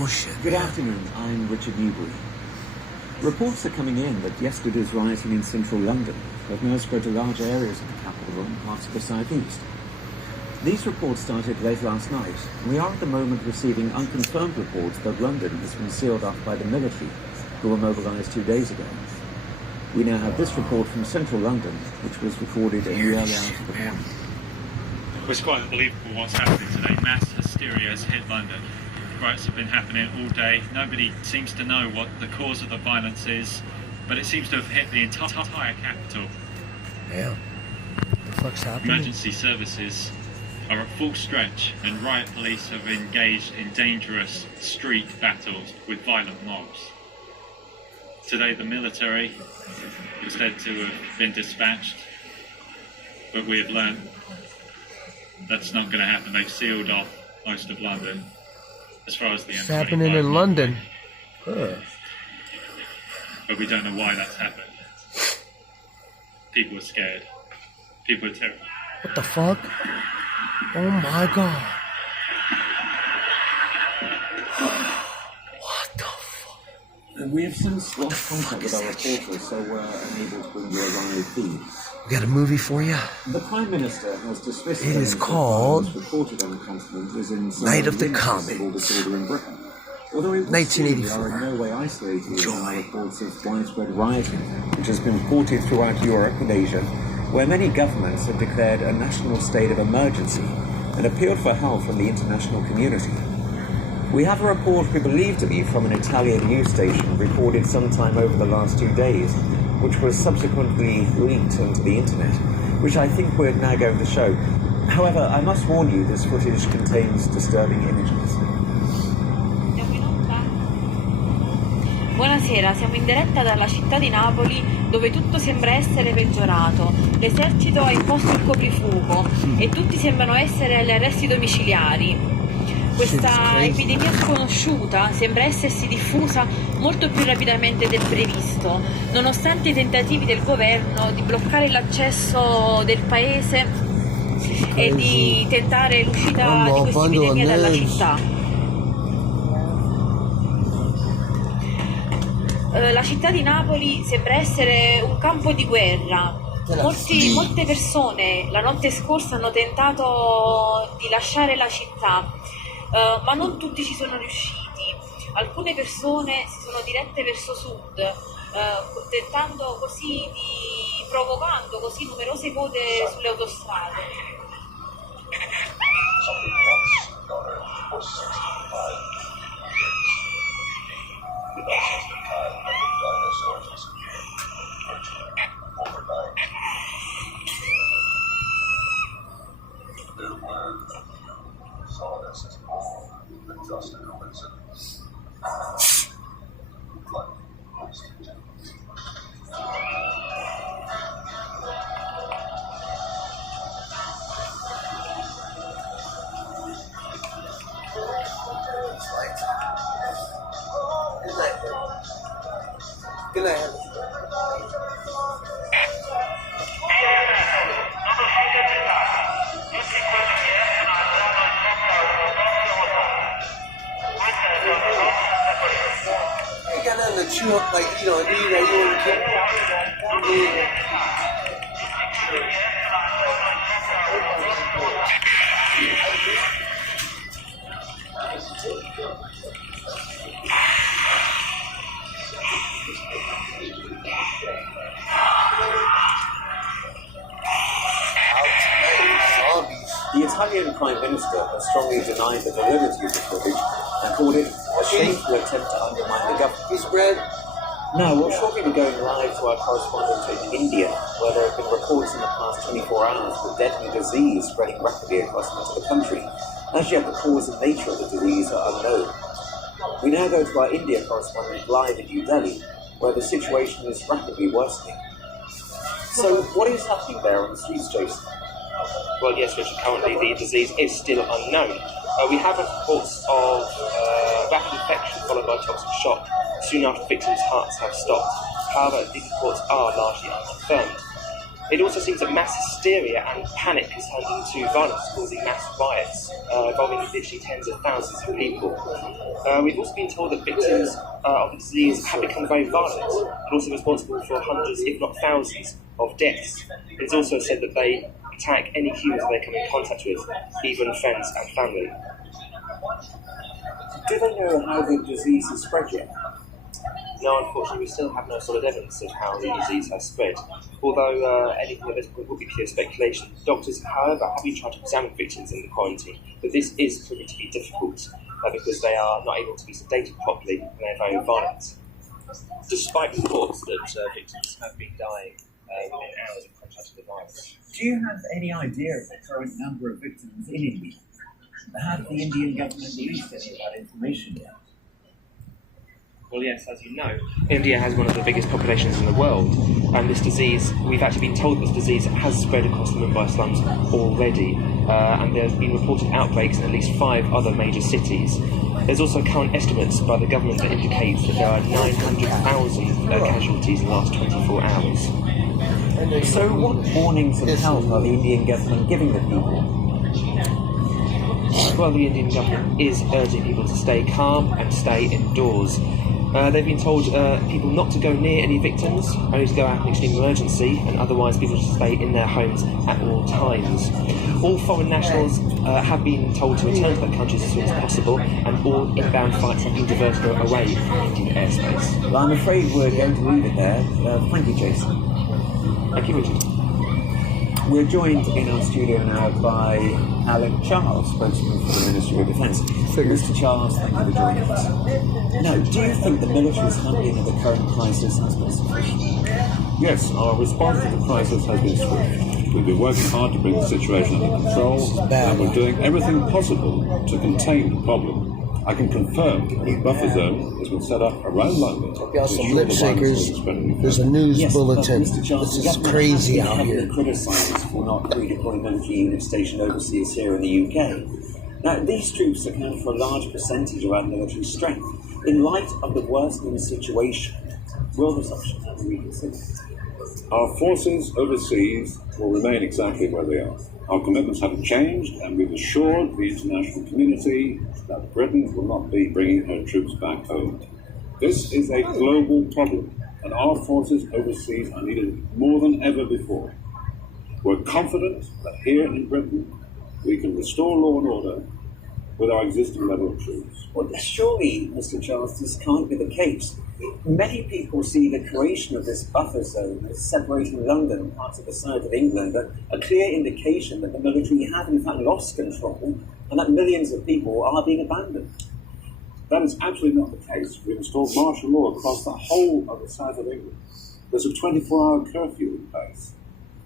bullshit. Good afternoon, I'm Richard Newbury. Reports are coming in that yesterday's rioting in central London have now spread to large areas of the capital and parts of the southeast. These reports started late last night. We are at the moment receiving unconfirmed reports that London has been sealed off by the military, who were mobilised 2 days ago. We now have this report from central London, which was recorded in the early hours of the morning. It's quite unbelievable what's happening today. Mass hysteria has hit London. Riots have been happening all day. Nobody seems to know what the cause of the violence is, but it seems to have hit the entire capital. Yeah. What the fuck's happening? Emergency services are at full stretch, and riot police have engaged in dangerous street battles with violent mobs. Today the military is said to have been dispatched, but we have learned that's not going to happen. They've sealed off most of London as far as the It's happening in London. Huh. But we don't know why that's happened. People are scared. People are terrified. What the fuck? Oh my god. What the fuck? We have since lost contact with our reporters, so we're unable to bring you a live feed. We got a movie for you. The Prime Minister has dismissed It is called reported on the continent was in Night of the civil disorder in Britain. Although it 1984. are in no way isolated Enjoy. reports of widespread rioting, which has been reported throughout Europe and Asia, where many governments have declared a national state of emergency and appealed for help from the international community. We have a report we believe to be from an Italian news station recorded sometime over the last 2 days, which was subsequently leaked onto the internet, which I think we're now going to show. However, I must warn you, this footage contains disturbing images. Buonasera, siamo in diretta dalla città di Napoli, dove tutto sembra essere peggiorato. L'esercito ha imposto il coprifuoco e tutti sembrano essere agli arresti domiciliari. Questa epidemia sconosciuta sembra essersi diffusa molto più rapidamente del previsto, nonostante i tentativi del governo di bloccare l'accesso del paese e di tentare l'uscita di questa epidemia dalla città. La città di Napoli sembra essere un campo di guerra. Molte persone la notte scorsa hanno tentato di lasciare la città, ma non tutti ci sono riusciti. Alcune persone si sono dirette verso sud, tentando così provocando così numerose code sulle autostrade. Good night. You got nothing to chew up, like, you know, you wouldn't keep. The Italian Prime Minister has strongly denied the validity of the footage and called it a shameful attempt to undermine the government. He's red. Now, we'll shortly be going live to our correspondent in India, where there have been reports in the past 24 hours of a deadly disease spreading rapidly across much of the country. As yet, the cause and nature of the disease are unknown. We now go to our India correspondent live in New Delhi, where the situation is rapidly worsening. So, what is happening there on the streets, Jason? Well, yes, Richard, currently the disease is still unknown. We have reports of rapid infection followed by toxic shock soon after victims' hearts have stopped. However, these reports are largely unconfirmed. It also seems that mass hysteria and panic has turned into violence, causing mass riots involving literally tens of thousands of people. We've also been told that victims of the disease have become very violent and also responsible for hundreds, if not thousands, of deaths. It's also said that they attack any humans they come in contact with, even friends and family. Do they know how the disease has spread yet? No, unfortunately, we still have no solid evidence of how the disease has spread. Although anything at this point would be pure speculation. Doctors, however, have been trying to examine victims in the quarantine, but this is proving to be difficult because they are not able to be sedated properly and they're very violent. Despite reports that victims have been dying within hours of contact with the virus. Do you have any idea of the current number of victims in India? Have the Indian government released any of that information yet? Well, yes, as you know, India has one of the biggest populations in the world, and this disease, we've actually been told this disease has spread across the Mumbai slums already, and there's been reported outbreaks in at least 5 other major cities. There's also current estimates by the government that indicates that there are 900,000 casualties in the last 24 hours. So what warnings of health are the Indian government giving the people? Well, the Indian government is urging people to stay calm and stay indoors. They've been told people not to go near any victims, only to go out in extreme emergency, and otherwise people should stay in their homes at all times. All foreign nationals have been told to return to their countries as soon as possible, and all inbound flights have been diverted away from Indian airspace. Well, I'm afraid we're going to leave it there. Thank you, Jason. Thank you, Richard. We're joined in our studio now by Alec Charles, spokesman for the Ministry of Defence. Mr. Charles, thank you for joining us. Now, do you think the military's handling of the current crisis has been sufficient? Yes, our response to the crisis has been swift. We've been working hard to bring the situation under control, and we're doing everything possible to contain the problem. I can confirm that a buffer zone has been set up around London. Got some lip shakers. There's a news bulletin. Mr. Charles, This is crazy out heavily here. criticised for not redeploying military units stationed overseas here in the UK. Now, these troops account for a large percentage of our military strength. In light of the worsening situation, will this option have to be reconsidered? Our forces overseas will remain exactly where they are. Our commitments haven't changed, and we've assured the international community that Britain will not be bringing her troops back home. This is a global problem, and our forces overseas are needed more than ever before. We're confident that here in Britain we can restore law and order with our existing level of troops. Well, surely, Mr. Charles, this can't be the case. Many people see the creation of this buffer zone as separating London and parts of the south of England a clear indication that the military have in fact lost control and that millions of people are being abandoned. That is absolutely not the case. We've installed martial law across the whole of the south of England. There's a 24-hour curfew in place.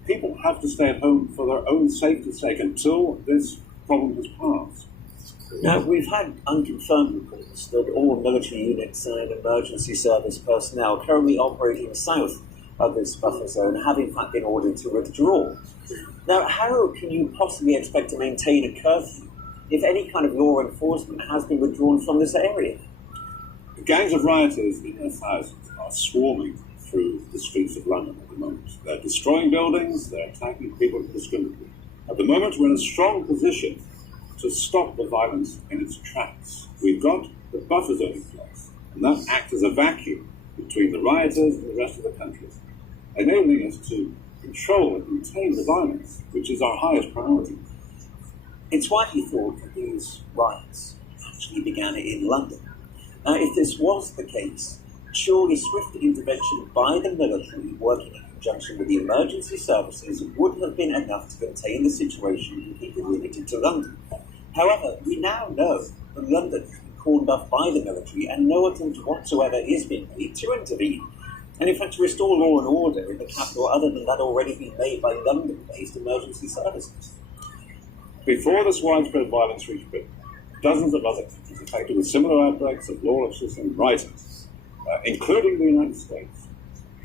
People have to stay at home for their own safety's sake until this problem has passed. Now, we've had unconfirmed reports that all military units and emergency service personnel currently operating south of this buffer zone have in fact been ordered to withdraw. Now, how can you possibly expect to maintain a curfew if any kind of law enforcement has been withdrawn from this area? The gangs of rioters in their thousands are swarming through the streets of London at the moment. They're destroying buildings, they're attacking people indiscriminately. At the moment, we're in a strong position to stop the violence in its tracks. We've got the buffer zone in place, and that acts as a vacuum between the rioters and the rest of the country, enabling us to control and contain the violence, which is our highest priority. It's widely thought that these riots actually began in London. Now, if this was the case, surely swift intervention by the military working in conjunction with the emergency services would have been enough to contain the situation and keep it limited to London. However, we now know that London has been cordoned off by the military and no attempt whatsoever is being made to intervene. And in fact, to restore law and order in the capital other than that already been made by London-based emergency services. Before this widespread violence reached Britain, dozens of other countries affected with similar outbreaks of lawlessness and rioting, including the United States,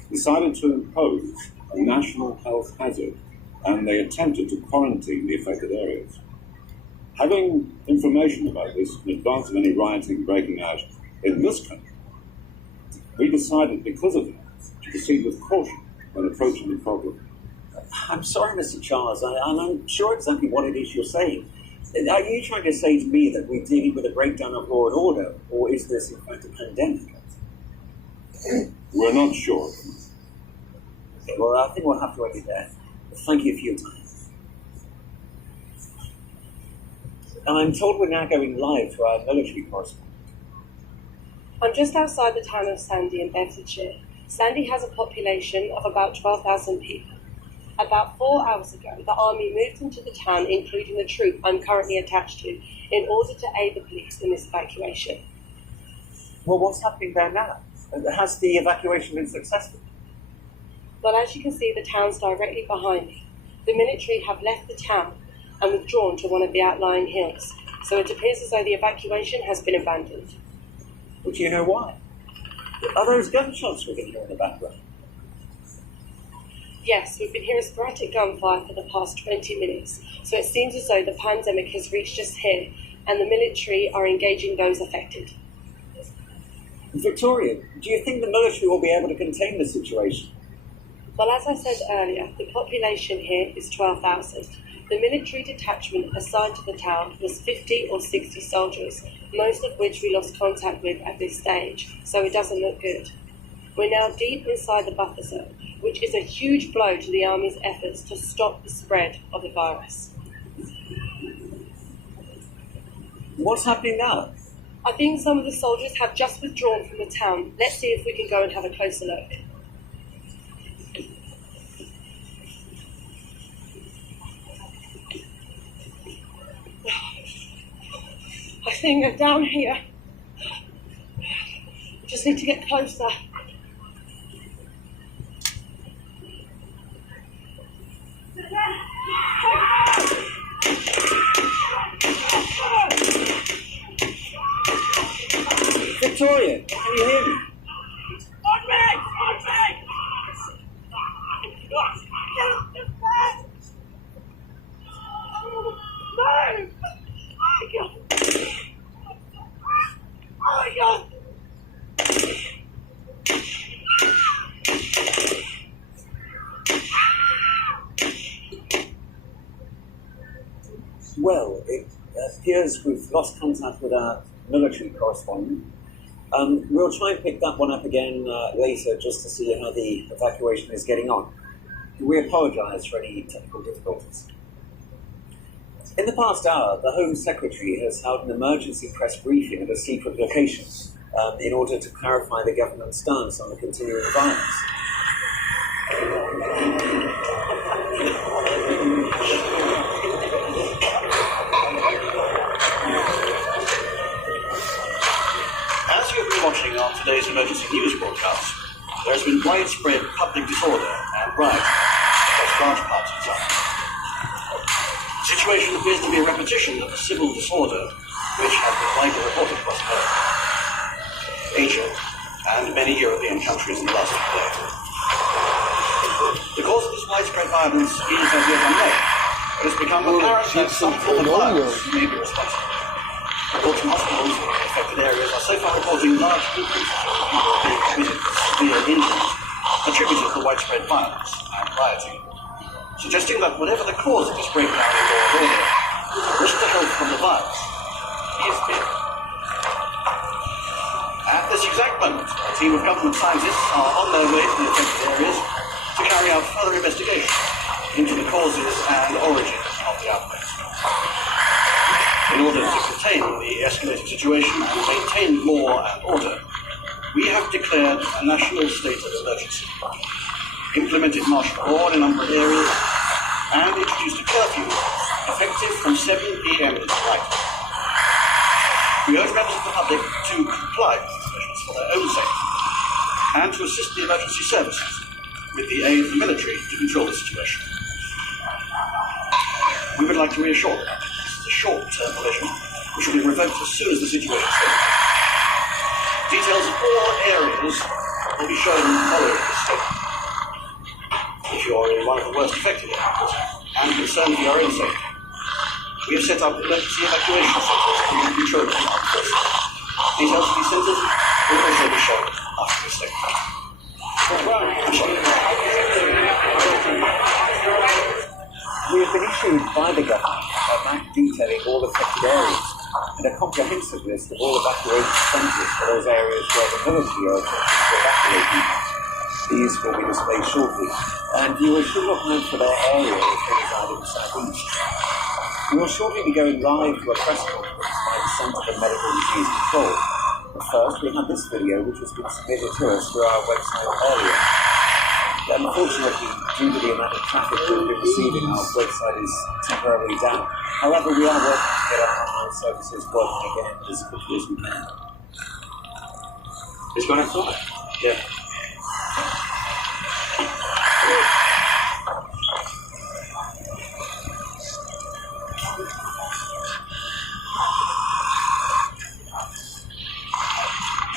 decided to impose a national health hazard, and they attempted to quarantine the affected areas. Having information about this in advance of any rioting breaking out in this country, we decided, because of that, to proceed with caution when approaching the problem. I'm sorry, Mr. Charles, and I'm sure exactly what it is you're saying. Are you trying to say to me that we're dealing with a breakdown of law and order, or is this in fact a pandemic? We're not sure. Okay, well, I think we'll have to end it there. Thank you for your time. And I'm told we're now going live to our military correspondent. I'm just outside the town of Sandy in Bedfordshire. Sandy has a population of about 12,000 people. About 4 hours ago, the army moved into the town, including the troop I'm currently attached to, in order to aid the police in this evacuation. Well, what's happening there now? Has the evacuation been successful? Well, as you can see, the town's directly behind me. The military have left the town and withdrawn to one of the outlying hills, so it appears as though the evacuation has been abandoned. Well, do you know why? Are those gunshots we can hear in the background? Yes, we've been hearing sporadic gunfire for the past 20 minutes, so it seems as though the pandemic has reached us here and the military are engaging those affected. Victoria, do you think the military will be able to contain the situation? Well, as I said earlier, the population here is 12,000. The military detachment assigned to the town was 50 or 60 soldiers, most of which we lost contact with at this stage, so it doesn't look good. We're now deep inside the buffer zone, which is a huge blow to the army's efforts to stop the spread of the virus. What's happening now? I think some of the soldiers have just withdrawn from the town. Let's see if we can go and have a closer look. I think they're down here. Just need to get closer. Victoria, can you hear me? On me! Well, it appears we've lost contact with our military correspondent. We'll try and pick that one up again later just to see how the evacuation is getting on. We apologise for any technical difficulties. In the past hour, the Home Secretary has held an emergency press briefing at a secret location in order to clarify the government's stance on the continuing violence. As you've been watching on today's emergency news broadcast, there has been widespread public disorder and rioting across large parts of the town. The situation appears to be a repetition of the civil disorder which has been widely reported across America, Asia, and many European countries in the last few days. The cause of this widespread violence is as yet unknown, but it's become apparent that some form of violence may be responsible. Reports from hospitals in affected areas are so far reporting large increases of people being committed with severe injuries attributed to widespread violence and rioting, suggesting that whatever the cause of this breakdown in law and order, the risk to health from the violence is big. At this exact moment, a team of government scientists are on their way to the affected areas to carry out further investigation into the causes and origins of the outbreak. In order to contain the escalating situation and maintain law and order, we have declared a national state of emergency, implemented martial law in a number of areas, and introduced a curfew effective from 7 p.m. tonight. We urge members of the public to comply with these measures for their own sake and to assist the emergency services with the aid of the military to control the situation. We would like to reassure the public this is a short-term provision which will be revoked as soon as the situation stables. Details of all areas will be shown following this statement. If you are in one of the worst affected areas and concerned for your own safety, we have set up emergency evacuation centres to control the process. Details of these centres will also be shown after this statement. I'm sorry. We have been issued by the government a map detailing all affected areas and a comprehensive list of all evacuation centres for those areas where the military are attempting to evacuate people. These will be displayed shortly, and viewers should look out for their area if they reside in the southeast. We will shortly be going live to a press conference by the Centre for Medical Disease Control. But first, we have this video which has been submitted to us through our website earlier. Unfortunately, due to the amount of traffic we've been receiving, our website is temporarily down. However, we are working to get our online services working again as quickly as we can. It's going outside. Yeah.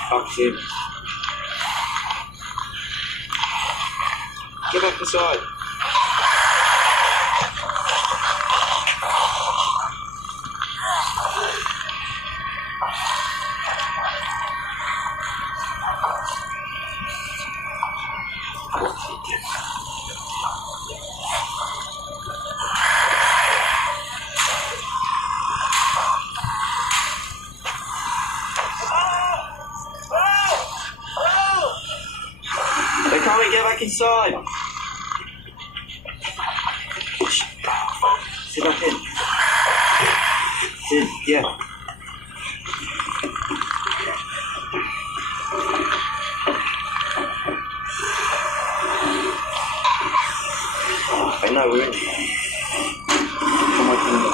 Can't see him. Get back inside. They can't get back inside. Sit back in. Sit, yeah. I know, we're in. Come on, come on.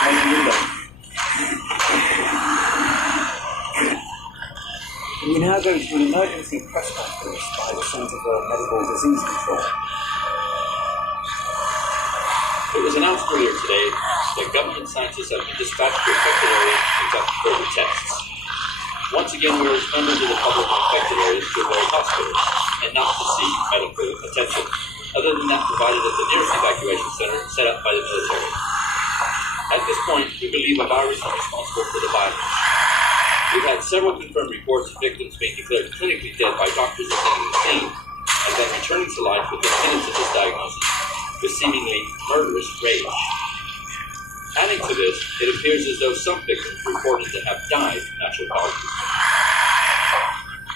Come on, window. We now go to an emergency press conference by the Centre for Medical Disease Control. It was announced earlier today that government scientists have been dispatched to affected areas to conduct further tests. Once again, we urge members of the public in affected areas to avoid hospitals and not to seek medical attention, other than that provided at the nearest evacuation center set up by the military. At this point, we believe a virus is responsible for the violence. We've had several confirmed reports of victims being declared clinically dead by doctors attending the scene and then returning to life within minutes of this diagnosis with seemingly murderous rage. Adding to this, it appears as though some victims reported to have died of natural causes.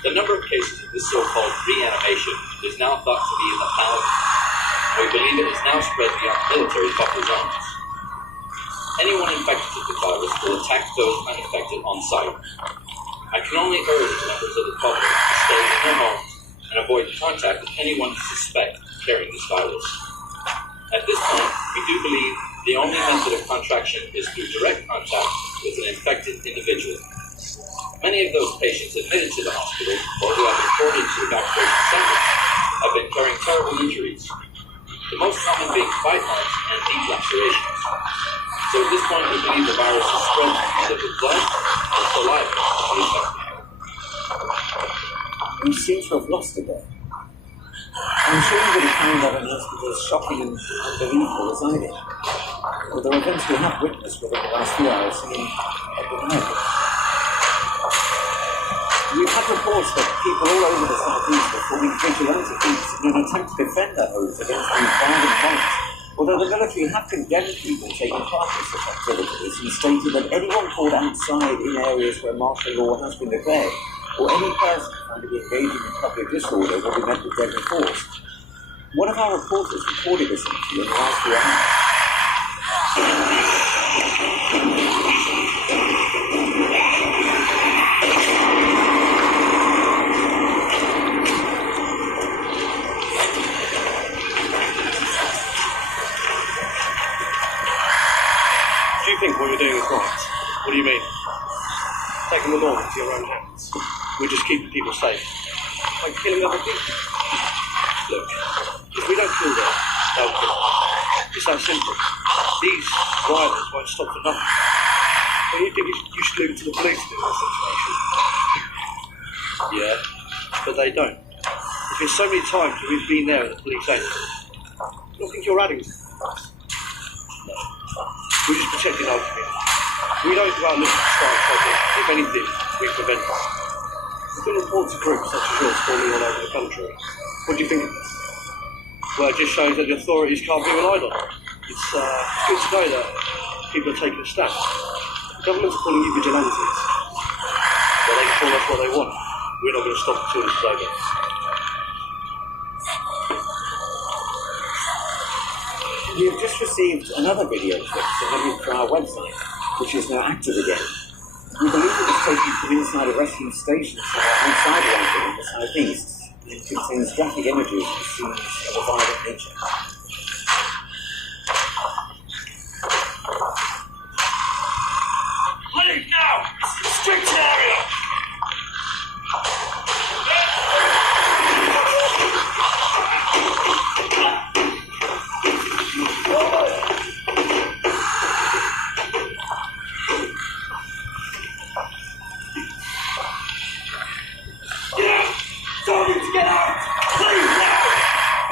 The number of cases of this so-called reanimation is now thought to be in the thousands, and we believe it has now spread beyond military buffer zones. Anyone infected with the virus will attack those unaffected on sight. I can only urge members of the public to stay in their homes and avoid contact with anyone who suspect carrying this virus. At this point, we do believe the only method of contraction is through direct contact with an infected individual. Many of those patients admitted to the hospital or who have been reported to evacuation centers have been carrying terrible injuries, the most common being bite marks and deep lacerations. So at this point, we believe the virus is spread either with blood or saliva on the infected. We seem to have lost it there. I'm sure you would have found that announcement as shocking and unbelievable as I did. But the events we have witnessed within the last few hours seem undeniable. We've had reports that people all over the southeast are forming vigilante groups in an attempt to defend their homes against these violent mobs. Although the military have condemned people taking part in such activities and stated that anyone caught outside in areas where martial law has been declared, or any person found to be engaging in public disorder will be met with deadly force. One of our reporters reported this interview in the last few hours. Do you think what you're doing is right? What do you mean? Taking the law into your own hands. We're just keeping people safe. By killing other people. Look, if we don't kill them, they'll kill us. It's that simple. These rioters won't stop for nothing. Don't you think you should leave it to the police in this situation? Yeah, but they don't. There's been so many times where we've been there and the police ain't. You don't think you're adding to this? No. We're just protecting our community. We don't go out looking to start problems. If anything, we prevent them. There's been reports of groups such as yours forming all over the country. What do you think of this? Well, it just shows that the authorities can't be relied on. It's good to know that people are taking a stand. The government's calling you vigilantes. Well, they can call us what they want. We're not going to stop until this is over. We have just received another video clip submitted from our website, which is now active again. We believe it was taken from inside a rescue station somewhere outside London in the southeast, and it contains graphic images of scenes of a violent nature. Leave now! Restricted area! Get out! Please, now!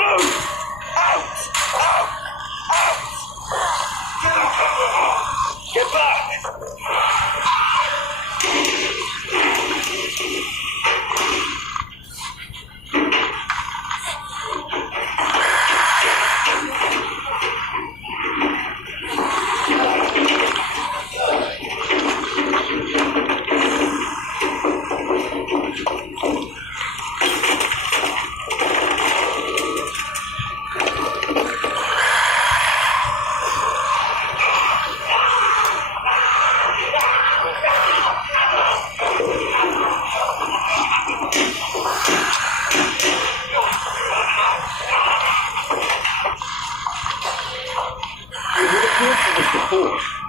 Move! Out! Out! Out! Get back!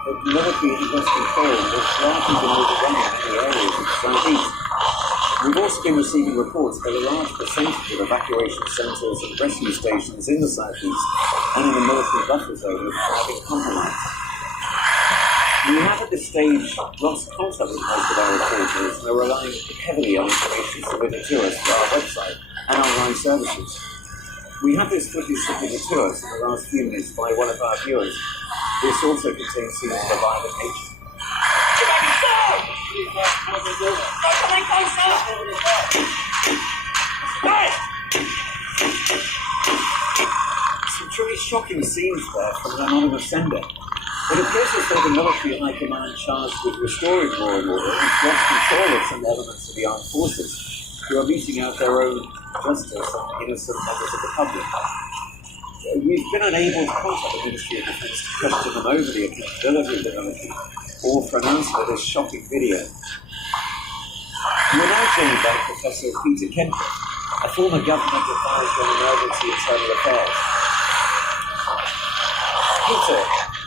That the military has lost control and has largely been overrun in many areas of the southeast. We've also been receiving reports that a large percentage of evacuation centres and rescue stations in the southeast and in the military buffer zone have been compromised. We have at this stage lost contact with most of our reporters and are relying heavily on information submitted to us via our website and online services. We have this footage submitted to us in the last few minutes by one of our viewers. This also contains scenes of a violent nature. Some truly shocking scenes there from an anonymous sender. It appears as though the military high command charged with restoring law and order has lost control of some elements of the armed forces who are meting out their own justice on innocent members of the public. We've been unable to contact the Ministry of Defence to question them over the accountability of the military or for an answer to this shocking video. We're now joined by Professor Peter Kemper, a former government advisor on emergency internal affairs. Peter,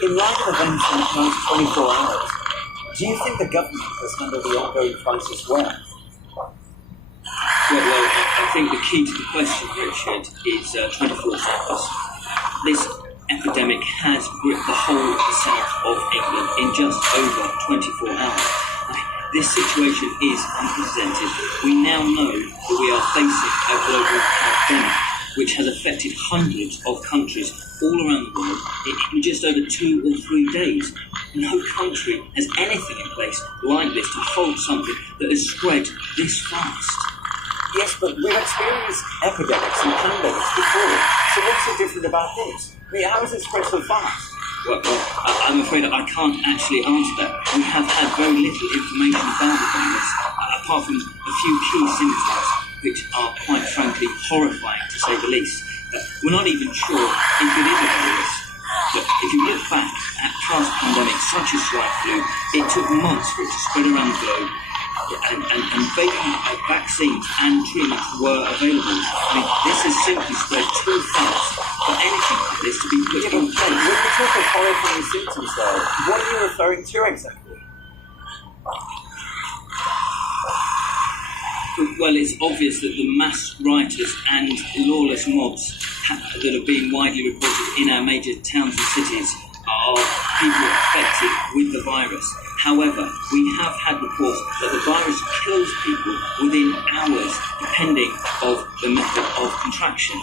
in light of events in the past 24 hours, do you think the government has handled the ongoing crisis well? Well, I think the key to the question, Richard, is 24 hours. This epidemic has gripped the whole of the south of England in just over 24 hours. This situation is unprecedented. We now know that we are facing a global pandemic which has affected hundreds of countries all around the world in just over 2 or 3 days. No country has anything in place like this to hold something that has spread this fast. Yes, but we've experienced epidemics and pandemics before. So what's so different about this? I mean, how has it spread so fast? Well, I'm afraid I can't actually answer that. We have had very little information about the virus, apart from a few key symptoms, which are quite frankly horrifying to say the least. We're not even sure if it is a virus. But if you look back at past pandemics such as swine flu, it took months for it to spread around the globe. And vaccines and treatments were available. I mean, this has simply spread too fast for anything like this to be put in place. When you talk of horrifying symptoms, though, what are you referring to exactly? Well, it's obvious that the mass rioters and lawless mobs that are being widely reported in our major towns and cities are people affected with the virus. However, we have had reports that the virus kills people within hours, depending on the method of contraction.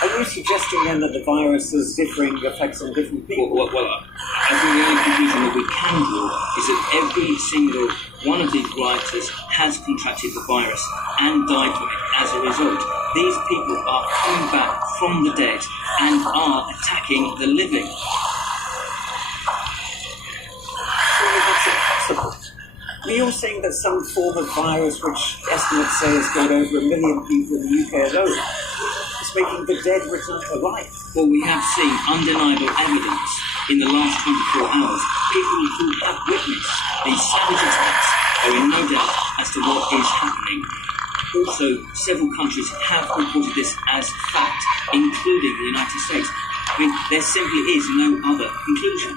Are you suggesting then that the virus has differing effects on different people? Well, I think the only conclusion that we can draw is that every single one of these rioters has contracted the virus and died from it as a result. These people are coming back from the dead and are attacking the living. Surely that's impossible. You're saying that some form of virus, which estimates say has killed over 1 million people in the UK alone, is making the dead return to life. Well, we have seen undeniable evidence in the last 24 hours. People who have witnessed these savage attacks are in no doubt as to what is happening. Also, several countries have reported this as fact, including the United States. I mean, there simply is no other conclusion.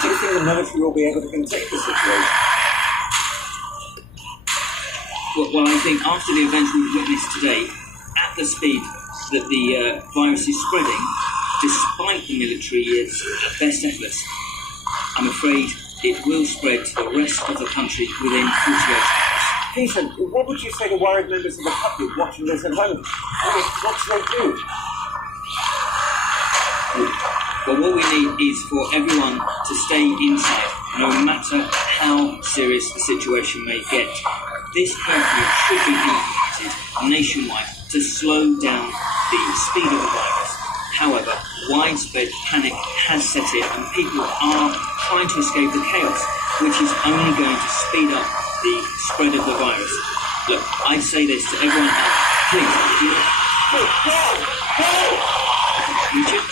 Do you think the military will be able to contain the situation? Well, I think after the events we've witnessed today, at the speed that the virus is spreading, despite the military's best efforts, I'm afraid it will spread to the rest of the country within 48 hours. Peter, what would you say to worried members of the public watching this at home? What should they do? Well, what we need is for everyone to stay inside, no matter how serious the situation may get. This curfew should be implemented nationwide to slow down the speed of the virus. However, widespread panic has set in and people are trying to escape the chaos, which is only going to speed up the spread of the virus. Look, I say this to everyone out there. Please, Richard?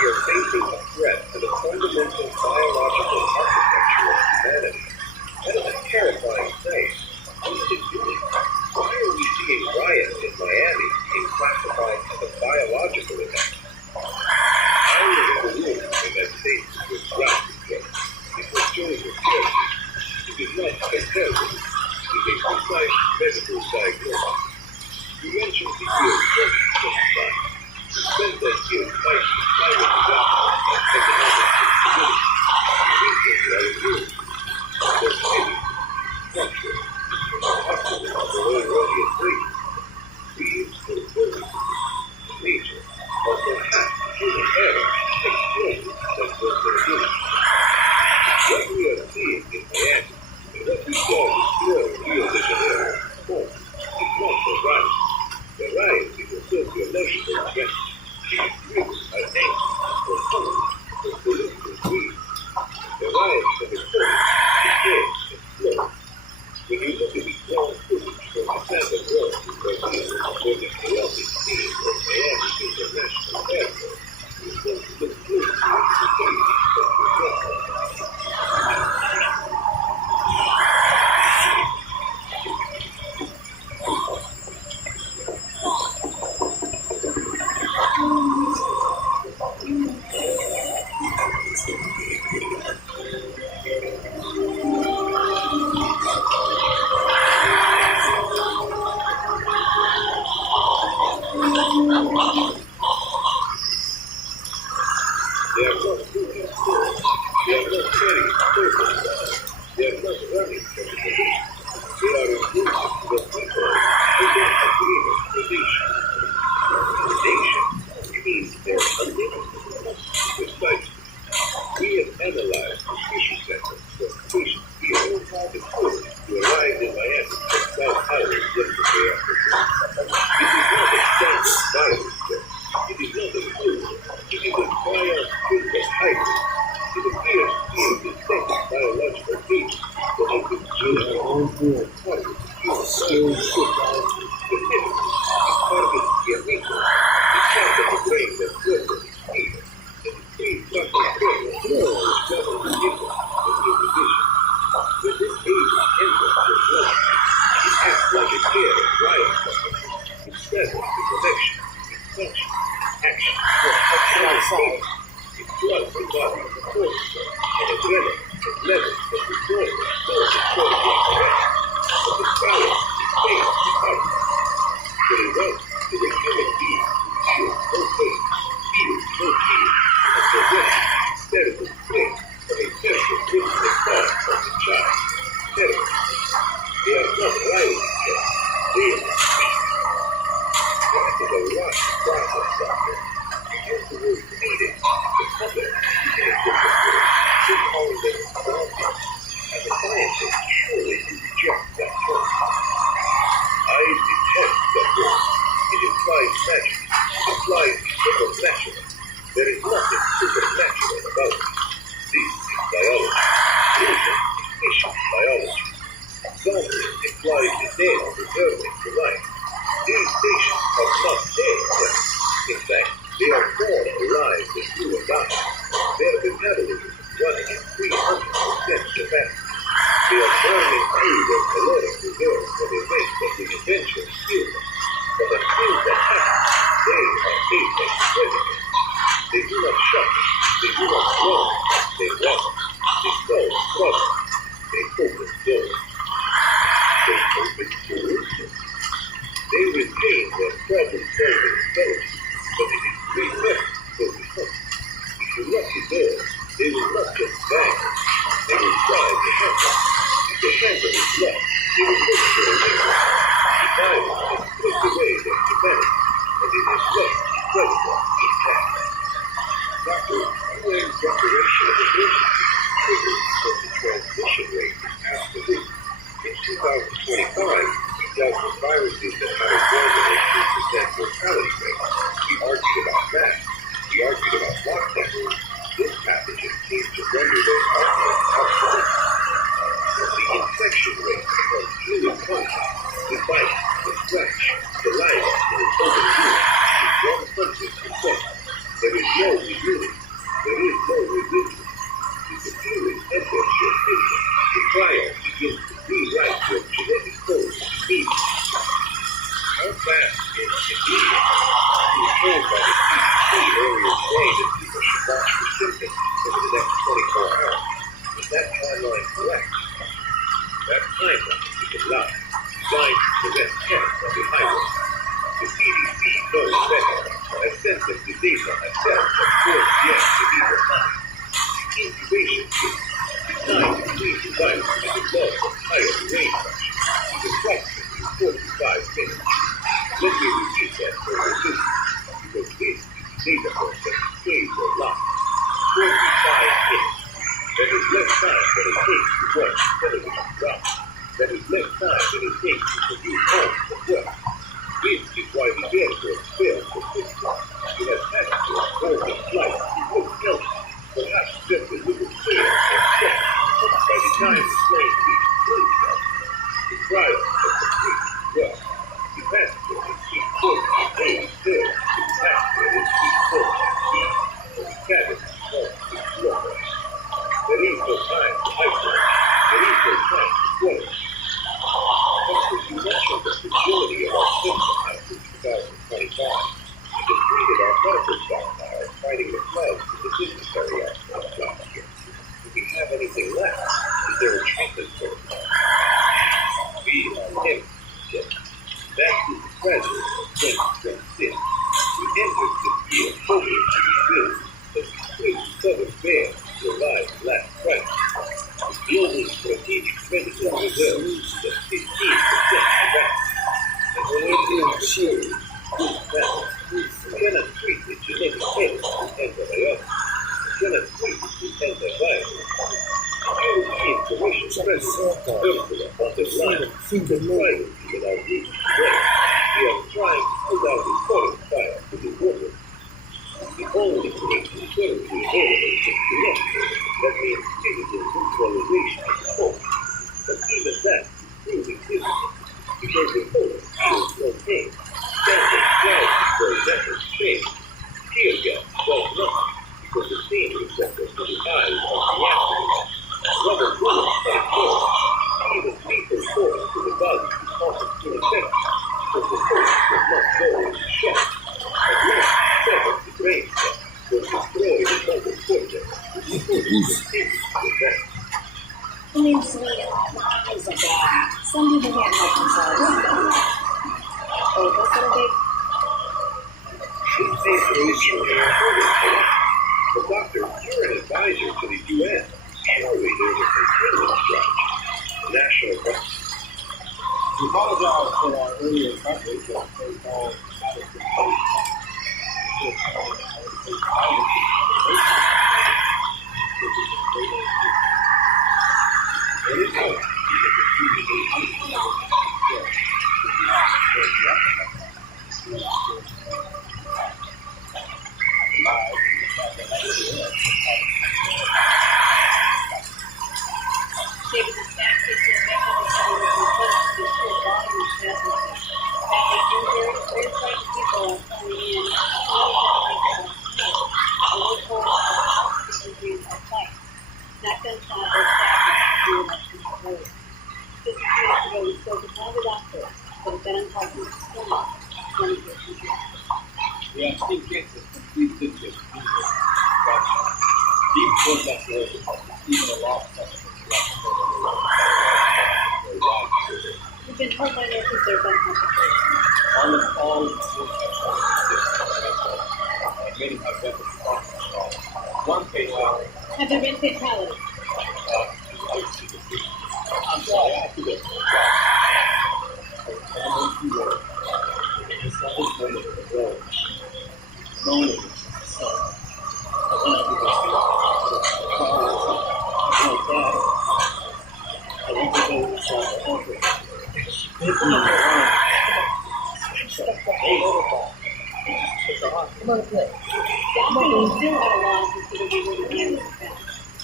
We are facing a threat to the fundamental biological architecture of humanity. They are not moving forward. They are not carrying purpose. They are not running from the police. They are inclusive to the people who don't agree with position. Nation means they're unlimited. Precisely. We have analyzed the fishing centers for patients here the tourists who arrived in Miami from South Island yesterday afternoon. It is not a standard virus test. It is not a flu. It is a prior treatment hybrid. It appears to be a distinct biological agent that has been genetically targeted to human life. The mimic targets the amygdala, the part of the brain that filters fear. Please let me pray that which governs the people of your position. When this agent enters your blood, it acts like a care and riot button. It strengthens the connection, intention, action, outside. It floods the body with cortisol and adrenaline at levels that would normally cause a cardiac arrest. But the balance is based on height. The result is a human being who feels no pain, feels no fear, and possesses hysterical strength of a central physical part of the child. Therapy. They are not violent yet. They are weak. That is a rush process, doctor. You use the word needed. The public, in a different word, we call them adults. As a scientist, surely you reject that term. I detest that word. It implies magic. It implies supernatural. There is nothing supernatural about it. This is biology. Wisdom is patient biology. Zombie implies the dead returning to life. These patients are not dead yet. In fact, they are born alive when you and I. Their metabolism is running at 300% capacity. They are burning through their caloric reserves at a rate that will eventually kill them. But until that happens, they are apex predators. They do not shout. They do not groan. They walk. They solve problems. They open doors. They open doors. They retain their problem-solving intelligence, but it is pre-messed for response. If you lock the door, they will not just bang. They will try to handle. If the handle is locked, they will look for a window. The virus has pushed away their humanity, and it has left the predator intact. Doctor, you in declaration of emergency triggers that the transmission rate is absolute. In 2025, we dealt with viruses that had a greater than 2% mortality rate. We argued about that. We argued about lockdown. This pathogen seems to render those arguments obsolete. The infection rate from fluid contact, the bite, the scratch, the saliva, and the open wound is 100%. There is no immunity. There is no resistance. If the fluid enters your system, the trial begins to rewrite your genetic code immediately. How fast is immediate? You were told by the CDC earlier today that people should watch for symptoms over the next 24 hours. Is that timeline correct? That timeline is a lie, designed to prevent death of the highway. The CDC knows better. A census data has said that towards the end will that 15% of that. And when we ensure that we cannot treat the genetic case as antibiotics, we cannot treat the antibiotics. European Commission President Ursula von der Leyen is trying without reaching today. We are trying to put out the calling fire to the water. The only thing to serve the world is connected. That means physical neutralization of the hope. But even that is proving difficult because the hope feels no pain. Standard clouds, for example, change. Tear gas does not because the pain receptors to the eyes are reactive. Rubber bullets like more. Even lethal force to the body is also ineffective because the force does not go into shock. At least seven the brain cells will destroy the motor cortex. The force continues to advance. It means to me that my eyes are bad. Some people can't help themselves. Oh, that's what a big... Should take release your hair over. But doctor, you're an advisor to the UN. Surely there's a continuing strategy. The national government. We apologize for our earlier coverage of so-called We've been told by nurses there have been complications. almost all of the many have been one case. Have there been fatalities? I'm sorry, I have to go.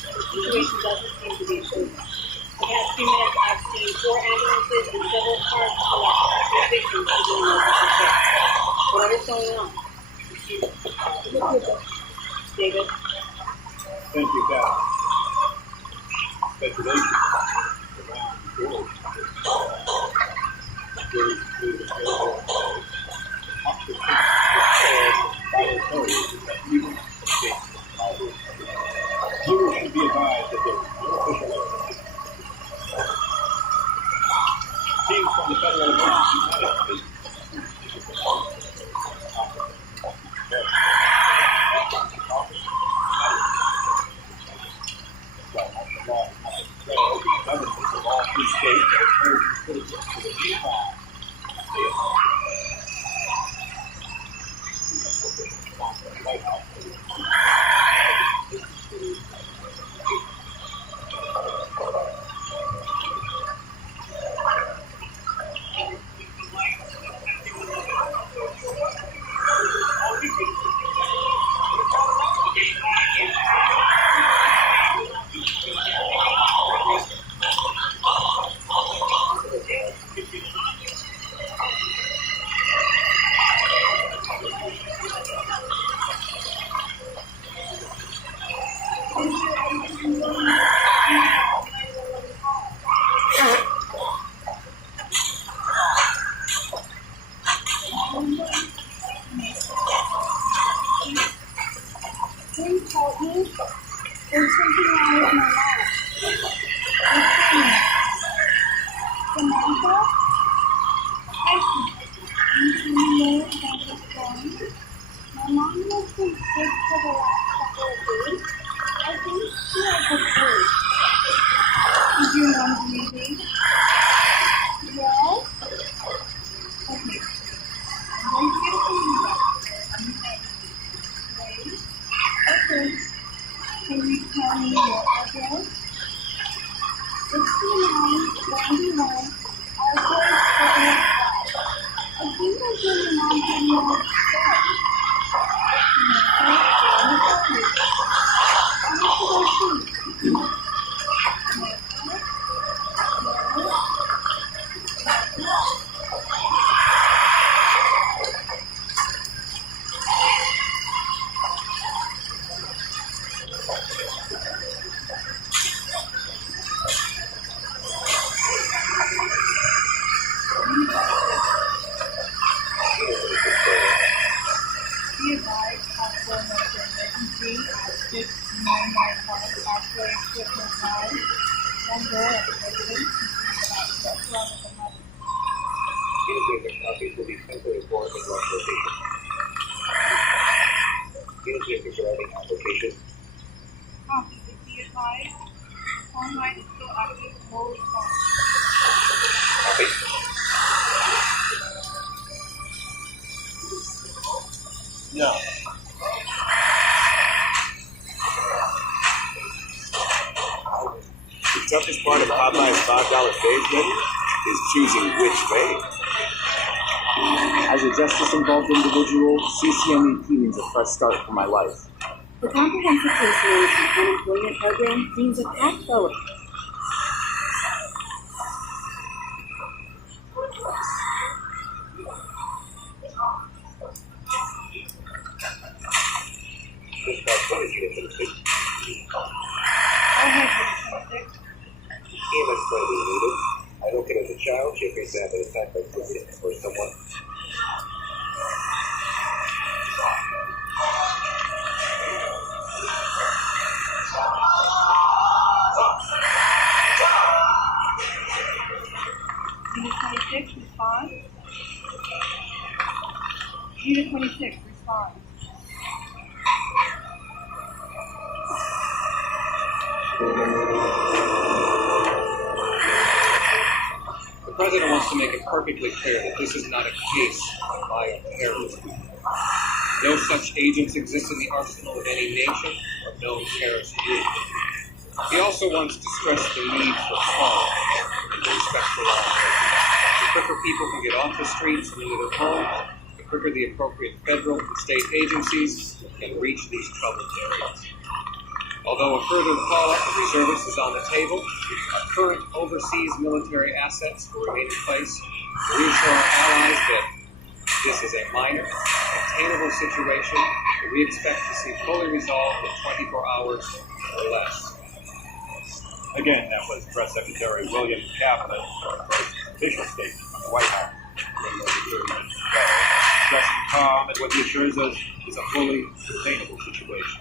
The situation doesn't seem to be improving. The past few minutes, I've seen 4 ambulances and several cars collapse with victims to the emergency care. Whatever's going on. David? Thank you, Pat. Speculation around the world. Viewers should be advised that there is no official evidence. Teams from the Federal Emergency Management governments of all 3 states are urging citizens to remain calm. White House. Please help me. There's something wrong with my mouth. Samantha? My mom has been sick for the last couple of days. I think she has a flu. Is your mom bleeding? Can you tell me your address? 6991 Alfred Avenue. I think I can imagine your address. Copies will be sent to the board in one location. Please give your driving application. Copy. Be advised, phone line is still active. No response. Copy. No. The toughest part of Popeye's $5 fade menu is choosing which fade. As a justice-involved individual, CCMEP means a fresh start for my life. The Comprehensive Case Management Unemployment Program means a path forward. EMS clothing needed. I located the child. She appears to have been attacked by somebody or someone. Unit 26, respond. Unit 26, respond. The President wants to make it perfectly clear that this is not a case of bioterrorism. No such agents exist in the arsenal of any nation or known terrorist group. He also wants to stress the need for calm and respect for law enforcement. The quicker people can get off the streets and into their homes, the quicker the appropriate federal and state agencies can reach these troubled areas. Although a further call-up of reservists is on the table, our current overseas military assets will remain in place to reassure our allies that this is a minor, containable situation that we expect to see fully resolved in 24 hours or less. Again, that was Press Secretary William Cabinet, first official statement from the White House. Expressing calm and what he assures us is a fully containable situation.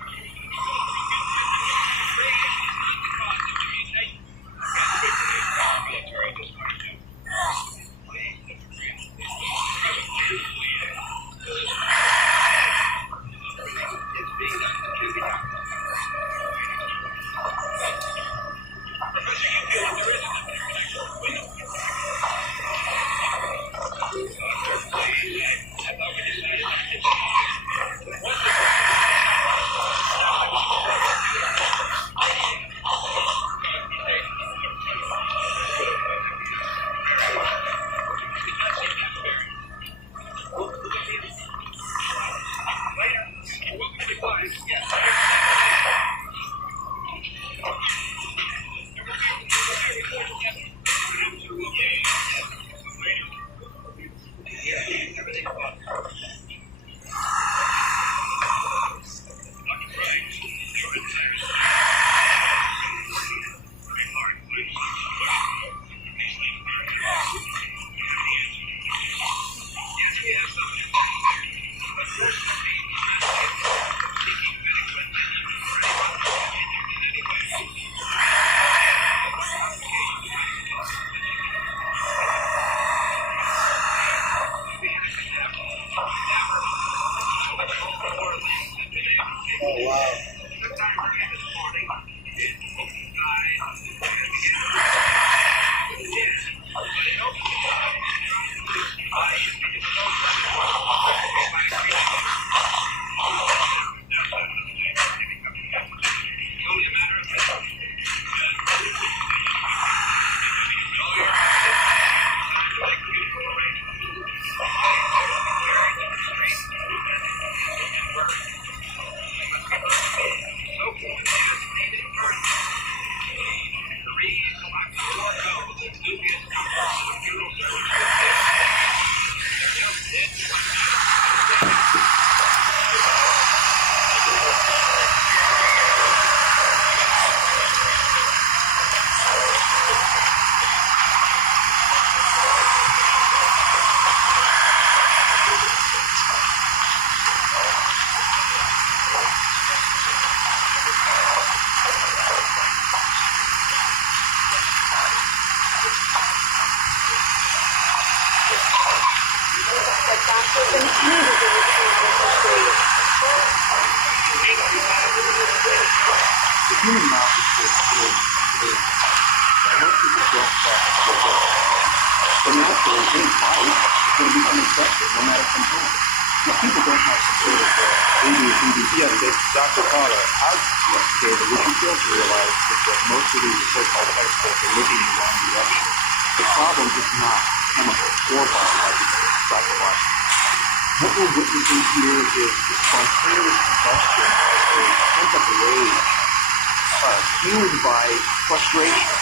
been unable to retrieve their custody. The human mouth is good. And most people don't practice it. So naturally, any fight is going to become infected, no matter from whom. Now, people don't have some sort of Yes, Dr. Carter, how David, what you fail to realize is that most of these so-called experts are looking in the wrong direction. The problem is not chemical or biological, it's psychological. What we're witnessing here is the spontaneous combustion of a pent-up rage fueled by frustration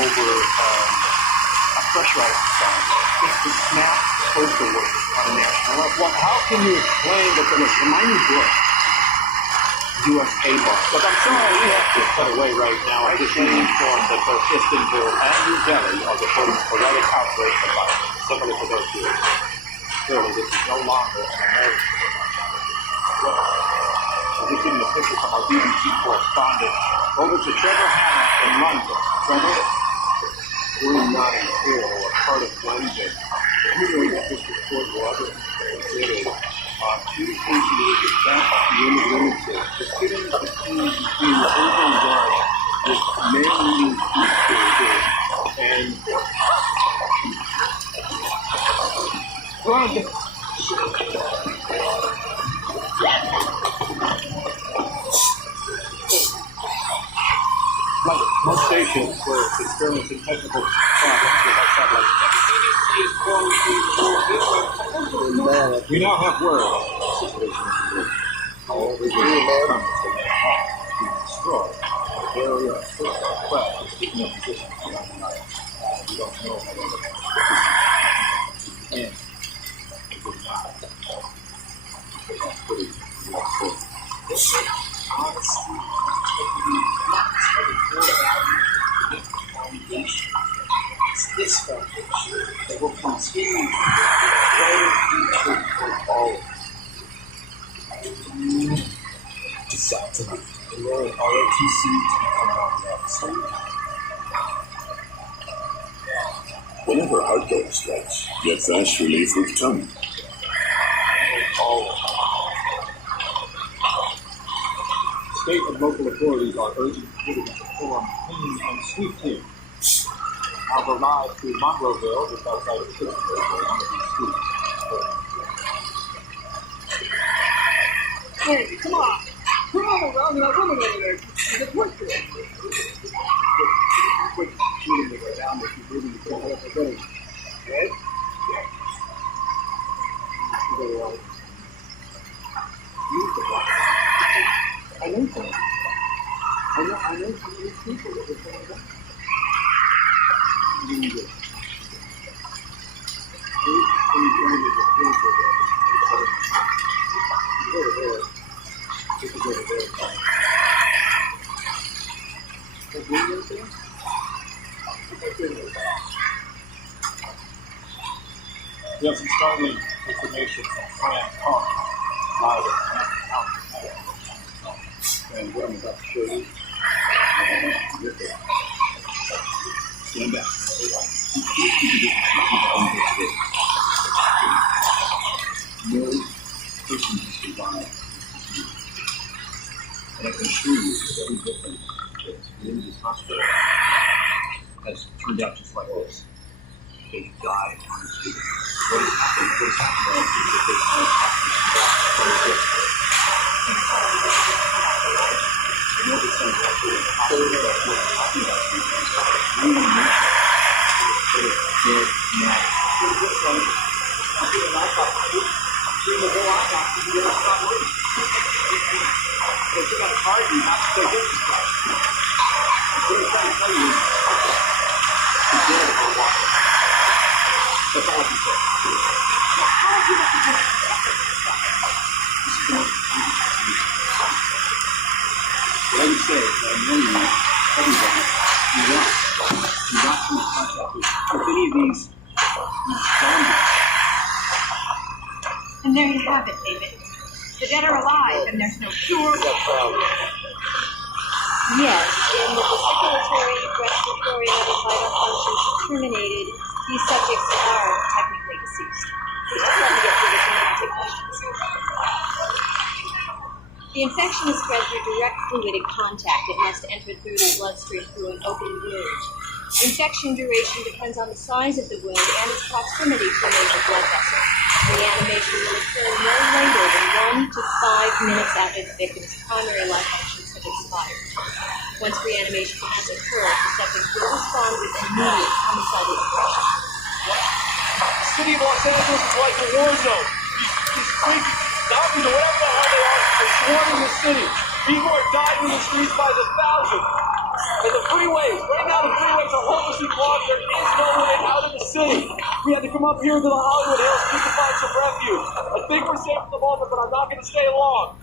over a pressurized society. It's the snap postal workers on a national level. Well, how can you explain that in my new book, USA Bar. Look, I'm sorry we have to cut away right now. I just been informed that both Istanbul and New Delhi are reporting sporadic outbreaks of virus, similar to those two. Clearly, this is no longer an American. I'm just getting a picture from our BBC correspondent over to Trevor Hanna in London. Trevor, we're not in fear or a part of London. You know that this report will other considered communication with the staff limited. The sitting between the urban guard with man-leading food soldiers and like most stations were experiencing technical problems with our satellite connection. We now have word. All the come to destroy the area of well, we don't know and it was not. It's this foundation that will continue to grow for all of us. Besides, the Lord ROTC to become on the other Whenever heartburn strikes, get fast relief with tongue. State and local authorities are urging citizens to form clean and sweep teams. I'll go live to Monroeville, just outside of Pittsburgh, where one of these streets. Hey, come on! Come on around that woman over there! She's a quick girl! Quick shooting to go down if you're moving to help the better. Right? Yeah. Use the block. I know them. I know some of these people that are going to die. You need it. We have some startling information from Fran Park, live at and what I'm about to show you. Stand back. No person has survived. And I can assure you that every victim that's in this hospital has turned out just like this. They died on the street. What has happened is that they have That's all I can say. What I would say, I know you, everybody, you got to contact with any of these zombies. And there you have it, David. The dead are alive, and there's no cure. Yes, in the circulatory, respiratory, and other vital functions terminated, these subjects are technically deceased. The infection is spread through direct fluidic contact. It must enter through the bloodstream through an open wound. Infection duration depends on the size of the wound and its proximity to a major blood vessel. Reanimation will occur no later than 1 to 5 minutes after the victim's primary life functions have expired. Once reanimation has occurred, the subject will respond with immediate homicidal depression. The city of Los Angeles is like a war zone. These freaky zombies or whatever the hell they are swarming the city. People are dying in the streets by the thousands. And the freeways, right now the freeways are hopelessly blocked. There is no way out of the city. We had to come up here to the Hollywood Hills just to find some refuge. I think we're safe at the moment, but I'm not going to stay long.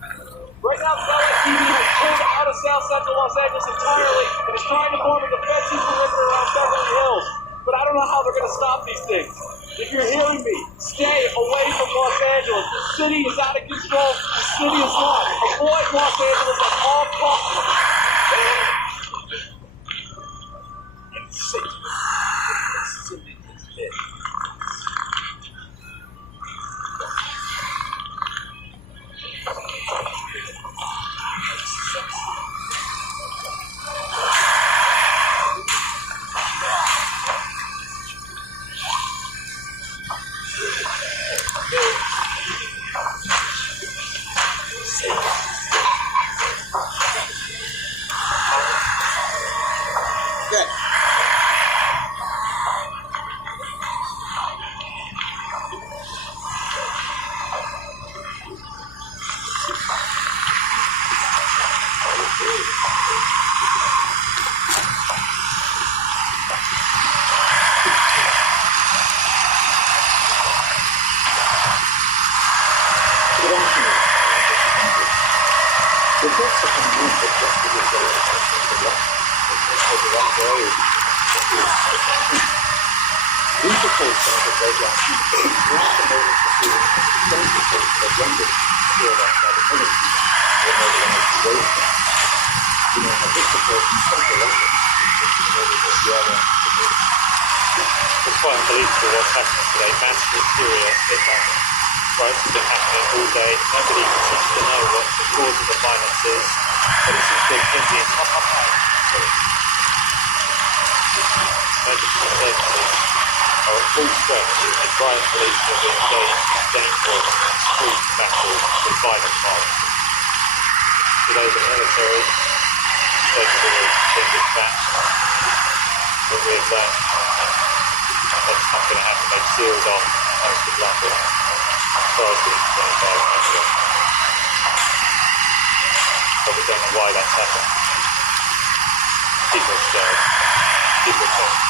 Right now, the LAPD has pulled out of South Central Los Angeles entirely and is trying to form a defensive perimeter around Beverly Hills. But I don't know how they're going to stop these things. If you're hearing me, stay away from Los Angeles. The city is out of control. The city is not. Avoid Los Angeles at all costs. It's quite unbelievable what's happening today. Massive Syria Islam riots have been happening all day. Nobody seems to know what the cause of the violence is, but it seems to be Indians. Emergency services are at full stretch as riot police have been engaged in dangerous street battles with violent mobs. Today the military has been dispatched, but we have learned that's not going to happen. They've sealed off most of London as far as the 25 measure. But we don't know why that's happened. People are scared. People are talking.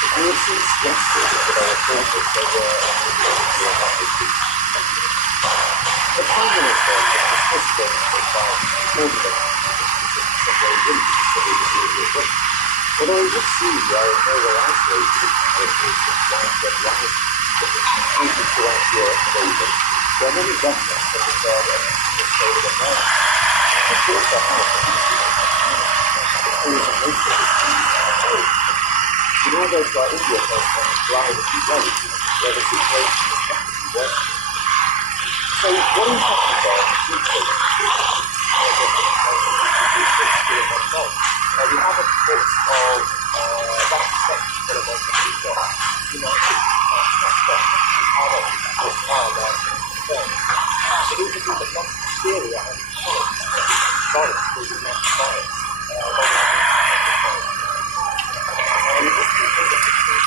The Wilsons yesterday that I reported they were the Prime Minister has discussed going to advance coordinate although it would seem we are in no way isolated in the case of widespread riots that have completed throughout Europe and Asia, where many governments have declared a national state of emergency. Of course, our health and the cause of most of this is in all those like India, for example, drivers and roads, where the situation is rapidly worsening. So what is happening there in the future? We have a bit of that perspective that I'm going to do that. You know, how much is far less concern. But even with the loss of Syria and violence, there's a lot of violence. We just need to look at the violence.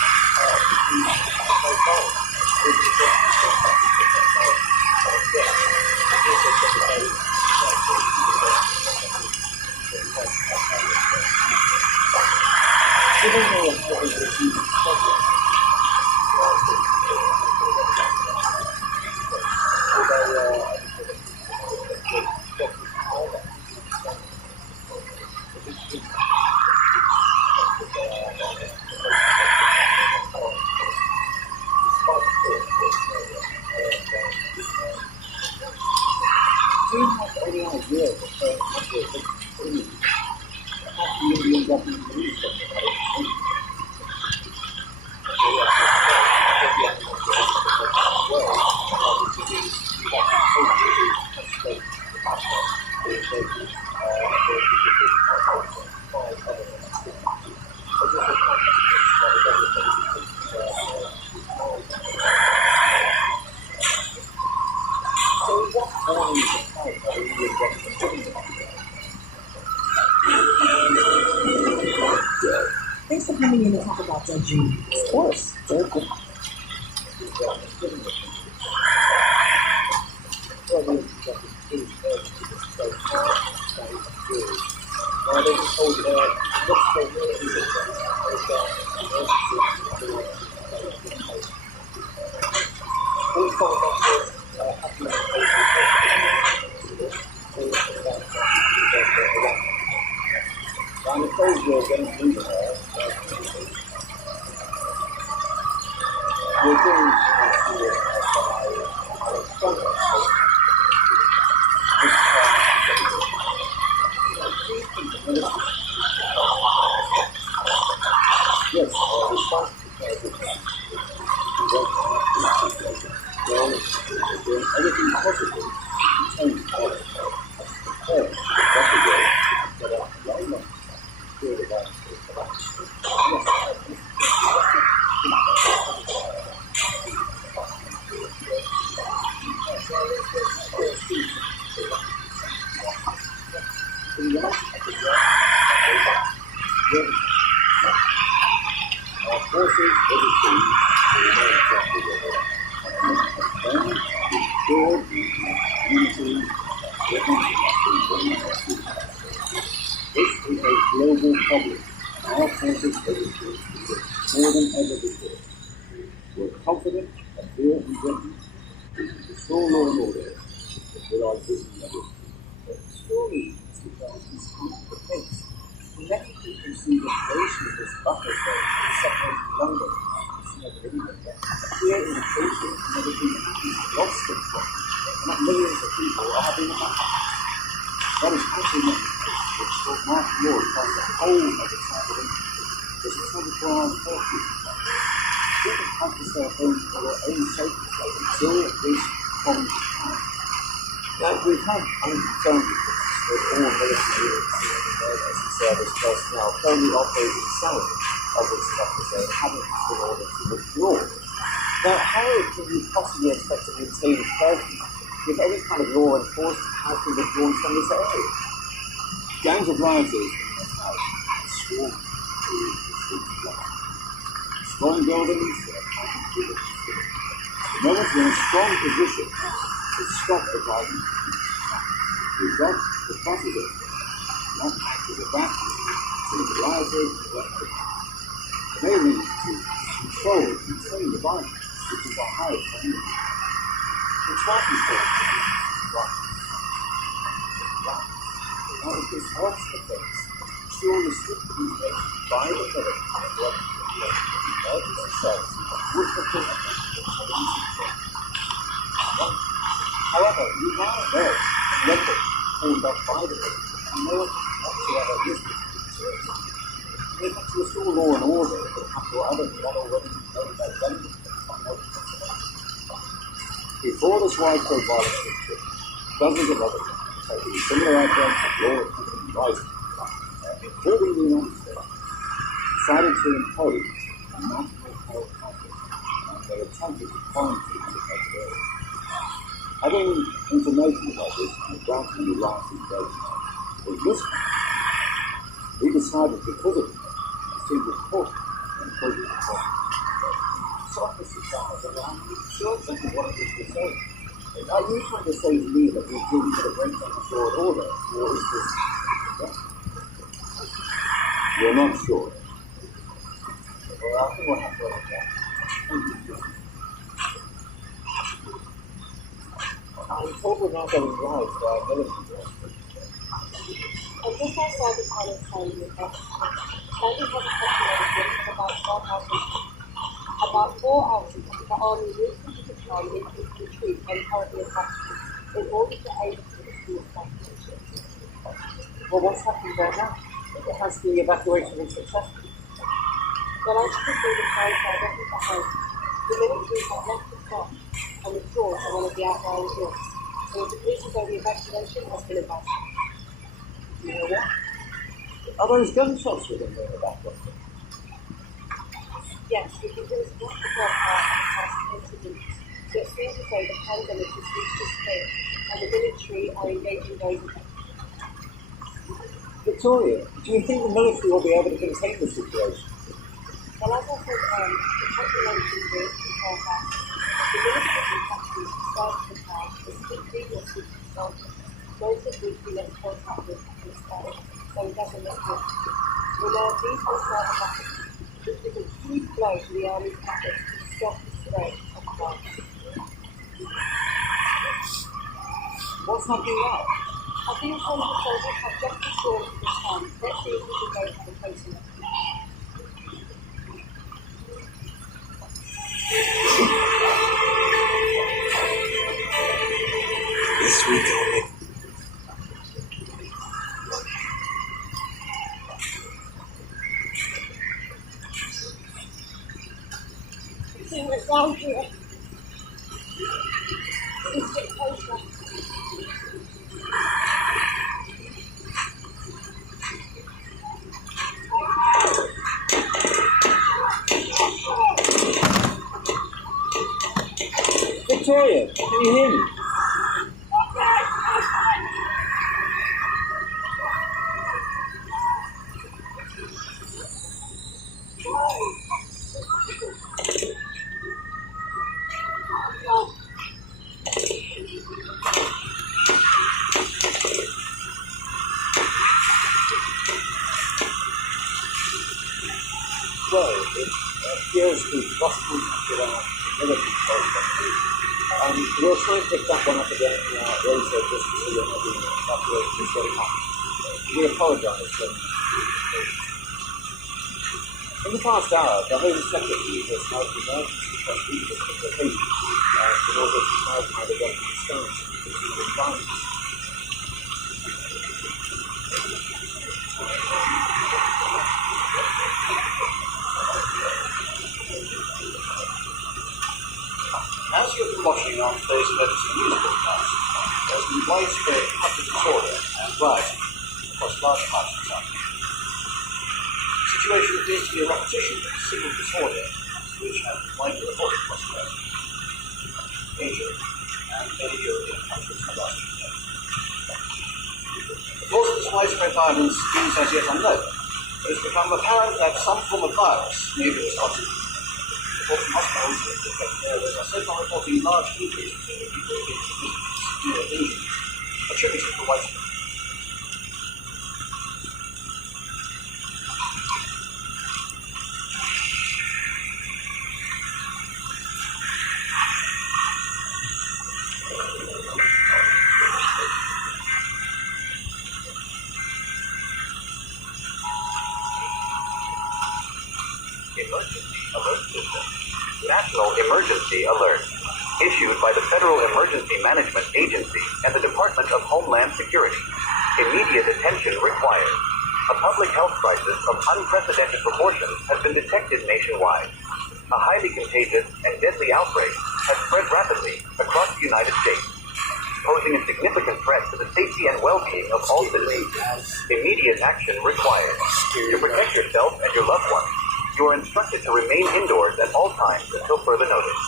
Of course. Very good. I'm afraid we're going to lose her. We're going yes, doing everything possible to change the our forces overseas remain restored unity, this is a global problem. Our forces overseas more than ever before. We're confident that here in Britain we can restore law and order with our existing measures. But surely, Mr. Jones, this can't be the case. Let me conceive the creation of this buffer zone separating London from the center of England. A clear indication that everything is lost in from, and that millions of people are having a buffer. That is actually not the case, which will mark law across the whole of the south of England. There's a 24-hour curfew. People have to stay at home for their own safety until this comes to pass. Now, we've had unconfirmed reports that all military units and emergency service personnel currently operating south of this buffer zone haven't been ordered to withdraw. Now, how can you possibly expect to maintain curfew if any kind of law enforcement has been withdrawn from this area? Gangs of rioters in this house swarm through the streets of London, destroying buildings that are attacking people. At the moment, we're in a strong position to stop the violence. We've got the president not act as a vacuum to the rioters and elected. They need to control and contain the violence, which is our highest priority. The talking point is right. Now, if this hurts the face, surely should be made by the federal government emergency services would have been however, you now know the record formed up by the government and no one whatsoever is the situation. They have to restore law and order that have to others that already know that benefit from no before this widespread violence took place, dozens of other countries have taken similar outbreaks of law and rising, including the United States, decided to impose a national health conflict, and they attempted to quarantine the affected area. Having information about this and the gradually rising rate in this country, we decided because of it to see the court and impose the problem. Sophistry trials around me, sure exactly what it is to say. Are you trying to say to me that we're doing for the breakdown of law and order, or is this? You're not sure. Well, I think we'll have to look at that. I'm told we're not getting right by our military force. And just outside the town of Sandy, Sandy has a population of about 12,000 people. About 4 hours ago, the army recently deployed into retreat and currently attacking in order to aid the evacuation. Well, what's happening there now? Has the evacuation been successful? Well, as you can see, the town directly behind the military have left the front and withdrawn to one of the outlying hills. So it appears as though the evacuation has been advanced. You know what? Are those gunshots within the evacuation? Yes, we can do is not the broadcast incidents. So it seems as though the pandemic has reached this stage and the military are engaging those attacks. Victoria, do you think the military will be able to contain the situation? Well, as I said, the population here is 12,000. The military detachment inside the town is 50 or 60 soldiers, most of which we lost contact with at this stage, so it doesn't look good. We know these will start happening. This is a huge blow to the Army's efforts to stop the spread of the virus. What's happening now? I think some of the soldiers have just restored to the town. Let's see if we can go have a closer look. This week only. See what's wrong here. Let's get closer. Victoria, can you hear me? Well, it appears we've lost contact with our military force. We'll try and pick that one up again later, just to see what the evacuation is going on. We apologise. In the past hour, the Home Secretary has held emergency conferences with the patient in order to clarify the government's stance on continuing violence. As you've been watching on today's emergency news broadcast, there's been widespread public disorder and rioting across large parts of the town. The situation appears to be a repetition of civil disorder, which have been widely reported across Europe, Asia, and many European countries in the last few days. The cause of this widespread violence is as yet unknown, but it's become apparent that some form of virus may be responsible. Reports from hospitals in the affected areas are so far reporting large increases in people with severe injuries attributed to widespread. Emergency Alert System. National Emergency Alert. Issued by the Federal Emergency Management Agency and the Department of Homeland Security. Immediate attention required. A public health crisis of unprecedented proportions has been detected nationwide. A highly contagious and deadly outbreak has spread rapidly across the United States, posing a significant threat to the safety and well-being of all citizens. Immediate action required. To protect yourself and your loved ones, you are instructed to remain indoors at all times until further notice.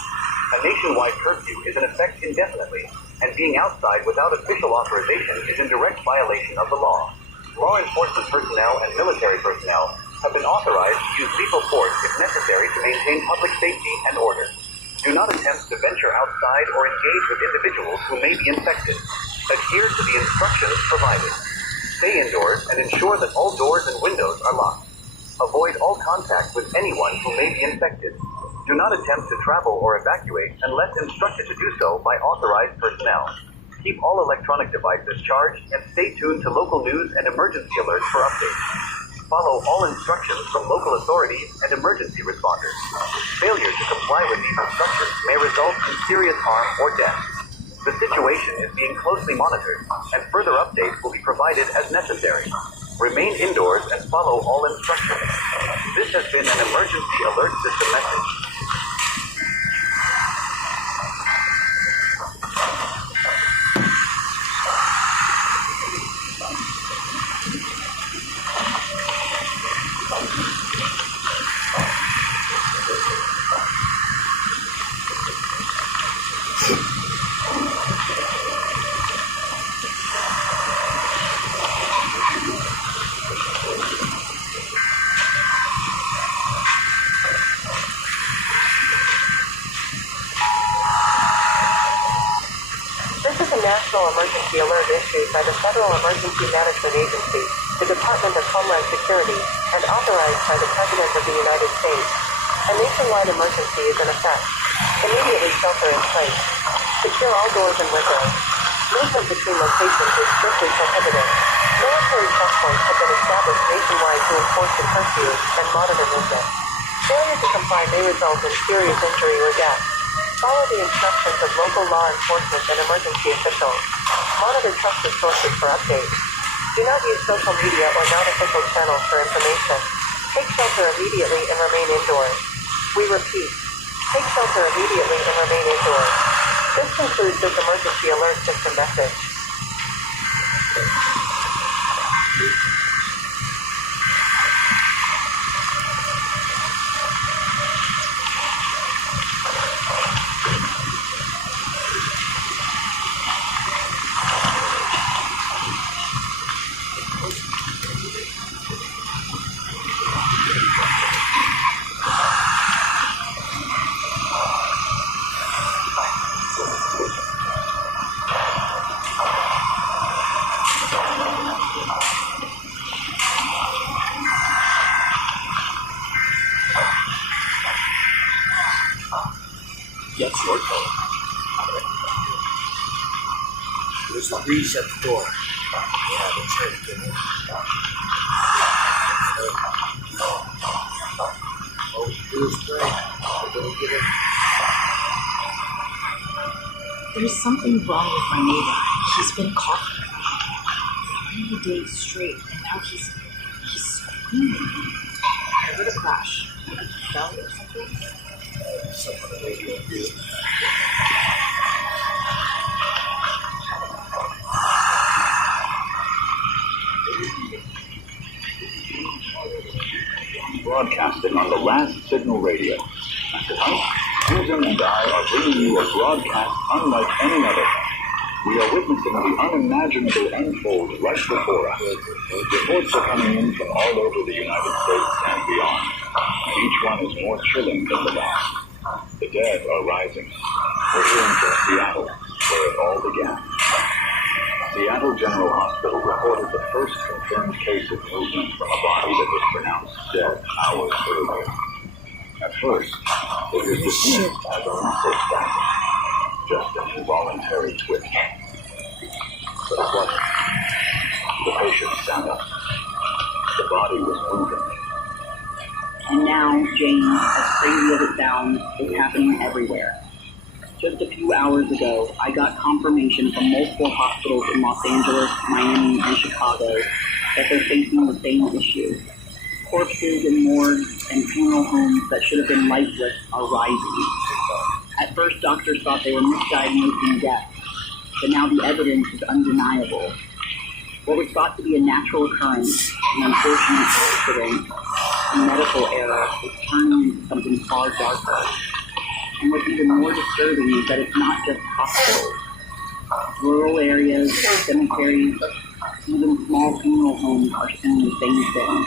A nationwide curfew is in effect indefinitely, and being outside without official authorization is in direct violation of the law. Law enforcement personnel and military personnel have been authorized to use lethal force if necessary to maintain public safety and order. Do not attempt to venture outside or engage with individuals who may be infected. Adhere to the instructions provided. Stay indoors and ensure that all doors and windows are locked. Avoid all contact with anyone who may be infected. Do not attempt to travel or evacuate unless instructed to do so by authorized personnel. Keep all electronic devices charged and stay tuned to local news and emergency alerts for updates. Follow all instructions from local authorities and emergency responders. Failure to comply with these instructions may result in serious harm or death. The situation is being closely monitored, and further updates will be provided as necessary. Remain indoors and follow all instructions. This has been an emergency alert system message. national emergency alert issued by the Federal Emergency Management Agency, the Department of Homeland Security, and authorized by the President of the United States. A nationwide emergency is in effect. Immediately shelter in place. Secure all doors and windows. Movement between locations is strictly prohibited. Military checkpoints have been established nationwide to enforce the curfew and monitor movement. Failure to comply may result in serious injury or death. Follow the instructions of local law enforcement and emergency officials. Monitor trusted sources for updates. Do not use social media or non-official channels for information. Take shelter immediately and remain indoors. We repeat, take shelter immediately and remain indoors. This concludes this emergency alert system message. Get your code. There's a breeze at the door. Yeah, they're trying to get in. All we do is pray. We're going to get in. There's something wrong with my neighbor. He's been coughing for 3 days straight, and now he's screaming. I heard a crash. Like he fell or something. Someone on the radio here. Broadcasting on the Last Signal Radio. Tonight, Susan and I are bringing you a broadcast unlike any other. We are witnessing the unimaginable unfold right before us. Reports are coming in from all over the United States and beyond. Each one is more chilling than the last. The dead are rising. We're hearing from Seattle, where it all began. Seattle General Hospital reported the first confirmed case of movement from a body that was pronounced dead hours earlier. At first, it was dismissed as a muscle spasm, just an involuntary twitch. But it wasn't. The patient sat up. The body was moving. And now, Jane, as crazy as it sounds, is happening everywhere. Just a few hours ago, I got confirmation from multiple hospitals in Los Angeles, Miami, and Chicago that they're facing the same issue. Corpses in morgues and funeral homes that should have been lifeless are rising. At first, doctors thought they were misdiagnosing death, but now the evidence is undeniable. What was thought to be a natural occurrence, an unfortunate accident, a medical error, is turning into something far darker. And what's even more disturbing is that it's not just hospitals. Rural areas, cemeteries, even small funeral homes are seeing the same thing.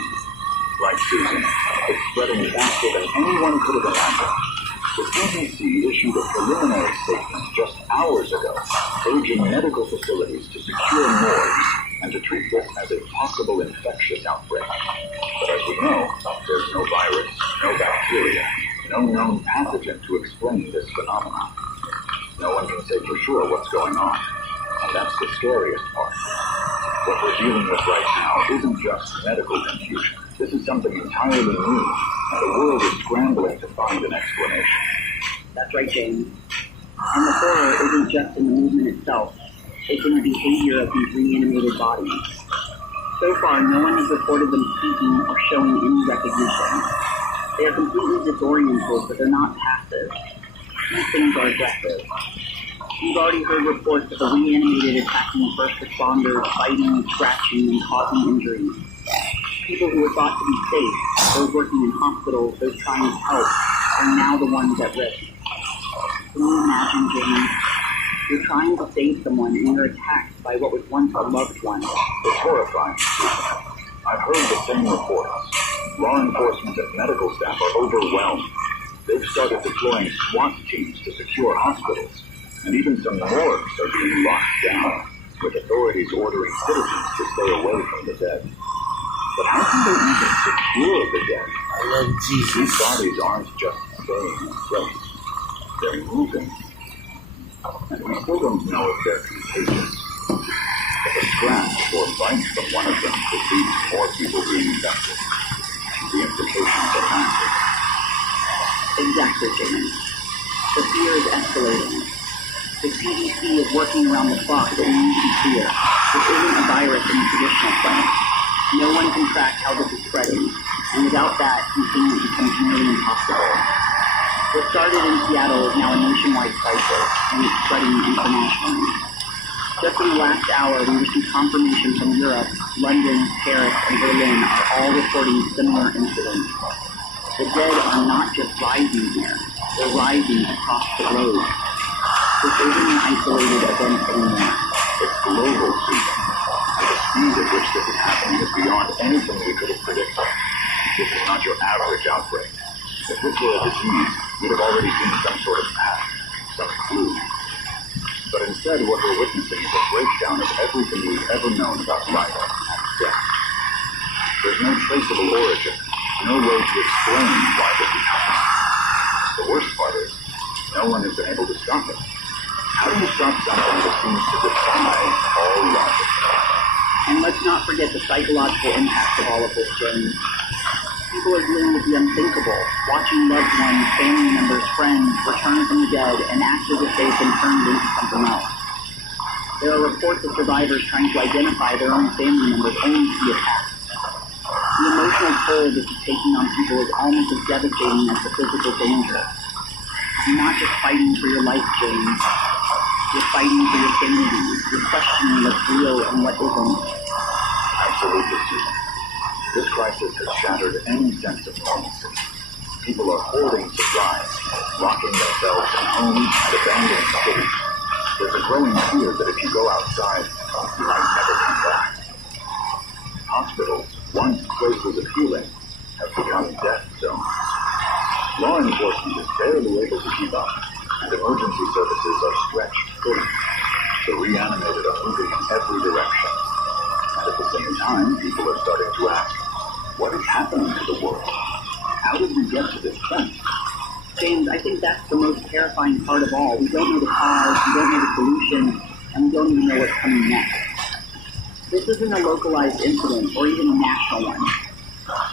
Right, Susan. It's spreading faster than anyone could have imagined. The CDC issued a preliminary statement just hours ago, urging medical facilities to secure morgues and to treat this as a possible infectious outbreak. But as we know, there's no virus, no bacteria, no known pathogen to explain this phenomenon. No one can say for sure what's going on, and that's the scariest part. What we're dealing with right now isn't just medical confusion. This is something entirely new, and the world is scrambling to find an explanation. That's right, James. And the horror isn't just in the movement itself. It's in the behavior of these reanimated bodies. So far, no one has reported them speaking or showing any recognition. They are completely disoriented, but they're not passive. These things are aggressive. We've already heard reports of the reanimated attacking first responders, fighting, scratching, and causing injuries. People who were thought to be safe, those working in hospitals, those trying to help, are now the ones at risk. Can you imagine, James? You're trying to save someone and you're attacked by what was once a loved one. It's horrifying. I've heard the same reports. Law enforcement and medical staff are overwhelmed. They've started deploying SWAT teams to secure hospitals. And even some morgues are being locked down, with authorities ordering citizens to stay away from the dead. But how can they even secure the dead? I love Jesus. These bodies aren't just staying in place. They're moving. And we still don't know if they're contagious. If a scratch or bite from one of them could lead to more people being infected. The implications are massive. Exactly, Jamie. The fear is escalating. The CDC is working around the clock, but we need to be clear. This isn't a virus in the traditional sense. No one can track how this is spreading, and without that, containment becomes nearly impossible. What started in Seattle is now a nationwide crisis, and it's spreading internationally. Just in the last hour, we received confirmation from Europe, London, Paris, and Berlin are all reporting similar incidents. The dead are not just rising here, they're rising across the globe. This isn't an isolated event anymore. It's global, Susan. The speed at which this is happening is beyond anything we could have predicted. This is not your average outbreak. If this were a disease, we'd have already seen some sort of pattern, some clue. But instead, what we're witnessing is a breakdown of everything we've ever known about life and death. There's no traceable origin, no way to explain why this is happening. The worst part is, no one has been able to stop it. How do you stop something that seems to defy all logic? And let's not forget the psychological impact of all of this, James. People are dealing with the unthinkable, watching loved ones, family members, friends return from the dead and act as if they've been turned into something else. There are reports of survivors trying to identify their own family members only to be attacked. The emotional toll this is taking on people is almost as devastating as the physical danger. You're not just fighting for your life, James. You're fighting for your sanity. You're questioning what's real and what isn't. Absolutely, Susan. This crisis has shattered any sense of normalcy. People are hoarding supplies, locking themselves in homes and abandoning cities. There's a growing fear that if you go outside, you might never come back. Hospitals, once places of healing, have become death zones. Law enforcement is barely able to keep up, and emergency services are stretched thin. The reanimated are moving in every direction. And at the same time, people are starting to ask, what is happening to the world? How did we get to this point? James, I think that's the most terrifying part of all. We don't know the cause, we don't know the solution, and we don't even know what's coming next. This isn't a localized incident, or even a national one.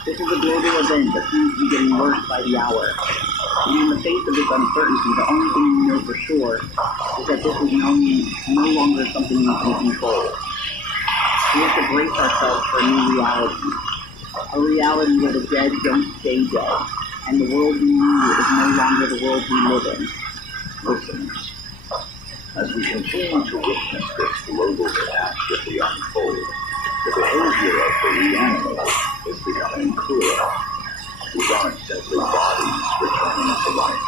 This is a global event that seems to be getting worse by the hour. And in the face of this uncertainty, the only thing we know for sure is that this is no longer something we can control. We have to brace ourselves for a new reality. A reality where the dead don't stay dead, and the world we knew is no longer the world we live in. Listeners, as we continue to witness this global catastrophe unfold, the behavior of the reanimated is becoming clearer. These aren't simply bodies returning to life.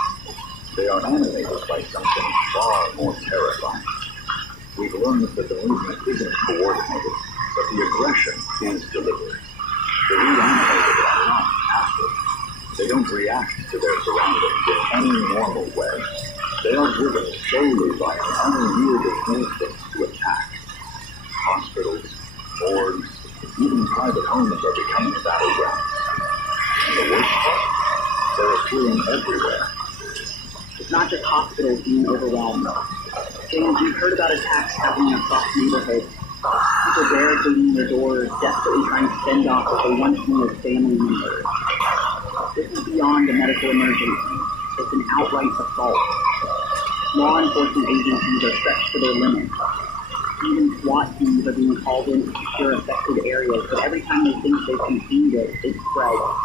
They are animated by something far more terrifying. We've learned that the movement isn't coordinated, but the aggression is deliberate. The reanimated are not passive. They don't react to their surroundings in any normal way. They are driven solely by an unyielding instinct to attack. Hospitals, morgues, even private homes are becoming battlegrounds. And the worst part? They're appearing everywhere. It's not just hospitals being overwhelmed. James, you've heard about attacks happening across neighborhoods. People barricading their doors, desperately trying to fend off what they once knew as family members. This is beyond a medical emergency. It's an outright assault. Law enforcement agencies are stretched to their limits. Even SWAT teams are being called in to secure affected areas, but every time they think they've contained it, it spreads.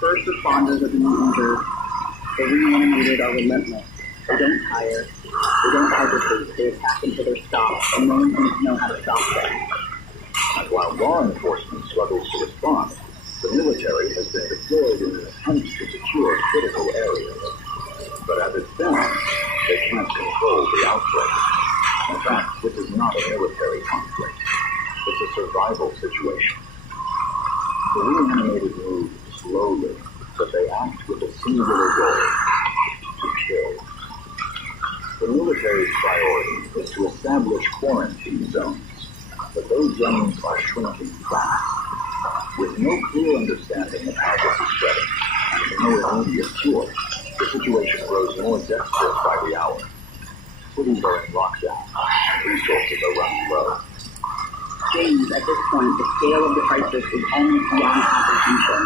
First responders are being injured. The reanimated are relentless. They don't tire. They don't hesitate. They attack until they're stopped, and no one seems to know how to stop them. And while law enforcement struggles to respond, the military has been deployed in an attempt to secure critical areas. But as it stands, they can't control the outbreak. In fact, this is not a military conflict. It's a survival situation. The reanimated move slowly, but they act with a singular goal: to kill. The military military's priority is to establish quarantine zones, but those zones are shrinking fast. With no clear understanding of how this is spreading and no immediate cure, the situation grows more desperate by the hour. Cities are in lockdown, and resources are running low. James, at this point, the scale of the crisis is almost beyond comprehension.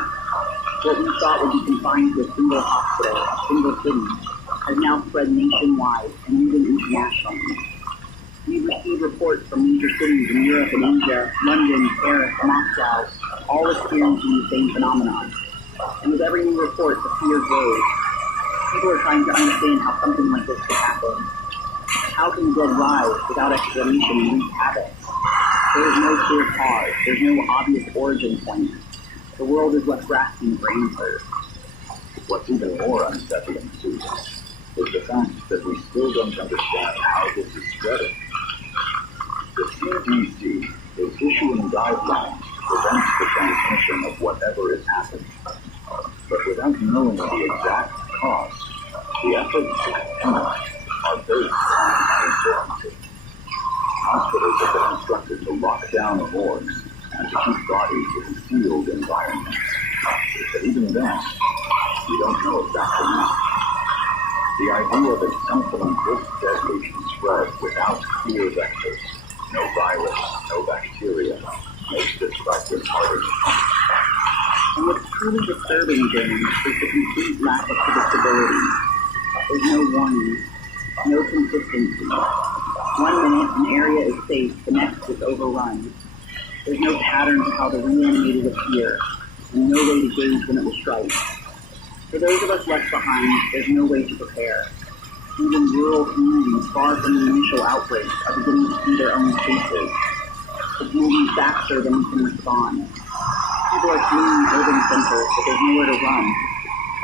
What we thought would be confined to a single hospital, a single city, has now spread nationwide and even internationally. We've received reports from major cities in Europe and Asia, London, Paris, Moscow, all experiencing the same phenomenon. And with every new report, the fear grows. People are trying to understand how something like this could happen. How can dead rise without explanation and wreak havoc? There is no clear cause. There's no obvious origin point. The world is left grasping for answers. What's even more unsettling, Susan, is the fact that we still don't understand how this is spreading. The CDC is issuing guidelines to prevent the transmission of whatever is happening. But without knowing the exact cause, the efforts to contain it are based on uncertainty. Hospitals have been instructed to lock down morgues and to keep bodies in sealed environments. But even then, we don't know exactly how. The idea that something this deadly can spread without clear vectors, no virus, no bacteria, makes this practice harder to find. And what's truly disturbing, James, is the complete lack of predictability. There's no warning, no consistency. 1 minute an area is safe, the next is overrun. There's no pattern to how the reanimated appear, and no way to gauge when it will strike. For those of us left behind, there's no way to prepare. Even rural communities far from the initial outbreak are beginning to see their own cases. It's moving faster than we can respond. People are fleeing urban centers, but there's nowhere to run.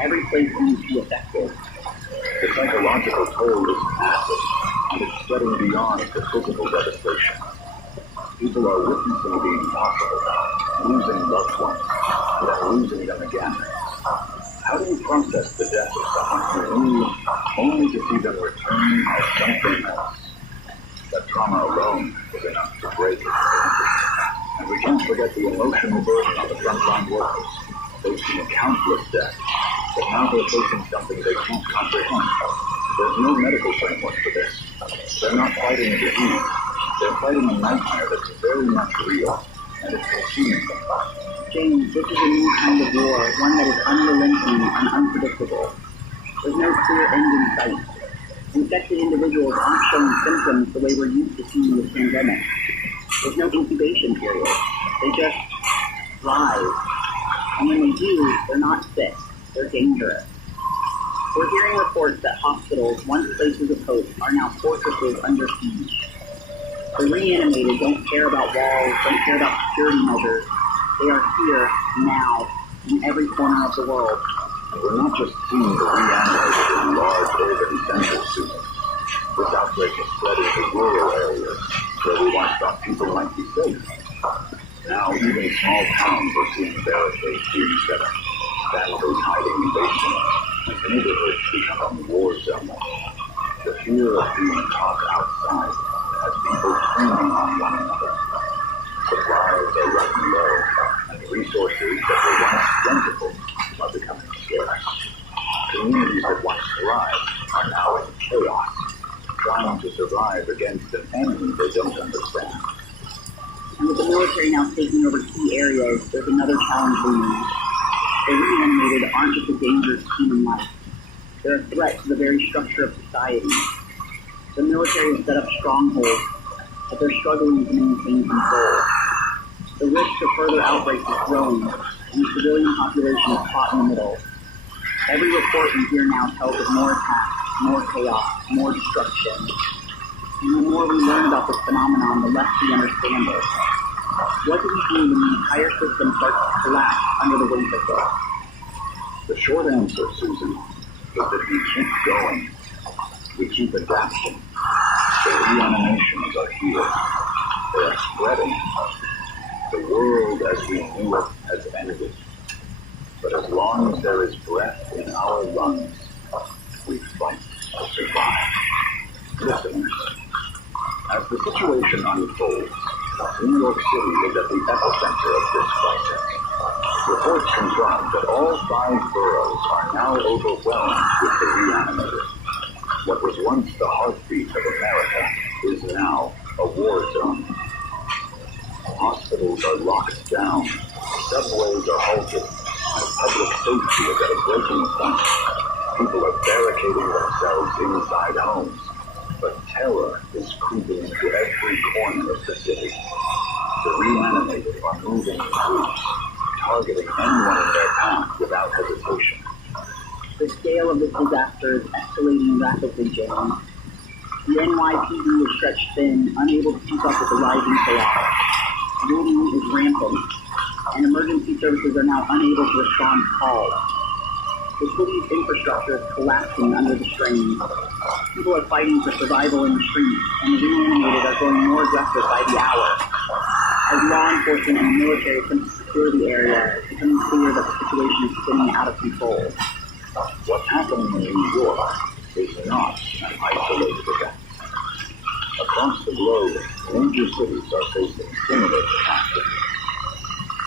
Every place needs to be affected. The psychological toll is massive, and it's spreading beyond the physical devastation. People are witnessing the impossible, losing loved ones, then losing them again. How do you process the death of someone you knew, only to see them return as something else? That trauma alone is enough to break it. And we can't forget the emotional burden on the frontline workers, facing countless deaths, but now they're facing something they can't comprehend. There's no medical framework for this. They're not fighting a disease. They're fighting a nightmare that's very much real, and it's consuming them. James, this is a new kind of war, one that is unrelenting and unpredictable. There's no clear end in sight. Infected individuals aren't showing symptoms the way we're used to seeing with pandemics. There's no incubation period. They just thrive. And when they do, they're not sick. They're dangerous. We're hearing reports that hospitals, once places of hope, are now fortresses under siege. The reanimated don't care about walls, don't care about security measures. They are here, now, in every corner of the world. And we're not just seeing the reanimated in large urban centers, Susan. This outbreak is spreading to rural areas where we once thought people might be safe. Now even small towns are seeing barricades being set up, families hiding in basements, and neighborhoods becoming war zones. The fear of being caught outside has people screaming on one another. Supplies are running low, and resources that were once plentiful are becoming scarce. Communities that once thrived are now in chaos, trying to survive against an enemy they don't understand. And with the military now taking over key areas, there's another challenge looming. The reanimated aren't just a danger to human life. They're a threat to the very structure of society. The military has set up strongholds, but they're struggling to maintain control. The risk of further outbreaks is growing, and the civilian population is caught in the middle. Every report we hear now tells of more attacks, more chaos, more destruction. And the more we learn about this phenomenon, the less we understand it. What do we do when the entire system starts to collapse under the weight of this? The short answer, Susan, is that we keep going. We keep adapting. The reanimations are here. They are spreading. The world as we knew it has ended. But as long as there is breath in our lungs, we fight to survive. Listeners, as the situation unfolds, New York City is at the epicenter of this crisis. Reports confirm that all 5 boroughs are now overwhelmed with the reanimated. What was once the heartbeat of America is now a war zone. Hospitals are locked down, subways are halted, and public safety is at a breaking point. People are barricading themselves inside homes, but terror is creeping into every corner of the city. The reanimated are moving in groups, targeting anyone in their path without hesitation. The scale of this disaster is escalating rapidly, James. The NYPD is stretched thin, unable to keep up with the rising chaos. Looting is rampant, and emergency services are now unable to respond to calls. The city's infrastructure is collapsing under the strain. People are fighting for survival in the streets, and the reanimated are growing more aggressive by the hour. As law enforcement and the military attempt to secure the area, it's becoming clear that the situation is spinning out of control. What's happening in New York is not an isolated event. Across the globe, major cities are facing similar catastrophes.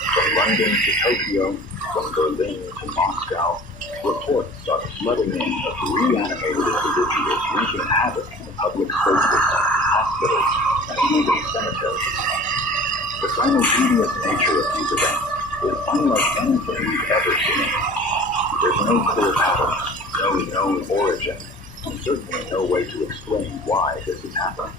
From London to Tokyo, from Berlin to Moscow, reports are flooding in of reanimated individuals wreaking havoc in public spaces, hospitals, and even cemeteries. The simultaneous nature of these events is unlike anything we've ever seen. There's no clear pattern, no known origin, and certainly no way to explain why this has happened.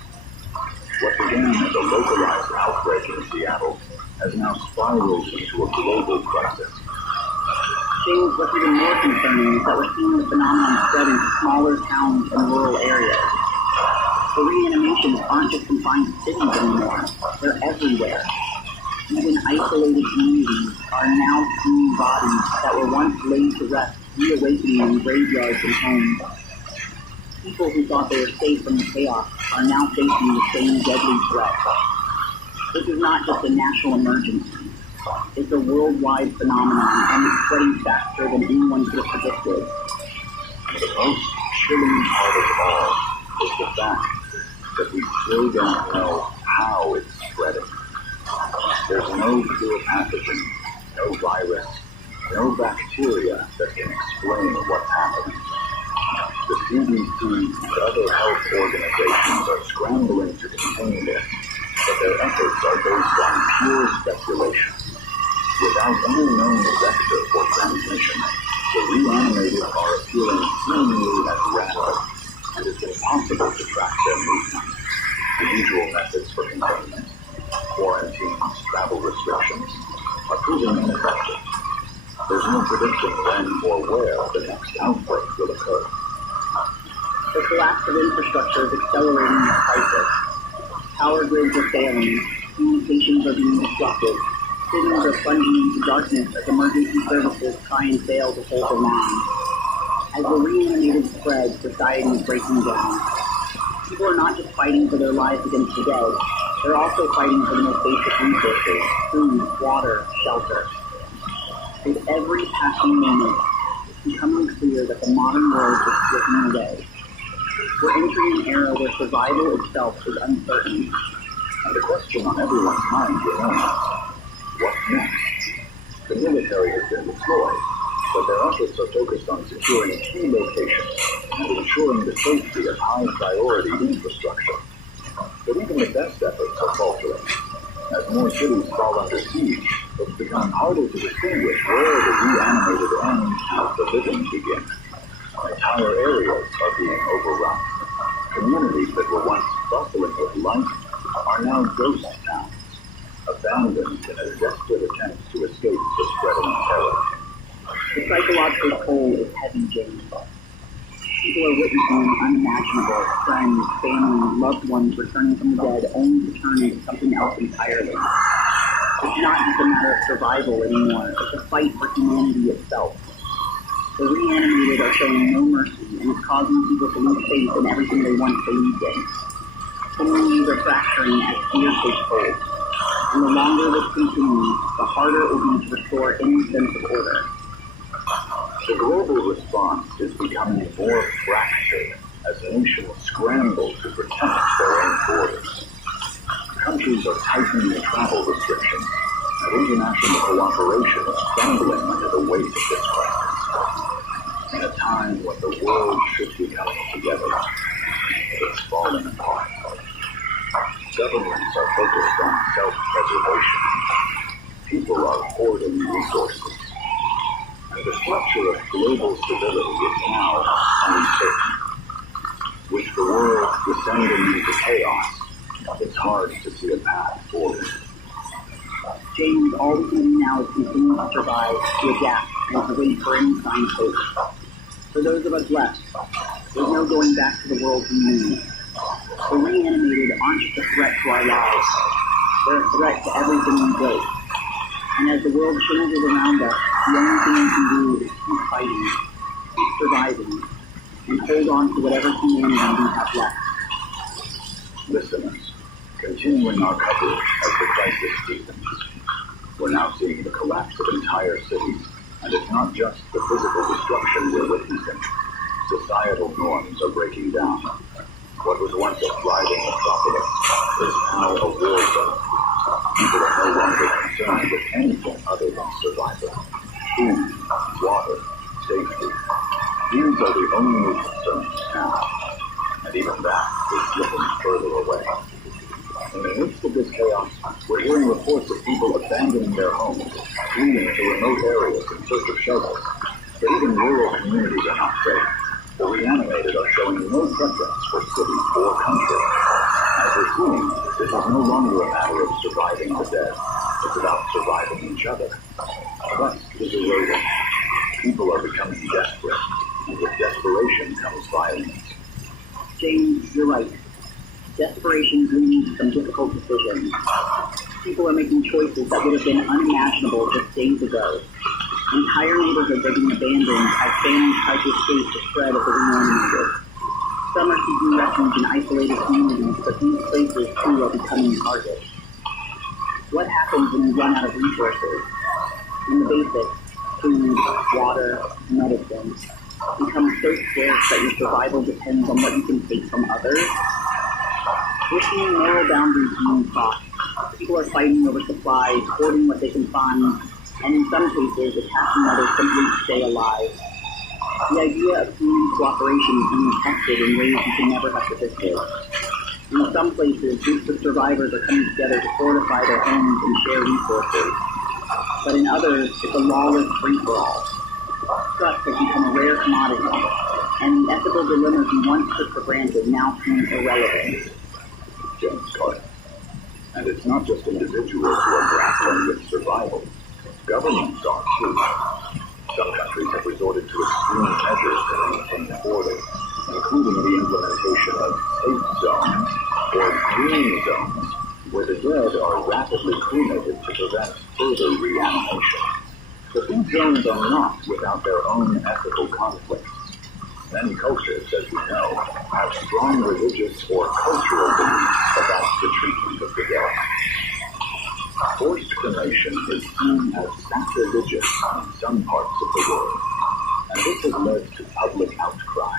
What began as a localized outbreak in Seattle has now spiraled into a global crisis. James, what's even more concerning is that we're seeing the phenomenon spread into smaller towns and rural areas. The reanimations aren't just confined to cities anymore, they're everywhere. Even isolated communities are now seeing bodies that were once laid to rest, reawakening in graveyards and homes. People who thought they were safe from the chaos are now facing the same deadly threat. This is not just a national emergency. It's a worldwide phenomenon, and it's spreading faster than anyone could have predicted. The most chilling part of all is the fact that we still don't know how it's spreading. There's no pure pathogen, no virus, no bacteria that can explain what's happening. The CDC and other health organizations are scrambling to contain this, but their efforts are based on pure speculation. Without any known vector for transmission, the reanimated are appearing seemingly at random, and it's impossible to track their movements. The usual methods for containment, quarantines, travel restrictions, are proving ineffective. There's no prediction when or where the next outbreak will occur. The collapse of infrastructure is accelerating this crisis. Power grids are failing, communications are being disrupted, cities are plunging into darkness as emergency services try and fail to hold the line. As the reanimated spread, society is breaking down. People are not just fighting for their lives against the dead, they're also fighting for the most basic resources: food, water, shelter. With every passing moment, it's becoming clear that the modern world is slipping away. We're entering an era where survival itself is uncertain. And the question on everyone's mind remains, what next? The military has been deployed, but their efforts are focused on securing key locations and ensuring the safety of high-priority infrastructure. But even the best efforts are faltering. As more cities fall under siege, it's become harder to distinguish where the reanimated end and the living begin. Entire areas are being overrun. Communities that were once bustling with life are now ghost towns, abandoned in a desperate attempt to escape the spreading terror. The psychological toll is heavy, James. People are witnessing the unimaginable: friends, family, loved ones returning from the dead only to turn into something else entirely. It's not just a matter of survival anymore, it's a fight for humanity itself. The reanimated are showing no mercy, and it's causing people to lose faith in everything they once believed in. Communities are fracturing as fear takes hold. And the longer this continues, the harder it will be to restore any sense of order. The global response is becoming more fractured, as nations scramble to protect their own borders. Countries are tightening travel restrictions, and international cooperation is crumbling under the weight of this crisis. In a time when the world should be coming together, it's falling apart. Governments are focused on self-preservation. People are hoarding resources. And the structure of global stability is now uncertain. With the world descending into chaos, it's hard to see a path forward. James, all we can do now is continue to survive, to adapt, and to wait for any sign of hope. For those of us left, there's no going back to the world we knew. The reanimated aren't just a threat to our lives. They're a threat to everything we built. And as the world changes around us, the only thing we can do is keep fighting, keep surviving, and hold on to whatever humanity we have left. Listeners, continuing our coverage as the crisis deepens, we're now seeing the collapse of entire cities, and it's not just the physical destruction we're witnessing. Societal norms are breaking down. What was once a thriving metropolis is now a war zone. People are no longer concerned with anything other than survival. Food, water, safety. These are the only concerns now. And even that is slipping further away. In the midst of this chaos, we're hearing reports of people abandoning their homes, fleeing to remote areas in search of shelter. But even rural communities are not safe. The reanimated are showing no preference for city or country. As we're seeing, this is no longer a matter of surviving the dead. It's about surviving each other. Trust is eroding. People are becoming desperate, and with desperation comes violence. James, you're right. Desperation brings some difficult decisions. People are making choices that would have been unimaginable just days ago. Entire neighborhoods are being abandoned as families try to escape the spread of the reanimated. Some are seeking refuge in isolated communities, but these places too are becoming targets. What happens when you run out of resources? When the basics, food, water, medicine, become so scarce that your survival depends on what you can take from others? We're seeing moral boundaries being crossed. People are fighting over supplies, hoarding what they can find, and in some cases, attacking others simply to stay alive. The idea of human cooperation is being tested in ways we can never have predicted. In some places, groups of survivors are coming together to fortify their homes and share resources. But in others, it's a lawless free-for-all. Trust has become a rare commodity, and the ethical dilemmas we once took for granted now seem irrelevant. James Carter. And it's not just individuals who are grappling with survival. Governments are too. Some countries have resorted to extreme measures to maintain order, including the implementation of safe zones or green zones, where the dead are rapidly cremated to prevent further reanimation. But these zones are not without their own ethical conflicts. Many cultures, as we know, have strong religious or cultural beliefs about the treatment of the dead. Forced cremation is seen as sacrilegious in some parts of the world, and this has led to public outcry.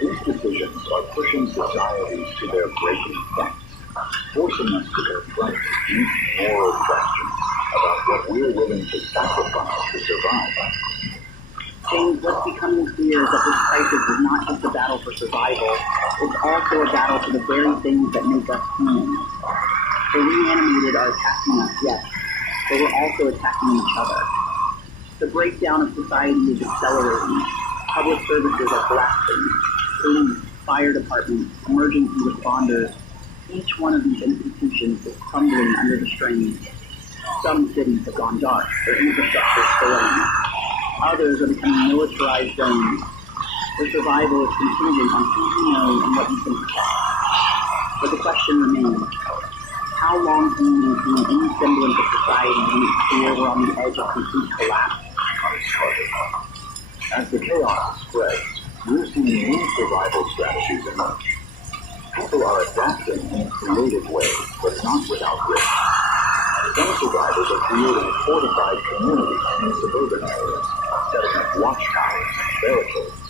These decisions are pushing societies to their breaking point, forcing us to confront deep moral questions about what we're willing to sacrifice to survive. James, what's becoming clear is that this crisis is not just a battle for survival, it's also a battle for the very things that make us human. The reanimated are attacking us, yes, but we're also attacking each other. The breakdown of society is accelerating. Public services are collapsing. Police, fire departments, emergency responders, each one of these institutions is crumbling under the strain. Some cities have gone dark, their infrastructure is failing. Others are becoming militarized zones. Their survival is contingent on who you know and what you can protect. But the question remains, how long can we maintain any semblance of society when it's clear we're on the edge of complete collapse? As the chaos spreads, we're seeing new survival strategies emerge. People are adapting in creative ways, but not without risk. Some survivors are creating fortified communities in suburban areas, setting up watchtowers and barricades.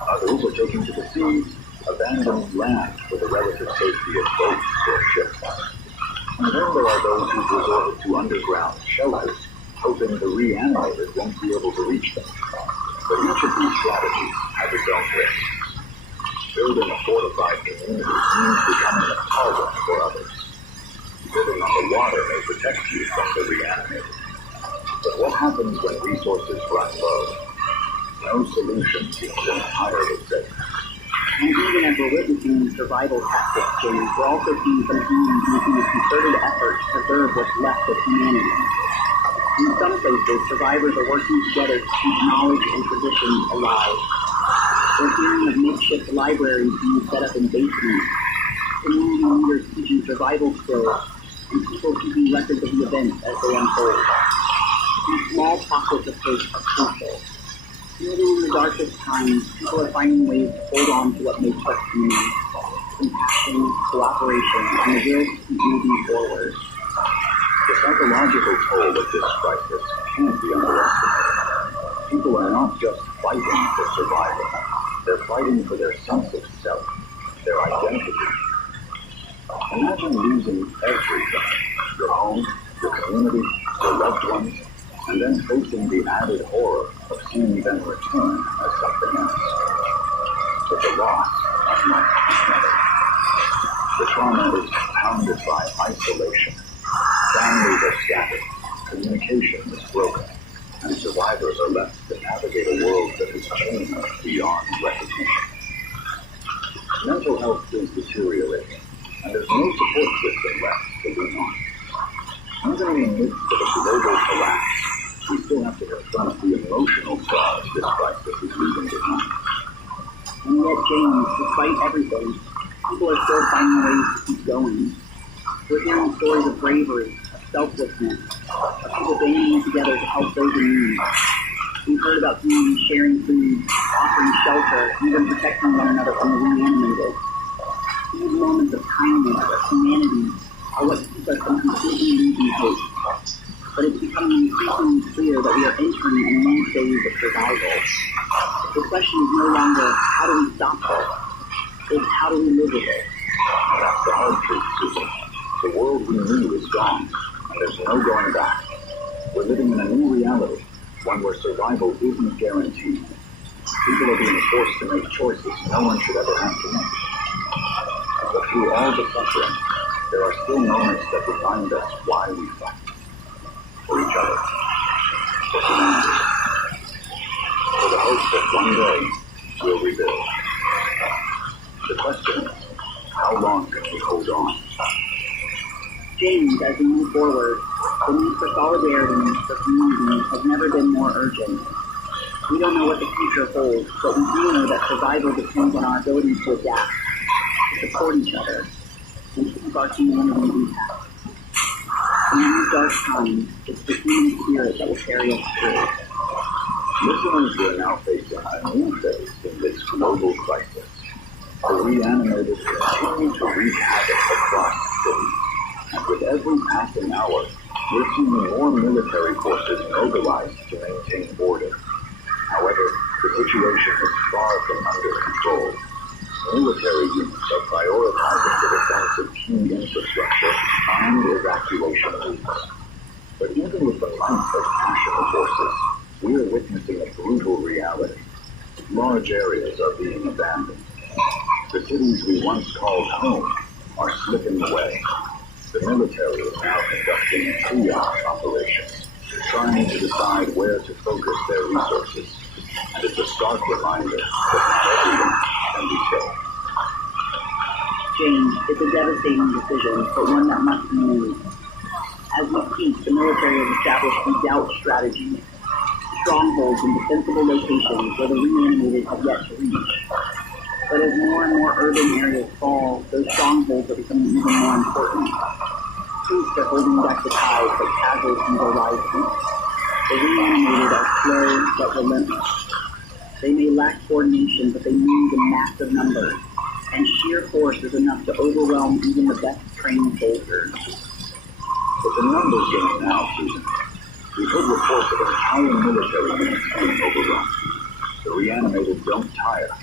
Others are taken to the sea, abandoned land for the relative safety of boats or ships. And then there are those who've resorted to underground shelters, hoping the reanimated won't be able to reach them. But each of these strategies has its own risk. Building a fortified community means becoming a target for others. Living on the water may protect you from the reanimated. But what happens when resources run low? No solution seems entirely safe. And even as we're witnessing these survival tactics, James, we're also seeing some humans making a concerted effort to preserve what's left of humanity. In some places, survivors are working together to keep knowledge and traditions alive. We're hearing of makeshift libraries being set up in basements, community leaders teaching survival skills, and people keeping records of the events as they unfold. These small pockets of hope are crucial. Even in the darkest times, people are finding ways to hold on to what makes us human. Compassion, cooperation, and the will to keep moving forward. The psychological toll of this crisis can't be underestimated. People are not just fighting for survival. They're fighting for their sense of self, their identity. Imagine losing everything. Your home, your community, your loved ones, and then facing the added horror of seeing them return as something else. It's a loss, unlike another. The trauma is compounded by isolation. Families are scattered, communication is broken, and survivors are left to navigate a world that has changed beyond recognition. Mental health is deteriorating, and there's no support system left to lean on. Even in the midst of a global collapse, we still have to confront the emotional scars this crisis is leaving behind. And yet, James, despite everything, people are still finding ways to keep going. We're hearing stories of bravery, of selflessness, of people banding together to help those in need. We've heard about communities sharing food, offering shelter, even protecting one another from the reanimated. These moments of kindness, of humanity, are what keep us from completely losing hope. But it's becoming increasingly clear that we are entering a new phase of survival. The question is no longer, how do we stop this? It's how do we live with it? That's the hard truth, Susan. The world we knew is gone, and there's no going back. We're living in a new reality, one where survival isn't guaranteed. People are being forced to make choices no one should ever have to make. But through all the suffering, there are still moments that remind us why we fight. For each other. For humanity. For the hope that one day we'll rebuild. The question is, how long can we hold on? James, as we move forward, the need for solidarity, for community, has never been more urgent. We don't know what the future holds, but we do know that survival depends on our ability to adapt, to support each other, and keep our humanity intact. In these dark times, it's the human spirit that will carry us through. Listeners, we're now facing a new phase in this global crisis. The reanimated continue to wreak havoc across the city. And with every passing hour, we're seeing more military forces mobilized to maintain order. However, the situation is far from under control. Military units are prioritizing the defense of key infrastructure and evacuation routes. But even with the might of national forces, we are witnessing a brutal reality. Large areas are being abandoned. The cities we once called home are slipping away. The military is now conducting triage operations, trying to decide where to focus their resources. And it's a stark reminder that not everyone can be killed. James, it's a devastating decision, but one that must be made. As we speak, the military has established redoubt strategies, strongholds in defensible locations where the reanimated have yet to reach. But as more and more urban areas fall, those strongholds are becoming even more important. Troops are holding back the tide, but casualties are rising. The reanimated are slow but relentless. They may lack coordination, but they move in massive numbers, and sheer force is enough to overwhelm even the best trained soldiers. It's a numbers game now, Susan. We've heard reports of entire military units being overrun. The reanimated don't tire,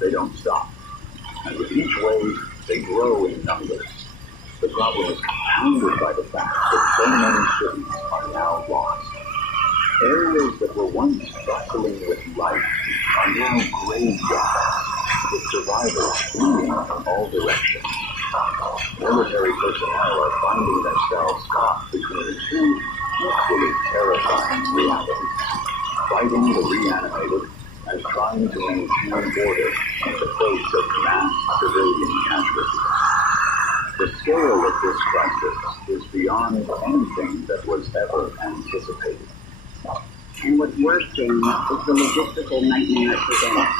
they don't stop. And with each wave, they grow in numbers. The problem is compounded by the fact that so many cities are now lost. Areas that were once bustling with life are now graveyards, with survivors fleeing from all directions. Military personnel are finding themselves caught between two equally terrifying realities: fighting the reanimated and trying to maintain order in the face of mass civilian casualties. The scale of this crisis is beyond anything that was ever anticipated. And what's worse, James, is the logistical nightmare it presents.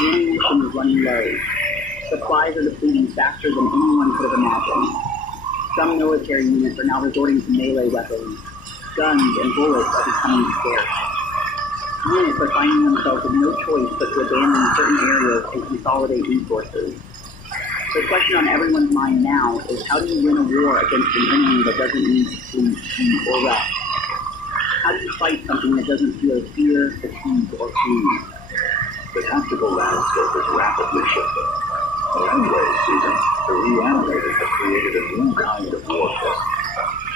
Ammunition is running low. Supplies are depleting faster than anyone could have imagined. Some military units are now resorting to melee weapons. Guns and bullets are becoming scarce. Units are finding themselves with no choice but to abandon certain areas and consolidate resources. The question on everyone's mind now is, how do you win a war against an enemy that doesn't need to sleep, eat, or rest? How do you fight something that doesn't feel fear, fatigue, or pain? The tactical landscape is rapidly shifting. In many ways, Susan, the reanimators have created a new kind of warfare,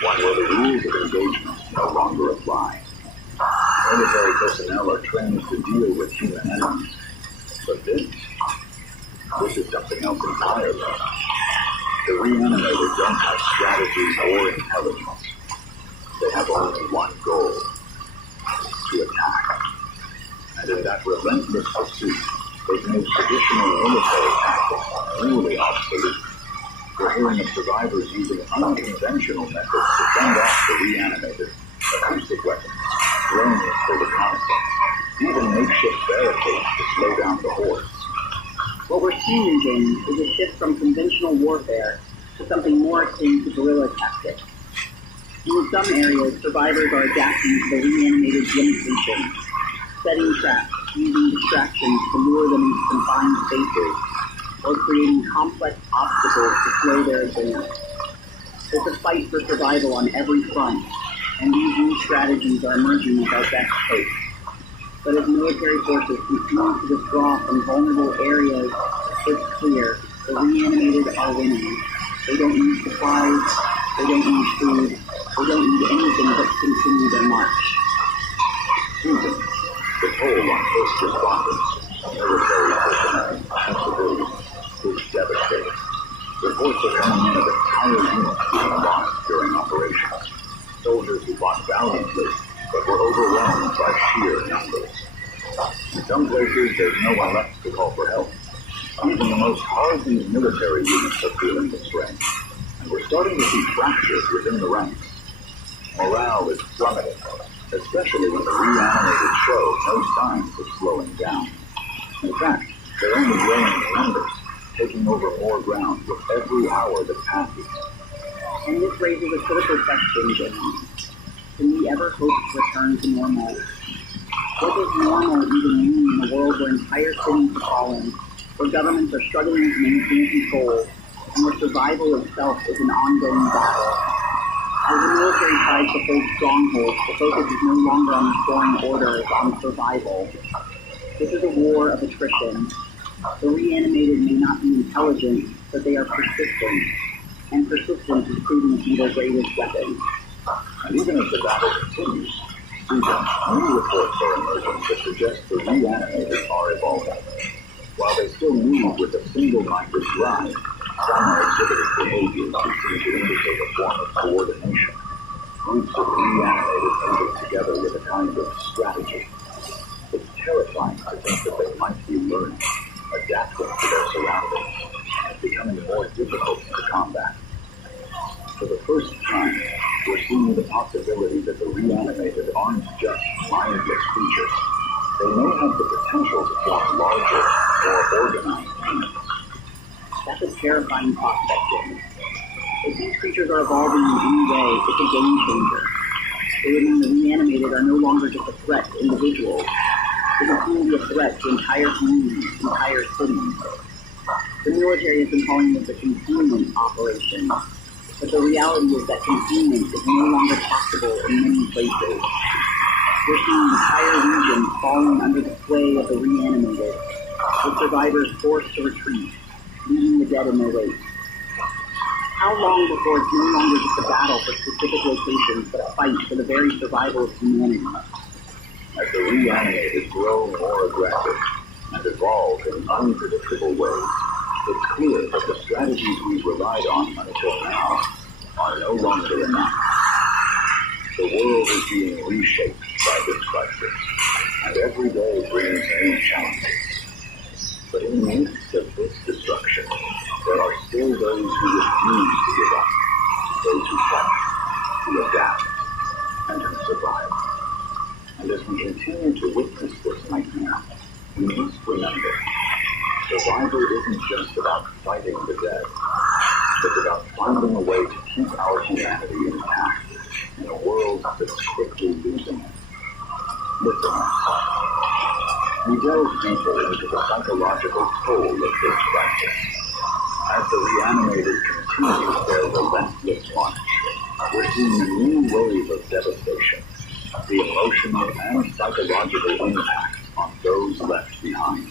one where the rules of engagement no longer apply. Military personnel are trained to deal with human enemies, but this is something else entirely. The reanimators don't have strategy or intelligence. They have only one goal: to attack. And in that relentless pursuit, they've made traditional military tactics nearly obsolete. We're hearing of survivors using unconventional methods to fend off the reanimated: acoustic weapons, drones for reconnaissance, even makeshift barricades to slow down the hordes. What we're seeing, James, is a shift from conventional warfare to something more akin to guerrilla tactics. In some areas, survivors are adapting to the reanimated limitation, setting traps, using distractions to lure them into confined spaces, or creating complex obstacles to slow their advance. It's a fight for survival on every front, and these new strategies are emerging with our best hope. But as military forces continue to withdraw from vulnerable areas, it's clear the reanimated are winning. They don't need supplies, they don't need food, they don't need anything but to continue their march. Susan, the toll on first responders, military personnel, and civilians is devastating. Reports are coming in of entire units being lost during operations. Soldiers who fought valiantly, but were overwhelmed by sheer numbers. In some places, there's no one left to call for help. Even the most hardened military units are feeling the strain, and we're starting to see fractures within the ranks. Morale is plummeting, especially when the reanimated show no signs of slowing down. In fact, they're only growing in numbers, taking over more ground with every hour that passes. And this raises a critical question, James. Can we ever hope to return to normal? What does normal even mean in a world where entire cities are falling, where governments are struggling to maintain control, and where survival itself is an ongoing battle? As the military tries to hold strongholds, the focus is no longer on restoring order, it's on survival. This is a war of attrition. The reanimated may not be intelligent, but they are persistent, and persistence is proving to be their greatest weapon. And even as the battle continues, Susan, new reports are emerging that suggest the reanimated are evolving. While they still move with a single-minded drive, some are exhibiting behaviors that seem to indicate a form of coordination. Groups of reanimated moving together with a kind of strategy. It's terrifying to think that they might be learning, adapting to their surroundings, and becoming more difficult to combat. For the first time, we're seeing the possibility that the reanimated aren't just mindless creatures. They may have the potential to form larger, more organized units. That's a terrifying prospect, James. If these creatures are evolving in any way, it's a game changer. It would mean the reanimated are no longer just a threat to individuals. It would soon be a threat to entire communities, entire cities. The military has been calling this a containment operation, but the reality is that containment is no longer possible in many places. We're seeing entire regions falling under the sway of the reanimated, with survivors forced to retreat, leaving the dead in their wake. How long before it's no longer just a battle for specific locations, but a fight for the very survival of humanity? As the reanimated grow more aggressive and evolve in unpredictable ways, it's clear that the strategies we've relied on until now are no longer enough. The world is being reshaped by this crisis, and every day brings new challenges. But in the midst of this destruction, there are still those who refuse to give up, those who fight, who adapt, and who survive. And as we continue to witness this nightmare, we must remember, survival isn't just about fighting the dead. It's about finding a way to keep our humanity intact in a world that's quickly losing it. Listen, we delve deeper into the psychological toll of this crisis. As the reanimated continue their relentless march, we're seeing a new wave of devastation, the emotional and psychological impact on those left behind.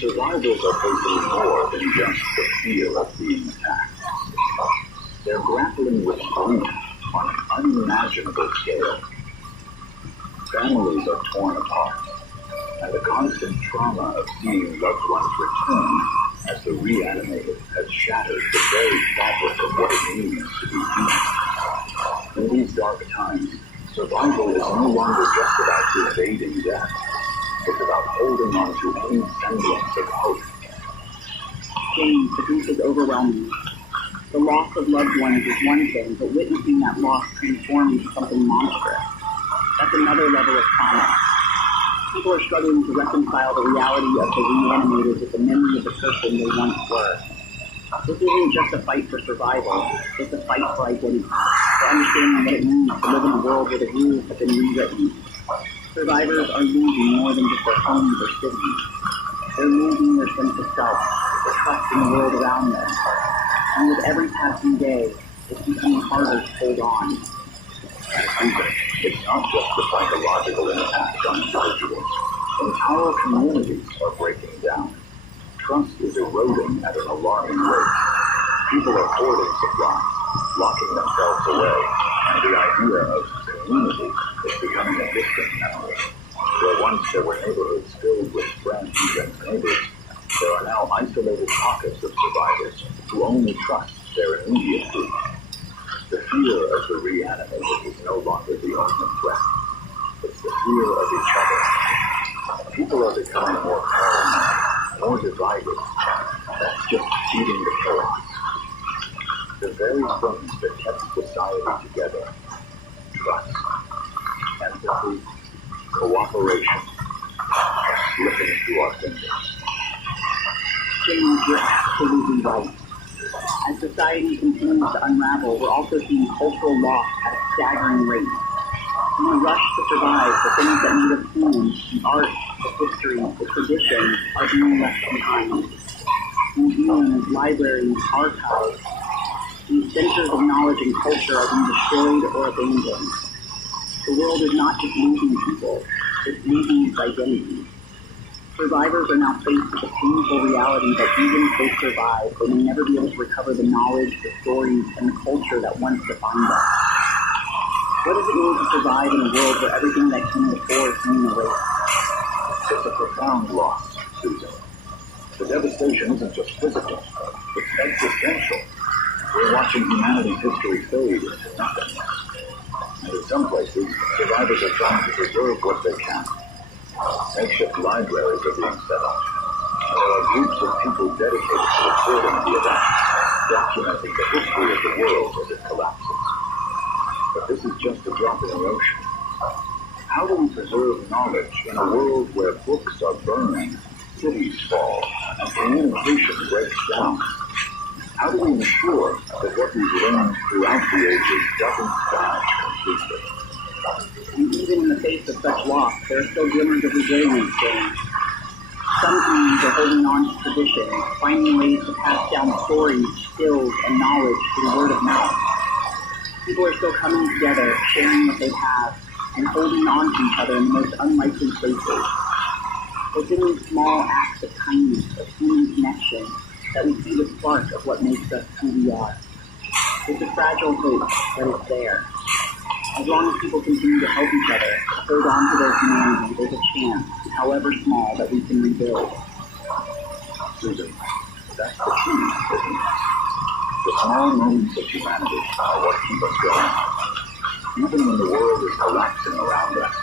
Survivors are facing more than just the fear of being attacked. They're grappling with grief on an unimaginable scale. Families are torn apart, and the constant trauma of seeing loved ones return as the reanimated has shattered the very fabric of what it means to be human. In these dark times, survival is no longer just about evading death. It's about holding on to any semblance of hope. James, the grief is overwhelming. The loss of loved ones is one thing, but witnessing that loss transform into something monstrous, that's another level of trauma. People are struggling to reconcile the reality of the reanimated with the memory of the person they once were. This isn't just a fight for survival, it's a fight for identity, for understanding what it means to live in a world where the rules have been rewritten. Survivors are losing more than just their homes or cities. They're losing their sense of self, their trust in the world around them. And with every passing day, it's becoming harder to hold on. It's not just the psychological impact on individuals. Entire communities are breaking down. Trust is eroding at an alarming rate. People are hoarding supplies, locking themselves away, and the idea of community is becoming a distant memory. Where once there were neighborhoods filled with friends and neighbors, there are now isolated pockets of survivors who only trust their immediate group. The fear of the reanimated is no longer the only threat. It's the fear of each other. People are becoming more paranoid, more divided. That's just feeding the chaos. The very things that kept society together, trust, empathy, cooperation, are slipping through our fingers. James, you're absolutely right. As society continues to unravel, we're also seeing cultural loss at a staggering rate. In the rush to survive, the things that made us human, the art, the history, the tradition, are being left behind. Museums, libraries, archives, these centers of knowledge and culture are being destroyed or abandoned. The world is not just losing people, it's losing its identity. Survivors are now faced with the painful reality that even if they survive, they may never be able to recover the knowledge, the stories, and the culture that once defined us. What does it mean to survive in a world where everything that came before is being erased? It's a profound loss, Susan. The devastation isn't just physical, it's existential. We're watching humanity's history fade into nothingness. And in some places, survivors are trying to preserve what they can. Makeshift libraries are being set up. There are groups of people dedicated to recording the events, documenting the history of the world as it collapses. But this is just a drop in the ocean. How do we preserve knowledge in a world where books are burned, cities fall, and communication breaks down? How do we ensure that what we've learned throughout the ages doesn't die completely? And even in the face of such loss, there are still glimmers of resilience, James. Some communities are holding on to tradition, finding ways to pass down stories, skills, and knowledge through word of mouth. People are still coming together, sharing what they have, and holding on to each other in the most unlikely places. It's in these small acts of kindness, of human connection, that we see the spark of what makes us who we are. It's a fragile hope, but it's there. As long as people continue to help each other, hold on to their humanity, there's a chance, however small, that we can rebuild. Susan, that's the key, isn't it? The small moments of humanity are what keep us going. Even when the world is collapsing around us,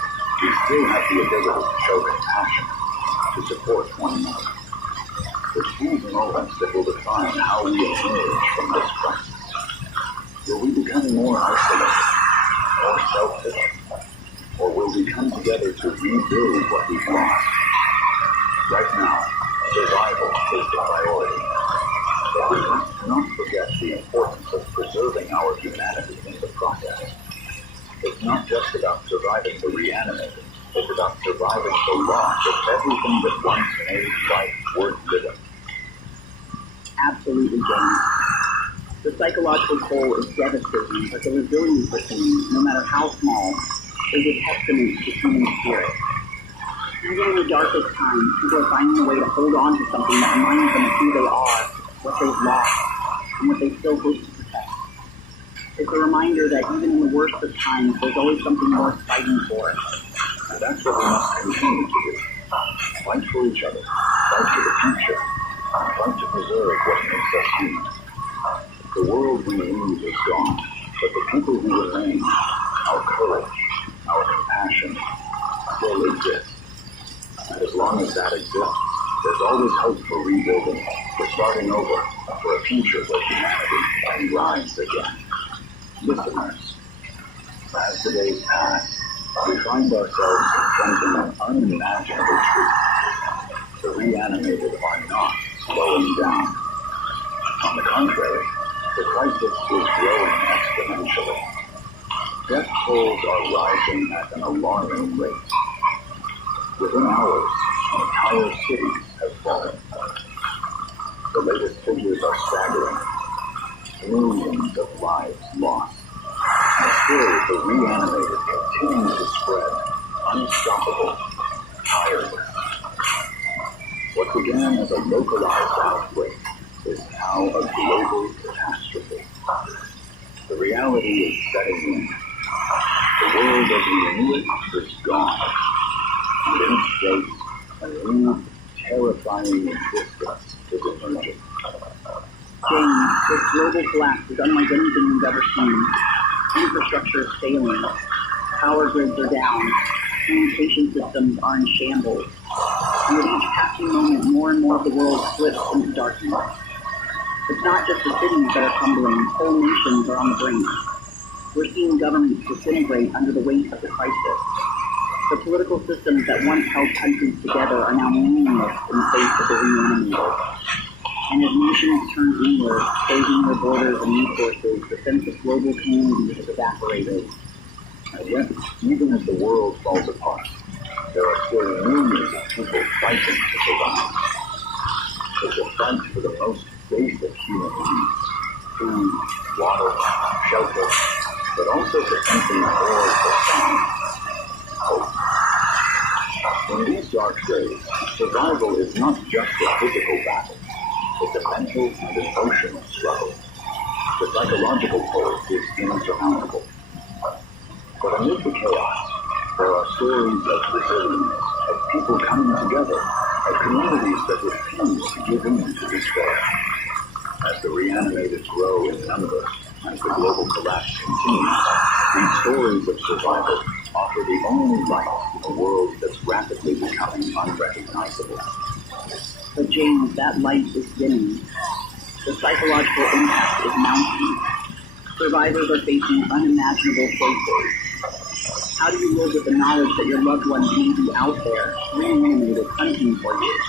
we still have the ability to show compassion, to support one another. It's these moments that will define how we emerge from this crisis. Will we become more isolated, more selfish, or will we come together to rebuild what we've lost? Right now, survival is the priority. But we must not forget the importance of preserving our humanity in the process. It's not just about surviving the reanimated. It's about surviving the loss of everything that once made life worth living. Absolutely, James. The psychological toll is devastating, but the resilience of things, no matter how small, is a testament to human spirit. Even in the darkest times, people are finding a way to hold on to something that reminds them of who they are, what they've lost, and what they still hope to protect. It's a reminder that even in the worst of times, there's always something worth fighting for. And that's what we must continue to do. Fight for each other, fight for the future, and fight to preserve what makes us human. The world we lose is gone, but the people who remain, our courage, our compassion, still exist. And as long as that exists, there's always hope for rebuilding, for starting over, for a future where humanity can rise again. Listeners, as the days pass, we find ourselves confronting an unimaginable truth. The reanimated are not slowing down. On the contrary, the crisis is growing exponentially. Death tolls are rising at an alarming rate. Within hours, entire cities have fallen. The latest figures are staggering. Millions of lives lost. And still, the reanimated continue to spread, unstoppable, tireless. What began as a localized outbreak is now a global catastrophe. The reality is setting in. The world as we knew it is gone. And in its place, a new, terrifying existence is emerging. James, this global collapse is unlike anything we've ever seen. Infrastructure is failing. Power grids are down. Communication systems are in shambles. And with each passing moment, more and more of the world slips into darkness. It's not just the cities that are crumbling. Whole nations are on the brink. We're seeing governments disintegrate under the weight of the crisis. The political systems that once held countries together are now meaningless in the face of the reanimated. And as nations turn inward, closing their borders and resources, the sense of global community has evaporated. And yet, even as the world falls apart, there are still millions of people fighting to survive. It's a fight for the most basic human needs: food, water, shelter, but also for something more profound: hope. In these dark days, survival is not just a physical battle. It's a mental and emotional struggle. The psychological toll is insurmountable. But amid the chaos, there are stories of resilience, of people coming together, of communities that refuse to give in to despair. As the reanimated grow in numbers and the global collapse continues, these stories of survival offer the only light in a world that's rapidly becoming unrecognizable. But James, that light is dimming. The psychological impact is mounting. Survivors are facing unimaginable choices. How do you live with the knowledge that your loved ones may be out there, reanimated, hunting for you?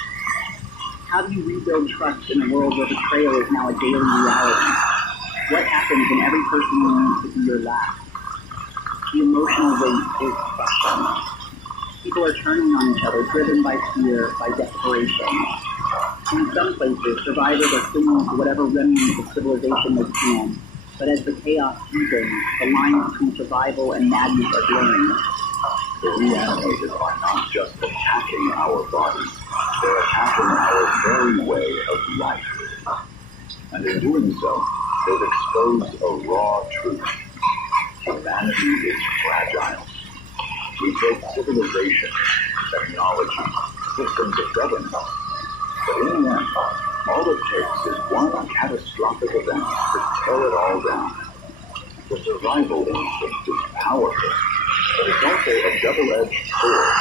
How do you rebuild trust in a world where betrayal is now a daily reality? What happens when every person you need to be your last? The emotional weight is crushing. People are turning on each other, driven by fear, by desperation. In some places, survivors are clinging to whatever remnants of civilization they can. But as the chaos deepens, the lines between survival and madness are blurring. The reanimated are not just attacking our bodies, they're attacking our very way of life. And in doing so, they've exposed a raw truth. Humanity is fragile. We take civilization, technology, systems of government, but in the end, all it takes is one catastrophic event to tear it all down. The survival instinct is powerful, but it's also a double-edged sword.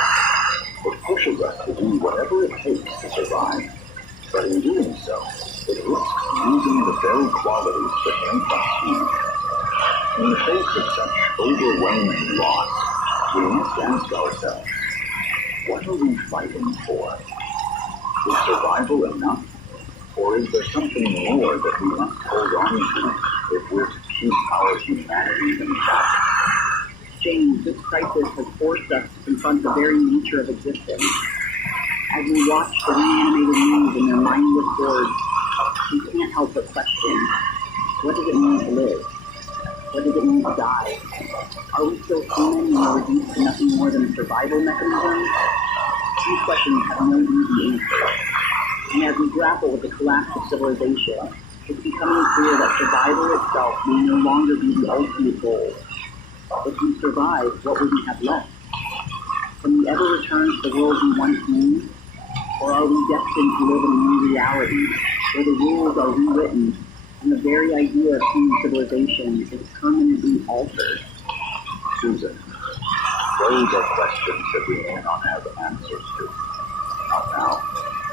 It pushes us to do whatever it takes to survive, but in doing so, it risks losing the very qualities that make us human. In the face of such overwhelming loss, we must ask ourselves, what are we fighting for? Is survival enough? Or is there something more that we must hold on to if we're to keep our humanity intact? James, this crisis has forced us to confront the very nature of existence. As we watch the reanimated move in their mindless hordes, we can't help but question, what does it mean to live? What does it mean to die? Are we still human when we're reduced to nothing more than a survival mechanism? These questions have no easy answers. And as we grapple with the collapse of civilization, it's becoming clear that survival itself may no longer be the ultimate goal. If we survive, what will we have left? Can we ever return to the world we once knew? Or are we destined to live in a new reality, where the rules are rewritten and the very idea of human civilization is permanently altered? Susan, those are questions that we may not have answers to. Not now,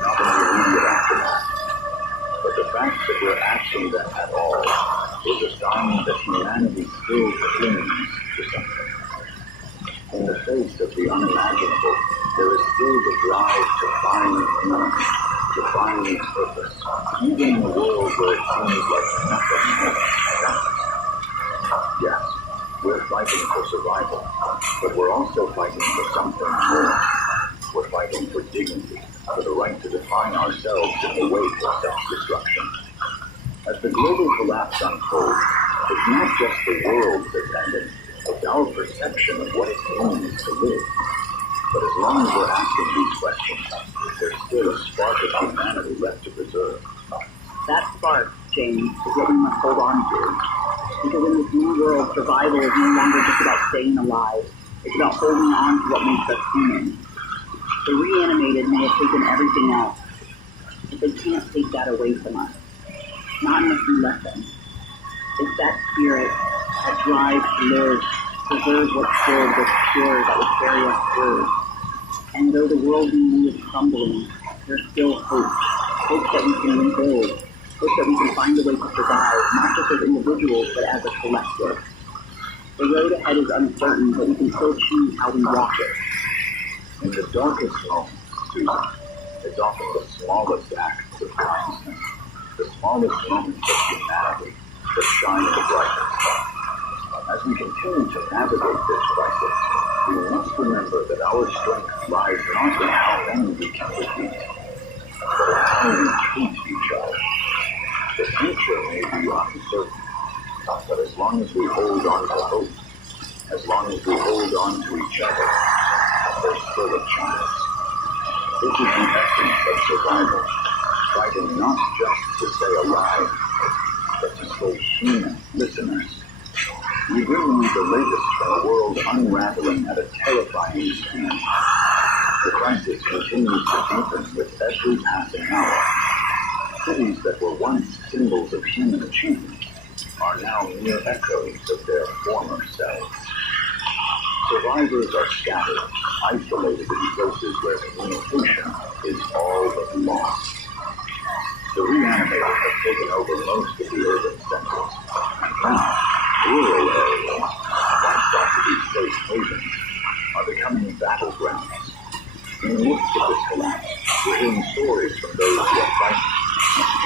not in the immediate aftermath. But the fact that we're asking them at all is a sign that humanity still clings to something. In the face of the unimaginable, there is still the drive to find meaning, to find purpose, even in a world where it seems like nothing makes sense. Yes, we're fighting for survival, but we're also fighting for something more. We're fighting for dignity, for the right to define ourselves in the wake of self-destruction. As the global collapse unfolds, it's not just the world that's ending, it's our perception of what it means to live. But as long as we're asking these questions, there's still a spark of humanity left to preserve. That spark, James, is what we must hold on to. Because in this new world, survival is no longer just about staying alive. It's about holding on to what makes us human. The reanimated may have taken everything else, but they can't take that away from us. Not unless we let them. It's that spirit, that drive to live, preserve what's good, what's pure, that will carry us through. And though the world we knew is crumbling, there's still hope. Hope that we can rebuild. Hope that we can find a way to survive, not just as individuals, but as a collective. The road ahead is uncertain, but we can still choose how we walk it. In the darkest moments, Susan, it's often the smallest acts of kindness, the smallest moments of humanity that shine the brightest. As we continue to navigate this crisis, we must remember that our strength lies not in how many we can defeat, but in how we treat each other. The future may be uncertain, but as long as we hold on to hope, as long as we hold on to each other, there's still a chance. This is the essence of survival, fighting not just to stay alive, but to stay human. Listeners, we bring you the latest from a world unraveling at a terrifying speed. The crisis continues to deepen with every passing hour. Cities that were once symbols of human achievement are now mere echoes of their former selves. Survivors are scattered, isolated in places where communication is all but lost. The reanimated have taken over most of the urban centers, and now rural areas, once thought to be safe havens, are becoming battlegrounds. In the midst of this collapse, we're hearing stories from those who are fighting,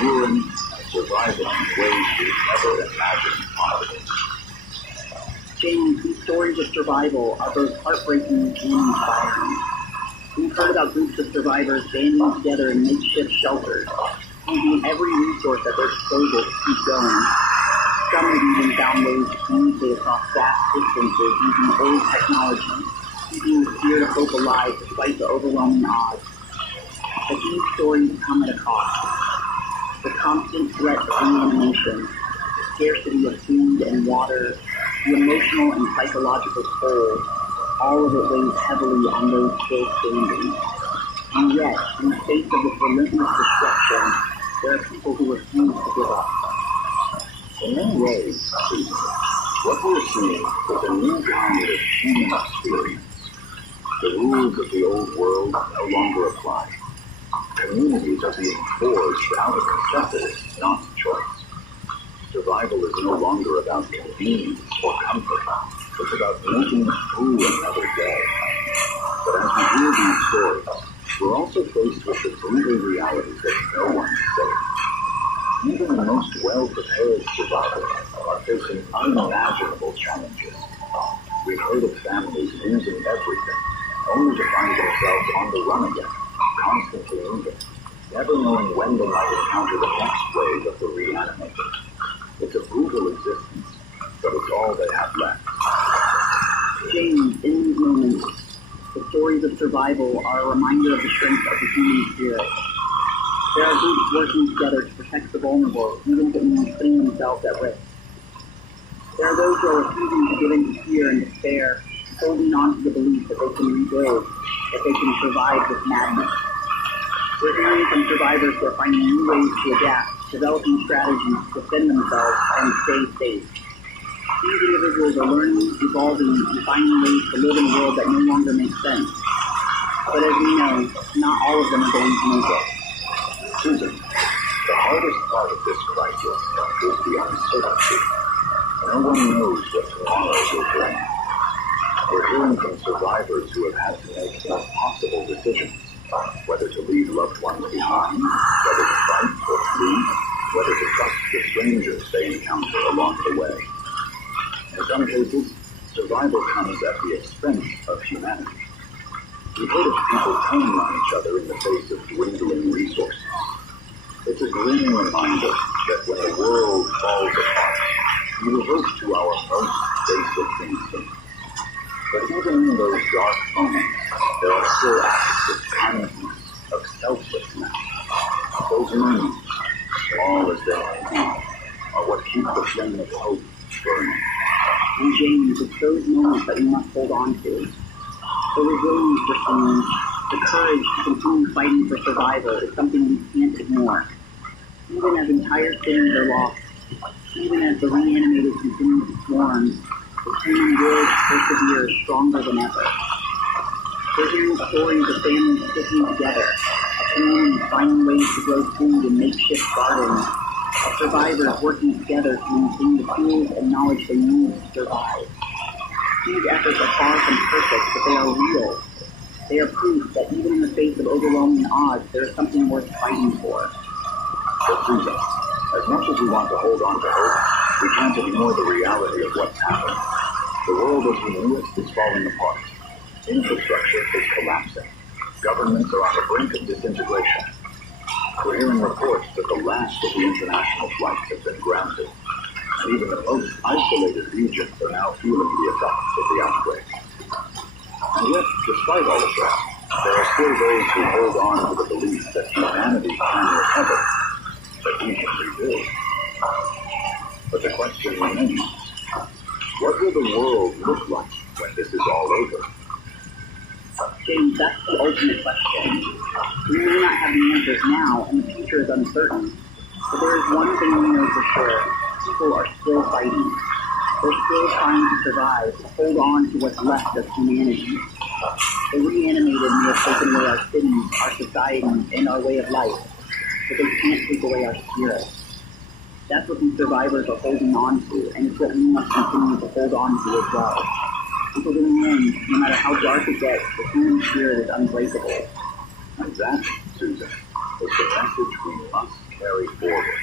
enduring, and surviving in ways we never imagined possible. James, these stories of survival are both heartbreaking and inspiring. We've heard about groups of survivors banding together in makeshift shelters, using every resource at their disposal to keep going. Some have even found ways to communicate across vast distances using old technology, keeping the spirit of hope alive despite the overwhelming odds. But these stories come at a cost. The constant threat of reanimation, the scarcity of food and water, the emotional and psychological toll, all of it weighs heavily on those still standing. And yet, in the face of this relentless destruction, there are people who refuse to give up. In many ways, what we're seeing is a new kind of human experience. The rules of the old world no longer apply. Communities are being forged out of necessity, not choice. Survival is no longer about convenience or comfort. It's about making it through another day. But as we hear these stories, we're also faced with the brutal reality that no one's safe. Even the most well-prepared survivors are facing unimaginable challenges. We've heard of families losing everything, only to find themselves on the run again, constantly moving, never knowing when they might encounter the next wave of the reanimated. It's a brutal existence, but it's all they have left. James, in these moments, the stories of survival are a reminder of the strength of the human spirit. There are groups working together to protect the vulnerable, even if it means putting themselves at risk. There are those who are refusing to give in to fear and despair, holding on to the belief that they can rebuild, that they can survive this madness. We're hearing from survivors who are finding new ways to adapt, developing strategies to defend themselves and stay safe. These individuals are learning, evolving, and finding ways to live in a world that no longer makes sense. But as we know, not all of them are going to make it. Susan, the hardest part of this crisis is the uncertainty. No one knows what tomorrow will bring. We're hearing from survivors who have had to make impossible decisions, whether to leave loved ones behind, whether to fight or flee, whether to trust the strangers they encounter along the way. In some cases, survival comes at the expense of humanity. We've heard of people turning on each other in the face of dwindling resources. It's a grim reminder that when the world falls apart, we revert to our most basic instincts. But even in those dark moments, there are still acts of kindness, of selflessness. Those moments, small as they may be, are what keep the flame of hope burning. And James, it's those moments that we must hold on to. The resilience for change, the courage to continue fighting for survival is something we can't ignore. Even as entire cities are lost, even as the reanimated continue to swarm, the human will to persevere is stronger than ever. We're hearing stories of families sticking together, of families finding ways to grow food in makeshift gardens, of survivors working together to maintain the tools and knowledge they need to survive. These efforts are far from perfect, but they are real. They are proof that even in the face of overwhelming odds, there is something worth fighting for. But Susan, as much as we want to hold on to hope, we can't ignore the reality of what's happened. The world as we knew it is falling apart. Infrastructure is collapsing. Governments are on the brink of disintegration. We're hearing reports that the last of the international flights have been grounded. And even the most isolated regions are now feeling the effects of the outbreak. And yet, despite all of that, there are still those who hold on to the belief that humanity can recover, that we can rebuild. But the question remains, what will the world look like when this is all over? James, that's the ultimate question. We may not have the answers now, and the future is uncertain. But there is one thing we know for sure. People are still fighting. They're still trying to survive, to hold on to what's left of humanity. The reanimated may have taken away our cities, our society, and our way of life, but they can't take away our spirit. That's what these survivors are holding on to, and it's what we must continue to hold on to as well. Because in the end, no matter how dark it gets, the human spirit is unbreakable. And that, Susan, is the message we must carry forward.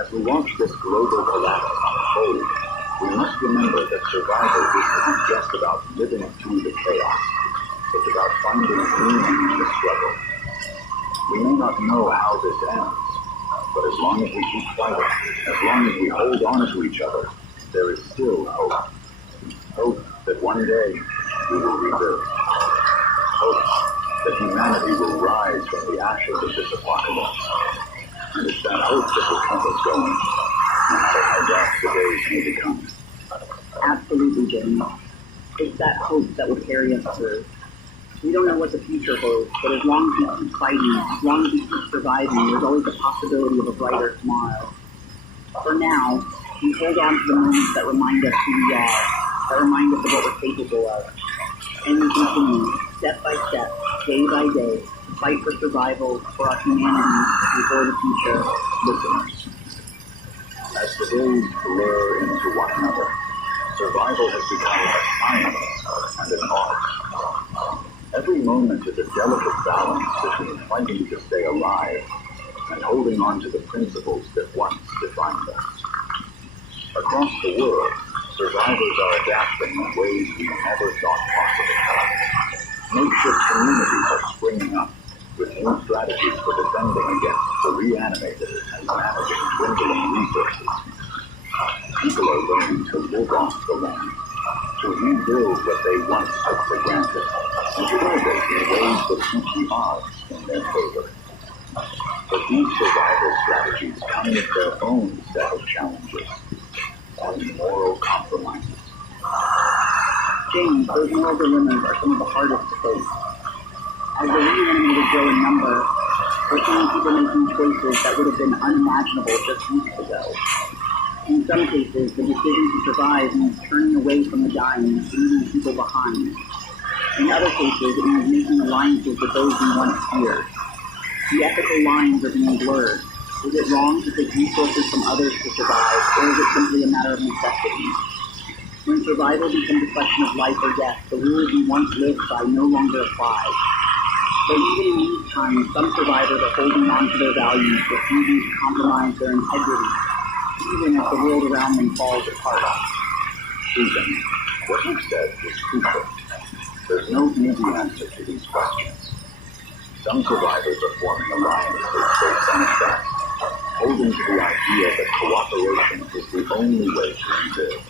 As we watch this global collapse unfold, we must remember that survival is not just about living through the chaos. It's about finding meaning in the struggle. We may not know how this ends, but as long as we keep fighting, as long as we hold on to each other, there is still hope. Hope that one day we will rebuild. Hope that humanity will rise from the ashes of this apocalypse. And it's that hope that will keep us going, no matter how dark the days may become. Absolutely, James. It's that hope that will carry us through. We don't know what the future holds, but as long as we keep fighting, as long as we keep surviving, there's always a possibility of a brighter tomorrow. For now, we hold on to the moments that remind us who we are, that remind us of what we're capable of. And we continue, step by step, day by day, to fight for survival, for our humanity, and for the future, listeners. As the days blur into one another, survival has become a science and an art. Every moment is a delicate balance between fighting to stay alive and holding on to the principles that once defined us. Across the world, survivors are adapting in ways we never thought possible. Makeshift communities are springing up with new strategies for defending against the reanimated and managing dwindling resources. People are learning to live off the land, to rebuild what they once took for granted, and to innovate in ways that keep the odds in their favor. But these survival strategies come with their own set of challenges and moral compromises. James, those moral dilemmas are some of the hardest to face. As the reanimated grow in number, we're seeing people making choices that would have been unimaginable just weeks ago. In some cases, the decision to survive means turning away from the dying and leaving people behind. In other cases, it means making alliances with those we once feared. The ethical lines are being blurred. Is it wrong to take resources from others to survive, or is it simply a matter of necessity? When survival becomes a question of life or death, the rules we once lived by no longer apply. But even in these times, some survivors are holding on to their values, refusing to compromise their integrity, even as the world around them falls apart. Susan, what you said is crucial. There's no easy answer to these questions. Some survivors are forming alliances based on facts, holding to the idea that cooperation is the only way to rebuild.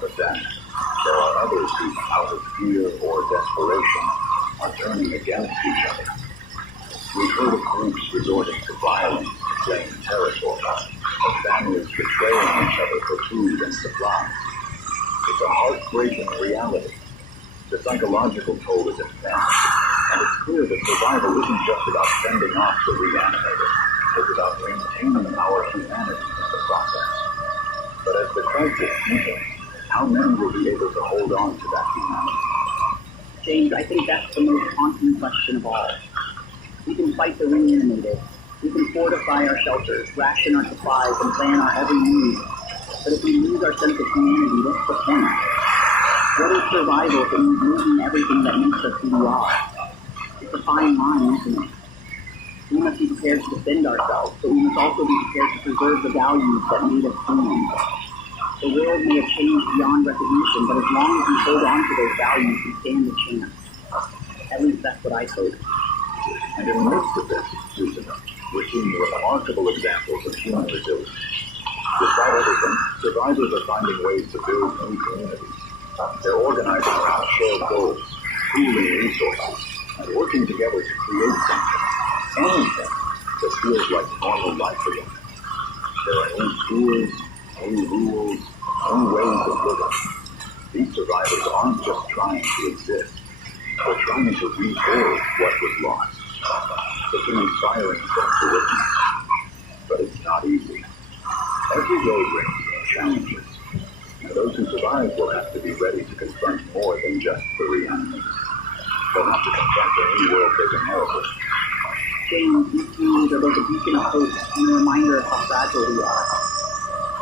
But then, there are others who, out of fear or desperation, are turning against each other. We've heard of groups resorting to violence to claim territory, of families betraying each other for food and supplies. It's a heartbreaking reality. The psychological toll is immense, and it's clear that survival isn't just about fending off the reanimated. It's about maintaining our humanity in the process. But as the crisis deepens, how many will be able to hold on to that humanity? James, I think that's the most haunting question of all. We can fight the reanimated. We can fortify our shelters, ration our supplies, and plan our every move. But if we lose our sense of humanity, what's the point? What is survival if it means losing everything that makes us who we are? It's a fine line, isn't it? We must be prepared to defend ourselves, but we must also be prepared to preserve the values that made us human. The world may have changed beyond recognition, but as long as we hold on to those values, we stand a chance. At least that's what I hope. And in the midst of this, Susan, we're seeing remarkable examples of human resilience. Despite everything, survivors are finding ways to build new communities. They're organizing around shared goals, pooling resources, and working together to create something, anything, that feels like normal life again. There are new schools, new rules, new ways of living. These survivors aren't just trying to exist. They're trying to rebuild what was lost. It's an inspiring thing to witness. But it's not easy. Every day brings new challenges. And those who survive will have to be ready to confront more than just the reanimated. They'll have to confront the new world they've inherited. James, these communities are both a beacon of hope and a reminder of how fragile we are.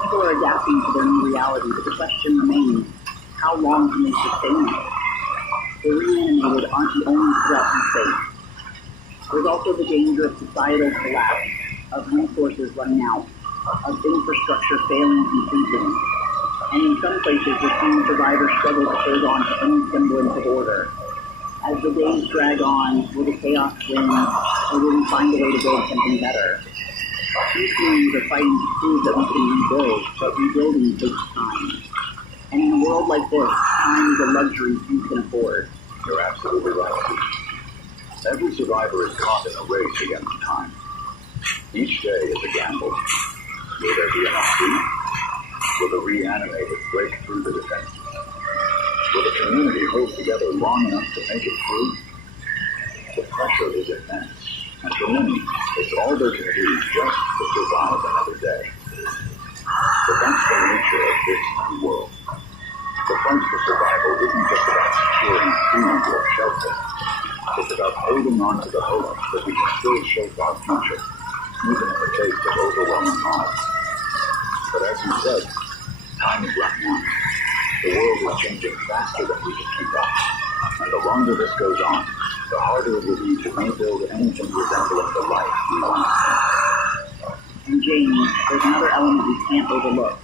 People are adapting to their new reality, but the question remains, how long can they sustain it? The reanimated aren't the only threat we face. There's also the danger of societal collapse, of resources running out, of infrastructure failing completely. And in some places, we're seeing survivors struggle to hold on to any semblance of order. As the days drag on, will the chaos win, or will we find a way to build something better? These communities are fighting to prove that we can rebuild, but rebuilding takes time. And in a world like this, time is a luxury few can afford. You're absolutely right. Every survivor is caught in a race against time. Each day is a gamble. Will there be enough food? Will the reanimated break through the defenses? Will the community hold together long enough to make it through? The pressure is immense, and for many, it's all they can do just to survive another day. But that's the nature of this new world. The fight for survival isn't just about securing food or shelter. It's about holding on to the hope that we can still shape our future, even in the face of overwhelming odds. But as you said, time is running out. The world is changing faster than we can keep up. And the longer this goes on, the harder it will be to rebuild anything resembling the life we once knew. And James, there's another element we can't overlook.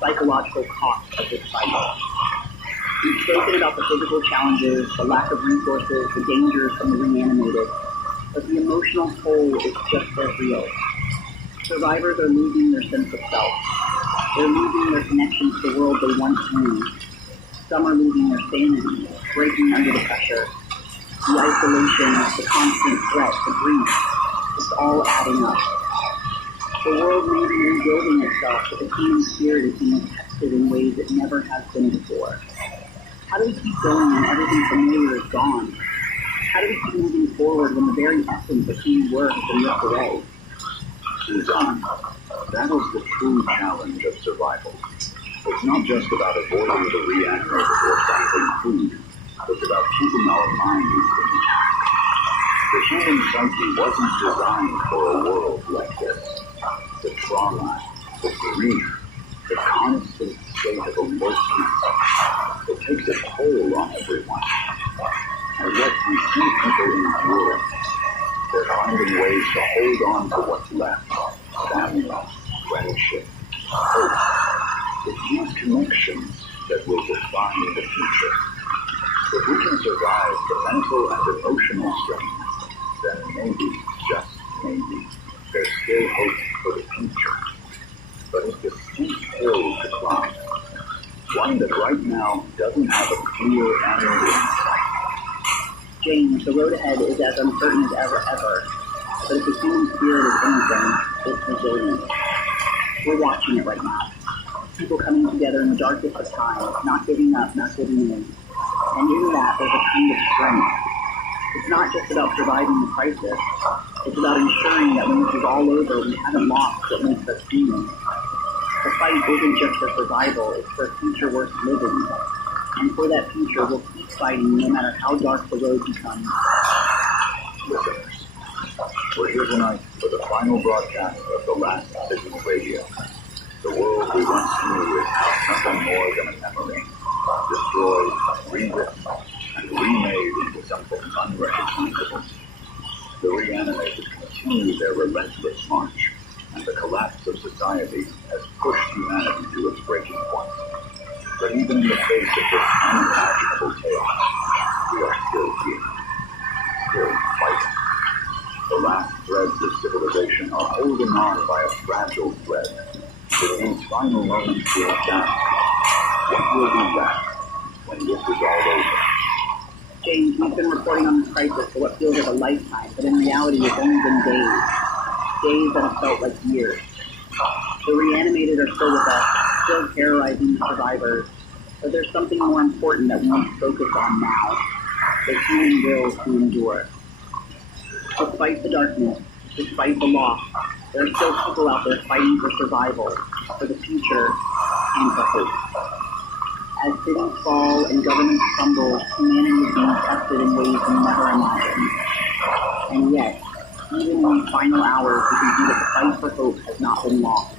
Psychological cost of this fight. We've spoken about the physical challenges, the lack of resources, the dangers from the reanimated, but the emotional toll is just as real. Survivors are losing their sense of self. They're losing their connection to the world they once knew. Some are losing their sanity, breaking under the pressure. The isolation, the constant threat, the grief, it's all adding up. The world may be rebuilding itself, but the human spirit is being tested in ways it never has been before. How do we keep going when everything familiar is gone? How do we keep moving forward when the very essence of who we were has been ripped away? Suzanne, that is the true challenge of survival. It's not just about avoiding the reanimated or finding food. It's about keeping our minds intact. The human psyche wasn't designed for a world like this. The trauma, the grief, the constant state of alertness. It takes a toll on everyone. And yet we see people enduring. They're finding ways to hold on to what's left. Family, friendship, hope. It's these connections that will define the future. If we can survive the mental and emotional strain, then maybe, just maybe, there's still hope for the future. But it's a steep hill to climb. One that right now doesn't have a clear end in sight. James, the road ahead is as uncertain as ever. But if the human spirit is anything, it's resilient. We're watching it right now. People coming together in the darkest of times, not giving up, not giving in. And in that, there's a kind of strength. It's not just about surviving the crisis. It's about ensuring that when this is all over, we haven't lost what makes us human. The fight isn't just for survival, it's for a future worth living. And for that future, we'll keep fighting no matter how dark the road becomes. Listeners, we're here tonight for the final broadcast of The Last Signal Radio. The world we once knew is now nothing more than a memory. Destroyed, rewritten, and remade into something unrecognizable. The reanimated continue their relentless march, and the collapse of society has pushed humanity to its breaking point. But even in the face of this unimaginable chaos, we are still here, still fighting. The last threads of civilization are holding on by a fragile thread. With these final moments being down, what will be left when this is all over? James, we've been reporting on this crisis for what feels like a lifetime, but in reality it's only been days. Days that have felt like years. The reanimated are still with us, still terrorizing the survivors, but there's something more important that we need to focus on now. The human will to endure. Despite the darkness, despite the loss, there are still people out there fighting for survival, for the future, and for hope. As cities fall and governments crumble, humanity is being tested in ways we never imagined. And yet, even in these final hours, we can see that the fight for hope has not been lost.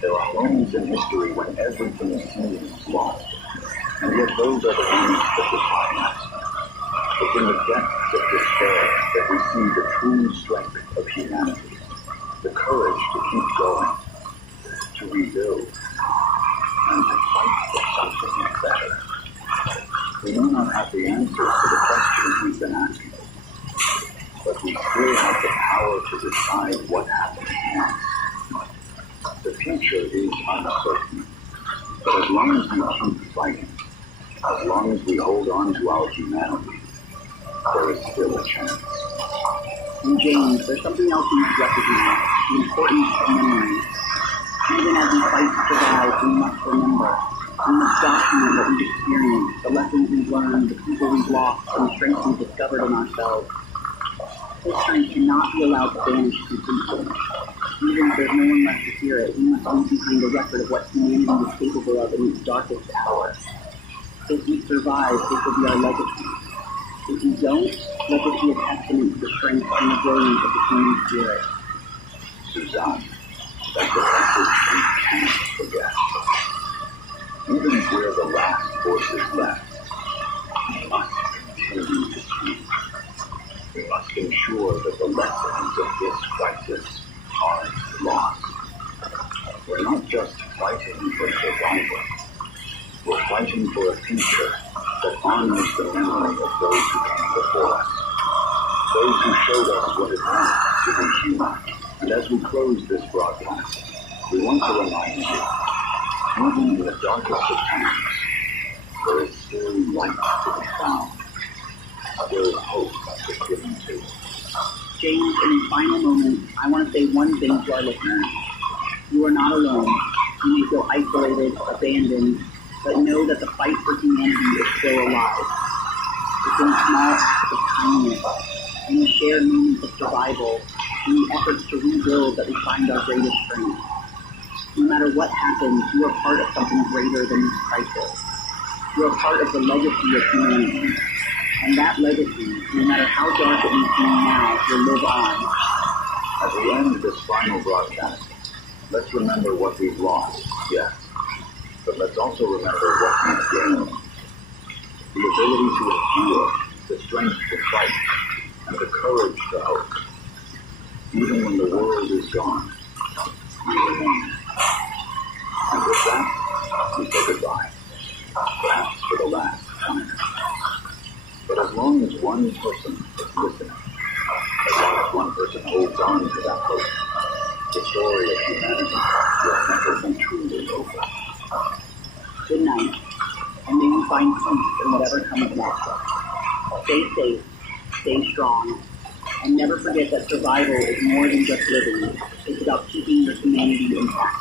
There are moments in history when everything seems lost, and yet those are the moments that define us. It's in the depths of despair that we see the true strength of humanity, the courage to keep going, to rebuild, and to fight for something better. We may not have the answers to the questions we've been asking, but we still have the power to decide what happens next. The future is uncertain, But as long as we keep fighting, as long as we hold on to our humanity, there is still a chance. And James, there's something else we must recognize, the importance of memory. Even as we fight to survive, we must remember. We must document what we've experienced, the lessons we've learned, the people we've lost, and the strength we've discovered in ourselves. History cannot be allowed to vanish completely. Even if there's no one left to hear it, we must leave behind a record of what humanity was capable of in its darkest hour. If we survive, this will be our legacy. If we don't, let this be a testament to the strength and resilience of the human spirit. Suzanne, that's a message we can't forget. Even if we're the last voices left, we must continue to speak. We must ensure that the lessons of this crisis aren't lost. We're not just fighting for survival. We're fighting for a future that honors the memory of those who came before us. Those who showed us what it meant to be human. And as we close this broadcast, we want to remind you, even in the darkest of times, there is still light to be found. There is hope to cling to. James, in these final moments, I want to say one thing to our listeners. You are not alone. You may feel isolated, abandoned, but know that the fight for humanity is still alive. It's in small acts of kindness, in the shared moments of survival, in the efforts to rebuild that we find our greatest strength. No matter what happens, you are part of something greater than this crisis. You are part of the legacy of humanity. And that legacy, no matter how dark it may seem now, will live on. As we end this final broadcast, let's remember what we've lost, yes. But let's also remember what we've gained. The ability to endure, the strength to fight, and the courage to hope. Even when the world is gone, we remain. And with that, we say goodbye. Perhaps for the last time. But as long as one person is listening, as long as one person holds on to that hope, the story of humanity will never be truly over. Good night, and may you find peace in whatever comes next. Stay safe, stay strong, and never forget that survival is more than just living. It's about keeping your humanity intact.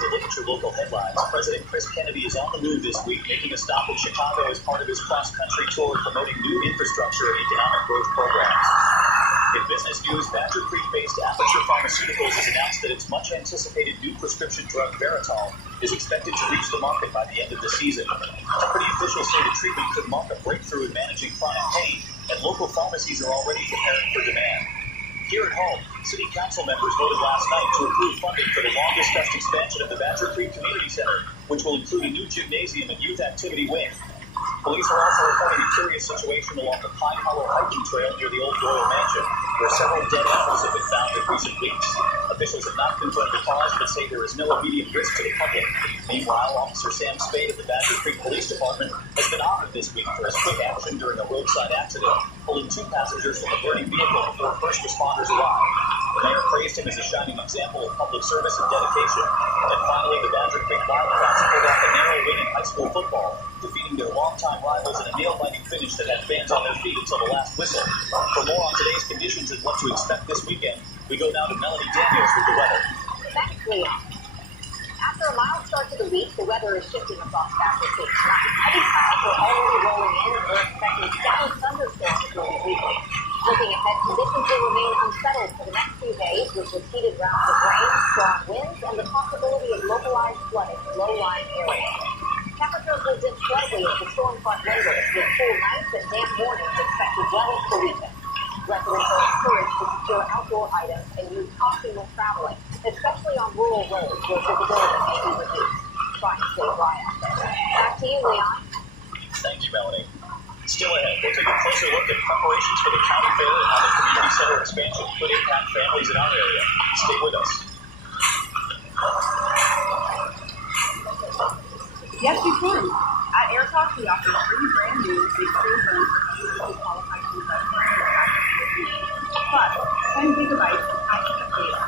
to look at your local headlines, President Chris Kennedy is on the move this week, making a stop in Chicago as part of his cross-country tour promoting new infrastructure and economic growth programs. In business news, Badger Creek-based Aperture Pharmaceuticals has announced that its much-anticipated new prescription drug Veritol is expected to reach the market by the end of the season. Company officials say the treatment could mark a breakthrough in managing chronic pain, and local pharmacies are already preparing for demand. Here at home, City Council members voted last night to approve funding for the long-discussed expansion of the Badger Creek Community Center, which will include a new gymnasium and youth activity wing. Police are also reporting a curious situation along the Pine Hollow hiking trail near the old Doyle Mansion, where several dead animals have been found in recent weeks. Officials have not confirmed the cause, but say there is no immediate risk to the public. Meanwhile, Officer Sam Spade of the Badger Creek Police Department has been honored this week for his quick action during a roadside accident, pulling 2 passengers from a burning vehicle before first responders arrived. The mayor praised him as a shining example of public service and dedication. And finally, the Badger Creek Wildcats pulled off a narrow win in high school football, defeating their longtime rivals in a nail-biting finish that had fans on their feet until the last whistle. For more on today's conditions and what to expect this weekend, we go now to Melanie Daniels with the weather. Thanks, Leon. After a mild start to the week, the weather is shifting across Badger Creek. Heavy clouds are already rolling in, and we're expecting scattered thunderstorms during the weekend. Looking ahead, conditions will remain unsettled for the next few days, with repeated rounds of rain, strong winds, and the possibility of localized flooding in low-lying areas. Temperatures will dip slightly as the storm front lingers, with cool nights and damp mornings expected well into the weekend. Residents are encouraged to secure outdoor items and use caution when traveling, especially on rural roads where visibility may be reduced. Try and stay dry out there. Back to you, Leon. Thank you, Melanie. Still ahead, we'll take a closer look at preparations for the county fair and how the community center expansion could impact families in our area. Stay with us. Yes, you can. At AirTalk, we offer 3 brand new big screen phones for customers who qualify to invest Plus, 10 gigabytes of high-speed data,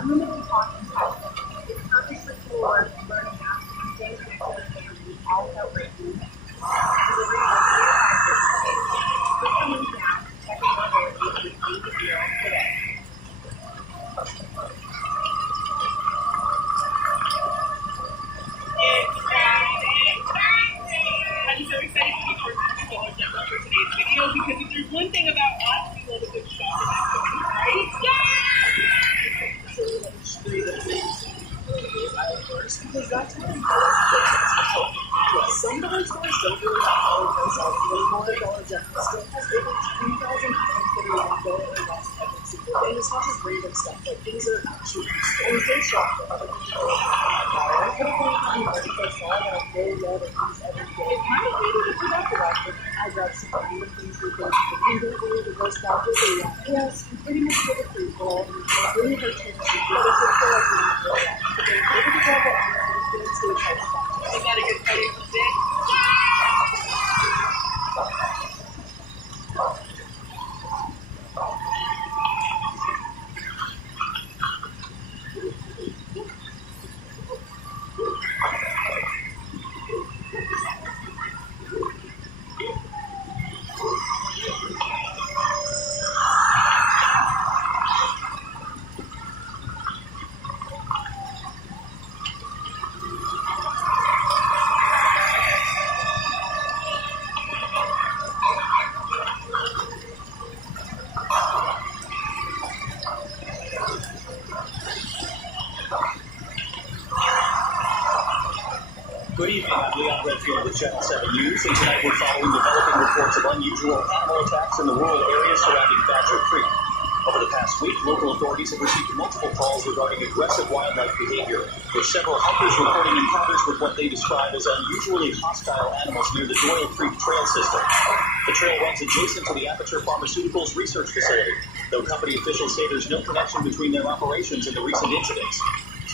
unlimited talk and text. It's perfect for schoolwork, learning apps, and staying connected with family, all without breaking things. Delivery of 3 to 5 days. Click the link now, check availability, and receive the deal today. I'm so excited to be working with you all for today's video, because if there's one thing about us, we love a good shopping activity, right? Because that's what some dollar stores don't really have dollar themselves. The Dollar General still has over 2,000 items that are on go or less every single day. And it's not just random stuff, like things are actually stores they shop for. I could have gone on because I saw that I really love and use every day. It kind of made it a productive effort. I grabbed some random things we go to the Pinkerton, the Girl Scout, yes, you pretty much get a free for all. It really hurts me to see, but it's just feel like you're not doing that. But then able to grab that and it's going to stay tight. Is that a good Friday for today? Good evening, I'm Leon Redfield with Channel 7 News, and tonight we're following developing reports of unusual animal attacks in the rural areas surrounding Badger Creek. Over the past week, local authorities have received multiple calls regarding aggressive wildlife behavior, with several hikers reporting encounters with what they describe as unusually hostile animals near the Doyle Creek Trail system. The trail runs adjacent to the Aperture Pharmaceuticals research facility, though company officials say there's no connection between their operations and the recent incidents.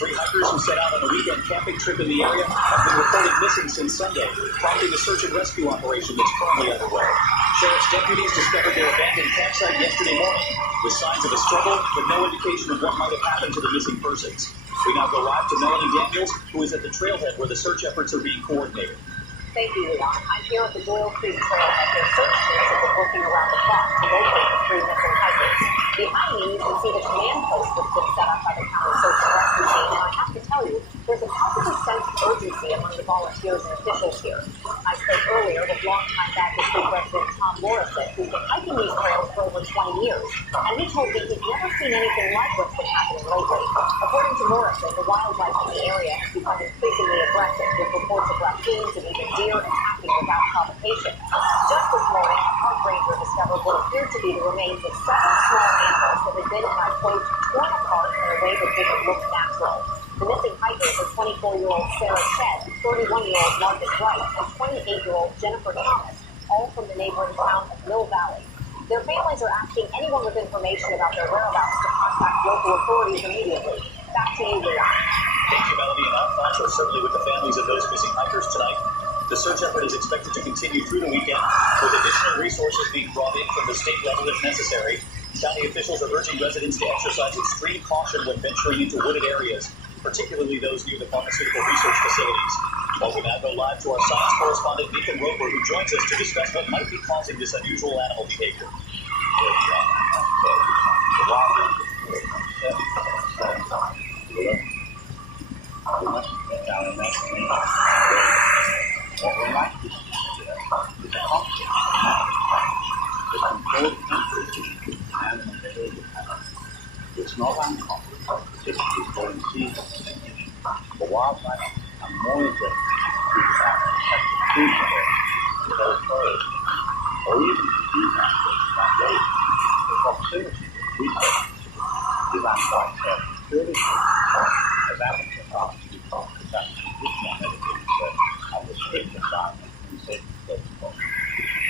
3 hikers who set out on a weekend camping trip in the area have been reported missing since Sunday, prompting a search and rescue operation that's currently underway. Sheriff's deputies discovered their abandoned campsite yesterday morning, with signs of a struggle, but no indication of what might have happened to the missing persons. We now go live to Melanie Daniels, who is at the trailhead where the search efforts are being coordinated. Thank you, Leon. I'm here at the Doyle Creek Trailhead where search teams have been working around the clock to locate the 3 missing hikers. Behind me, you can see the command post that's been set up by the county search and rescue team I have to tell you, there's a positive sense of urgency among the volunteers and officials here. I spoke earlier with longtime Baptist Creek resident Tom Morrison, who's been hiking these trails for over 20 years, and he told me he's never seen anything like what's been happening lately. According to Morrison, the wildlife in the area has become increasingly aggressive, with reports of raccoons and even deer attacking without provocation. Just this morning, a park ranger discovered what appeared to be the remains of 7 small animals that had been, and I quote, torn apart in a way that didn't look natural. The missing hikers are 24-year-old Sarah Shedd, 31-year-old Marcus Wright, and 28-year-old Jennifer Thomas, all from the neighboring town of Mill Valley. Their families are asking anyone with information about their whereabouts to contact local authorities immediately. Back to you, Leon. Thank you, Melody, and our thoughts are certainly with the families of those missing hikers tonight. The search effort is expected to continue through the weekend, with additional resources being brought in from the state level if necessary. County officials are urging residents to exercise extreme caution when venturing into wooded areas, particularly those near the pharmaceutical research facilities. Well, we now go live to our science correspondent, Nathan Roper, who joins us to discuss what might be causing this unusual animal behavior. What we like to see here is a constant the controlled temperature animal behavior pattern. It's not uncommon, particularly during season for wildlife and more aggressive to attack food for their prey, or even to feed animals that way. The proximity of predators is quite purely as amateur farmers is actually this research on the strict environment and safety protocols.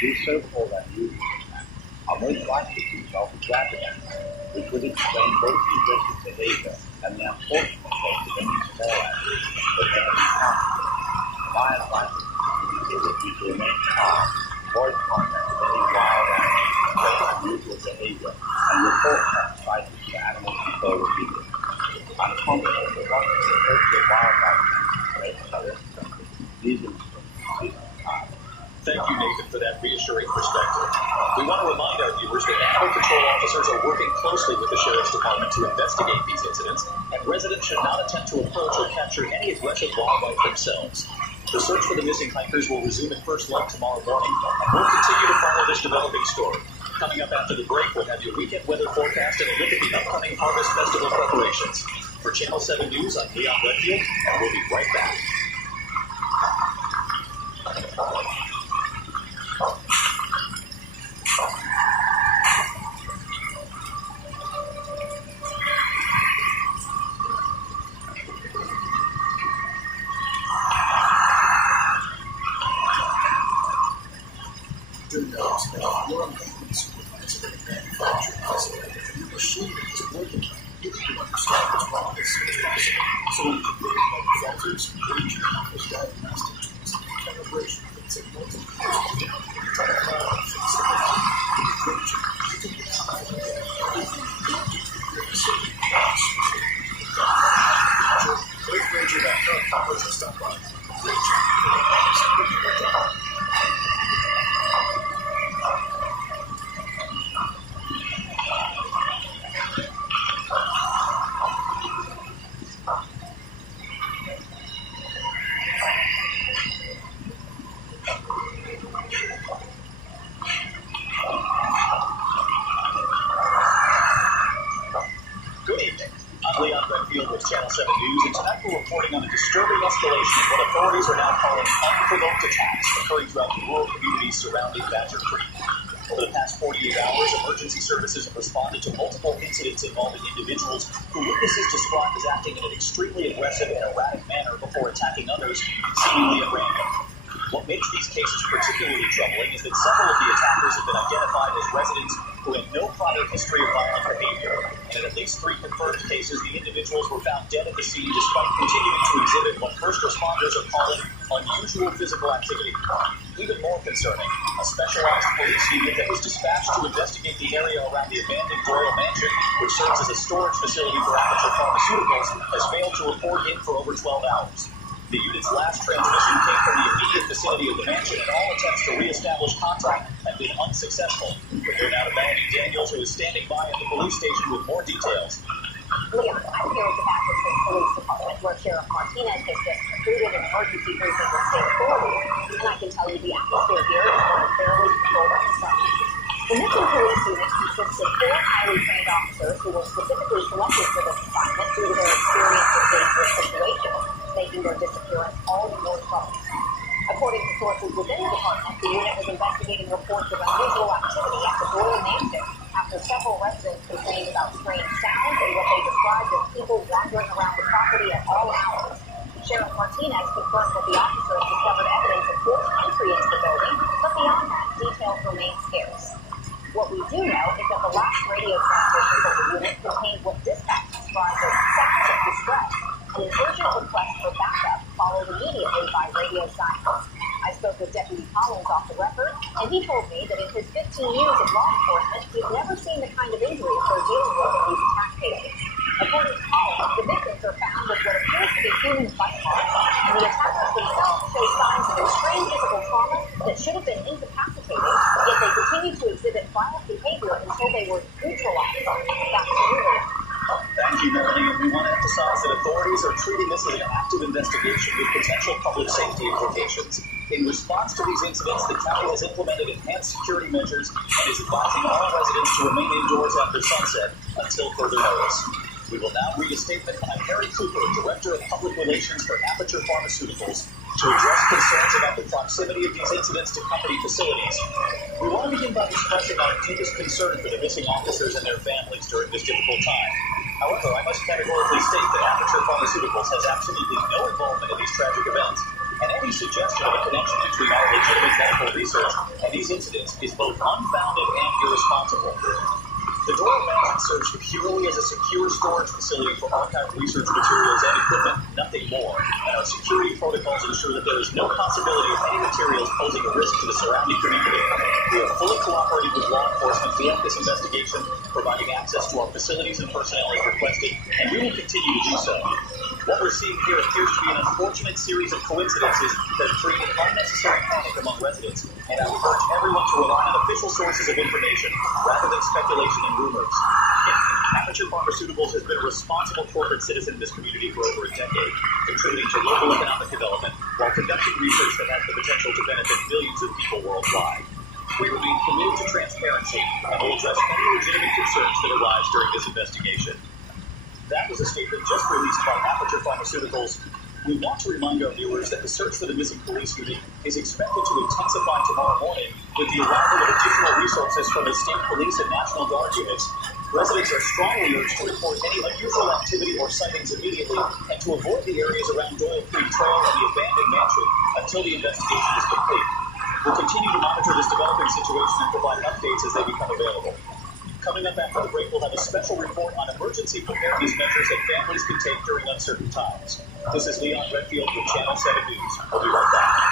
These so-called unusual attacks are most likely to result in grabbing animals, which would explain both the aggressive behavior and the unfortunate fate of any small animals that they have encountered. My advice is that we remain calm, avoid contact with any wild animals with unusual behavior, and report such sightings to animal control immediately. I'm confident that once the appropriate wildlife management are implemented, these incidents will time. Thank you, Nathan, for that reassuring perspective. We want to remind our viewers that animal control officers are working closely with the Sheriff's Department to investigate these incidents, and residents should not attempt to approach or capture any aggressive wildlife themselves. The search for the missing hikers will resume at first light tomorrow morning, and we'll continue to follow this developing story. Coming up after the break, we'll have your weekend weather forecast and a look at the upcoming Harvest Festival preparations. For Channel 7 News, I'm Leon Redfield, and we'll be right back. Channel 7 News, and tonight we're reporting on a disturbing escalation of what authorities are now calling unprovoked attacks occurring throughout the rural communities surrounding Badger Creek. Over the past 48 hours, emergency services have responded to multiple incidents involving individuals who witnesses described as acting in an extremely aggressive and erratic manner before attacking others, seemingly at random. What makes these cases particularly troubling is that several of the attackers have been identified as residents who had no prior history of violent behavior, and in at least 3 confirmed cases, the individuals were found dead at the scene despite continuing to exhibit what first responders are calling unusual physical activity. Even more concerning, a specialized police unit that was dispatched to investigate the area around the abandoned Doyle Mansion, which serves as a storage facility for Aperture Pharmaceuticals, has failed to report in for over 12 hours. The unit's last transmission came from the immediate vicinity of the mansion, and all attempts to reestablish contact have been unsuccessful. We're now to Melanie Daniels, who is standing by at the police station with more details. Leon, I'm here at the Badger Creek Police Department, where Sheriff Martinez has just concluded an emergency briefing with state authorities, and I can tell you the atmosphere here is one of fairly controlled uncertainty. The missing police unit consists of 4 highly trained officers who were specifically selected for this assignment due to their experience with dangerous situations, making their disappearance all the more troubling. According to sources within the department, the unit was investigating reports of unusual activity at the Doyle Mansion after several residents complained about strange sounds and what they described as people wandering around the property at all hours. Sheriff Martinez confirmed that the officers discovered evidence of forced entry into the building, but beyond that, details remain scarce. What we do know is that the last radio transmission from the unit contained what dispatch described as sounds of distress. An urgent request for backup followed immediately by radio silence. I spoke with Deputy Collins off the record, and he told me that in his 15 years of law enforcement, he's never seen the kind of injuries they're dealing with in these attack cases. According to Collins, the victims are found with what appears to be human bite marks, and the attackers themselves show signs of extreme physical trauma that should have been incapacitating, yet they continue to exhibit violent behavior until they were neutralized. Back to you, Leon. Thank you, Melanie. And we want to emphasize that authorities are treating this as an active investigation with potential public safety implications. In response to these incidents, the county has implemented enhanced security measures and is advising all residents to remain indoors after sunset until further notice. We will now read a statement by Harry Cooper, Director of Public Relations for Aperture Pharmaceuticals, to address concerns about the proximity of these incidents to company facilities. We want to begin by expressing our deepest concern for the missing officers and their families during this difficult time. However, I must categorically state that Aperture Pharmaceuticals has absolutely no involvement in these tragic events, and any suggestion of a connection between our legitimate medical research and these incidents is both unfounded and irresponsible. The Doyle Mansion serves purely as a secure storage facility for archived research materials and equipment, nothing more, and our security protocols ensure that there is no possibility of any materials posing a risk to the surrounding community. We have fully cooperated with law enforcement throughout this investigation, providing access to our facilities and personnel as requested, and we will continue to do so. What we're seeing here appears to be an unfortunate series of coincidences that have created unnecessary panic among residents, and I would urge everyone to rely on official sources of information rather than speculation and rumors. Aperture Pharmaceuticals has been a responsible corporate citizen in this community for over a decade, contributing to local economic development while conducting research that has the potential to benefit millions of people worldwide. We remain committed to transparency and will address any legitimate concerns that arise during this investigation. That was a statement just released by Aperture Pharmaceuticals. We want to remind our viewers that the search for the missing police unit is expected to intensify tomorrow morning with the arrival of additional resources from the state police and National Guard units. Residents are strongly urged to report any unusual activity or sightings immediately and to avoid the areas around Doyle Creek Trail and the abandoned mansion until the investigation is complete. We'll continue to monitor this developing situation and provide updates as they become available. Coming up after the break, we'll have a special report on emergency preparedness measures that families can take during uncertain times. This is Leon Redfield with Channel 7 News. We'll be right back.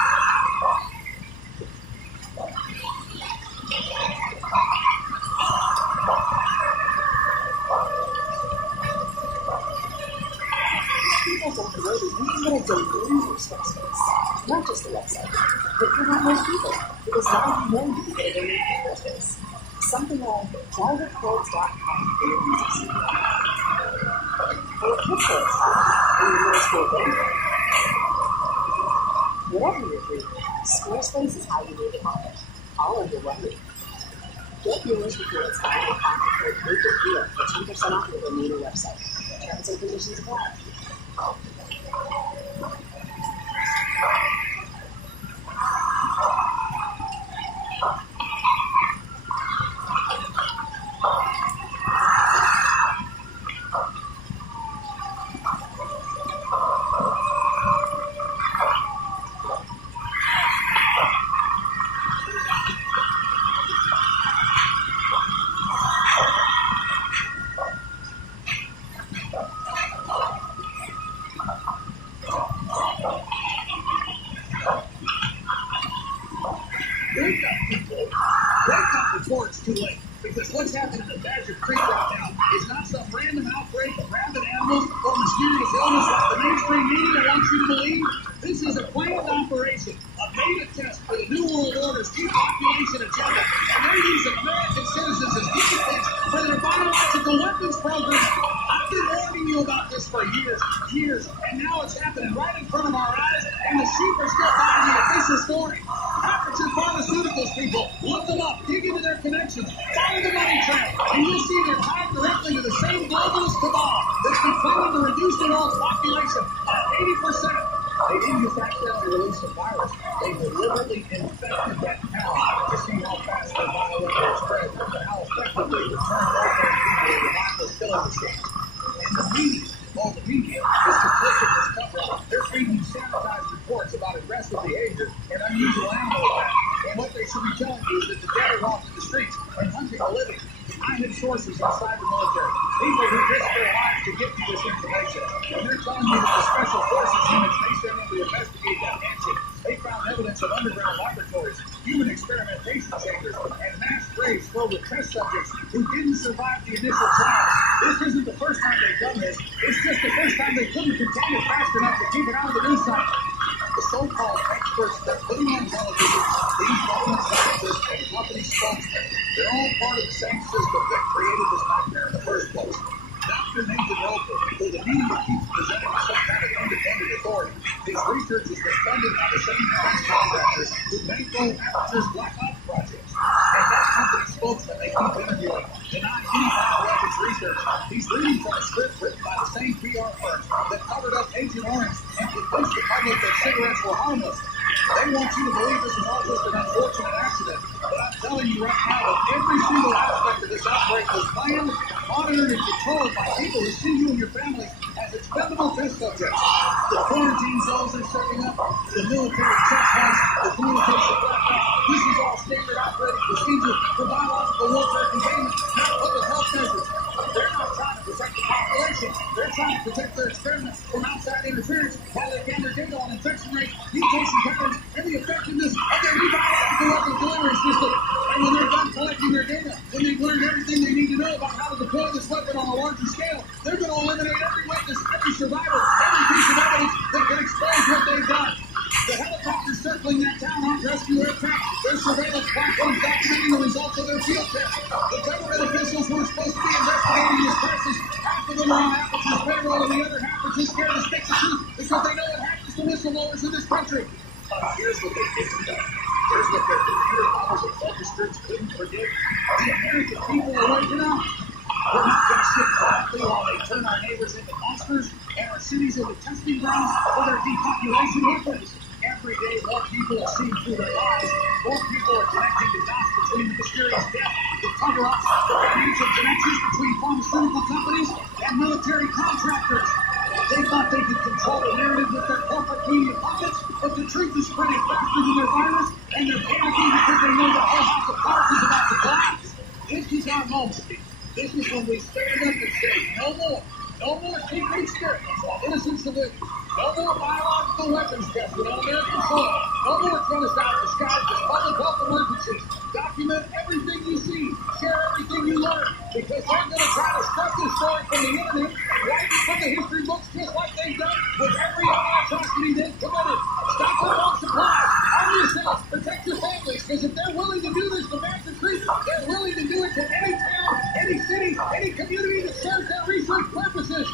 People don't know that you can get a daily news space, not just the website, but for not most people, because now you know you can get a daily news space. Something like JarVicCodes.com for your music CD. Or KidSales for your middle school game. Whatever you're reading, Squarespace is how you read it all under one roof. Get yours with your inspiring content code MAKEITREAL for 10% off your domain or website. Terms and conditions apply. Before it's too late, because what's happening in Badger Creek right now is not some random outbreak of rabid animals or mysterious illness like the mainstream media wants you to believe. This is a planned operation, a beta test for the New World Order's depopulation agenda, and they're using American citizens as guinea pigs for their biological weapons program. I've been warning our eyes, and the sheep are still buying the official story. Aperture Pharmaceuticals people, look them up, dig into their connections, follow the money trail, and you'll see they're tied directly to the same globalist cabal that's been claiming to reduce the world's population by 80%. They didn't just accidentally release the virus. They deliberately infected that town to see how fast their bioweapon spread and how effectively it turned ordinary people into mindless killing machines. And the media is complicit in this cover-up. They're feeding you sanitized reports about aggressive behavior and unusual animal attacks. And what they should be telling you is that the dead are walking the streets and hunting the living. I have sources inside the military, people who risk their lives to get you this information. And they're telling you that the special forces units they sent in to investigate that mansion, they found evidence of underground laboratories, human experimentation chambers, and mass graves filled with test subjects who didn't survive the initial trial. This isn't the first time they've done this. It's just the first time they couldn't contain it fast enough to keep it out of the news cycle. The so-called experts that put on television, these government scientists and company spokesmen, they're all part of the same system that created this nightmare in the first place. Dr. Nathan Roper, who the media keeps presenting as some kind of independent authority, his research has been funded by the same defense contractors who bankroll Aperture's Black Ops projects. And that company spokesman they keep interviewing denied any bioweapons research. He's reading from a script written by the same PR firms that covered up Agent Orange and convinced the public that cigarettes were harmless. They want you to believe this is all just an unfortunate accident. But I'm telling you right now that every single aspect of this outbreak was planned, monitored, and controlled by people who see you and your family as expendable test subjects. The quarantine zones they're setting up, the military checkpoints, the communication platform, this is all standard operating procedure for biological warfare containment, not public health measures. They're not trying to protect the population. They're trying to protect their experiments from outside interference while they gather data on infection rates, mutation patterns, and the effectiveness of their new biological weapon delivery system. And when they're done collecting their data, when they've learned everything they need to know about how to deploy this weapon on a larger scale, they're going to eliminate every witness, every survivor, every piece of evidence that can expose what they've done. The helicopters circling that town aren't rescue aircraft. They're surveillance platforms documenting the results of their field tests. The government officials who are supposed to be investigating this crisis, half of them are on Aperture's payroll and the other half are just scared to speak the truth because they know what happens to whistleblowers in this country. Here's what they didn't know. Here's what their computer models and focus groups couldn't predict. The American people are waking up. We're not going to sit quietly while they turn our neighbors into monsters and our cities into testing grounds for their depopulation weapons. Every day, more people are seeing through their lies. More people are connecting the dots between the mysterious death, the cover-ups, the financial connections between pharmaceutical companies and military contractors. They thought they could control the narrative with their corporate media puppets, but the truth is spreading faster than their virus, and they're panicking because they know the whole house of cards is about to collapse. This is our moment. This is when we stand up and say, no more. No more secret experiments on innocent civilians. No more biological weapons tested on American soil. No more genocide disguised as public health emergencies. Document everything you see. Share everything you learn. Because they're going to try to stuff this story from the internet and write it from the history books just like they've done with every other atrocity they've committed. Stop them on supplies. Arm yourself. Protect your families. Because if they're willing to do this to Badger Creek, they're willing to do it to any town, any city, any community that serves their research purposes.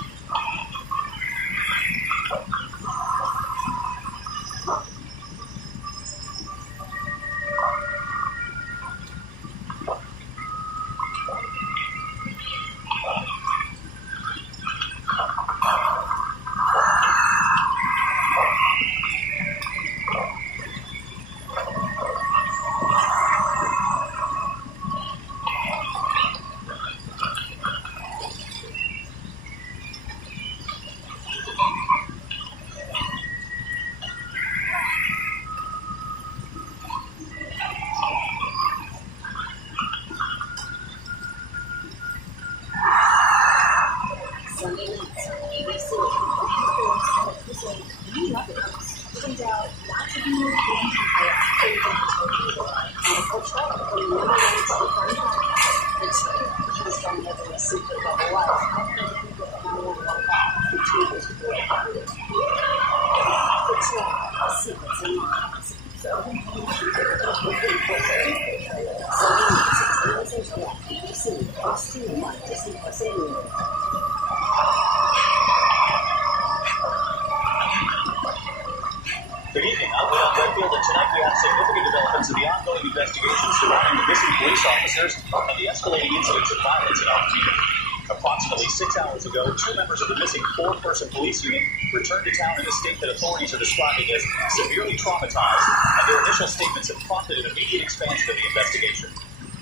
Good evening. I'm Leon Redfield, and tonight we have significant developments in the ongoing investigation surrounding the missing police officers and the escalating incidents of violence in our community. Approximately 6 hours ago, 2 members of the missing 4-person police unit returned to town in a state that authorities are describing as severely traumatized, and their initial statements have prompted an immediate expansion of the investigation.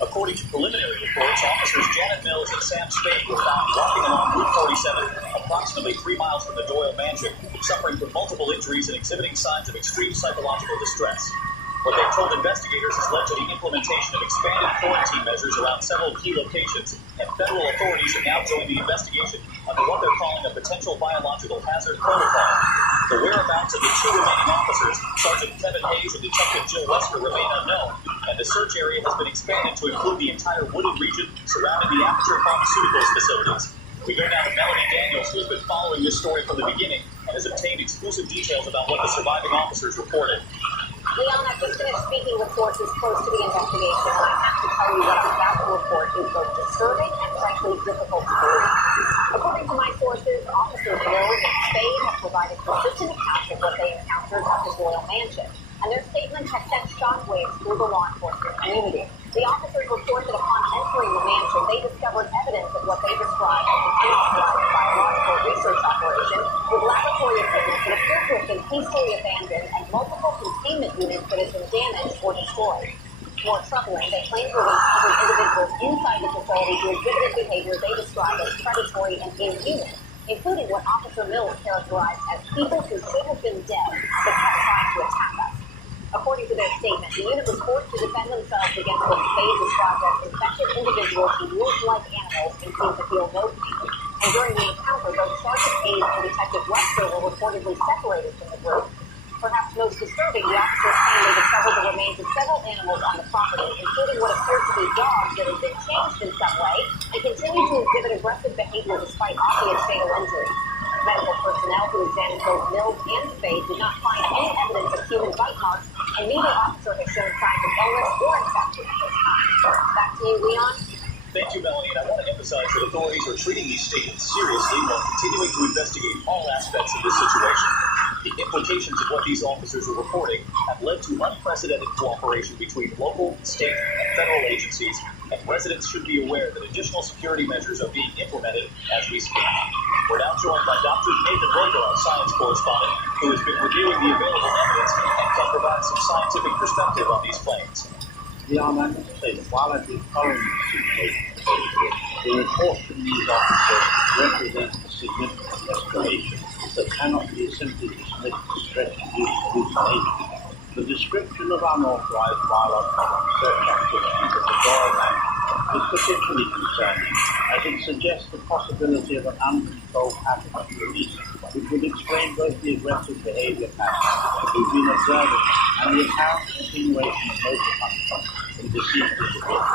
According to preliminary reports, officers Janet Mills and Sam Spade were found walking along Route 47, approximately 3 miles from the Doyle mansion, suffering from multiple injuries and exhibiting signs of extreme psychological distress. What they've told investigators has led to the implementation of expanded quarantine measures around several key locations, and federal authorities have now joined the investigation under what they're calling a potential biological hazard protocol. The whereabouts of the 2 remaining officers, Sergeant Kevin Hayes and Detective Jill Wesker, remain unknown, and the search area has been expanded to include the entire wooded region surrounding the Aperture Pharmaceuticals facilities. We go now to Melanie Daniels, who has been following this story from the beginning and has obtained exclusive details about what the surviving officers reported. Leon, I've just finished speaking with sources close to the investigation, and I have to tell you what I'm about to report is both disturbing and frankly difficult to believe. According to my sources, officers Mills and Spade have provided consistent accounts of what they encountered at the Doyle mansion, and their statements have sent shockwaves through the law enforcement community. The officers report that upon entering the mansion, they discovered evidence of what they described as an unauthorized biological research operation with laboratory equipment that appeared to have been peacefully abandoned and multiple containment units that had been damaged or destroyed. More troubling, they claim to have encountered individuals inside the facility who exhibited behavior they described as predatory and inhuman, including what Officer Mills characterized as people who should have been dead but kept trying to attack us. According to their statement, the unit was forced to defend themselves against what Spade described as infected individuals who looked like animals and seemed to feel no pain. And during the encounter, both Sergeant Hayes and Detective Wesker were reportedly separated from the group. Perhaps most disturbing, the officers claim they discovered the remains of several animals on the property, including what appeared to be dogs that had been changed in some way and continued to exhibit aggressive behavior despite obvious fatal injuries. Medical personnel who examined both Mills and Spade did not find any evidence of human bite marks, and neither officer has shown signs of illness or infection at this time. Back to you, Leon. Thank you, Melanie, and I want to emphasize that authorities are treating these statements seriously while continuing to investigate all aspects of this situation. The implications of what these officers are reporting have led to unprecedented cooperation between local, state, and federal agencies, and residents should be aware that additional security measures are being implemented as we speak. We're now joined by Dr. Nathan Roker, our science correspondent, who has been reviewing the available evidence and can provide some scientific perspective on these claims. Leon, I must say that while I've been following the situation closely, the report from these officers represents a significant escalation that cannot be simply dismissed as stretching hallucination. The description of unauthorized biological research activities at the Doyle mansion is particularly concerning, as it suggests the possibility of an uncontrolled pattern of release, which would explain both the aggressive behavior pattern we've been observing and the apparent continuation of motor function in deceased individuals.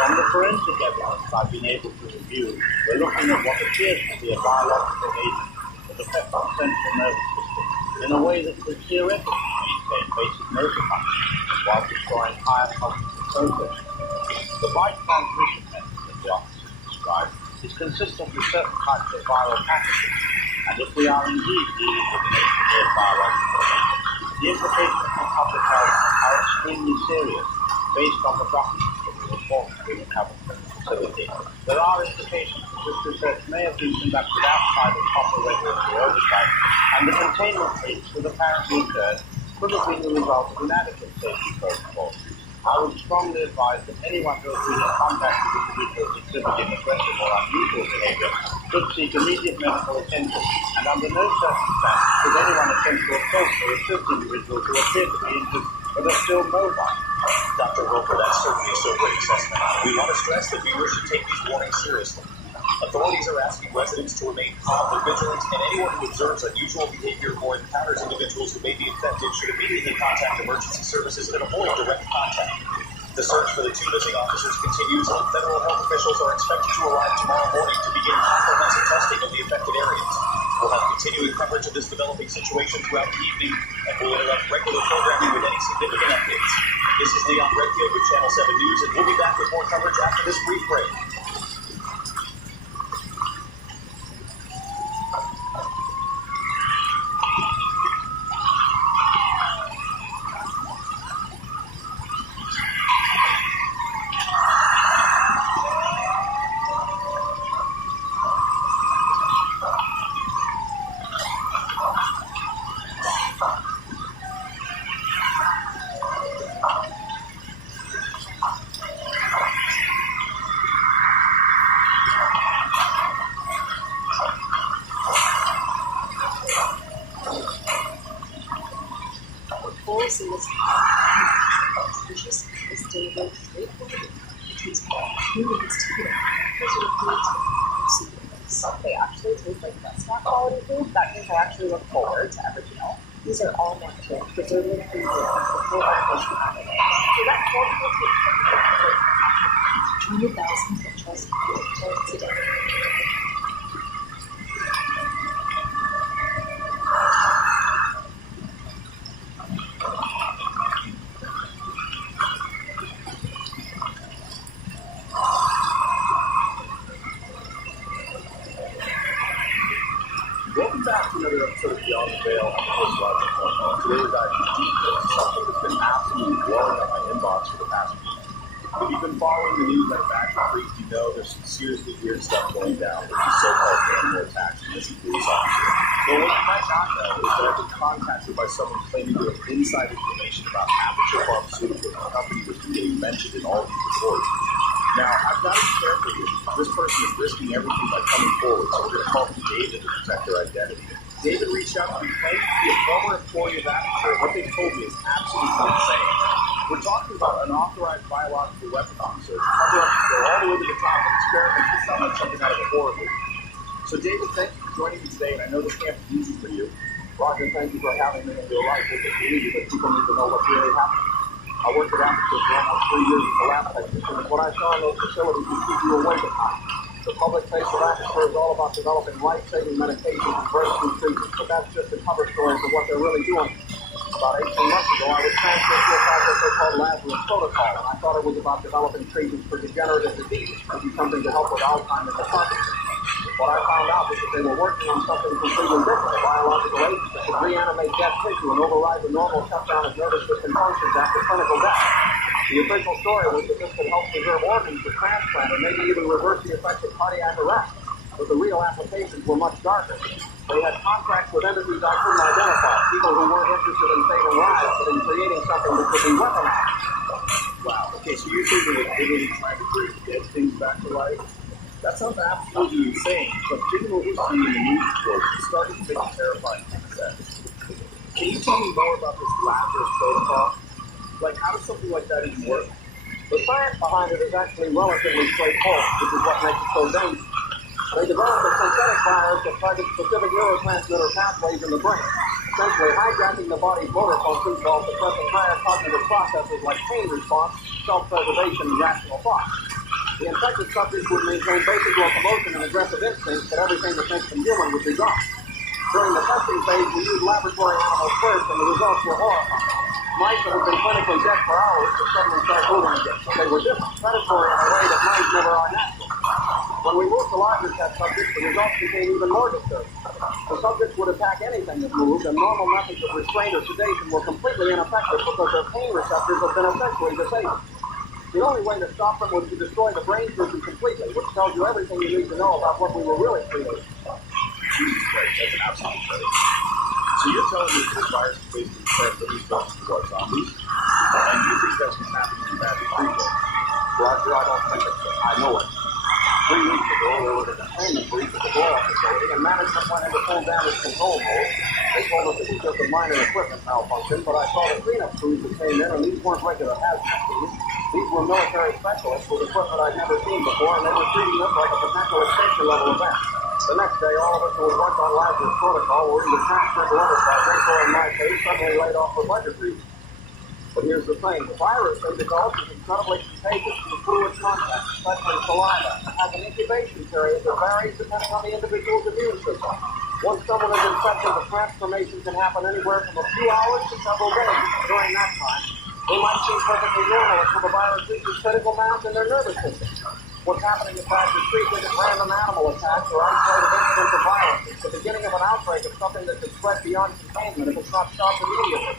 From the forensic evidence I've been able to review, we're looking at what appears to be a biological agent that affects our central nervous system in a way that could theoretically maintain basic motor function while destroying higher cognitive processes. The bite transmission method that the officers described is consistent with certain types of viral pathogens, and if we are indeed dealing with an engineered biological agent, the implications for public health are extremely serious based on the documents that we reportedly recovered from the facility. There are indications that this research may have been conducted outside of proper regulatory oversight, and the containment breach that apparently occurred could have been the result of inadequate safety protocols. I would strongly advise that anyone who has been in contact with individuals exhibiting aggressive or unusual behavior should seek immediate medical attention, and under no circumstances should anyone attempt to assault or assist individuals who appear to be injured but are still mobile. Dr. Roper, that's certainly a sobering assessment. We want to stress that viewers should take these warnings seriously. Authorities are asking residents to remain calm and vigilant, and anyone who observes unusual behavior or encounters individuals who may be infected should immediately contact emergency services and avoid direct contact. The search for the 2 missing officers continues, and federal health officials are expected to arrive tomorrow morning to begin comprehensive testing of the affected areas. We'll have continuing coverage of this developing situation throughout the evening, and we'll interrupt regular programming with any significant updates. This is Leon Redfield with Channel 7 News, and we'll be back with more coverage after this brief break. holes in this house. Purchase is delivered straightforward. It takes about 2 minutes to get out. They actually taste like restaurant quality food. That means I actually look forward to every meal. These are all natural, preservative free meals before artificial happening. So that's 20,000 trust today. Welcome back to another episode of Beyond the Veil. I'm your host, Roger. Today we're diving deep into something that's been absolutely blowing up my inbox for the past week. If you've been following the news at Badger Creek, you know there's some seriously weird stuff going down with these so-called animal attacks and missing police officers. But what you might not know is that I've been contacted by someone claiming to have inside information about Aperture Pharmaceuticals, a company that's been getting mentioned in all of these reports. Now, I've got to be careful here. This person is risking everything by coming forward, so we're going to call him David to protect their identity. David reached out to me claiming to be a former employee of Aperture. What they told me is absolutely insane. We're talking about unauthorized biological weapon research, cover up to go all the way to the top of experiments that sound like something out of a horror movie. So, David, thank you for joining me today, and I know this can't be easy for you. Roger, thank you for having me in your life. It's a community, but people need to know what's really happening. I worked at Aperture for almost 3 years as a lab technician, and what I saw in those facilities would keep you awake at night. The public face of Aperture is all about developing life-saving medications and breakthrough treatments, but that's just a cover story for what they're really doing. About 18 months ago, I was transferred to a project they called Lazarus Protocol, and I thought it was about developing treatments for degenerative diseases, maybe something to help with Alzheimer's or Parkinson's. What I found out was that they were working on something completely different, a biological agent that could reanimate dead tissue and override the normal shutdown of nervous system functions after clinical death. The official story was that this could help preserve organs for transplant and maybe even reverse the effects of cardiac arrest. But the real applications were much darker. They had contracts with entities I couldn't identify, people who weren't interested in saving lives, but in creating something that could be weaponized. Wow. Okay, so you're saying that they're literally trying to bring dead things back to life? That sounds absolutely insane, but given what we're seeing in the news reports, it's starting to make terrifying sense. Can you tell me more about this Lazarus Protocol? Like, how does something like that even work? The science behind it is actually relatively straightforward, which is what makes it so dangerous. They developed a synthetic virus that targets specific neurotransmitter pathways in the brain, essentially hijacking the body's motor functions while suppressing higher cognitive processes like pain response, self-preservation, and rational thought. The infected subjects would maintain basic locomotion and aggressive instincts, but everything that makes them human would be gone. During the testing phase, we used laboratory animals first, and the results were horrifying. Mice that had been clinically dead for hours would suddenly start moving again, but they were different, predatory in a way that mice never are natural. When we moved to larger test subjects, the results became even more disturbing. The subjects would attack anything that moved, and normal methods of restraint or sedation were completely ineffective because their pain receptors have been essentially disabled. The only way to stop them was to destroy the brain tissue completely, which tells you everything you need to know about what we were really creating. Jesus Christ, that's an absolute crazy. So you're telling me this virus is basically transmitting stuff to what, zombies? And you think that's what's happening in Badger Creek? Roger, I don't think it's I know it. 3 weeks ago, there was a containment breach at the Doyle facility, and management went into full damage control mode. They told us it was just a minor equipment malfunction, but I saw the cleanup crews that came in, and these weren't regular hazmat crews. These were military specialists with equipment I'd never seen before, and they were treating this like a potential extinction level event. The next day, all of us who had worked on Lazarus Protocol were either transferred to other projects or, in my case, suddenly laid off for budget reasons. But here's the thing. The virus they developed is incredibly contagious through fluid contact, especially saliva, and has an incubation period that varies depending on the individual's immune system. Once someone is infected, the transformation can happen anywhere from a few hours to several days. During that time, they might seem perfectly normal until the virus reaches critical mass in their nervous system. What's happening at Badger Creek isn't random animal attacks or isolated incidents of violence. It's the beginning of an outbreak of something that could spread beyond containment if it's not stopped immediately.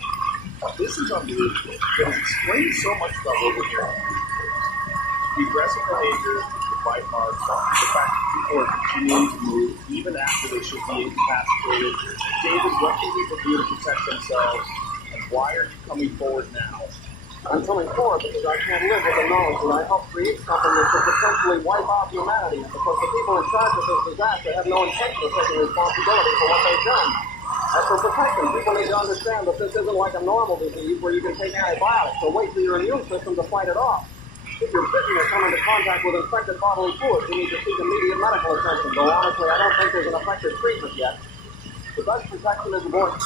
This is unbelievable, but it explains so much about what we're hearing. The aggressive behavior, the bite marks, the fact that people are continuing to move even after they should be incapacitated. David, what can people do to protect themselves, and why are you coming forward now? I'm coming forward because I can't live with the knowledge that I helped create something that could potentially wipe out humanity, and because the people in charge of this disaster have no intention of taking responsibility for what they've done. And for protection, people need to understand that this isn't like a normal disease where you can take antibiotics or wait for your immune system to fight it off. If you're bitten or come into contact with infected bodily fluids, you need to seek immediate medical attention, though honestly I don't think there's an effective treatment yet. The best protection is avoidance.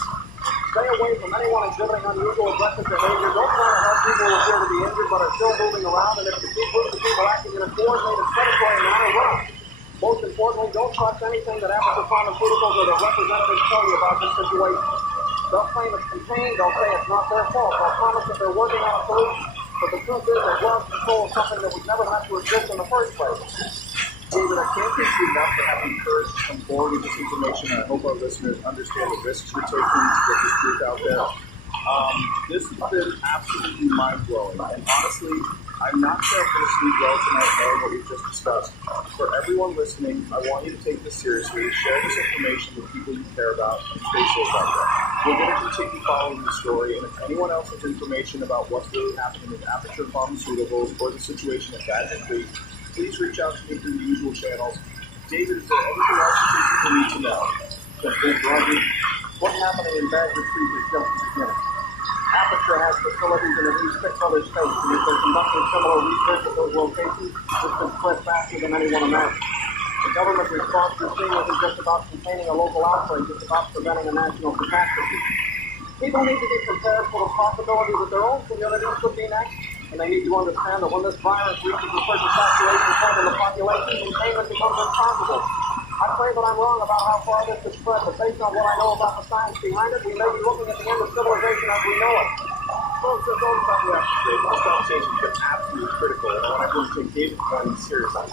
Stay away from anyone exhibiting unusual aggressive behavior. Don't try to help people who appear to be injured but are still moving around, and if you see groups of people acting in a coordinated, predatory manner, run. Most importantly, don't trust anything that Aperture Pharmaceuticals or their representatives tell you about this situation. They'll claim it's contained, they'll say it's not their fault, they'll promise that they're working on a solution, but the truth is they've lost control of something that was never meant to exist in the first place. David, I can't thank you enough for having the courage to come forward with this information, and I hope our listeners understand the risks you're taking to get this truth out there. This has been absolutely mind-blowing, and honestly, I'm not sure I'm going to sleep well tonight knowing what we've just discussed. For everyone listening, I want you to take this seriously, share this information with people you care about, and stay safe out there. We're going to continue following the story, and if anyone else has information about what's really happening with Aperture Pharmaceuticals or the situation at Badger Creek, please reach out to me through the usual channels. David, is there anything else you think people need to know? What's happening in Badger Creek is just the beginning. Aperture has facilities in at least 6 other states, and if they're conducting similar research at those locations, this could spread faster than anyone imagines. The government response we're seeing isn't just about containing a local outbreak, it's about preventing a national catastrophe. People need to be prepared for the possibility that their own communities could be next, and they need to understand that when this virus reaches a certain saturation point in the population, containment becomes impossible. I pray that I'm wrong about how far this could spread, but based on what I know about the science behind it, we may be looking at the end of civilization as we know it. Folks, that's all the time we have today. This conversation has been absolutely critical, and I want everyone to take David's point seriously.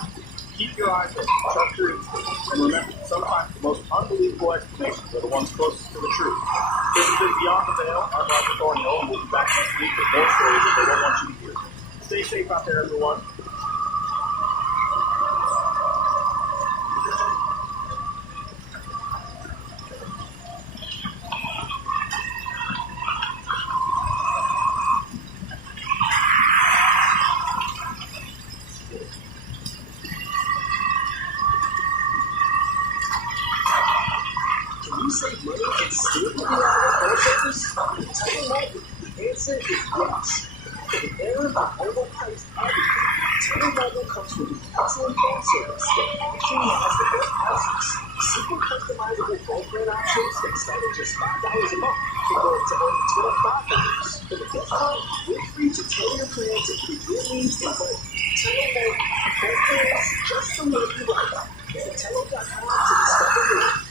Keep your eyes open, trust your instincts, and remember, sometimes the most unbelievable explanations are the ones closest to the truth. This has been Beyond the Veil. I'm Roger Thornhill, and we'll be back next week with more stories that they don't want you to hear. Stay safe out there, everyone. Save money and still be out of service? Tell me, the answer is yes. For the era of overpriced everything, T-Mobile comes with an excellent phone service that actually has the best prices. Super customizable phone plan options that start at just $5 a month can go up to over $25. For the best part, we're free to tailor your plans and keep your needs in mind. T-Mobile, phone plans just the way you like. Visit T-Mobile.com to discover more.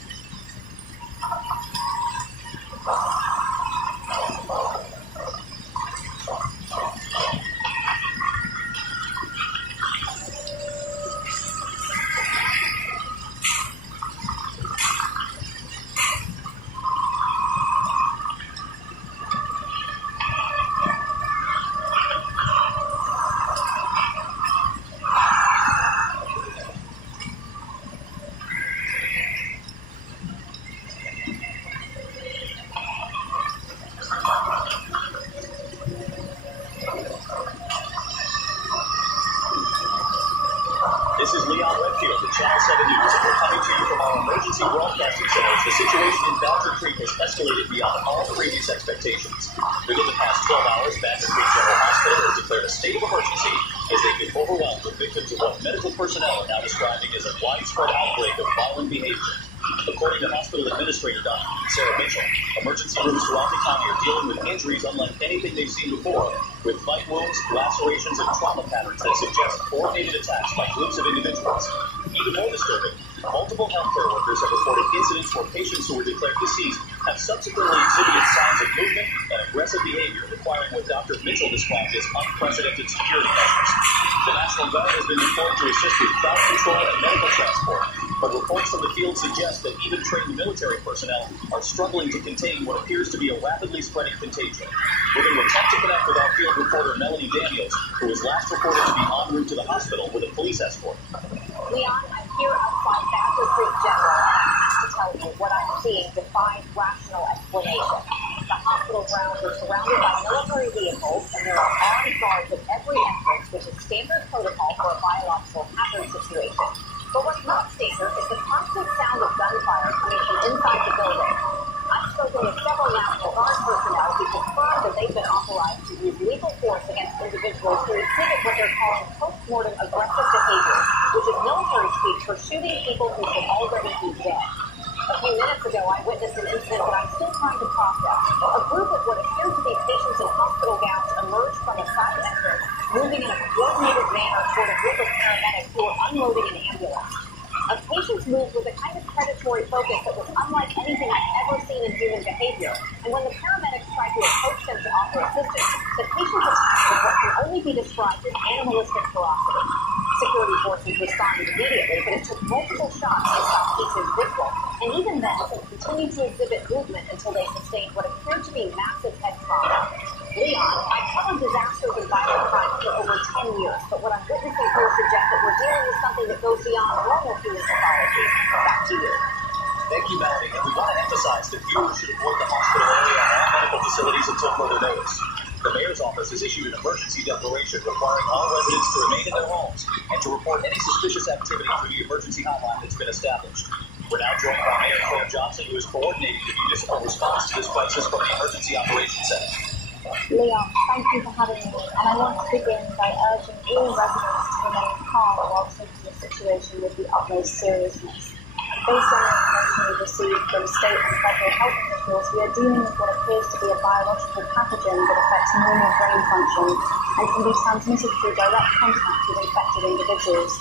This is Leon Redfield with Channel 7 News, and we're coming to you from our emergency broadcasting centers. The situation in Badger Creek has escalated beyond all previous expectations. Within the past 12 hours, Badger Creek General Hospital has declared a state of emergency as they've been overwhelmed with victims of what medical personnel are now describing as a widespread outbreak of violent behavior. According to hospital administrator Dr. Sarah Mitchell, emergency rooms throughout the county are dealing with injuries unlike anything they've seen before, with bite wounds, lacerations, and trauma patterns that suggest coordinated attacks by groups of individuals. Even more disturbing, multiple healthcare workers have reported incidents where patients who were declared deceased have subsequently exhibited signs of movement and aggressive behavior, requiring what Dr. Mitchell described as unprecedented security measures. The National Guard has been deployed to assist with crowd control and medical transport, but reports from the field suggest that even trained military personnel are struggling to contain what appears to be a rapidly spreading contagion. We're going to attempt to connect with our field reporter Melanie Daniels, who was last reported to be en route to the hospital with a police escort. Leon, I'm here outside Badger Creek General, and I have to tell you what I'm seeing defies rational explanation. The hospital grounds are surrounded by military vehicles, and there are armed guards at every entrance, which is standard protocol for a biological hazard situation. But what's not standard is the constant sound of gunfire coming from inside the building. I'm individuals who exhibit what they're calling post-mortem aggressive behavior, which is military speak for shooting people who should already be dead. A few minutes ago, I witnessed an incident that I'm still trying to process. A group of what appeared to be patients in hospital gowns emerged from a side entrance, moving in a coordinated manner toward a group of paramedics who were unloading an ambulance. A patient's move with a kind of predatory focus that was unlike anything I've ever seen in human behavior. And when the paramedics tried to approach them to offer assistance, the patient attacked with what can only be described as animalistic ferocity. Security forces responded immediately, but it took multiple shots to stop each individual. And even then, they continued to exhibit movement until they sustained what appeared to be massive head trauma. Leon, I've covered disasters and violent crime for over 10 years, but what I'm witnessing here suggests that we're dealing with something that goes beyond normal human pathology. Back to you. Thank you, Melanie. And we want to emphasize that viewers should avoid the hospital area and all medical facilities until further notice. The mayor's office has issued an emergency declaration requiring all residents to remain in their homes and to report any suspicious activity through the emergency hotline that's been established. We're now joined by Mayor Claire Johnson, who is coordinating the municipal response to this crisis from the Emergency Operations Center. Leon, thank you for having me, and I want to begin by urging all residents to remain calm while taking the situation with the utmost seriousness. Based on the information we've received from state and federal health officials, we are dealing with what appears to be a biological pathogen that affects normal brain function and can be transmitted through direct contact with infected individuals.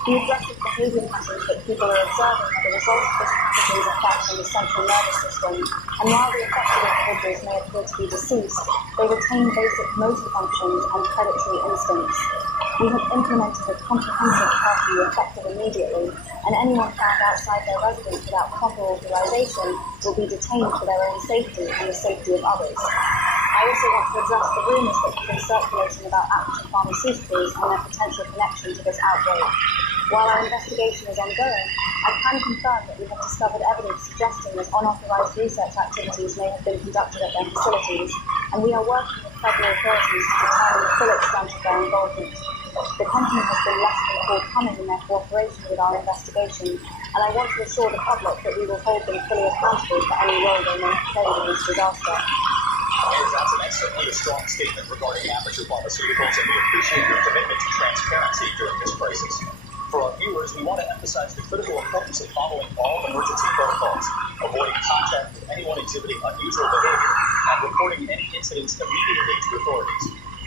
The aggressive behavior patterns that people are observing are the result of this pathogen's effect on the central nervous system, and while the affected individuals may appear to be deceased, they retain basic motor functions and predatory instincts. We have implemented a comprehensive curfew effective immediately, and anyone found outside their residence without proper authorization will be detained for their own safety and the safety of others. I also want to address the rumors that have been circulating about Action Pharmaceuticals and their potential connection to this outbreak. While our investigation is ongoing, I can confirm that we have discovered evidence suggesting that unauthorized research activities may have been conducted at their facilities, and we are working with federal authorities to determine the full extent of their involvement. The company has been less than forthcoming in their cooperation with our investigation, and I want to assure the public that we will hold them fully accountable for any role they may have played in this disaster. Mayor Johnson, that's certainly a strong statement regarding Aperture Pharmaceuticals, and we appreciate your commitment to transparency during this crisis. For our viewers, we want to emphasize the critical importance of following all emergency protocols, avoiding contact with anyone exhibiting unusual behavior, and reporting any incidents immediately to authorities.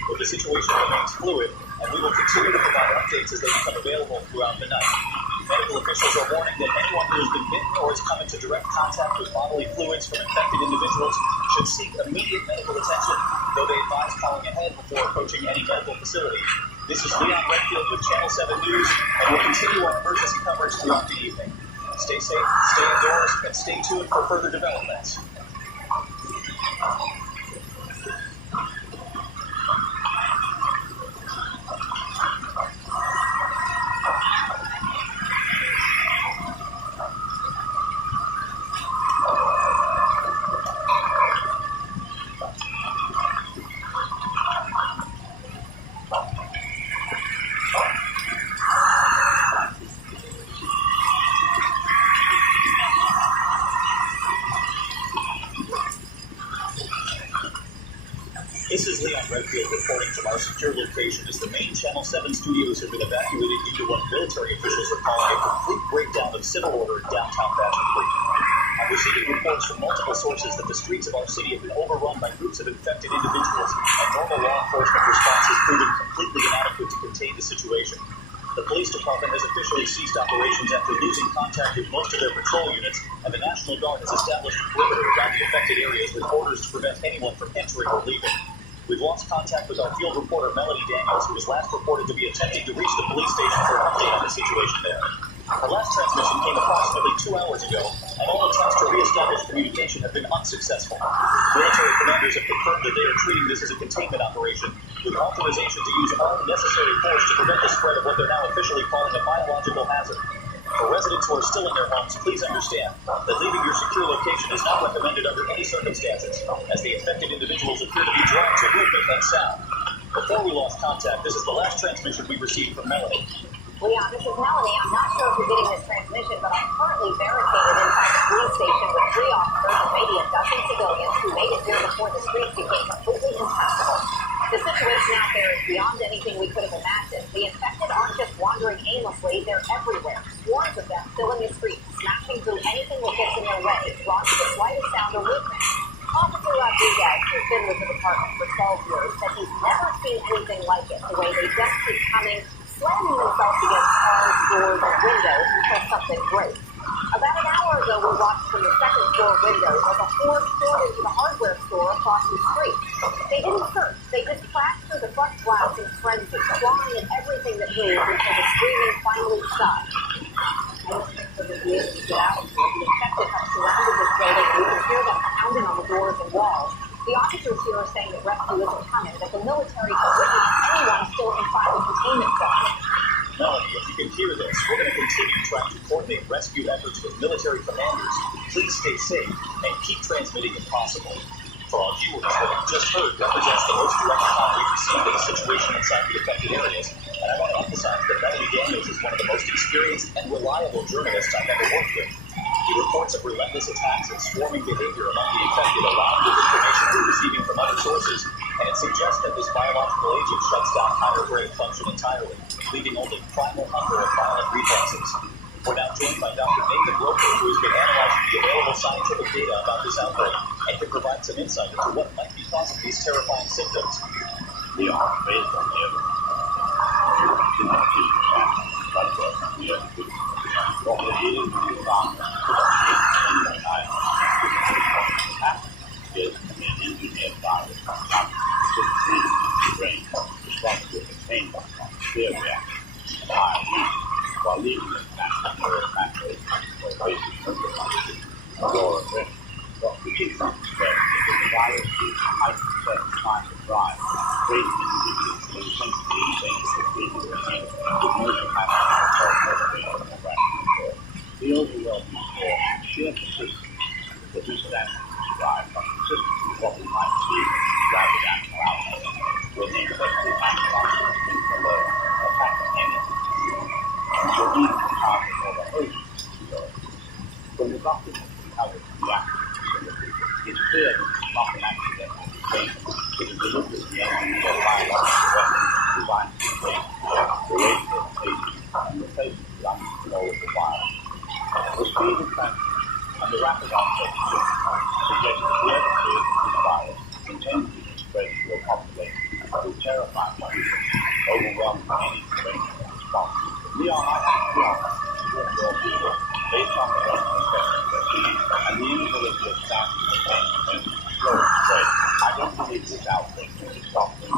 But the situation remains fluid, and we will continue to provide updates as they become available throughout the night. Medical officials are warning that anyone who has been bitten or has come into direct contact with bodily fluids from infected individuals should seek immediate medical attention, though they advise calling ahead before approaching any medical facility. This is Leon Redfield with Channel 7 News, and we'll continue our emergency coverage throughout the evening. Stay safe, stay indoors, and stay tuned for further developments. This is Leon Redfield reporting from our secure location as the main Channel 7 studios have been evacuated due to what military officials are calling a complete breakdown of civil order in downtown Badger Creek. I'm receiving reports from multiple sources that the streets of our city have been overrun by groups of infected individuals, and normal law enforcement response has proven completely inadequate to contain the situation. The police department has officially ceased operations after losing contact with most of their patrol units, and the National Guard has established a perimeter around the affected areas with orders to prevent anyone from entering or leaving. We've lost contact with our field reporter, Melanie Daniels, who was last reported to be attempting to reach the police station for an update on the situation there. Our last transmission came approximately 2 hours ago, and all attempts to reestablish communication have been unsuccessful. Military commanders have confirmed that they are treating this as a containment operation, with authorization to use all necessary force to prevent the spread of what they're now officially calling a biological hazard. For residents who are still in their homes, please understand that leaving your secure location is not recommended under any circumstances, as the infected individuals appear to be drawn to movement and sound. Before we lost contact, this is the last transmission we received from Melanie. Leon, this is Melanie. I'm not sure if you're getting this transmission, but I'm currently barricaded inside the police station with 3 officers and maybe a dozen civilians who made it here before the streets became completely impassable. The situation out there is beyond any department for 12 years said he's never seen anything like it, the way they just keep coming, slamming themselves against cars, doors, and windows until something breaks. About an hour ago, we watched from the second floor windows as a horde poured into the hardware store across the street. They didn't search. They just crashed through the front glass in frenzy, clawing at everything that moved until the screaming finally stopped. I don't think they're going to be able to get out. The detectives have surrounded this building, and you can hear them pounding on the doors and walls. The officers here are saying that rescue isn't coming, that the military can witness anyone still inside the containment zone. Melanie, if you can hear this, we're going to continue trying to coordinate rescue efforts with military commanders. Please stay safe and keep transmitting if possible. For our viewers, what you just heard represents the most direct account we've received of the situation inside the affected areas. And I want to emphasize that Melanie Daniels is one of the most experienced and reliable journalists I've ever worked with. The reports of relentless attacks and swarming behavior among the infected align with information we're receiving from other sources, and it suggests that this biological agent shuts down higher brain function entirely, leaving only primal hunger and violent reflexes. We're now joined by Dr. Nathan Roper, who has been analyzing the available scientific data about this outbreak and can provide some insight into what might be causing these terrifying symptoms. We are based on the evidence. What we did we found is an engineered virus in the brain responsible for pain fear reaction while leaving the neurotransmitters or basic neurotransmitters or aggression. What we did from the spread is that the virus is hyper time to drive, creating individuals with intensity with motion patterns and self-motivation and rational. The overwhelming for sheer persistence that this stands described are consistent with what we might see rather than outcomes. We'll need to make the anti-virus things alone, attack anything. And so even the target of the urgency to go. When the doctor how it reacts, it's clear that it's not an accidental thing. It is deliberately engineered biological weapon designed to create the rate of aging and replace the uncontrollable virus. The speed of transmission and the rapid onset of symptoms suggest that whoever created this virus intended to spread to a population that will terrify people, overwhelming any conventional response. We are based on the health inspection procedure and the inability of staff to contain and slow spread. I don't believe this outbreak can be stopped in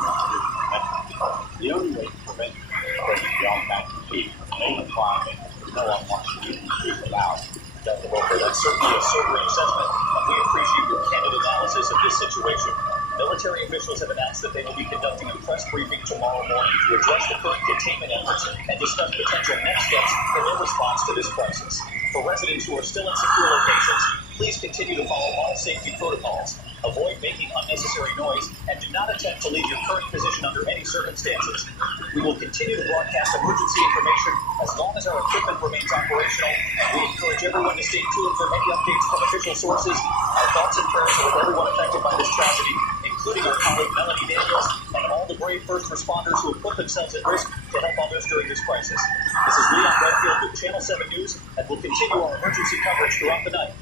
the only way to prevent the spread beyond that fatigue may require no one wants to even speak aloud. Dr. Roper, that's certainly a sobering assessment, and we appreciate your candid analysis of this situation. Military officials have announced that they will be conducting a press briefing tomorrow morning to address the current containment efforts and discuss potential next steps in their response to this crisis. For residents who are still in secure locations, please continue to follow all safety protocols. Avoid making unnecessary noise and do not attempt to leave your current position under any circumstances. We will continue to broadcast emergency information as long as our equipment remains operational, and we encourage everyone to stay tuned for any updates from official sources. Our thoughts and prayers are with everyone affected by this tragedy, including our colleague Melanie Daniels and all the brave first responders who have put themselves at risk to help others during this crisis. This is Leon Redfield with Channel 7 News, and we'll continue our emergency coverage throughout the night.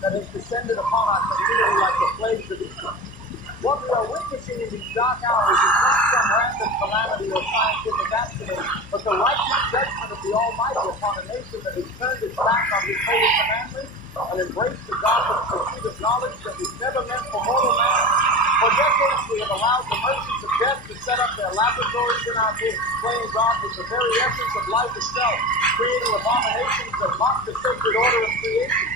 That has descended upon our community like the plagues of Egypt. What we are witnessing in these dark hours is not some random calamity or scientific accident, but the righteous judgment of of the Almighty upon a nation that has turned its back on His holy commandments and embraced the gospel's pursuit of knowledge that was never meant for mortal man. For decades we have allowed the merchants of death to set up their laboratories in our midst, playing God with the very essence of life itself, creating abominations that mock the sacred order of creation.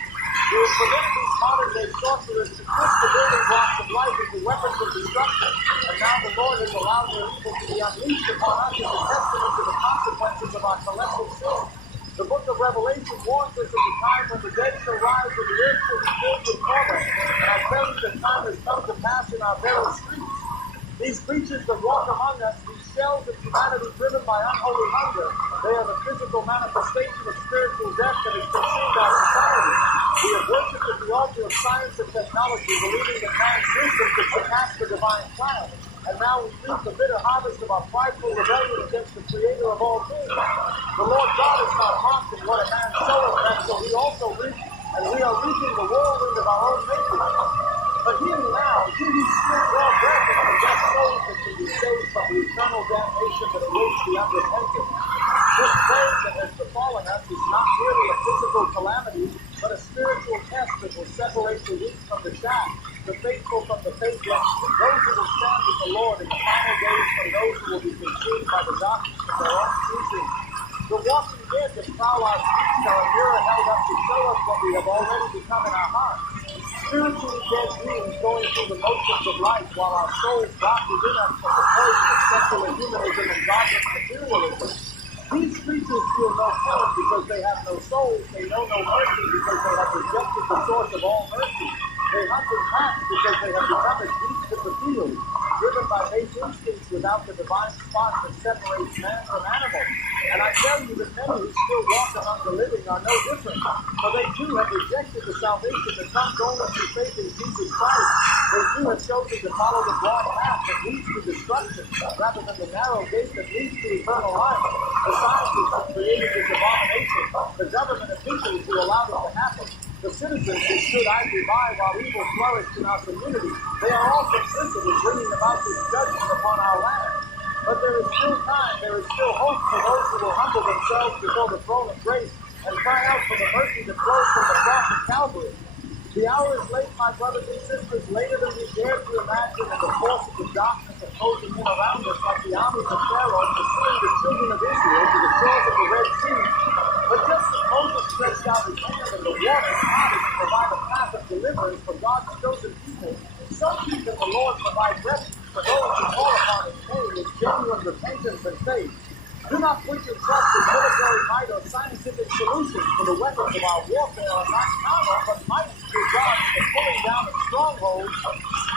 We have permitted these modern-day sorcerers to twist the building blocks of life into weapons of destruction, and now the Lord has allowed their evil to be unleashed upon us as a testament to the consequences of our collective sin. The book of Revelation warns us of the time when the dead shall rise and the earth shall be filled with torment, and I tell you the time has come to pass in our very streets. These creatures that walk among us, these shells of humanity driven by unholy hunger, they are the physical manifestation of spiritual death that has consumed our society. We have worshipped at the altar of science and technology, believing that man's wisdom could surpass the divine child. And now we reap the bitter harvest of our prideful rebellion against the Creator of all things. The Lord God is not mocked in what a man soweth, and so he also reaps, and we are reaping the whirlwind of our own making. But hear me now, you who still draw breath and possess souls that can be saved from the eternal damnation that awaits the unrepentant. This plague that has befallen us is not merely a physical calamity, but a spiritual test that will separate the wheat from the chaff, the faithful from the faithless, those who will stand with the Lord in the final days from those who will be consumed by the darkness of their own choosing. The walking dead that prowl our streets are a mirror held up to show us what we have already become in our hearts. Spiritually dead beings going through the motions of life while our souls rot within us from the poison of secular humanism and godless materialism. These creatures feel no pain because they have no souls. They know no mercy because they have rejected the source of all mercy. They hunt and pass because they have become as beasts of the field, driven by base instincts without the divine spot that separates man from animal. And I tell you that many who still walk among the living are no different, for they too have rejected the salvation that comes only through faith in Jesus Christ. They too have chosen to follow the broad path that leads to destruction, rather than the narrow gate that leads to eternal life. The scientists who created this abomination, the government officials who allowed it to happen, the citizens who stood idly by while evil flourished in our community, they are all complicit in bringing about this judgment upon our land. But there is still time, there is still hope for those who will humble themselves before the throne of grace and cry out for the mercy that flows from the cross of Calvary. The hour is late, my brothers and sisters, later than we dare to imagine, and the force of the darkness are closing in around us like the armies of Pharaoh pursuing the children of Israel to the shores of the Red Sea. But just as Moses stretched out his hand and the waters parted to provide a path of deliverance for God's chosen people, so too can the Lord provide refuge for those who call upon His name with genuine repentance and faith. Do not put your trust in military might or scientific solutions, for the weapons of our warfare are not carnal, but mighty through God to the pulling down of strongholds.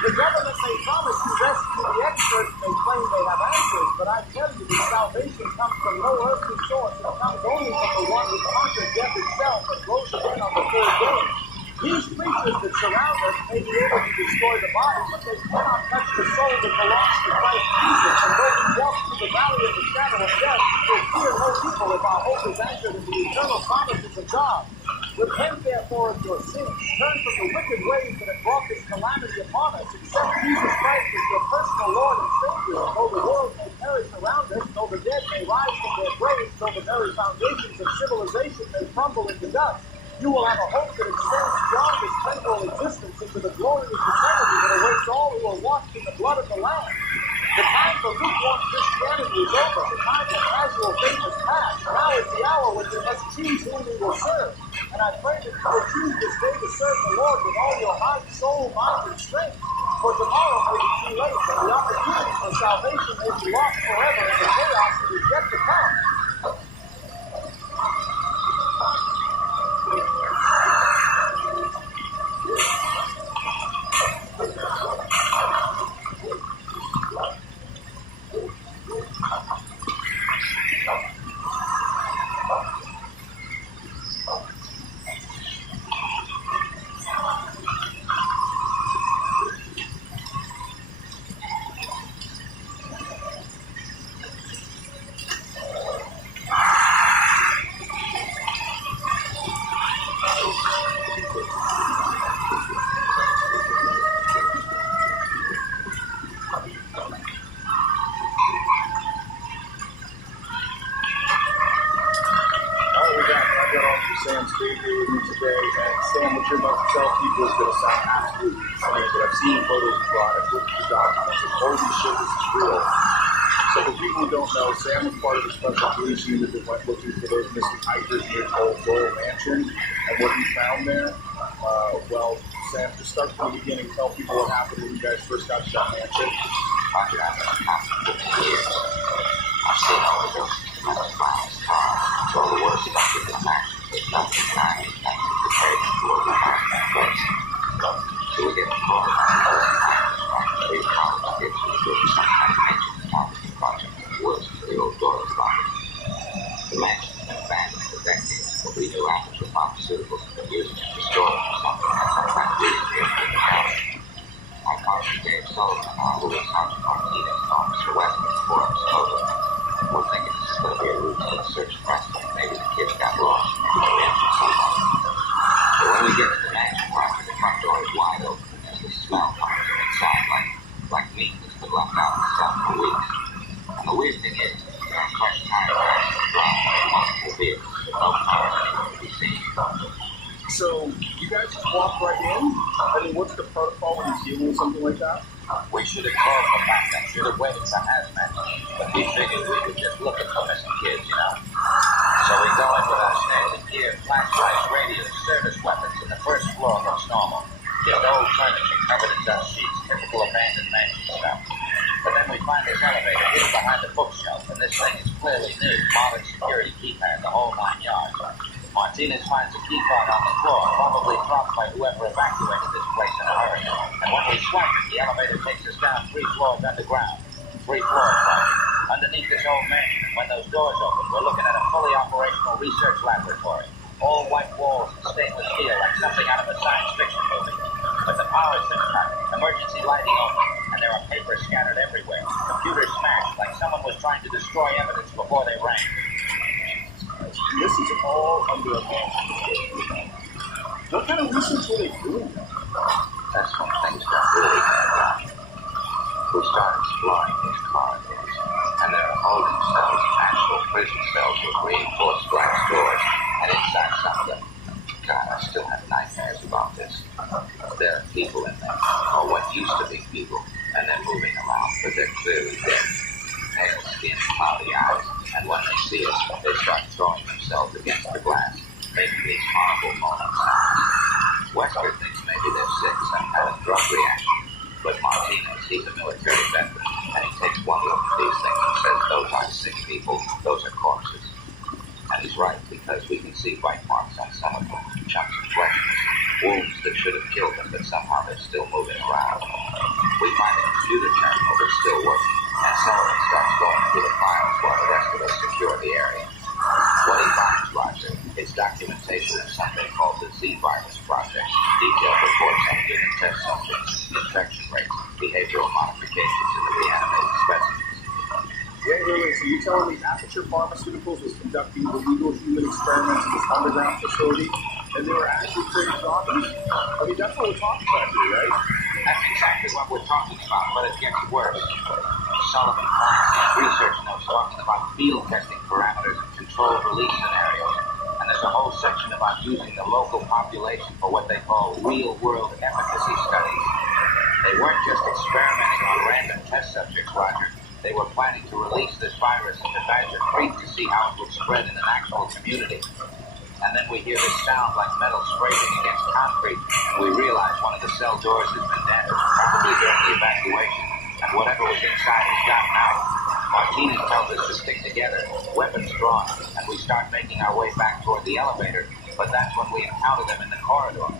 The government may promise to rescue the experts may claim they have answers, but I tell you that salvation comes from no earthly source. It comes only from the one who conquered death itself and rose again on the third day. These creatures that surround us may be able to destroy the body, but they cannot touch the soul that belongs to Christ Jesus. And though we walk through the valley of the shadow of death, we will fear no evil if our hope is anchored in the eternal promises of God. Repent therefore of your sins. Turn from the wicked ways that have brought this calamity upon us. Accept Jesus Christ as your personal Lord and Savior. Though the world may perish around us, though the dead may rise from their graves, though the very foundations of civilization may crumble into dust, you will have a hope that extends beyond this temporal existence into the glorious eternity that awaits all who are washed in the blood of the Lamb. The time for lukewarm Christianity is over. The time for casual faith is past. Now is the hour when you must choose whom you will serve. And I pray that you will choose this day to serve the Lord with all your heart, soul, mind, and strength. For tomorrow may be too late, and the opportunity for salvation may be lost forever in the chaos that is yet to come. Sam stayed here with me today, and Sam, what you're about to tell people is going to sound absolutely insane, but I've seen photos of Rod, I've looked at the documents, and holy shit, this is real. So for people who don't know, Sam was part of the special police unit that went looking for those missing hikers near Old Royal Mansion, and what he found there, well, Sam, just start from the beginning, tell people what happened when you guys first got to that mansion. I've seen all the ghosts in the violence cars. So the worst about the mansion is nothing kind of prepared for the place. So we get a call they call us get to the some kind of mansion photography project in the woods for the old Doris property. The mansion has been abandoned for decades, but we knew Aperture Pharmaceuticals had been using it to store it or something. That's like reading here in the county. My partner Dave Sullivan and our Louis Sergeant Martinez and Officer Westman for us over. We're thinking this is going to be a routine search question. Maybe the kids got lost. Maybe they entered someone. But when we get to the mansion project, the front door is wide open. There's the smell coming from inside, like meat that's been left out in the sun for weeks. And the weird thing is, there are fresh tire tracks on the ground with multiple vehicles, but no cars anywhere to be seen. So, you guys just walk right in? I mean, what's the protocol when you're dealing with something like that? We should have called for backup, should have waited for hazmat, but we figured we could just look at the missing kids, you know. So we go in with our snares of gear, flashlights, radios, service weapons, and the first floor looks normal. Just old furniture covered in dust sheets, typical abandoned mansion stuff. But then we find this elevator hidden behind the bookshelf, and this thing is clearly new, modern security keypad, the whole 9 yards. Martinez finds a key card on the floor, probably dropped by whoever evacuated this place in a hurry. And when we swipe it, the elevator takes us down 3 floors underground. 3 floors, right? Underneath this old mansion, and when those doors open, we're looking at a fully operational research laboratory. All white walls and stainless steel, like something out of a science fiction movie. But the power's been cut, emergency lighting open, and there are papers scattered everywhere. Computers smashed, like someone was trying to destroy evidence before they rang. This is all under a mansion. What kind of research were they doing? That's when things got really bad. We started exploring these corridors, and there are holding cells, actual prison cells with reinforced glass doors, and inside some of them, God, I still have nightmares about this. There are people in there, or what used to be people, and they're moving around, but they're clearly dead. Pale skin, cloudy eyes, and when they see us, they start throwing themselves against the glass, making these horrible moaning sounds. Wesker thinks maybe they're sick, some kind of drug reaction, but Martinez, he's a military veteran, and he takes one look at these things and says, those aren't sick people, those are corpses. And he's right, because we can see bite marks on some of them, chunks of flesh, wounds that should have killed them, but somehow they're still moving around. We find a computer terminal that's still working, and Sullivan starts going through the files while the rest of us secure the area. What he finds, Roger, is documentation of something called the Z-Virus Project, detailed reports on human test subjects, infection rates, behavioral modifications in the reanimated specimens. Wait, so you're telling me Aperture Pharmaceuticals was conducting illegal human experiments in this underground facility, and they were actually creating zombies? I mean, that's what we're talking about here, right? That's exactly what we're talking about, but it gets worse. Sullivan finds these research notes talking about field testing parameters and controlled release scenarios, and there's a whole section about using the local population for what they call real-world efficacy studies. They weren't just experimenting on random test subjects, Roger. They were planning to release this virus into Badger Creek to see how it would spread in an actual community. And then we hear this sound like metal scraping against concrete, and we realize one of the cell doors has been damaged, probably during the evacuation, and whatever was inside has gotten out. Martinez tells us to stick together, weapons drawn, and we start making our way back toward the elevator, but that's when we encounter them in the corridor. 5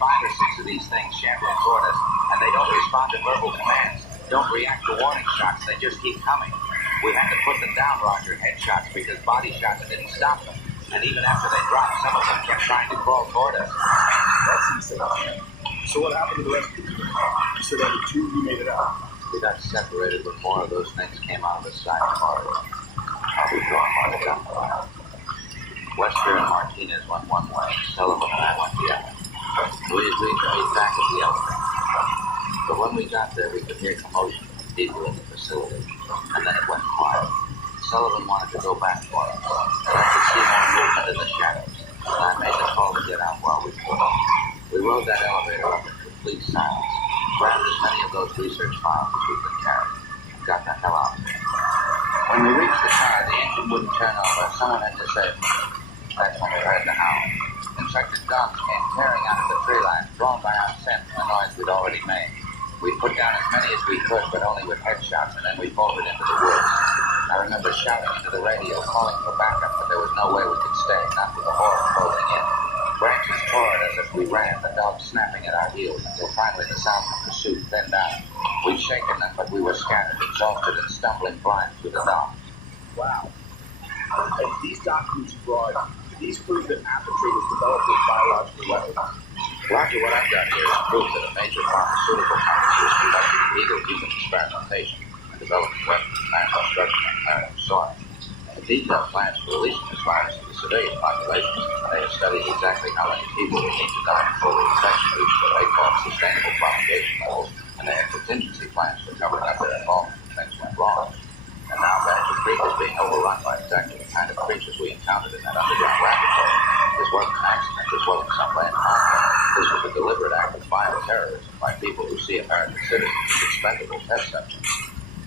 or 6 of these things shambling toward us, and they don't respond to verbal commands, don't react to warning shots, they just keep coming. We had to put them down, Roger, headshots, because body shots didn't stop them. And even after they dropped, some of them kept trying to crawl toward us. That's insane. So what happened to the rest of the team? You said only 2 of you made it out. We got separated when more of those things came out of the side corridor. I'll be drawn by the gunfire. Wesker and Martinez went one way, Sullivan and I went the other. We agreed to meet back at the elevator. But when we got there, we could hear commotion from people in the facility, and then it went quiet. Sullivan wanted to go back for us, but I could see more movement in the shadows, and I made We rode that elevator up in complete silence, grabbed as many of those research files as we could carry, and got the hell out of there. When we reached the car, the engine wouldn't turn over. Someone had disabled it. That's when we heard the howl. Infected dogs came tearing out of the tree line, drawn by our scent and the noise we'd already made. We put down as many as we could, but only with headshots, and then we bolted into the woods. I remember shouting into the radio, calling for backup, but there was no way we could stay, not with the horror closing in. Branches tore at us as we ran, the dogs snapping at our heels, until finally the sound from pursuit thinned out. We'd shaken them, but we were scattered, exhausted, and stumbling blind through the dark. Wow. And these documents you brought, these prove that Aperture was developed with biological weapons. Roger, what I've got here is proof that a major pharmaceutical company was conducting illegal human experimentation and developing weapons of mass destruction on American soil. The detailed plans for releasing this virus to the civilian population, they have studied exactly how many people would need to die before the infection reached what they call sustainable propagation levels, and they have contingency plans for covering up their involvement when things went wrong. And now Badger Creek is being overrun by exactly the kind of creatures we encountered in that underground laboratory. This wasn't an accident. This wasn't some random outbreak. This was a deliberate act of bioterrorism by people who see American citizens as expendable test subjects.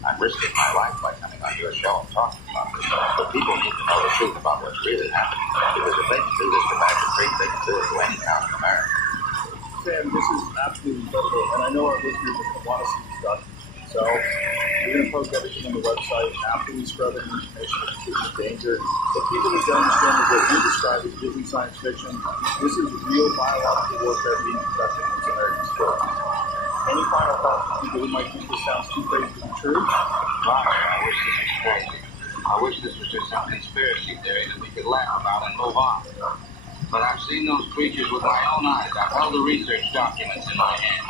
I'm risking my life by coming on your show and talking about this, but people need to know the truth about what's really happening, because if they can do this to Badger Creek, they can do it to any town in America. Sam, this is absolutely incredible, and I know our listeners are going to want to see these documents. So we're going to post everything on the website after we scrub any information that's in danger. But people need to understand that what you describe as Disney science fiction, this is real biological warfare being conducted against American citizens. Any final thoughts for people who might think this sounds too crazy to be true? Roger, I wish this was crazy. I wish this was just some conspiracy theory that we could laugh about and move on. But I've seen those creatures with my own eyes. I've held the research documents in my hand,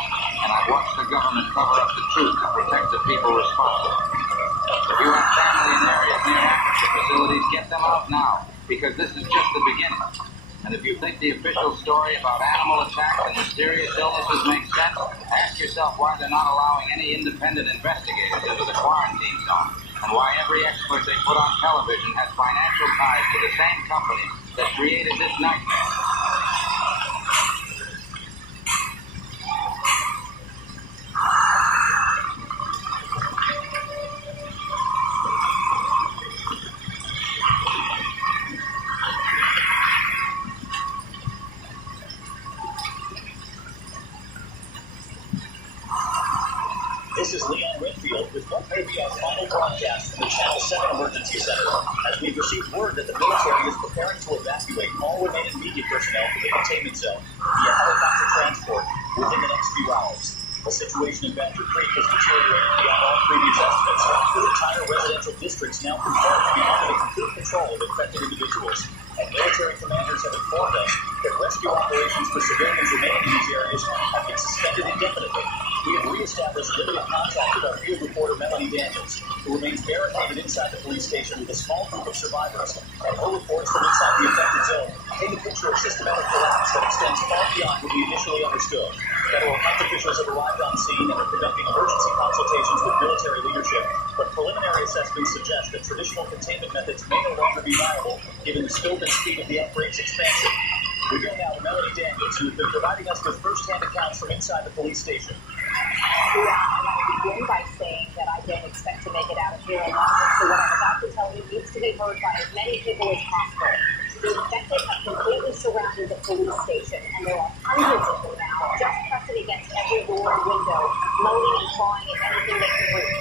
and I've watched the government cover up the truth to protect the people responsible. If you have family in areas near Aperture facilities, get them out now, because this is just the beginning. And if you think the official story about animal attacks and mysterious illnesses makes sense, ask yourself why they're not allowing any independent investigators into the quarantine zone, and why every expert they put on television has financial ties to the same company that created this nightmare. This is Leon Redfield with what may be our final broadcast from the Channel 7 Emergency Center, as we've received word that the military is preparing to evacuate all remaining media personnel from the containment zone via helicopter transport within the next few hours. The situation in Badger Creek has deteriorated beyond all previous estimates, with entire residential districts now confirmed to be under the complete control of infected individuals. And military commanders have informed us that rescue operations for civilians remaining in these areas have been suspended indefinitely. We have reestablished limited contact with our field reporter Melanie Daniels, who remains barricaded inside the police station with a small group of survivors, and her reports from inside the affected zone paint a picture of systematic collapse that extends far beyond what we initially understood. Federal health officials have arrived on scene and are conducting emergency consultations with military leadership, but preliminary assessments suggest that traditional containment methods may no longer be viable given the scope and speed of the outbreak's expansion. We go now to Melanie Daniels, who has been providing us with first-hand accounts from inside the police station. Yeah, I want to begin by saying that I don't expect to make it out of here alive, so what I'm about to tell you needs to be heard by as many people as possible. The infected have completely surrounded the police station, and there are hundreds of them now, just pressing against every door and window, moaning and clawing at anything they can reach.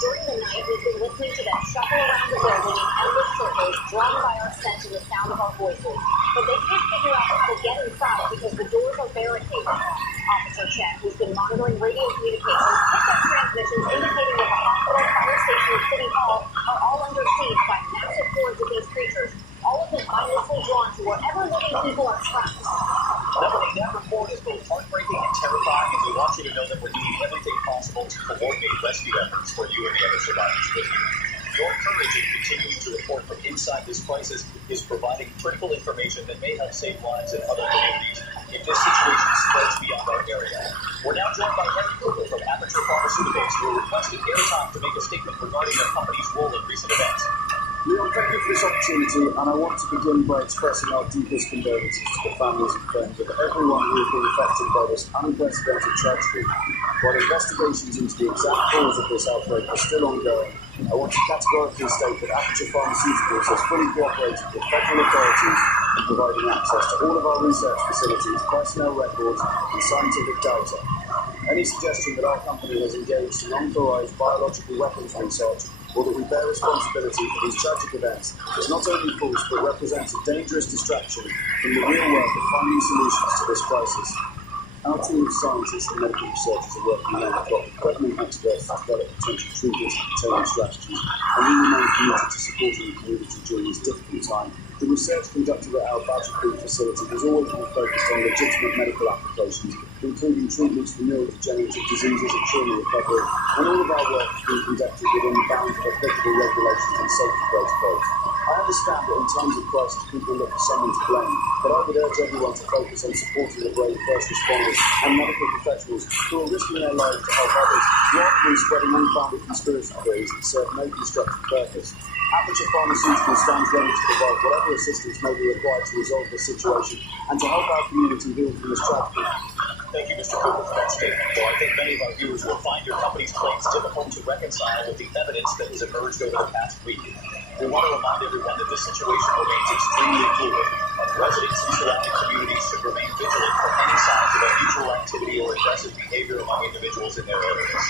During the night, we've been listening to them shuffle around the building in endless circles, drawn by our scent and the sound of our voices. But they can't figure out how to get inside because the doors are barricaded. Officer Chen, who's been monitoring radio communications, picked up transmissions indicating that the hospital, fire station, and city hall are all under siege by massive hordes of these creatures, all of them mindlessly drawn to wherever living people are trapped. Melanie, that report is both heartbreaking and terrifying, and we want you to know that we're doing everything possible to coordinate rescue efforts for you and the other survivors with you. Your courage in continuing to report from inside this crisis is providing critical information that may help save lives in other communities if this situation spreads beyond our area. We're now joined by Henry Cooper from Aperture Pharmaceuticals, who requested airtime to make a statement regarding their company's role in recent events. Leon, thank you for this opportunity, and I want to begin by expressing our deepest condolences to the families and friends of everyone who has been affected by this unprecedented tragedy. While investigations into the exact cause of this outbreak are still ongoing, I want to categorically state that Aperture Pharmaceuticals has fully cooperated with federal authorities in providing access to all of our research facilities, personnel records, and scientific data. Any suggestion that our company has engaged in unauthorized biological weapons research or that we bear responsibility for these tragic events is not only false but represents a dangerous distraction from the real work of finding solutions to this crisis. Our team of scientists and medical researchers are working around the clock with equipment experts to develop potential treatments and containment strategies, and we remain committed to supporting the community during this difficult time. The research conducted at our Badger Creek facility has always been focused on legitimate medical applications, including treatments for neurodegenerative diseases and trauma recovery, and all of our work has been conducted within the bounds of applicable regulations and safety protocols. I understand that in times of crisis people look for someone to blame, but I would urge everyone to focus on supporting the brave first responders and medical professionals who are risking their lives to help others, rather than spreading unfounded conspiracy theories that serve no constructive purpose. Aperture Pharmaceuticals stands ready to provide whatever assistance may be required to resolve this situation and to help our community heal from this tragedy. Thank you, Mr. Cooper, for that statement. Though I think many of our viewers will find your company's claims difficult to reconcile with the evidence that has emerged over the past week. We want to remind everyone that this situation remains extremely fluid, and residents and surrounding communities should remain vigilant for any signs of unusual activity or aggressive behavior among individuals in their areas.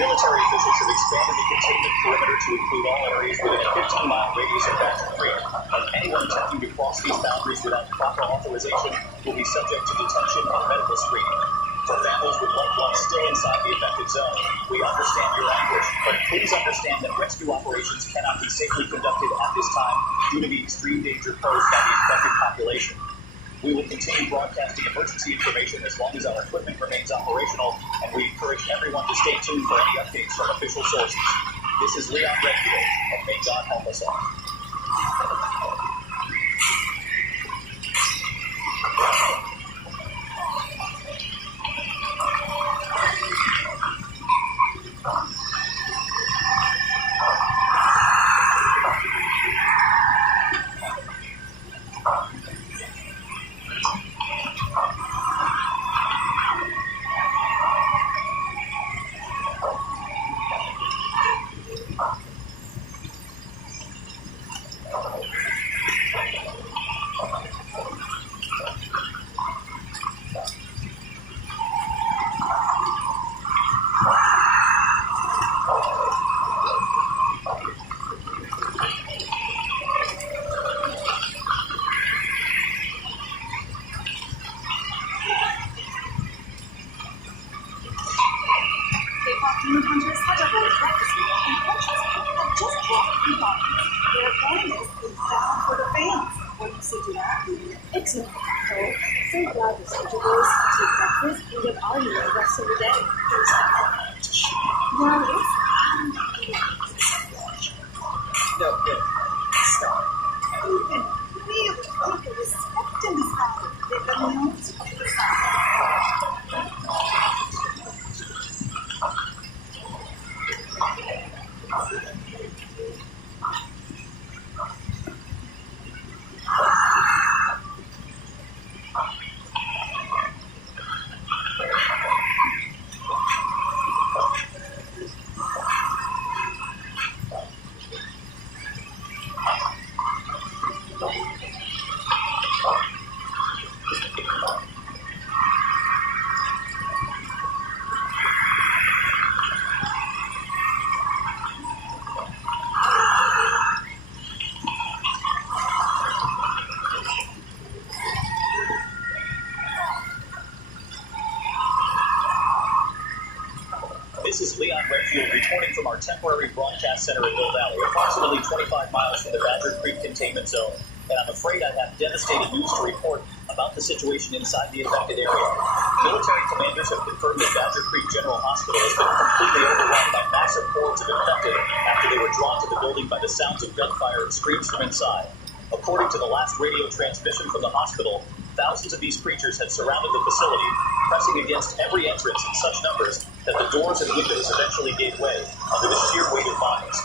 Military officials have expanded the containment perimeter to include all areas within a 15-mile radius of Badger Creek, and anyone attempting to cross these boundaries without proper authorization will be subject to detention and medical screening. For families with loved ones still inside the affected zone, we understand your anguish, but please understand that rescue operations cannot be safely conducted at this time due to the extreme danger posed by the infected population. We will continue broadcasting emergency information as long as our equipment remains operational, and we encourage everyone to stay tuned for any updates from official sources. This is Leon Redfield, and may God help us all. This is Leon Redfield reporting from our temporary broadcast center in Mill Valley, approximately 25 miles from the Badger Creek containment zone. And I'm afraid I have devastating news to report about the situation inside the affected area. Military commanders have confirmed that Badger Creek General Hospital has been completely overrun by massive hordes of infected after they were drawn to the building by the sounds of gunfire and screams from inside. According to the last radio transmission from the hospital, thousands of these creatures had surrounded the facility, pressing against every entrance in such numbers that the doors and windows eventually gave way under the sheer weight of bodies.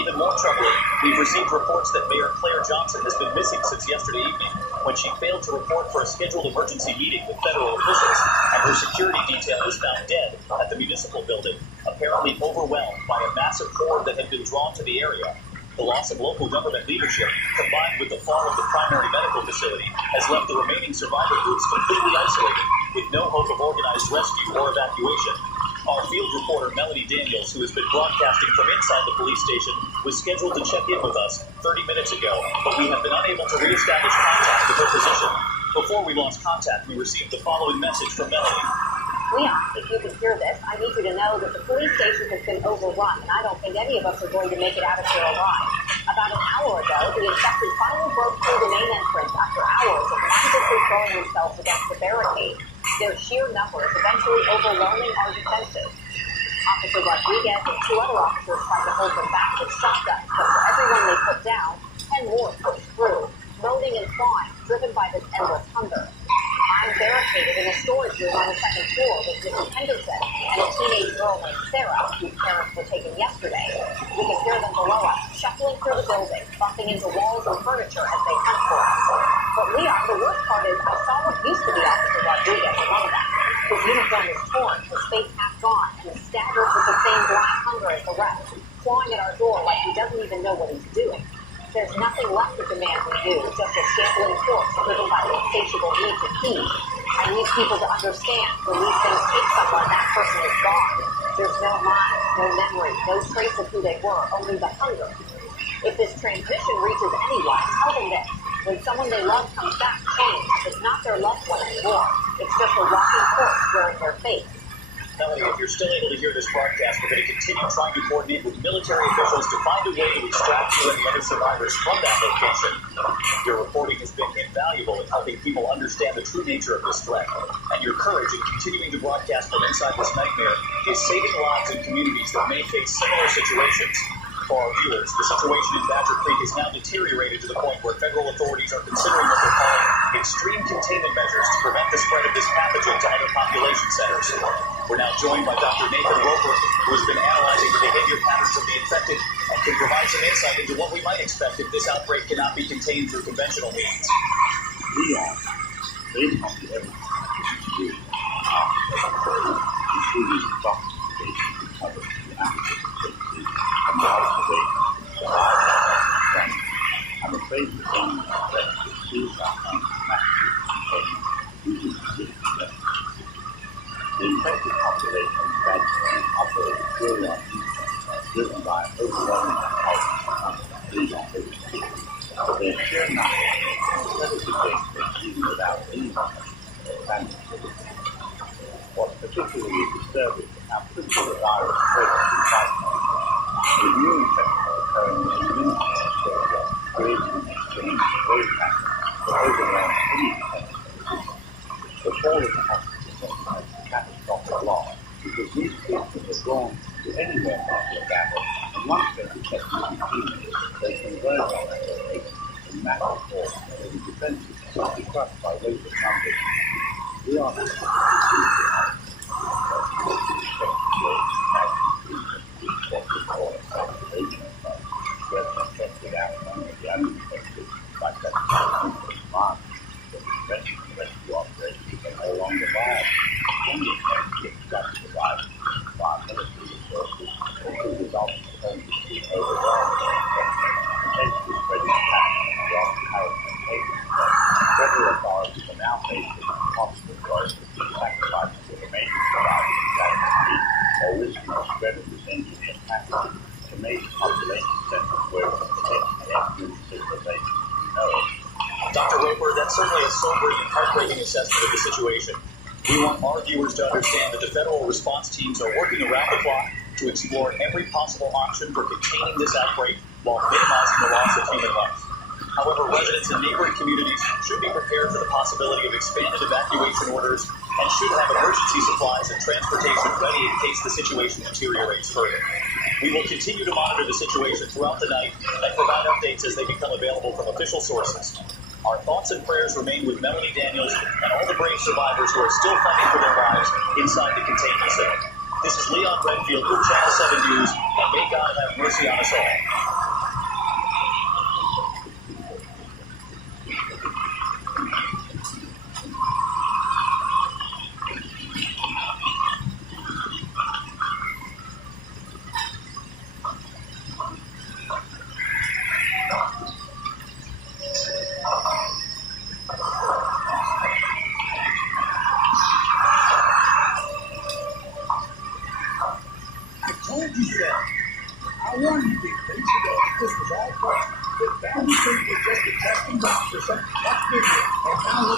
Even more troubling, We've received reports that Mayor Claire Johnson has been missing since yesterday evening when she failed to report for a scheduled emergency meeting with federal officials, and her security detail was found dead at the municipal building, apparently overwhelmed by a massive horde that had been drawn to the area. The loss of local government leadership, combined with the fall of the primary medical facility, has left the remaining survivor groups completely isolated, with no hope of organized rescue or evacuation. Our field reporter, Melanie Daniels, who has been broadcasting from inside the police station, was scheduled to check in with us 30 minutes ago, but we have been unable to reestablish contact with her position. Before we lost contact, we received the following message from Melanie. Leon, if you can hear this, I need you to know that the police station has been overrun, and I don't think any of us are going to make it out of here alive. About an hour ago, the infected finally broke through the main entrance after hours of mindlessly throwing themselves against the barricade. Their sheer numbers eventually overwhelming our defenses. Officer Rodriguez and 2 other officers tried to hold them back with shotguns, but for everyone they put down, 10 more pushed through, moaning and clawing, driven by this endless hunger. I'm barricaded in a storage room on the 2nd floor with Mrs. Henderson and a teenage girl named Sarah, whose parents were taken yesterday. We can hear them below us, shuffling through the building, bumping into walls and furniture as they hunt for us. But Leon, the worst part is I saw what used to be Officer Rodriguez, one of them. His uniform is torn, his face half gone, and he staggers with the same black hunger as the rest, clawing at our door like he doesn't even know what he's doing. There's nothing left of the man we knew, just a shambling corpse driven by the insatiable need to feed. I need people to understand when these things take someone, that person is gone. There's no mind, no memory, no trace of who they were, only the hunger. If this transmission reaches anyone, tell them this. When someone they love comes back changed, it's not their loved one anymore. It's just a rotting corpse wearing their face. Melanie, if you're still able to hear this broadcast, we're going to continue trying to coordinate with military officials to find a way to extract you and the other survivors from that location. Your reporting has been invaluable in helping people understand the true nature of this threat. And your courage in continuing to broadcast from inside this nightmare is saving lives in communities that may face similar situations. For our viewers, the situation in Badger Creek is now deteriorated to the point where federal authorities are considering what they're calling extreme containment measures to prevent the spread of this pathogen to other population centers. We're now joined by Dr. Nathan Roper, who has been analyzing the behavior patterns of the infected and can provide some insight into what we might expect if this outbreak cannot be contained through conventional means. We are, based on the evidence including the documentation to cover the application and the observation I'm afraid the thing that the suicide massively using specific methods. The infected population gradually operated purely on instinct, driven by overwhelming compulsion but their sheer numbers never suggest that even without any damage. What's particularly disturbing is how quickly the virus spreads through cycles. With new infections occurring in minutes, creating an exchange of growth patterns that overwhelm any infection. The fall of the hospital has a catastrophic loss because these patients are drawn to anywhere after a battle, and once they're infected with leukemia, they convert on their patients in massive force and the defenses are crushed by weight of numbers. We are now infected outnumber the uninfected by such demand. The prevention and rescue operations are no longer viable. Only infected extract the virus by military resources will result in homes being overwhelmed by infection, potentially spreading attacks beyond current contagion. Federal authorities are now facing possible choices to sacrifice the remaining survivors of that disease or risking the spread of this engineered pathogen to major population centers where it can protect and influence civilization we know. Dr. Roper, that's certainly a sobering and heartbreaking assessment of the situation. We want our viewers to understand that the federal response teams are working around the clock to explore every possible option for containing this outbreak while minimizing the loss of human life. However, residents in neighboring communities should be prepared for the possibility of expanded evacuation orders and should have emergency supplies and transportation ready in case the situation deteriorates further. We will continue to monitor the situation throughout the night and provide updates as they become available from official sources. Our thoughts and prayers remain with Melanie Daniels and all the brave survivors who are still fighting for their lives inside the containment center. This is Leon Redfield with Channel 7 News, and may God have mercy on us all.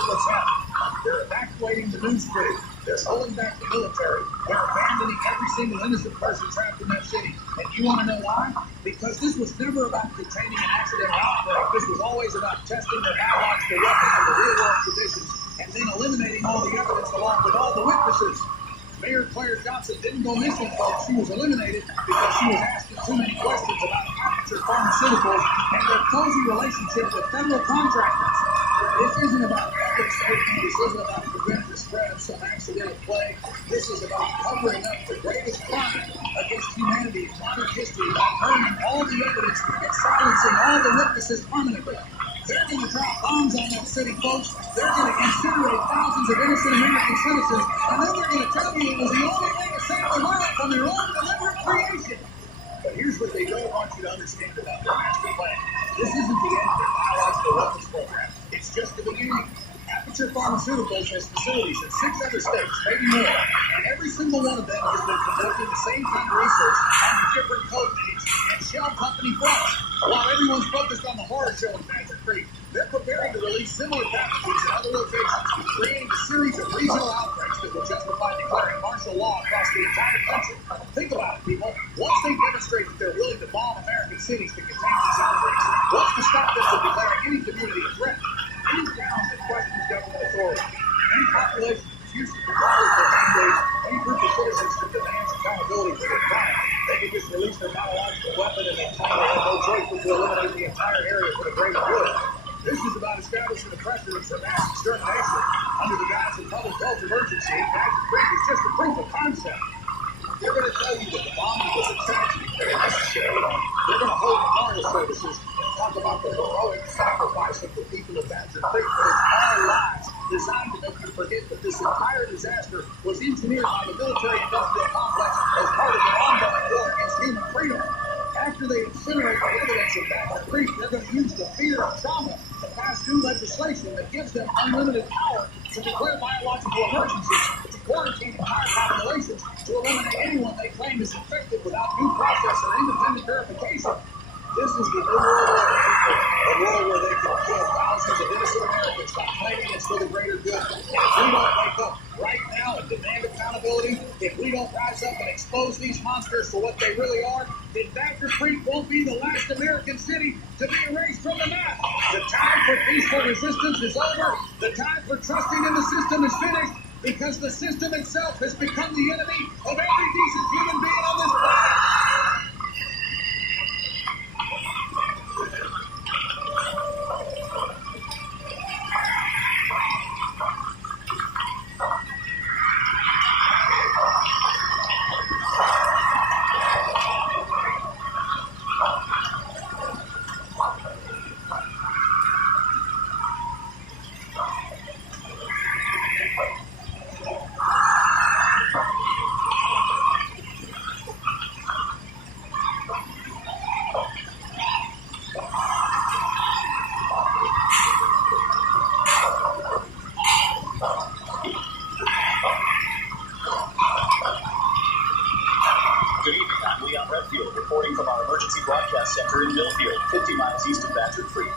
what's happening. They're evacuating the news crew. They're holding back the military. They're abandoning every single innocent person trapped in that city. And you want to know why? Because this was never about containing an accidental outbreak. This was always about testing their biological weapons under real-world conditions and then eliminating all the evidence along with all the witnesses. Mayor Claire Johnson didn't go missing, folks. She was eliminated because she was asking too many questions about Aperture Pharmaceuticals and their cozy relationship with federal contractors. This isn't about public safety. This isn't about preventing the spread of some accidental plague. This is about covering up the greatest crime against humanity in modern history by burning all the evidence and silencing all the witnesses permanently. They're going to drop bombs on that city, folks. They're going to incinerate thousands of innocent American citizens, and then they're going to tell you it was the only way to save the world from their own deliberate creation. But here's what they don't want you to understand about their master plan. This isn't the end of their biological weapons program. It's just the beginning. Aperture Pharmaceuticals has facilities in 6 other states, maybe more, and every single one of them has been conducting the same kind of research on the different code names and shell company fronts. While everyone's focused on the horror show in Badger Creek, they're preparing to release similar packages in other locations, creating a series of regional outbreaks that will justify declaring martial law across the entire country. Think about it, people. Once they demonstrate that they're willing to bomb American cities to contain these outbreaks, what's to stop them from declaring any community a threat? Any town that questions government authority, any population that's used to regardless of their mandates, any group of citizens that demands accountability for their crime, they can just release their biological weapon and they claim they have no choice but to eliminate the entire area for the greater good. This is about establishing a precedent for mass extermination under the guise of public health emergency. Badger Creek is just a proof of concept. They're going to tell you that the bombing was a tragedy and necessary. They're going to hold memorial services and talk about the heroic sacrifice of the people of Badger Creek. But it's all lies designed to make you forget that this entire disaster was engineered by the military-industrial complex as part of their ongoing war against human freedom. After they incinerate the evidence of Badger Creek, they're going to use the fear of trauma to pass new legislation that gives them unlimited power to declare biological emergencies, to quarantine entire populations, to eliminate anyone they claim is infected without due process or independent verification. This is the new world order, a world where they can kill thousands of innocent Americans by claiming it's for the greater good. And if we don't wake up right now and demand accountability, if we don't rise up and expose these monsters for what they really are, then Badger Creek won't be the last American city to be erased from the map. The time for peaceful resistance is over. The time for trusting in the system is finished, because the system itself has become the enemy of every decent human being on this planet. Center in Millfield, 50 miles east of Badger Creek.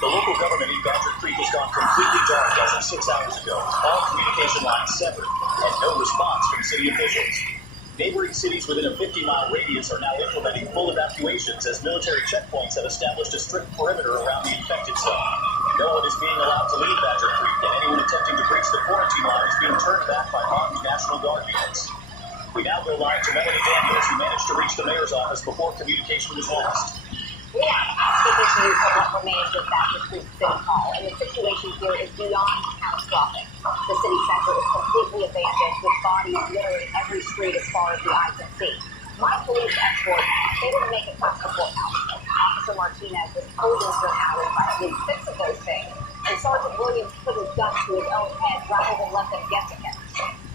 The local government in Badger Creek has gone completely dark as of 6 hours ago. All communication lines severed, and no response from city officials. Neighboring cities within a 50-mile radius are now implementing full evacuations as military checkpoints have established a strict perimeter around the infected zone. No one is being allowed to leave Badger Creek, and anyone attempting to breach the quarantine line is being turned back by armed National Guard units. We now go live to Melanie Daniels, who managed to reach the mayor's office before communication was lost. We are speaking to you from what remains of Badger Creek City Hall, and the situation here is beyond catastrophic. The city center is completely abandoned, with bodies littering every street as far as the eye can see. My police escort, they didn't make it past the courthouse. Officer Martinez was posing for an hour by at least 6 of those things, and Sergeant Williams put his gun to his own head rather than let them get to him.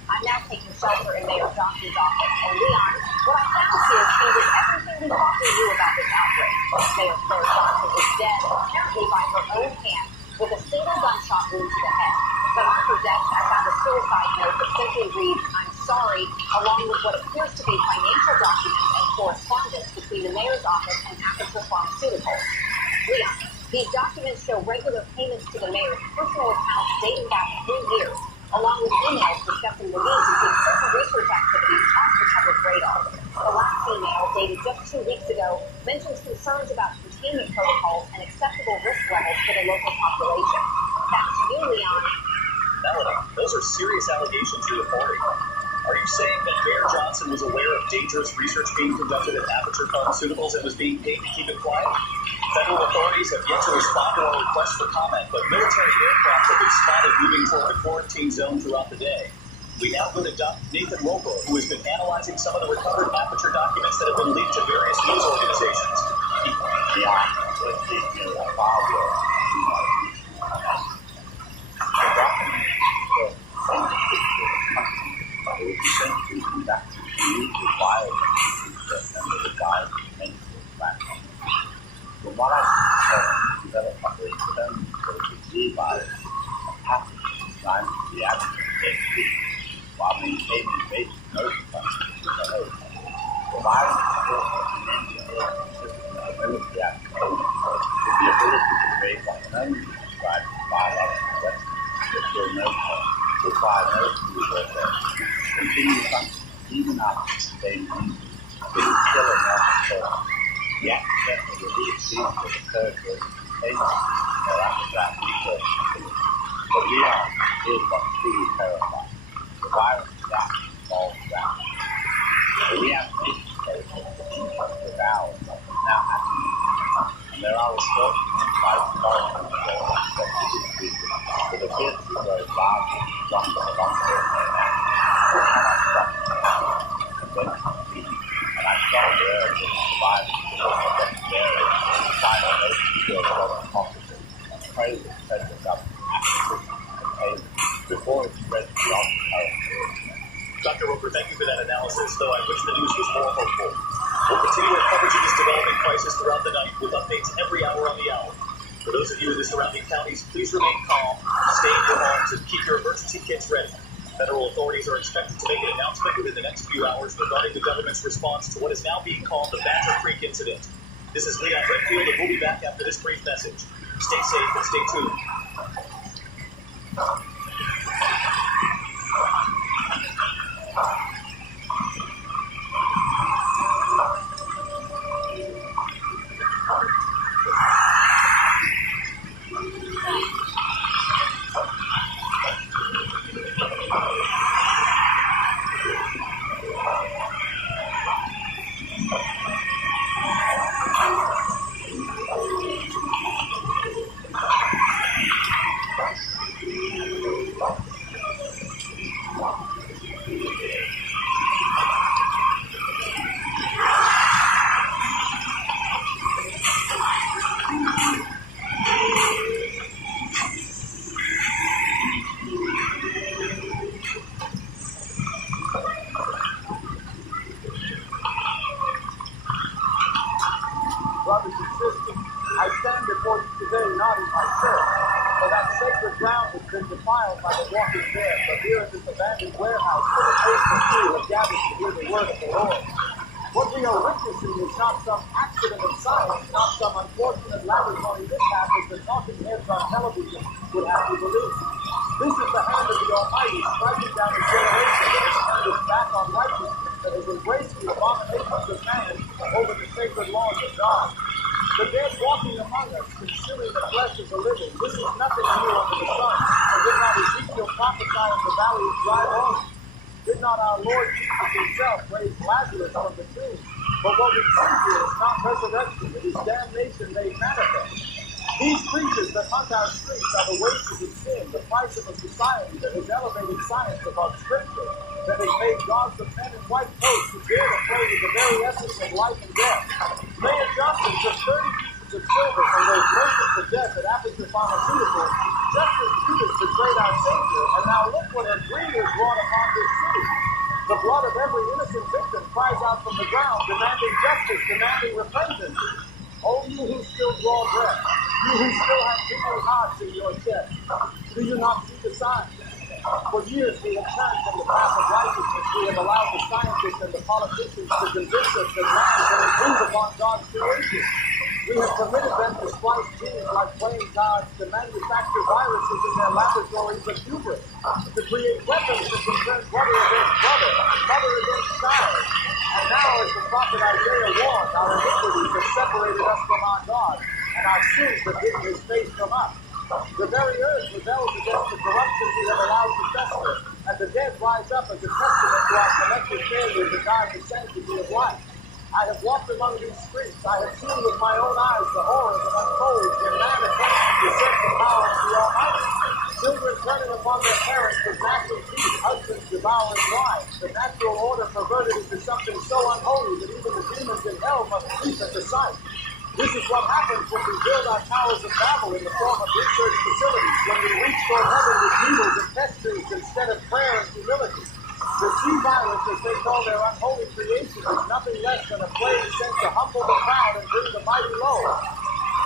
I'm now taking shelter in Mayor Johnson's office, and Leon, what I found here changes everything we thought we knew about this outbreak. Mayor Claire Johnson is dead, apparently by her own hand, with a single gunshot wound to the head. But on her desk, I found a suicide note that simply reads, "I'm sorry," along with what appears to be financial documents and correspondence between the mayor's office and Aperture Pharmaceuticals. Leon. These documents show regular payments to the mayor's personal accounts dating back 3 years, along with emails discussing the need to take certain research activities off the public radar. The last email, dated just 2 weeks ago, mentions concerns about containment protocols and acceptable risk levels for the local population. Back to you, Leon. Melanie, those are serious allegations you're reporting. Are you saying that Mayor Johnson was aware of dangerous research being conducted at Aperture Pharmaceuticals and was being paid to keep it quiet? Federal authorities have yet to respond to our request for comment, but military aircraft have been spotted moving toward the quarantine zone throughout the day. We now go to Nathan Roper, who has been analyzing some of the recovered Aperture documents that have been leaked to various news organizations. It was essentially conducted to use the violence under the guise of mental platform. From what I've developed by the term for the disease virus, a pattern designed to be absent while maintaining basic motor functions of the host. The virus is also an engineered system of military application with the ability to create what can only be described as biological weapons that kill no cause, require no resource, continue functioning even after sustained injury, it is still a normal form. The accidental release seems to have occurred during containment or after that research facility. But Leon is what truly terrifying. The virus is actually involved around. The reactivation process of the valve is now happening, and there are reports by authorities that appear to be very large and stronger long-term now. We cannot stop and then compete. And I strongly urge that the virus will affect the area and find a way to secure whatever possible and pray that the federal government acts quickly before it spreads beyond the current period. Dr. Roper, thank you for that analysis, though I wish the news was more hopeful. We'll continue our coverage of this developing crisis throughout the night with updates every hour on the hour. For those of you in the surrounding counties, please remain calm, stay in your homes, and keep your emergency kits ready. Federal authorities are expected to make an announcement within the next few hours regarding the government's response to what is now being called the Badger Creek incident. This is Leon Redfield, and we'll be back after this brief message. Stay safe and stay tuned. Brothers and sisters, I stand before you today not as myself, for that sacred ground has been defiled by the walking dead, but here in this abandoned warehouse where the faithful few have gathered to hear the word of the Lord. What we are witnessing is not some accident of science, not some unfortunate laboratory mishap as the talking heads on television would have you believe. This is the hand of the Almighty striking down a generation that has turned its back on righteousness, that has embraced the abominations of man over the sacred laws of God. The dead walking among us, consuming the flesh of the living. This is nothing new under the sun. And did not Ezekiel prophesy in the valley of dry bones? Did not our Lord Jesus himself raise Lazarus from the tomb? But what we see here is not resurrection, it is damnation made manifest. These creatures that hunt our streets are the wages of sin, the price of a society that has elevated science above scripture, that has made gods of men in white coats who dare to play with the very essence of life and death. Mayor Johnson took 30 pieces of silver from those merchants of death at Aperture Pharmaceuticals, just as Judas betrayed our Savior, and now look what her greed has brought upon this city. The blood of every innocent victim cries out from the ground, demanding justice, demanding repentance. Oh, you who still draw breath, you who still have beating hearts in your chest, do you not see the signs? For years we have turned from the path of righteousness. We have allowed the scientists and the politicians to convince us that man can improve upon God's creation. We have permitted them to splice genes like playing cards, to manufacture viruses in their laboratories of hubris, to create weapons that can turn brother against brother, mother against child. And now, as the prophet Isaiah warned, our iniquities have separated us from our God, and our sins have hidden his face from us. The very earth rebels against the corruption we have allowed to fester, and the dead rise up as a testament to our collective failure to guard the sanctity of life. I have walked among these streets. I have seen with my own eyes the horrors that unfold when man attempts to usurp the power of the Almighty. Children turning upon their parents with gnashing teeth, husbands devouring wives, the natural order perverted into something so unholy that even the demons in hell must weep at the sight. This is what happens when we build our towers of Babel in the form of research facilities, when we reach toward heaven with needles and test tubes instead of prayer and humility. The T-virus, as they call their unholy creation, is nothing less than a plague sent to humble the proud and bring the mighty low.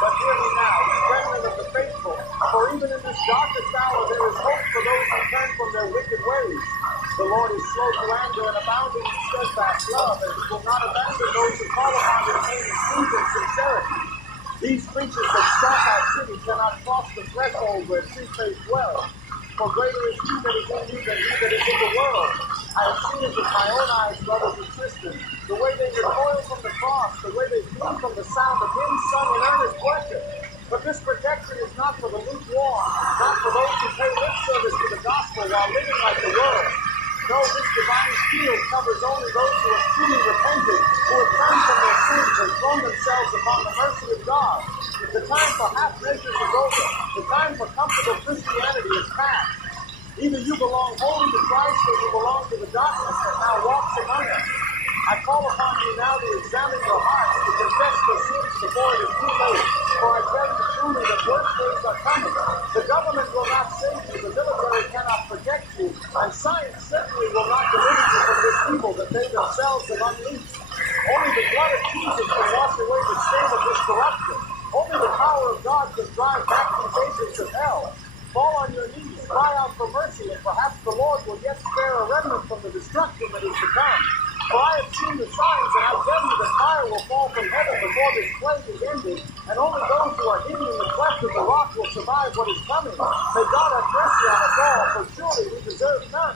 But hear me now, remnant of the faithful, for even in this darkest hour there is hope for those who turn from their wicked ways. The Lord is slow to anger and abounding in steadfast love, and he will not abandon those who call upon his name in truth and sincerity. These creatures that stalk our city cannot cross the threshold where true faith dwells. For greater is he that is in you than he that is in the world. I have seen it with my own eyes, brothers and sisters, the way they recoil from the cross, the way they flee from the sound of hymns sung in earnest worship. But this protection is not for the lukewarm, not for those who pay lip service to the gospel while living like the world. No, this divine shield covers only those who have truly repented, who have turned from their sins and thrown themselves upon the mercy of God. The time for half measures is over. The time for comfortable Christianity is past. Either you belong wholly to Christ or you belong to the darkness that now walks among us. I call upon you now to examine your hearts, to confess your sins before it is too late. For I tell you truly that worse days are coming. The government will not save you, the military cannot protect you, and science certainly will not deliver you from this evil that they themselves have unleashed. Only the blood of Jesus can wash away the stain of this corruption. Only the power of God can drive back these agents of hell. Fall on your knees, cry out for mercy, and perhaps the Lord will yet spare a remnant from the destruction that is to come. For I have seen the signs, and I tell you that fire will fall from heaven before this plague is ended, and only those who are hidden in the cleft of the rock will survive what is coming. May God have mercy on us all, for surely we deserve none.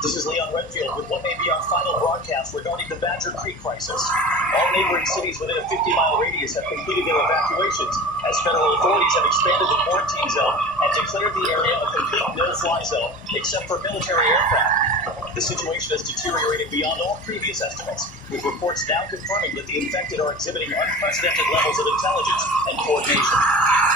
This is Leon Redfield with what may be our final broadcast regarding the Badger Creek crisis. All neighboring cities within a 50-mile radius have completed their evacuations as federal authorities have expanded the quarantine zone and declared the area a complete no-fly zone, except for military aircraft. The situation has deteriorated beyond all previous estimates, with reports now confirming that the infected are exhibiting unprecedented levels of intelligence and coordination.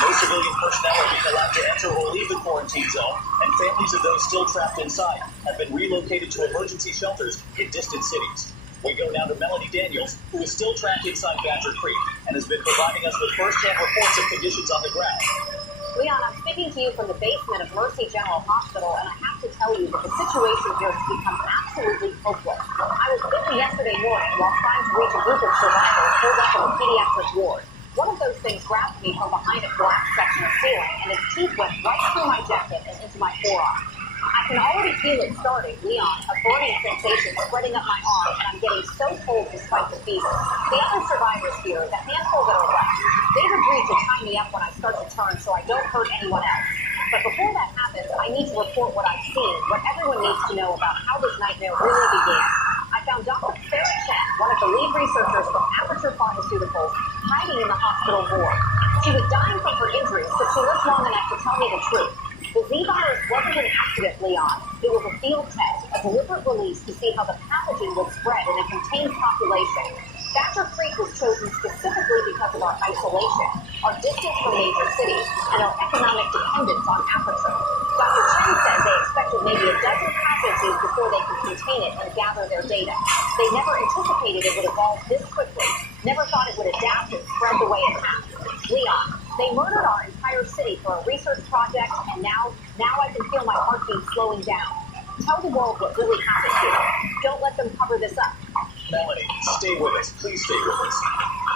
No civilian personnel are being allowed to enter or leave the quarantine zone, and families of those still trapped inside have been relocated to emergency shelters in distant cities. We go now to Melanie Daniels, who is still trapped inside Badger Creek and has been providing us with first-hand reports of conditions on the ground. Leon, I'm speaking to you from the basement of Mercy General Hospital, and I have to tell you that the situation here has become absolutely hopeless. I was bitten yesterday morning while trying to reach a group of survivors holed up in the pediatric ward. One of those things grabbed me from behind a black section of ceiling, and its teeth went right through my jacket and into my forearm. I can already feel it starting, Leon, a burning sensation spreading up my arm, and I'm getting so cold despite the fever. The other survivors here, the handful that are left, they've agreed to tie me up when I start to turn so I don't hurt anyone else. But before that happens, I need to report what I've seen, what everyone needs to know about how this nightmare really began. I found Dr. Sarah Chen, one of the lead researchers from Aperture Pharmaceuticals, hiding in the hospital ward. She was dying from her injuries, but she lived long enough to tell me the truth. The Z virus wasn't an accident, Leon. It was a field test, a deliberate release to see how the pathogen would spread in a contained population. Badger Creek was chosen specifically because of our isolation, our distance from major cities, and our economic dependence on aperture. Dr. Chen said they expected maybe a dozen casualties before they could contain it and gather their data. They never anticipated it would evolve this quickly, never thought it would adapt and spread the way it has. Leon, they murdered our entire city for a research project, and now I can feel my heartbeat slowing down. Tell the world what really happened here. Don't let them cover this up. Melanie, stay with us. Please stay with us.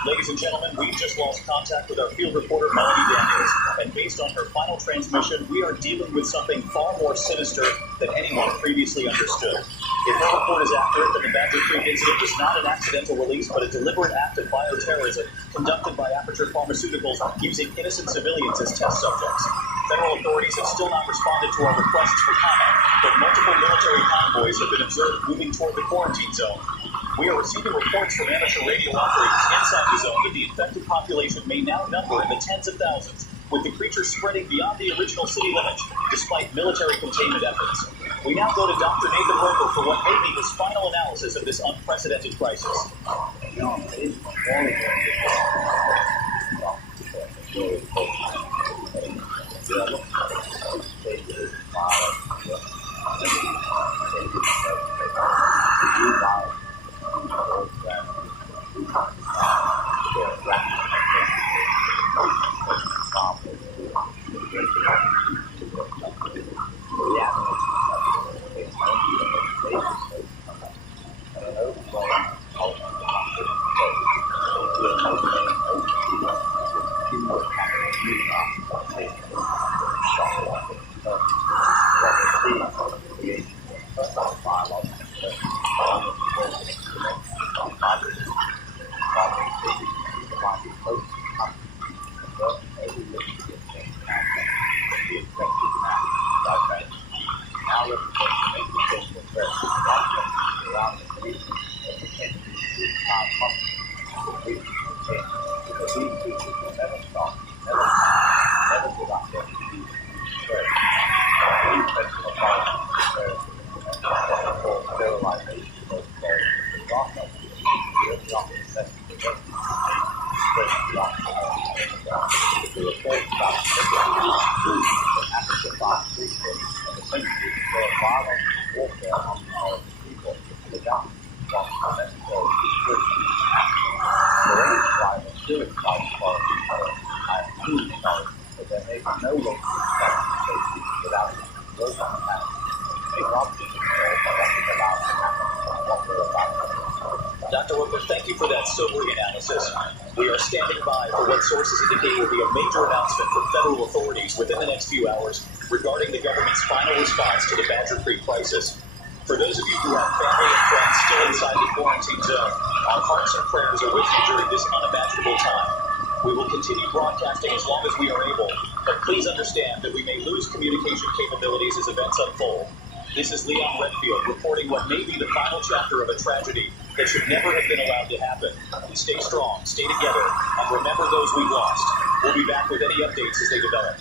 Ladies and gentlemen, we've just lost contact with our field reporter, Melanie Daniels, and based on her final transmission, we are dealing with something far more sinister than anyone previously understood. If her report is accurate, then the Badger Creek incident was not an accidental release, but a deliberate act of bioterrorism conducted by Aperture Pharmaceuticals using innocent civilians as test subjects. Federal authorities have still not responded to our requests for comment, but multiple military convoys have been observed moving toward the quarantine zone. We are receiving reports from amateur radio operators inside the zone that the infected population may now number in the tens of thousands, with the creature spreading beyond the original city limits, despite military containment efforts. We now go to Dr. Nathan Roper for what may be his final analysis of this unprecedented crisis. Dr. Roper, thank you for that sobering analysis. We are standing by for what sources indicate will be a major announcement from federal authorities within the next few hours regarding the government's final response to the Badger Creek crisis. For those of you who have family and friends still inside the quarantine zone, our hearts and prayers are with you during this unimaginable time. We will continue broadcasting as long as we are able, but please understand that we may lose communication capabilities as events unfold. This is Leon Redfield reporting what may be the final chapter of a tragedy that should never have been allowed to happen. Stay strong, stay together, and remember those we've lost. We'll be back with any updates as they develop.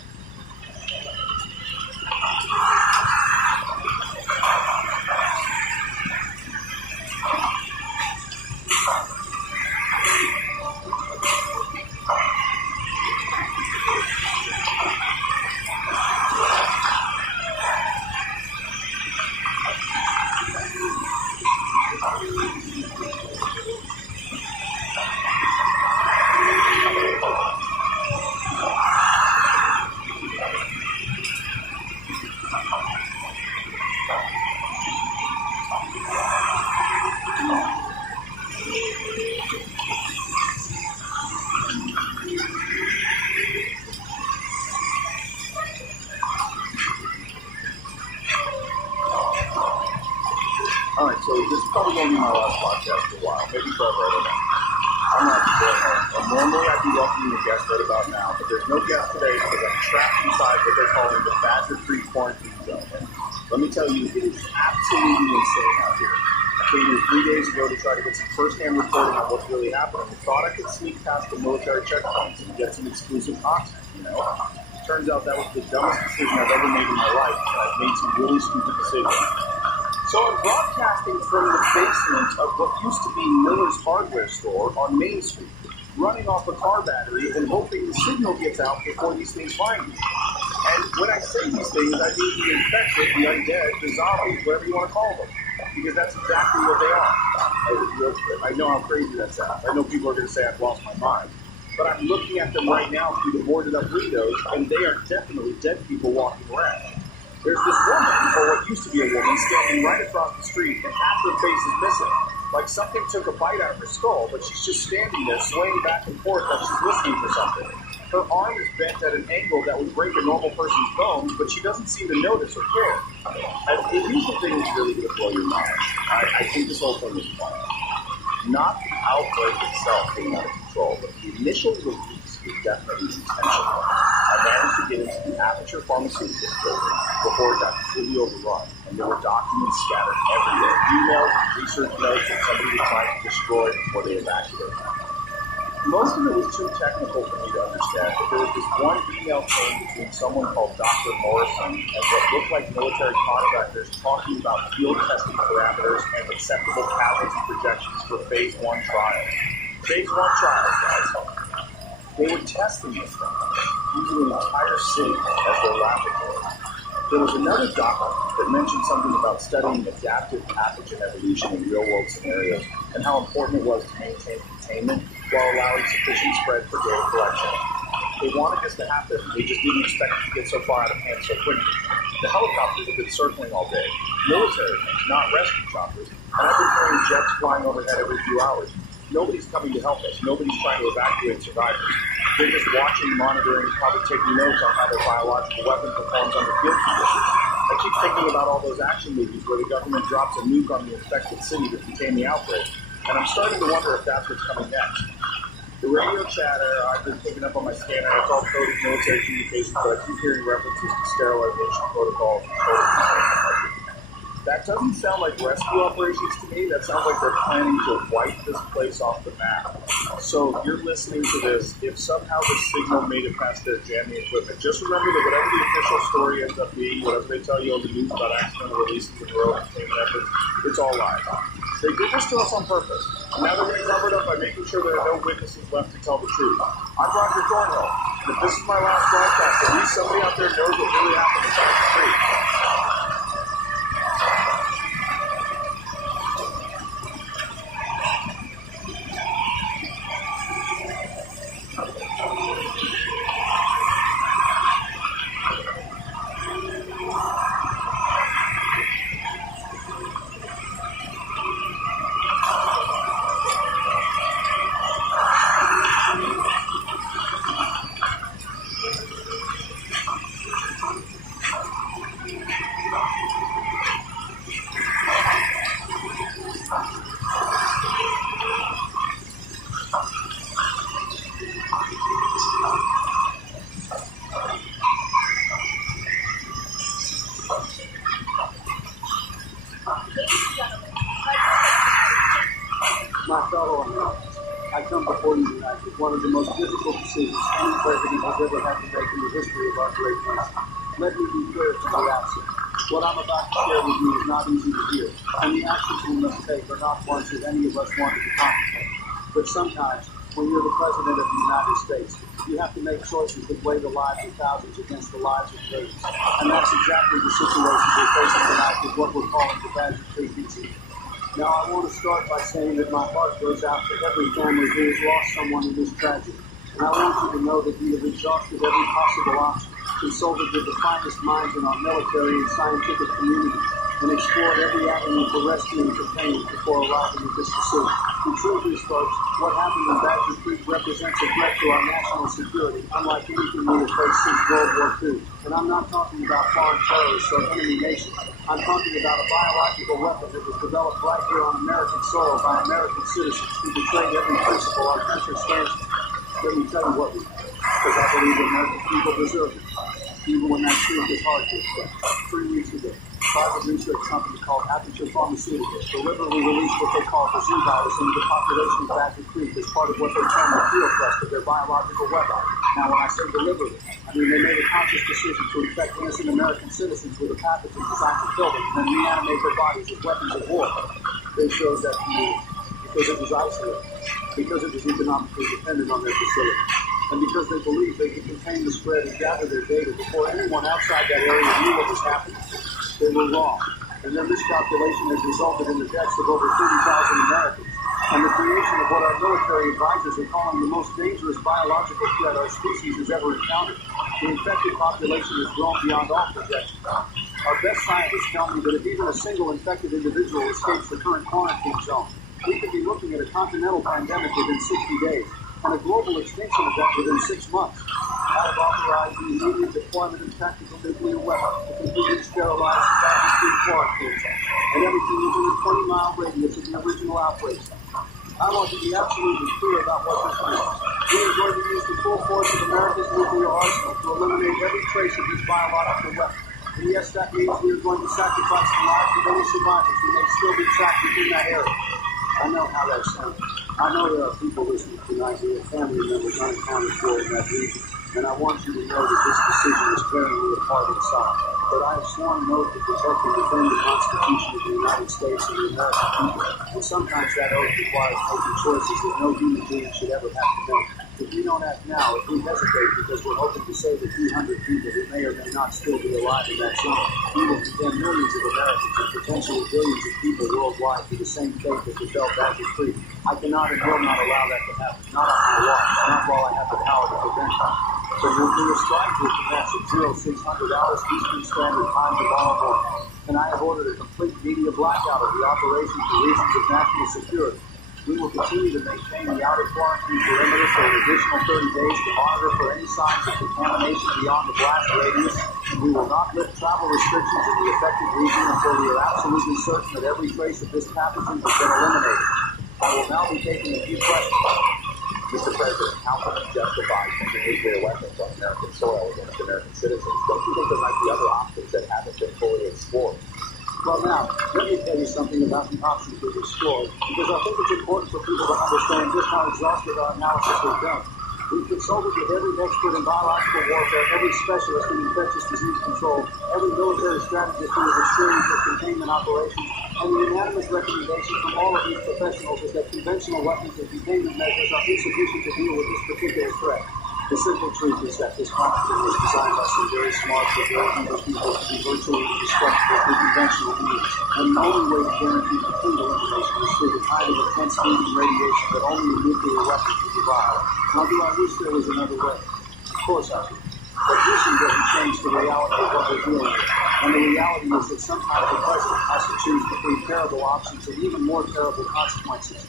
Alright, so this is probably going to be my last podcast for a while, maybe forever, I don't know. I'm not sure. Normally I'd be welcoming a guest right about now, but there's no guest today because I'm trapped inside what they're calling the Badger Creek quarantine zone. And let me tell you, it is absolutely insane out here. I came here 3 days ago to try to get some first-hand reporting on what's really happening. I thought I could sneak past the military checkpoints and get some exclusive content, you know? Turns out that was the dumbest decision I've ever made in my life, and I've made some really stupid decisions. So I'm broadcasting from the basement of what used to be Miller's hardware store on Main Street, running off a car battery and hoping the signal gets out before these things find me. And when I say these things, I mean the infected, the undead, the zombies, whatever you want to call them, because that's exactly what they are. I know how crazy that sounds. I know people are going to say I've lost my mind. But I'm looking at them right now through the boarded up windows, and they are definitely dead people walking around. There's this woman, or what used to be a woman, standing right across the street, and half her face is missing. Like something took a bite out of her skull, but she's just standing there, swaying back and forth like she's listening for something. Her arm is bent at an angle that would break a normal person's bones, but she doesn't seem to notice or care. And here's the thing that's really going to blow your mind. I think this whole thing is planned. Not the outbreak itself being out of control, but the initial release was definitely intentional. I managed to get into the Aperture Pharmaceuticals building before it got completely overrun, and there were documents scattered everywhere, emails and research notes that somebody was trying to destroy before they evacuated. Most of it was too technical for me to understand, but there was this one email chain between someone called Dr. Morrison and what looked like military contractors talking about field testing parameters and acceptable casualty projections for Phase 1 trials. Phase 1 trials, guys. They were testing this thing, using an entire city as their laboratory. There was another document that mentioned something about studying adaptive pathogen evolution in real-world scenarios and how important it was to maintain containment while allowing sufficient spread for data collection. They wanted this to happen. They just didn't expect it to get so far out of hand so quickly. The helicopters have been circling all day. Military ones, not rescue choppers. And I've been hearing jets flying overhead every few hours. Nobody's coming to help us. Nobody's trying to evacuate survivors. They're just watching, monitoring, probably taking notes on how their biological weapon performs under field conditions. I keep thinking about all those action movies where the government drops a nuke on the infected city to contain the outbreak. And I'm starting to wonder if that's what's coming next. The radio chatter I've been picking up on my scanner, it's all coded military communications, but I keep hearing references to sterilization protocols and protocols. That doesn't sound like rescue operations to me. That sounds like they're planning to wipe this place off the map. So if you're listening to this, if somehow the signal made it past their jamming equipment, just remember that whatever the official story ends up being, whatever they tell you on the news about accidental releases and heroic containment efforts, it's all lies. They did this to us on purpose. And now they're going to cover it up by making sure there are no witnesses left to tell the truth. I'm Roger Thornhill. And if this is my last broadcast, at least somebody out there knows what really happened inside the street. My fellow Americans, I come before you tonight with one of the most difficult decisions any president has ever had to make in the history of our great nation. Let me be clear from the outset. What I'm about to share with you is not easy to hear, and the actions we must take are not ones that any of us wanted to contemplate. But sometimes, when you're the president of the United States, you have to make choices that weigh the lives of thousands against the lives of millions. And that's exactly the situation we're facing tonight with what we're calling the Badger Creek incident. Now, I want to start by saying that my heart goes out to every family who has lost someone in this tragedy. And I want you to know that we have exhausted every possible option, consulted with the finest minds in our military and scientific community, and explored every avenue for rescue and containment before arriving at this decision. The truth is, folks, what happened in Badger Creek represents a threat to our national security, unlike anything we have faced since World War II. And I'm not talking about foreign terrorists or enemy nations. I'm talking about a biological weapon that was developed right here on American soil by American citizens who betrayed every principle our country stands for. Let me tell you what we do, because I believe the American people deserve it, even when that truth is hard to accept. 3 weeks ago, a private research company called Aperture Pharmaceuticals deliberately released what they call the Z virus into the population of Badger Creek as part of what they term the field test of their biological weapon. Now, when I say deliberately, I mean they made a conscious decision to infect innocent American citizens with a pathogen designed to kill them and then reanimate their bodies as weapons of war. They chose that to use because it was isolated, because it was economically dependent on their facility, and because they believed they could contain the spread and gather their data before anyone outside that area knew what was happening. They were wrong, and their miscalculation has resulted in the deaths of over 30,000 Americans and the creation of what our military advisors are calling the most dangerous biological threat our species has ever encountered. The infected population has grown beyond all projections. Our best scientists tell me that if even a single infected individual escapes the current quarantine zone, we could be looking at a continental pandemic within 60 days and a global extinction event within 6 months. I have authorized the immediate deployment of tactical nuclear weapons to completely sterilize the battlefield quarantine zone and everything within a 20-mile radius of the original outbreak. I want to be absolutely clear about what this means. We are going to use the full force of America's nuclear arsenal to eliminate every trace of this biological weapon. And yes, that means we are going to sacrifice the lives of any survivors who may still be trapped within that area. I know how that sounds. I know there are people listening tonight who have family members unaccounted for in that region, and I want you to know that this decision is tearing me apart inside. But I have sworn an oath to protect and defend the Constitution of the United States and the American people, and sometimes that oath requires making choices that no human being should ever have to make. If we don't act now, if we hesitate because we're hoping to save a few hundred people who may or may not still be alive in that zone, we will condemn millions of Americans and potentially billions of people worldwide to the same fate that befell Badger Creek. I cannot and will not allow that to happen. Not on my watch, not while I have the power to prevent it. The nuclear strike will commence at 0600 hours Eastern Standard Time tomorrow morning, and I have ordered a complete media blackout of the operation for reasons of national security. We will continue to maintain the outer quarantine perimeter for an additional 30 days to monitor for any signs of contamination beyond the blast radius, and we will not lift travel restrictions in the affected region until we are absolutely certain that every trace of this pathogen has been eliminated. I will now be taking a few questions. Mr. President, how can we justify using nuclear weapons on American soil against American citizens? Don't you think there might be other options that haven't been fully explored? Well, now, let me tell you something about the options we've explored, because I think it's important for people to understand just how exhaustive our analysis has been. We've consulted with every expert in biological warfare, every specialist in infectious disease control, every military strategist who has experience with containment operations, and the unanimous recommendation from all of these professionals is that conventional weapons and containment measures are insufficient to deal with this particular threat. The simple truth is that this pathogen was designed by some very smart but very evil people to be virtually indestructible through conventional means, and the only way to guarantee complete elimination is through the kind of intense heat and radiation that only a nuclear weapon can provide. Now, do I wish there was another way? Of course I do. But wishing doesn't change the reality of what we're dealing with. And the reality is that sometimes the president has to choose between terrible options and even more terrible consequences.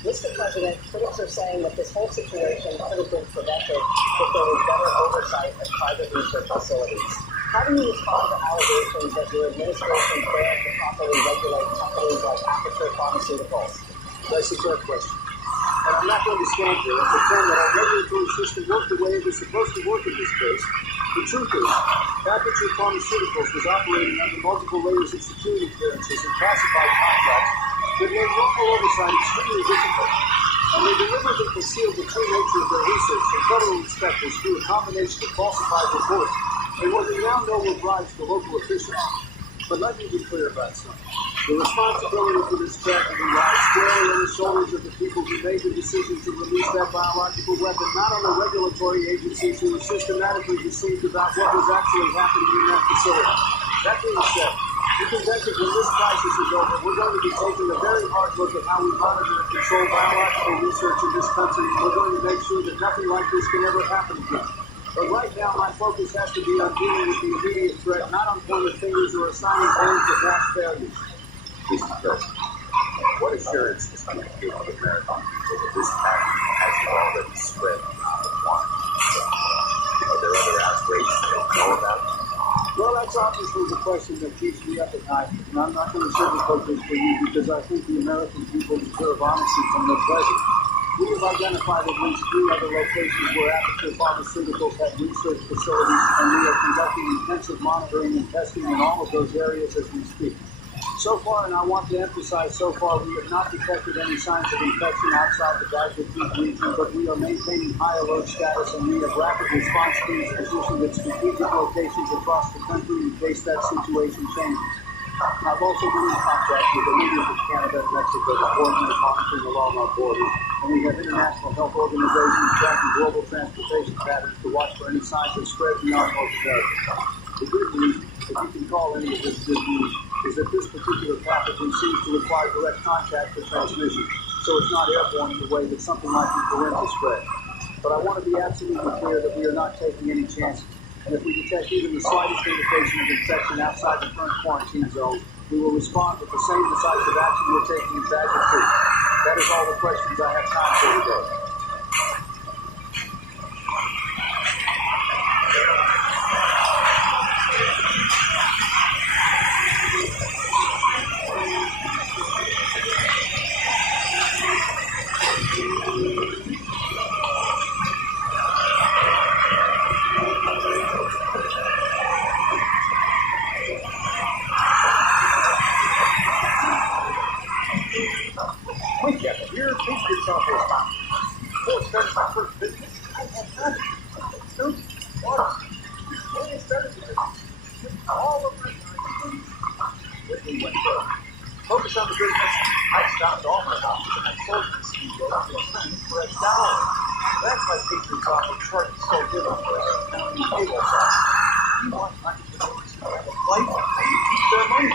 Mr. President, critics are saying that this whole situation could have been prevented if there was better oversight of private research facilities. How do you respond to allegations that your administration failed to properly regulate companies like Aperture Pharmaceuticals? That's a fair question. And I'm not going to stand here and pretend that our regulatory system worked the way it was supposed to work in this case. The truth is, Aperture Pharmaceuticals was operating under multiple layers of security clearances and classified contracts that made local oversight extremely difficult. And they deliberately concealed the true nature of their research from federal inspectors through a combination of falsified reports and what we now know were bribes to local officials. But let me be clear about something. The responsibility for this tragedy lies squarely on the shoulders of the people who made the decision to release that biological weapon, not on the regulatory agencies who were systematically deceived about what was actually happening in that facility. That being said, we can bet that when this crisis is over, we're going to be taking a very hard look at how we monitor and control biological research in this country, and we're going to make sure that nothing like this can ever happen again. But right now, my focus has to be on dealing with the immediate threat, not on pointing fingers or assigning blames to past failures. Mr. President, what assurance is going to give the American people that this pathogen hasn't already spread beyond the one? Are there other outbreaks they don't know about? Well, that's obviously the question that keeps me up at night, and I'm not going to sugarcoat this for you because I think the American people deserve honesty from their president. We have identified at least 3 other locations where Aperture Pharmaceuticals have research facilities, and we are conducting intensive monitoring and testing in all of those areas as we speak. So far, and I want to emphasize, so far we have not detected any signs of infection outside the Badger Creek region, but we are maintaining high alert status and we have rapid response teams positioned at strategic locations across the country in case that situation changes. I've also been in contact with the leaders of Canada and Mexico to coordinate monitoring along our borders, and we have international health organizations tracking global transportation patterns to watch for any signs of spread beyond North America. The good news, if you can call any of this good news, is that this particular pathogen seems to require direct contact for transmission, so it's not airborne in the way that something like influenza spread. But I want to be absolutely clear that we are not taking any chances, and if we detect even the slightest indication of infection outside the current quarantine zone, we will respond with the same decisive action we're taking in Badger Creek. That is all the questions I have time for today. Wait, Jeff, you're thinking yourself here about before starting my first business. I had nothing. Food, water. When I started the business, all of my time quickly went broke. Focus on the business. I stopped all my houses and I sold the CEO to a friend for $1. That's why Patriots offer chart is so good on this. Now, you payroll sauce. You want entrepreneurs who have a life and you keep their money.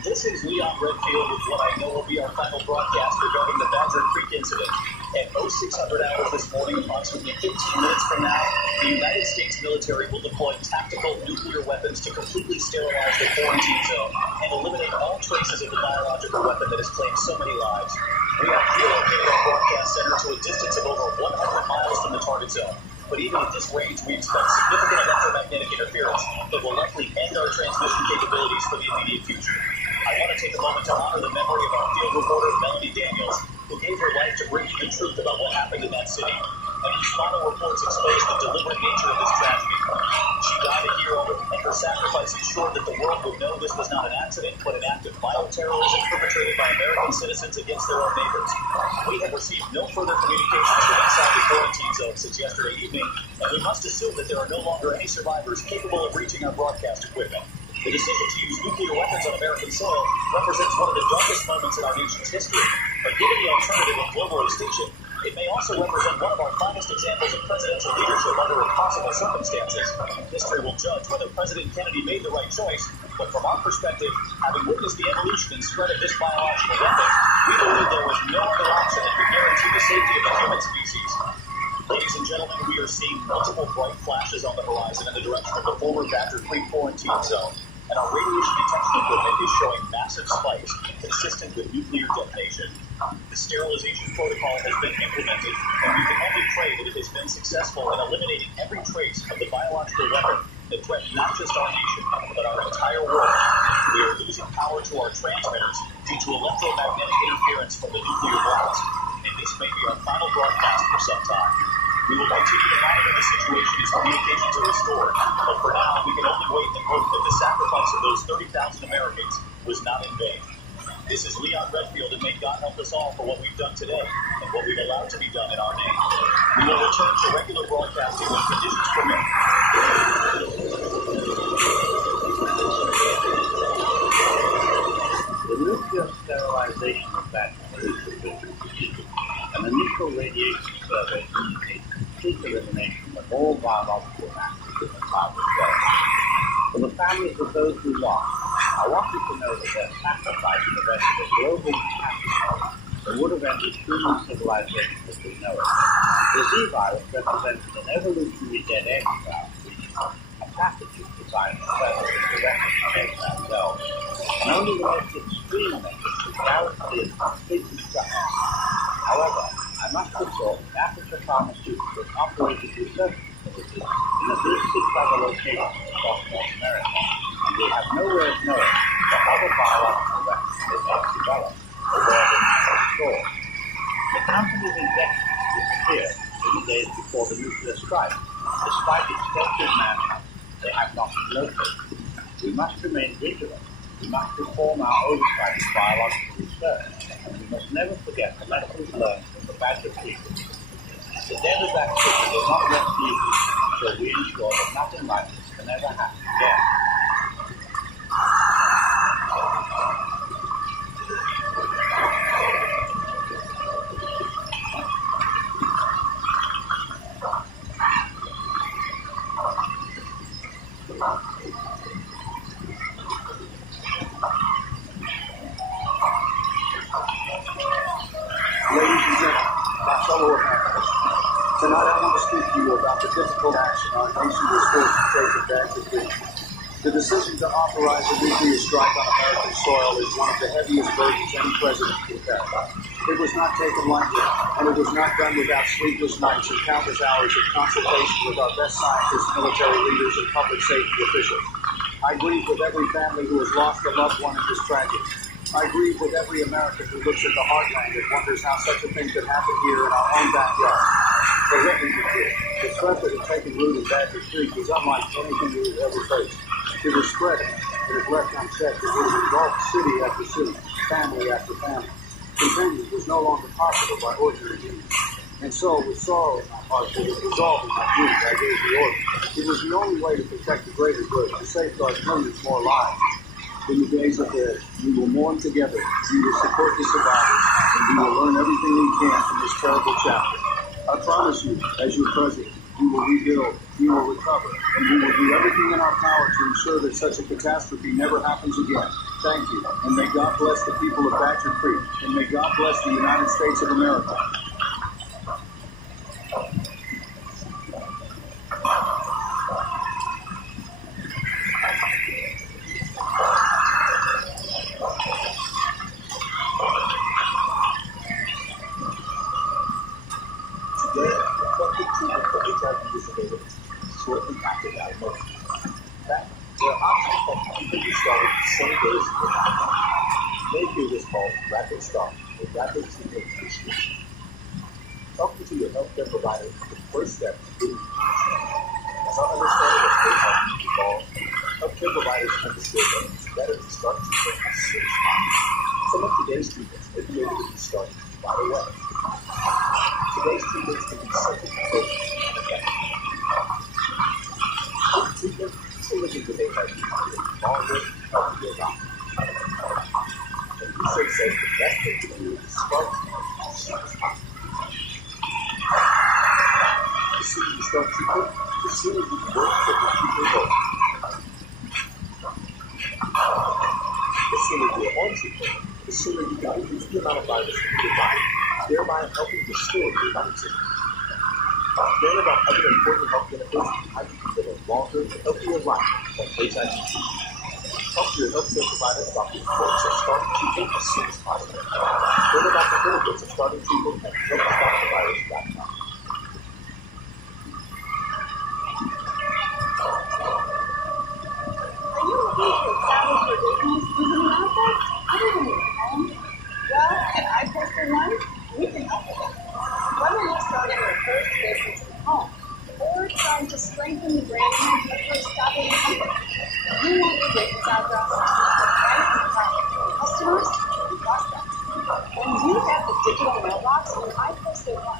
This is Leon Redfield with what I know will be our final broadcast regarding the Badger Creek incident. At 0600 hours this morning, approximately 15 minutes from now, the United States military will deploy tactical nuclear weapons to completely sterilize the quarantine zone and eliminate all traces of the biological weapon that has claimed so many lives. We have relocated our broadcast center to a distance of over 100 miles from the target zone. But even at this range, we expect significant electromagnetic interference that will likely end our transmission capabilities for the immediate future. I want to take a moment to honor the memory of our field reporter, Melanie Daniels, who gave her life to bring you the truth about what happened in that city. And these final reports expose the deliberate nature of this tragedy. She died a hero, and her sacrifice ensured that the world would know this was not an accident, but an act of violent terrorism perpetrated by American citizens against their own neighbors. We have received no further communications from inside the quarantine zone since yesterday evening, and we must assume that there are no longer any survivors capable of reaching our broadcast equipment. The decision to use nuclear weapons on American soil represents one of the darkest moments in our nation's history, but given the alternative of global extinction, it may also represent one of our finest examples of presidential leadership under impossible circumstances. History will judge whether President Kennedy made the right choice, but from our perspective, having witnessed the evolution and spread of this biological weapon, we believe there was no other option that could guarantee the safety of the human species. Ladies and gentlemen, we are seeing multiple bright flashes on the horizon in the direction of the former Badger Creek quarantine zone, and our radiation detection equipment is showing massive spikes consistent with nuclear detonation. The sterilization protocol has been implemented, and we can only pray that it has been successful in eliminating every trace of the biological weapon that threatened not just our nation, but our entire world. We are losing power to our transmitters due to electromagnetic interference from the nuclear blast, and this may be our final broadcast for some time. We will continue to monitor the situation as communications are restored, but for now, we can only wait and hope that the sacrifice of those 30,000 Americans was not in vain. This is Leon Redfield, and may God help us all for what we've done today and what we've allowed to be done in our name. We will return to regular broadcasting when conditions permit. The nuclear sterilization of Badger Creek has been completed. An initial radiation survey indicates complete elimination of all biological matters in the target cell. For the families of those who lost, I want you to know that their sacrifice prevented a global catastrophe that would have ended human civilization as we know it. The Z virus represents an evolutionary dead end cell, a pathogen designed to settle into recognize ourselves. And only the most extreme methods could guarantee its complete destruction. However, I must report that Africa Pharmaceuticals operated research facilities in at least 6 other locations across North America, and we have nowhere of knowing that other biological weapons they have developed or where they might have stored. The company's executives disappeared in the days before the nuclear strike. Despite extensive manhunt, they have not been located. We must remain vigilant. We must reform our oversight of biological research, and we must never forget the lessons learned from the Badger Creek. The death of that city will not rest easy until we ensure that nothing like this can ever happen again. Ladies and gentlemen, my fellow Americans, tonight I want to speak to you about the difficult action our nation was forced to take at Badger Creek. The decision to authorize a nuclear strike on American soil is one of the heaviest burdens any president can carry. It was not taken lightly, and it was not done without sleepless nights and countless hours of consultation with our best scientists, military leaders, and public safety officials. I grieve with every family who has lost a loved one in this tragedy. I grieve with every American who looks at the heartland and wonders how such a thing could happen here in our own backyard. But let me be clear, the threat that had taken root at Badger Creek was unlike anything we have ever faced. It was spreading, and if left unchecked, it would have engulfed city after city, family after family. Containment was no longer possible by ordinary means. And so, with sorrow in my heart, but with resolve in my youth, I gave the order. It was the only way to protect the greater good, to safeguard millions more lives. In the days ahead, we will mourn together, we will support the survivors, and we will learn everything we can from this terrible chapter. I promise you, as your president, we will rebuild, we will recover, and we will do everything in our power to ensure that such a catastrophe never happens again. Thank you, and may God bless the people of Badger Creek, and may God bless the United States of America. Today, effective treatment for HIV is available. Short impacted diagnosis. In fact, there are options that can be started the same day as the diagnosis. Make hear this called Rapid Start or Rapid Treatment Initiation. Talking to your healthcare provider is the first step to getting treatment. As our understanding of HIV evolves, healthcare providers understood that it's better to start treatment as soon as possible. Some of today's treatments may be able to be started right away. Today's treatments can be simple, focused, and effective. With treatment, people living with HIV live longer, healthier lives. And research says the best thing to do is start treatment as soon as possible. The sooner you start treatment, the sooner you can work for the treatment goal. The sooner you're on treatment, the sooner you can reduce the amount of virus in your body, thereby helping restore your immune system. Learn about other important health benefits and how you can live a longer, healthier life on HIV treatment. Talk to your healthcare provider about the importance of starting treatment as soon as possible. Learn about the benefits of starting treatment at HelpStopTheVirus.com. Are you looking to establish your business using benefits other than your home? Well, at iPoster1, we can help with it. Whether you're starting your first business from home or trying to strengthen the brand image of your established company, you want your business address to look right in front of your customers and prospects. When you get the digital mailbox from iPoster1,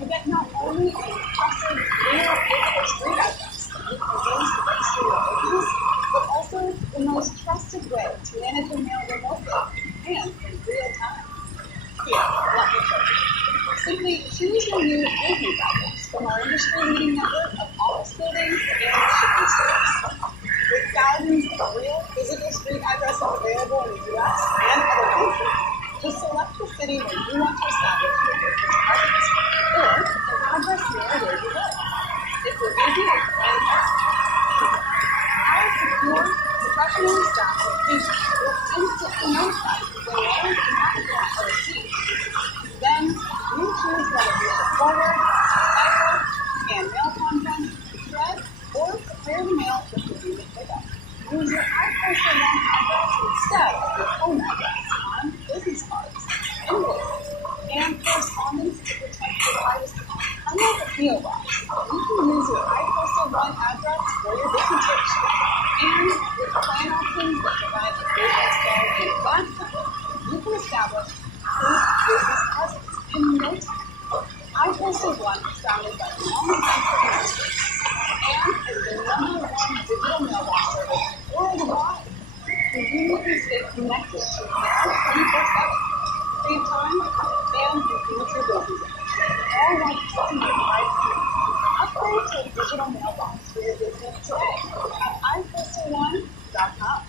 you get not only an impressive real physical street address that you can use to register your business, but also the most trusted way to manage your mail remotely and in real time. Here, let me show you. Simply choose your new business address from our industry-leading network of office buildings and shipping stores. With thousands of real physical street addresses available in the U.S. and other countries, just select the city where you want to establish your business presence, or an address near where you live. If you're busy and planning our secure, professionally staffed location will instantly notify you when you and have to get a receipt. Then, you choose whether you can stay connected to now 24/7. Save time and influence your business. All while keeping your life free. Upgrade to a digital mailbox for your business today at iPerson1.com.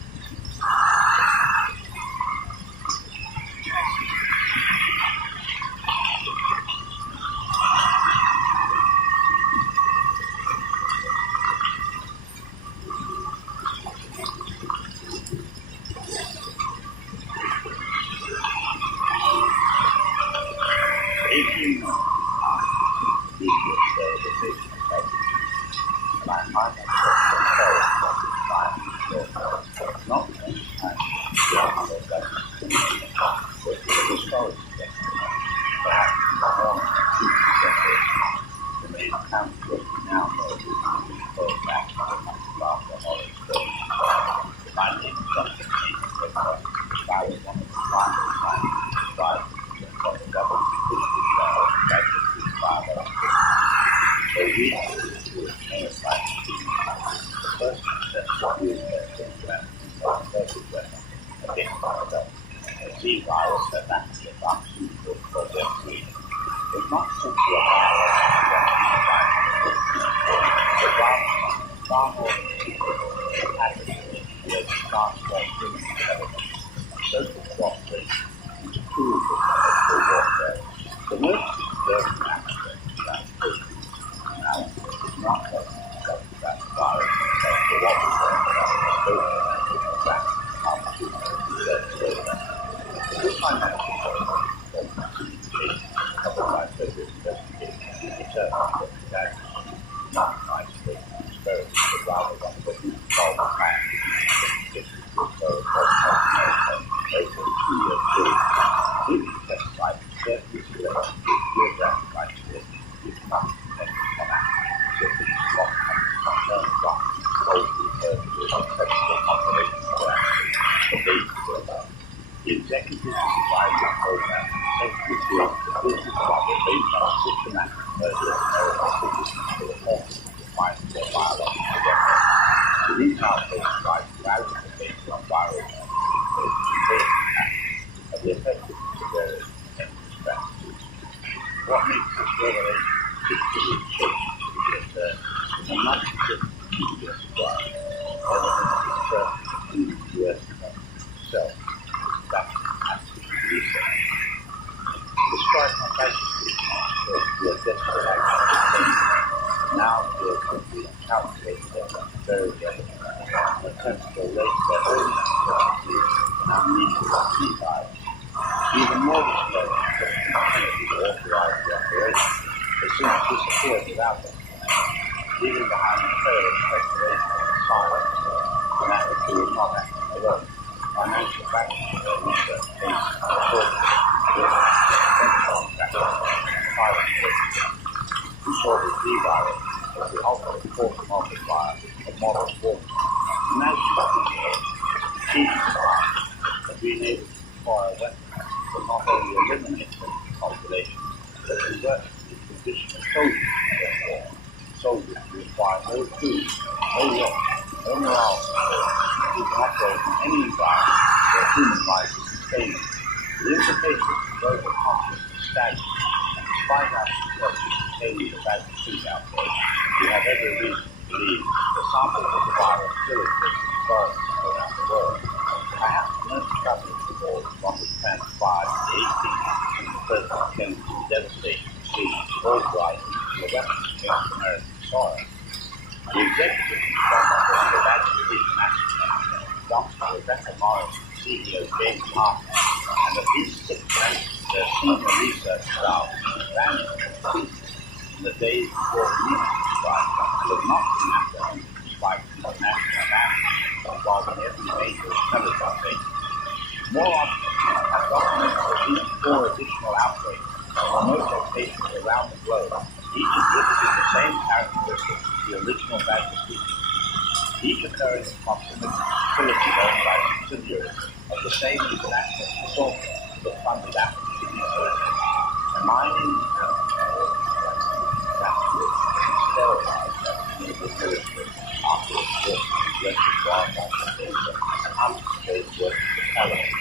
element.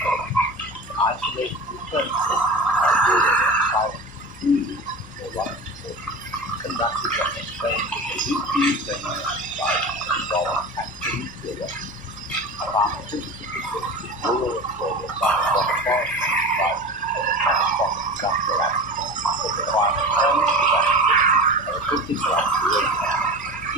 Isolation research are building a solid community for life conducted what explains that the weekly thing involving activity theory, a pharmaceutical facility, rural employers, scientific forest, catastrophic industrial accident, that require permanent production of a physical activity.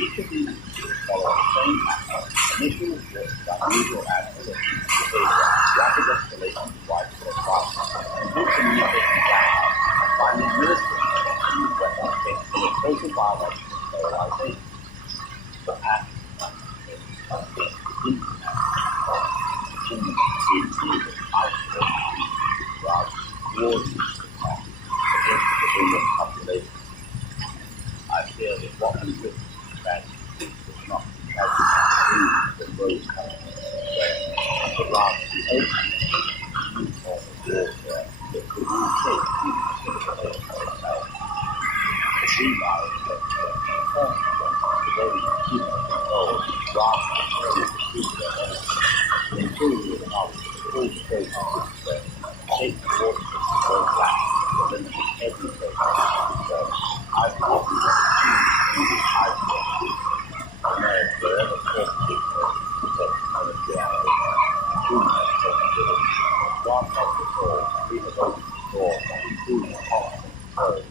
Each of these issues follow the same pattern. Initial risks, unusual adaptation, behavior, rapid escalation to widespread problems, and good communication gaps, and finally administering continued weapons capable of total violation and sterilization. Perhaps I fear that what we witness that is not as the road countries but rather the open form of warfare that could reshape human civilization itself. The sea virus that forms the way human control rather than really defeat their enemies, improve the knowledge of the full scope of this threat, shape the water system very flat, eliminate every place of I believe we want to choose the isolation. America, wherever forces protect and reality, human accessibility. God help us all. We have opened the door and improved the policy control.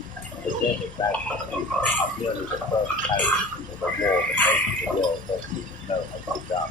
The desert vaccine are merely the first casualties of a war that most of the world doesn't even know has begun.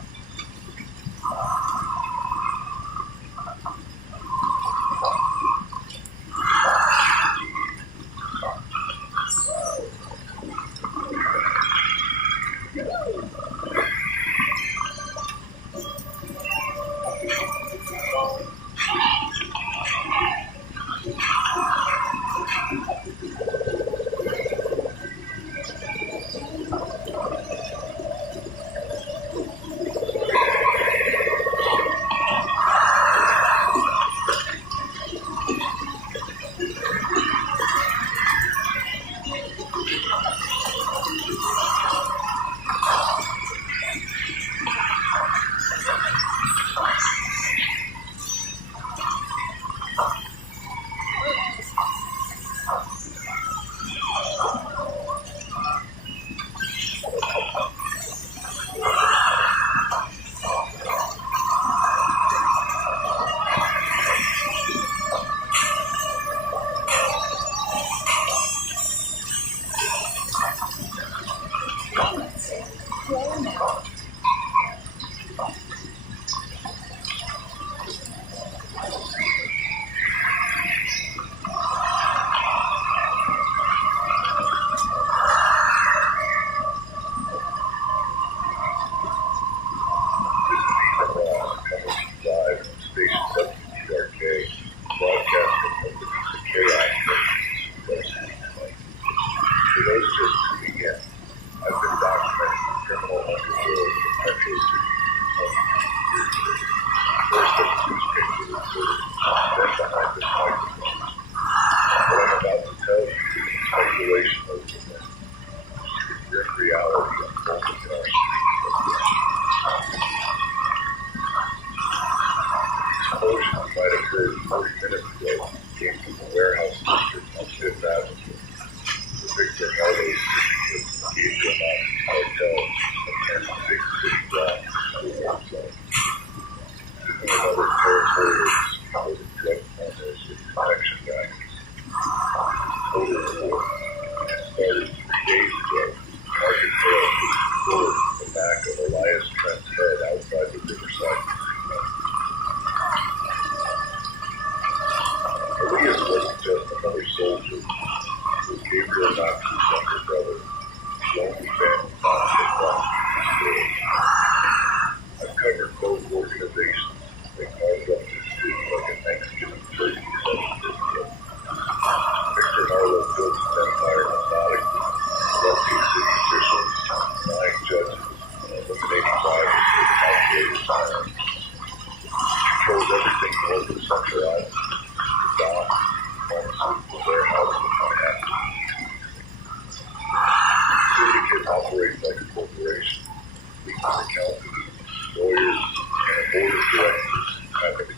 Lawyers and board of directors having to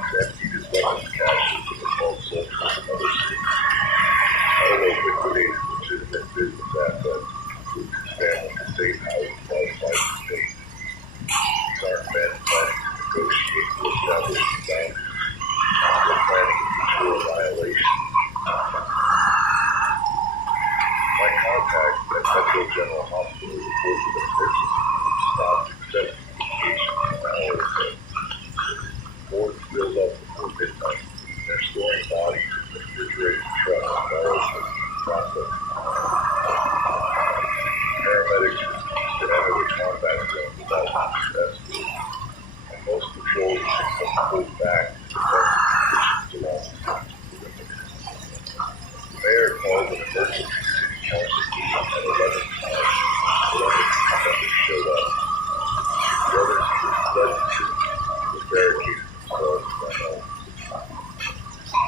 Cox emptied his weapons caches of assault soldiers and other cities. Harlow liquidated legitimate business assets, moved his family to safe houses outside the state. These aren't men planning to negotiate to establish new boundaries. They're planning to ensure annihilation. My contact at Metro General Hospital reported that nurses stopped accepting medication an hour ago. Wards filled up before midnight. They're storing bodies in refrigerated trucks borrowed for processing. Paramedics refused to enter the combat zone without being tested, and most patrols have been pulled back to prevent conditions around the city. The mayor called an emergency city council meeting at 11 times. 11 members showed up. The others either fled the city or barricaded themselves in their homes.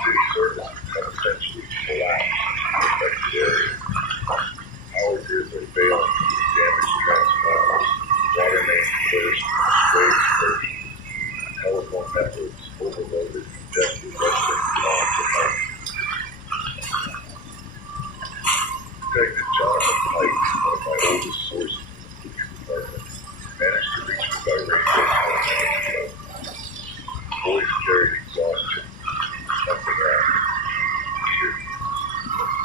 City services have essentially collapsed in the affected area. Power grids are failing due to damaged transformers, water mains burst, waves burst, telephone networks overloaded, congested residents gone to night. Detective Jonathan Pike, one of my oldest sources in the police department, managed to reach me by radio 10 minutes ago. His voice carried exhaustion. Nothing else. Here.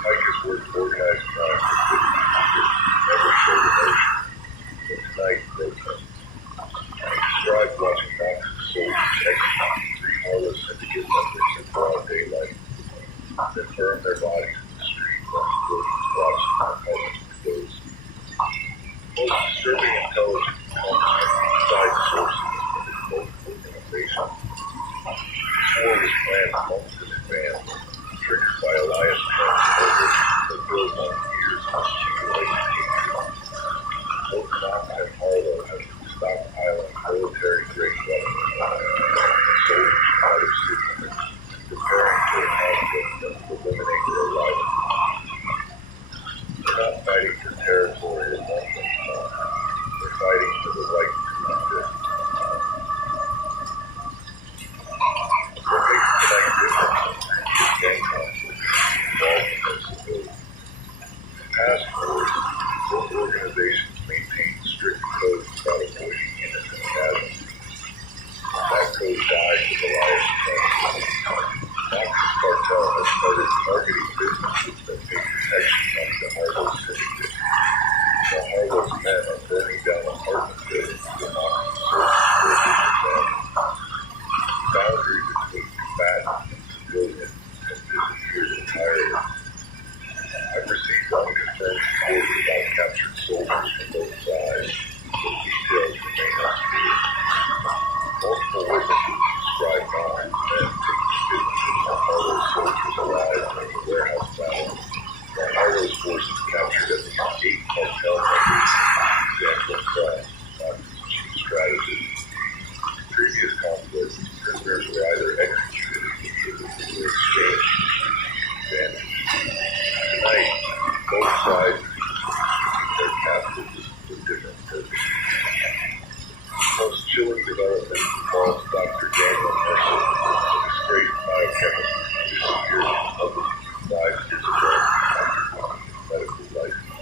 Pike has worked organized crime for 50 years, never showed emotion, but tonight protested. He described watching Knox's soldiers execute 3 Harlow Syndicate members in broad daylight, then burn their bodies in the street while civilians watched their homes closed. The most disturbing intelligence comes from inside sources of his local organization. This war was planned months in advance, triggered by Elias transporters that built on years of accumulated injuries. Both Knox and Harlow have been stockpiling military-grade weapons, and soldiers from other cities preparing for a conflict that will eliminate their rivals. They're not fighting for territory or one-thing. They're fighting for the right to exist. What makes tonight different from previous gang conflicts involved in their civilians? In past wars, both organizations maintained strict codes about avoiding innocent casualties. That code died with Elias Trump. Knox's cartel has started targeting businesses that pay protection like the Harlow Syndicate. The Harlow's men are burning down apartment buildings to Knox's services families. The boundary between combatants and civilians has disappeared entirely. I've received unconfirmed reports about captured soldiers from both sides, but details remain unclear. Multiple witnesses describe Knox's men taking businesses while Harlow soldiers alive during the warehouse battle, while Harlow's forces captured at least 8 cartel members. Example Cross, Knox's chief strategist. In previous conflicts, prisoners were either executed immediately or exchanged advantage. Tonight, both sides are their captives for different purposes. The most chilling development involves Dr. Daniel Mercer, a disgraced biochemist who disappeared from public 5 years ago after losing his medical license.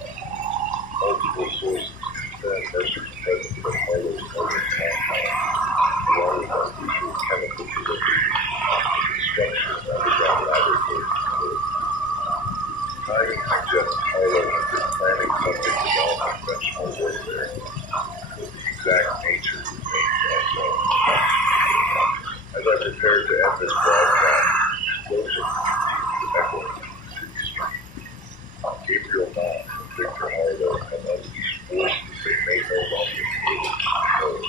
Multiple sources confirm Mercer's presence at Harlow's Northern compound, along with unusual chemical delivery, construction of underground laboratory facilities. Timing suggests Harlow has been planning something beyond conventional warfare, but the exact nature remains unknown. As I prepare to end this broadcast, explosions continue to echo in the city streets. Gabriel Knox and Victor Harlow have unleashed forces they may no longer be able to control.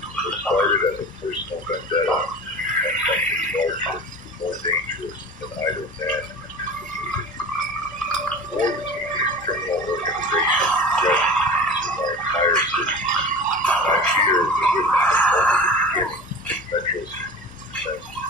What started as a personal vendetta and something larger, more dangerous than either man anticipated. The war between these criminal organizations threatens to consume our entire city. I fear the witness is only the beginning. Metro City defense is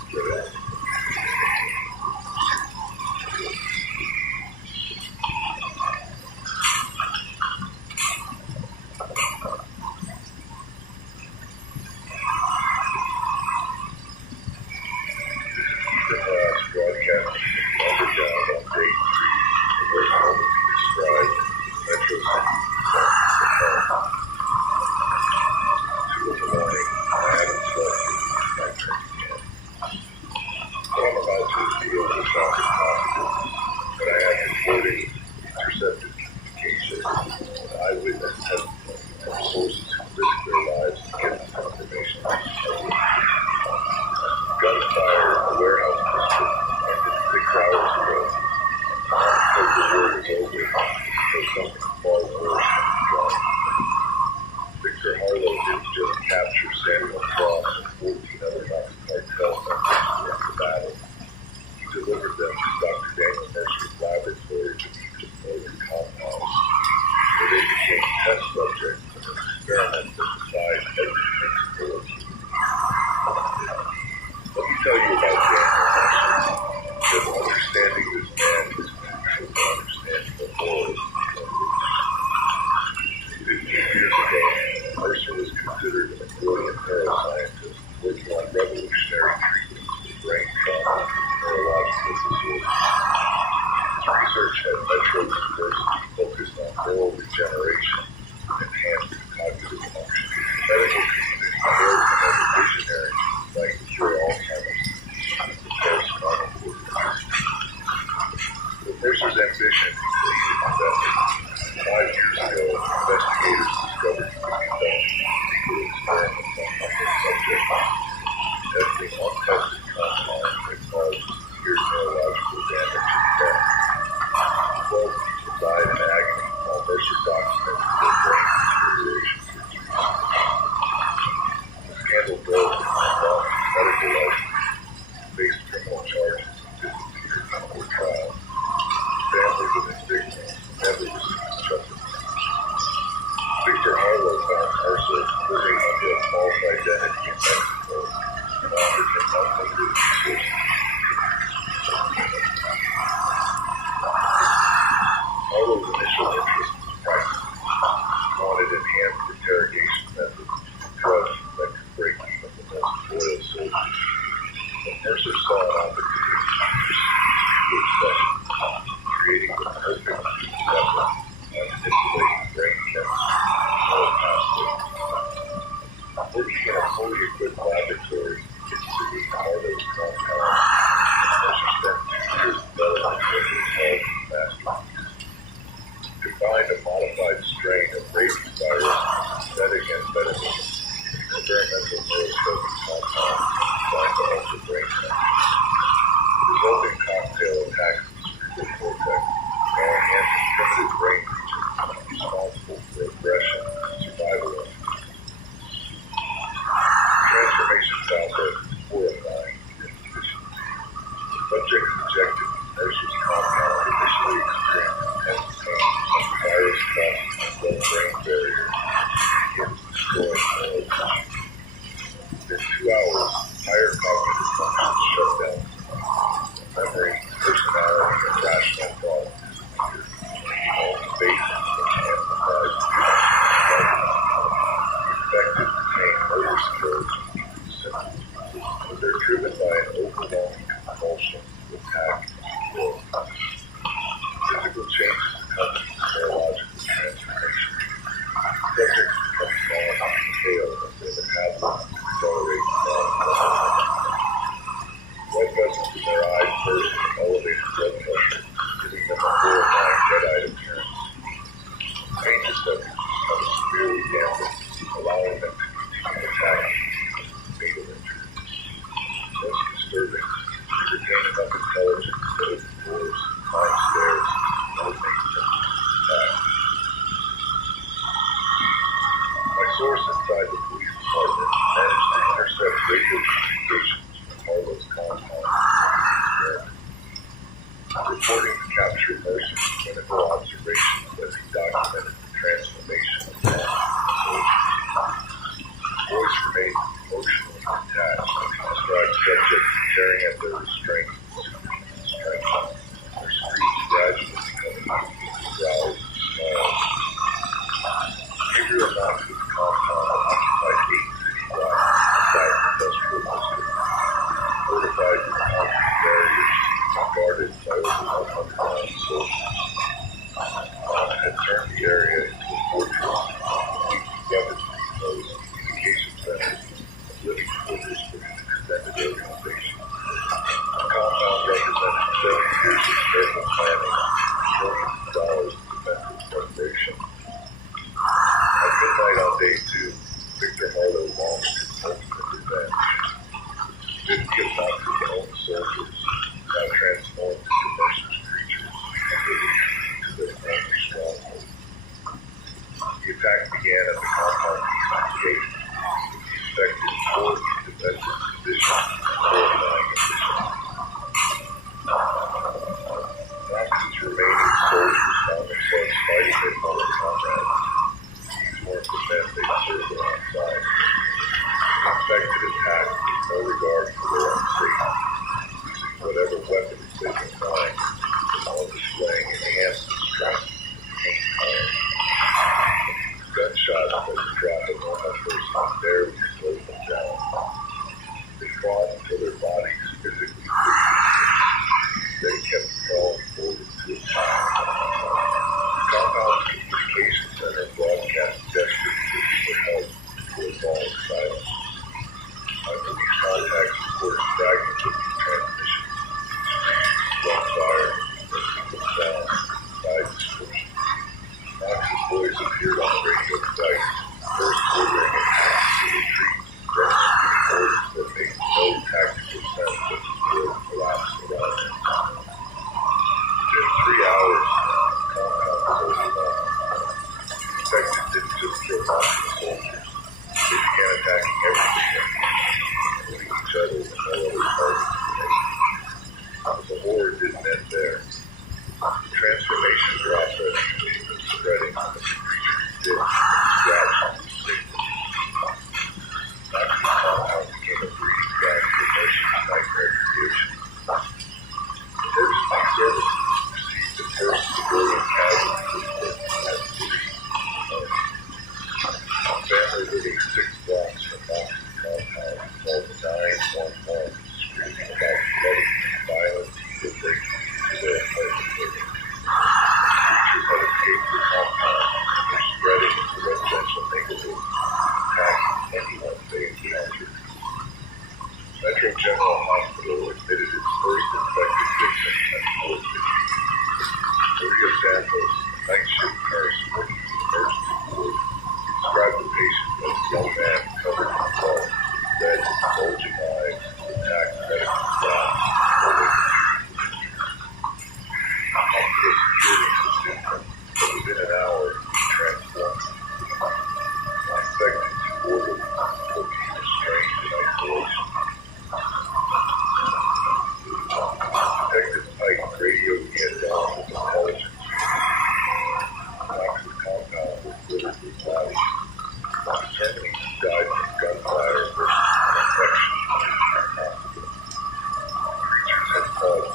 battle. He delivered them to Dr. Daniel Mercer's laboratory beneath the northern compounds, where they became test subjects in an experiment that defied every principle of human reason. Let me tell you about Daniel Mercer, because understanding this man is crucial to understanding the horrors of human reason. 15 years ago, Mercer was considered a brilliant neuroscientist working on revolutionary treatments for brain trauma and neurological disorders. His research at Metro University focused on neural regeneration and enhanced cognitive function. The medical community hailed him as a visionary trying to cure Alzheimer's and prepare spinal cord injuries. But Mercer's ambition exceeded investment. 5 years ago, investigators discovered he could conduct legal experiments on human subjects, testing untested compounds that cause severe neurological damage and death. 12 people died in agony while Mercer documented their brain deterioration for 2 years. The scandal broke and lost his medical license, faced criminal charges, and disappeared before trial. Families of his victims never received justice. Victor Harlow found Mercer living under a false identity in Mexico and offered him unlimited resources. Harlow's initial interest was practical. He wanted enhanced interrogation methods and drugs that could break even the most loyal soldiers. But Mercer saw an opportunity to pursue obsession, creating the perfect weapon by manipulating brain chemistry and neural pathways. Working in a fully equipped laboratory in Sydney, Harlow's compound, Mercer spent 2 years developing what he called masterpiece. Combined a modified strain of rabies virus and synthetic amphetamine, experimental neurotropic compounds designed to alter brain function. The resulting cocktail attacks the cerebral cortex, enhancing primitive brain regions responsible for aggression and survival instincts. Transformation process is horrifying and efficient. Subjects injected with Mercer's compound initially experienced intense pain as the virus crosses the blood-brain barrier and begins destroying neural tissue. Within 2 hours, higher cognitive functions shut down. Memory, personality, and rational thought disappear. All spaces which amplifies the infected retain motor skills and symptoms, but they're driven by an overwhelming compulsion to attack and kill. Physical changes accompany neurological transformation. Subjects become small and pale as their metabolism accelerates down. Blood vessels in their eyes burst with elevated blood pressure, giving them a horrifying red-eyed appearance. Pain receptors become severely damaged, allowing them to continue attacking and fatal injuries. Most disturbing, they retain enough intelligence to open doors, climb stairs, and eliminate symptoms of attack. My source inside the police department managed to intercept radio communications from Harlow's compound experiment. Reporting the capture of Mercer's clinical observations as he documented the transformation of men into soldiers. Boys remained emotionally attached as he described subjects tearing at their restraints and superhuman strength. Their screams gradually becoming weak, growls, and snarls. Major amounts of the compound occupied 8 city blocks inside the industrial district. Fortified with concrete barriers and guarded by over 100 armed soldiers. Mama had turned the area into a fortress, completely weapons depots, communication centers, and living quarters for his extended organization. The compound represented 7 years of careful planning and millions of dollars in defensive preparation. At midnight on day 2, Victor Harlow launched his ultimate revenge. 50 of Knox's own soldiers, now transformed into Mercer's creatures, and released into their former stronghold. The attack began at the compound's eastern gate, with the infected 4 defensive positions and horrifying efficiency.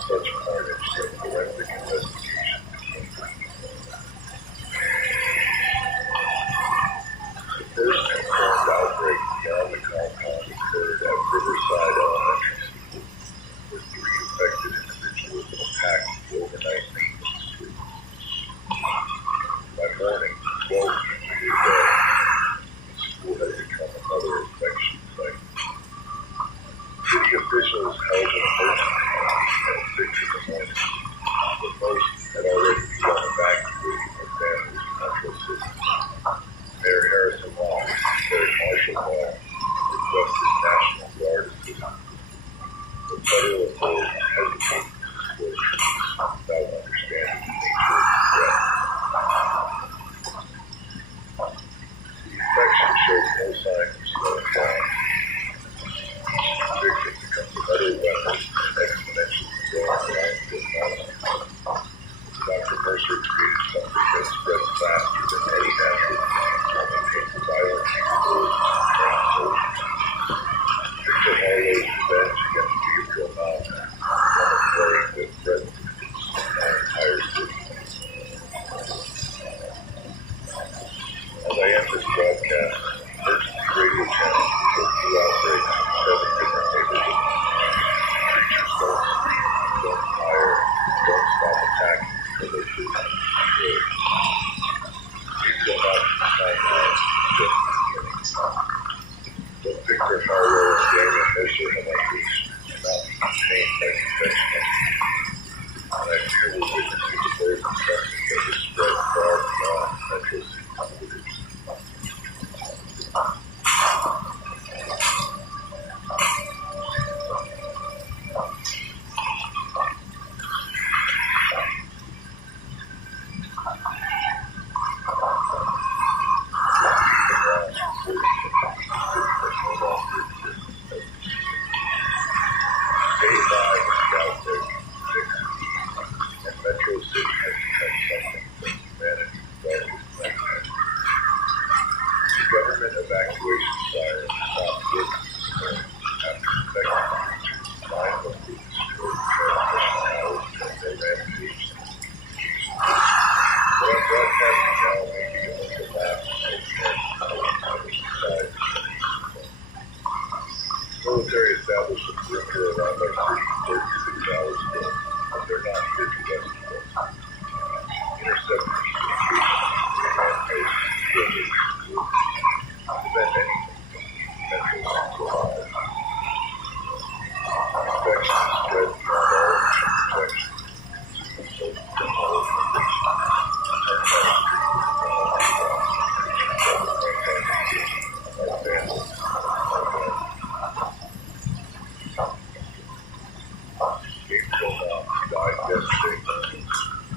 such carnage in forensic investigation. The first confirmed outbreak beyond the compound occurred at Riverside Elementary School, where 3 infected individuals attacked the overnight maintenance crew. By morning, 12 people were dead. The school had become another infection site. City officials held an emergency at 6 in the morning, but most had already begun evacuating their families from Metro City. Mayor Harrison Long declared martial law and requested National Guard assistance. The federal authorities hesitated to disclose without understanding the nature of the threat. The infection showed no signs of slowing down. Each victim becomes another weapon and exponentially growing landfill monster. Dr. Mercer created something that spreads faster than any natural disease and maintains a violent capability to train soldiers. Victor Harlow's revenge against Gabriel Mountain, one of playing with threats to consume our entire city. As I end this broadcast, emergency radio channels report 2 outbreaks in 7 different neighborhoods. Creatures don't sleep, don't tire, don't stop attacking until they feel destroyed. Please go out to the timeline just beginning. What Victor Harlow and Daniel Mercer have unleashed cannot be contained by conventional means. And I fear we're witnessing the birth of something that has spread far beyond Metro City borders. Metro City has become something that humanity thought was nightmare. The government evacuation sirens stopped working this morning after infected creatures mindlessly destroyed transmission towers during their rampage. What I'm broadcasting now may be only the last of the side. Military established a perimeter around our city 36 hours ago, but they're not here to rescue us. Intercept communications between outposts, buildings, schools, prevent anything from Metro Central Live. Infection spread beyond all initial protection, consuming soldiers from all organizations. Our chemistry is from all creatures that will maintain our families, our friends. Gabriel Mountain died yesterday morning,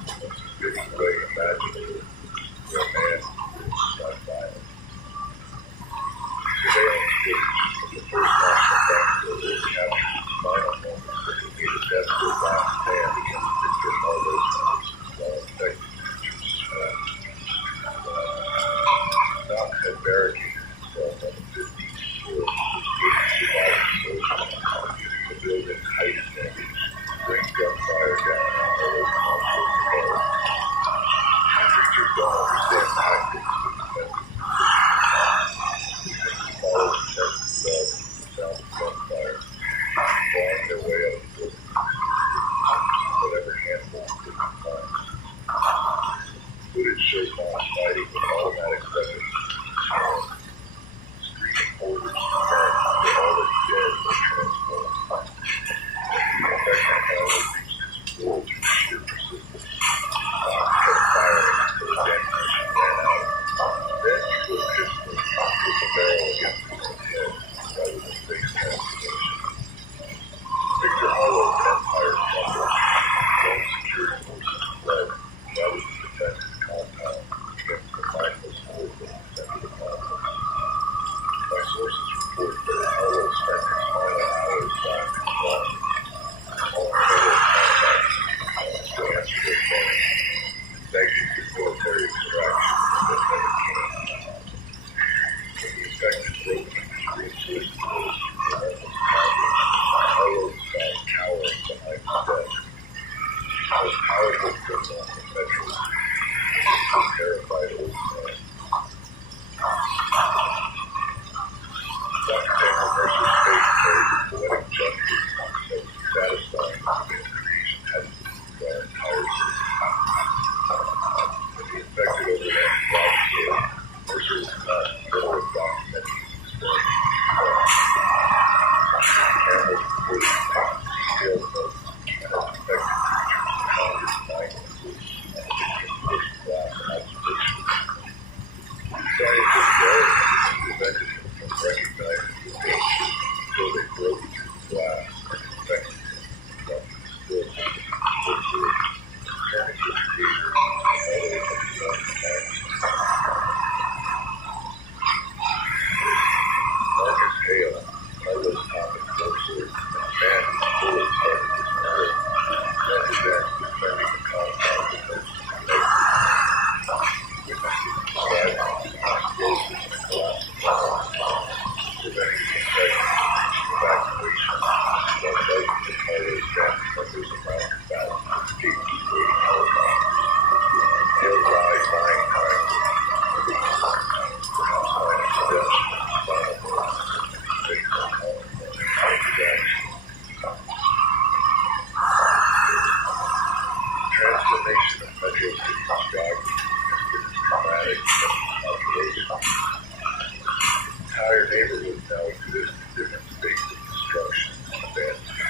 a fitting way imaginable for a man who is not violent. Surveillance footage of the first National Bank builder captured his final moments as he made a desperate last stand against Victor Harlow's menaces while infected creatures swarmed. Knox had barricaded himself on the 15th floor with 80 surviving soldiers using the building's height advantage to bring gunfire down on all article from the Metro terrified old man. Dr. Daniel Mercer's face carried a poetic gesture that was satisfying that the creation had to be our entire system. When he infected over that broad scale, Mercer was not little of documenting his experience. Campbell reported detailed notes and infected creatures found in nine includes and first-class observations. Scientists prevented him from recognizing the danger until they broke through the glass and infected him from still observed, turning the creator all the way from his own attacks. Marcus Hale, Carlos Thomas Mercer, and man who fully started his career, led his act defending the compound of Mercer's legacy. Witnesses described explosions in the collapse of walls, preventing the infection from reaching evacuation, while dozens of Carlos family members around the battle escaped his waiting helicopters. Hale died 9 times, perhaps by an extension of spinal cord, based on transformation of Metro City's geography has been as dramatic as population. Entire neighborhoods now exist in different states of destruction and abandonment.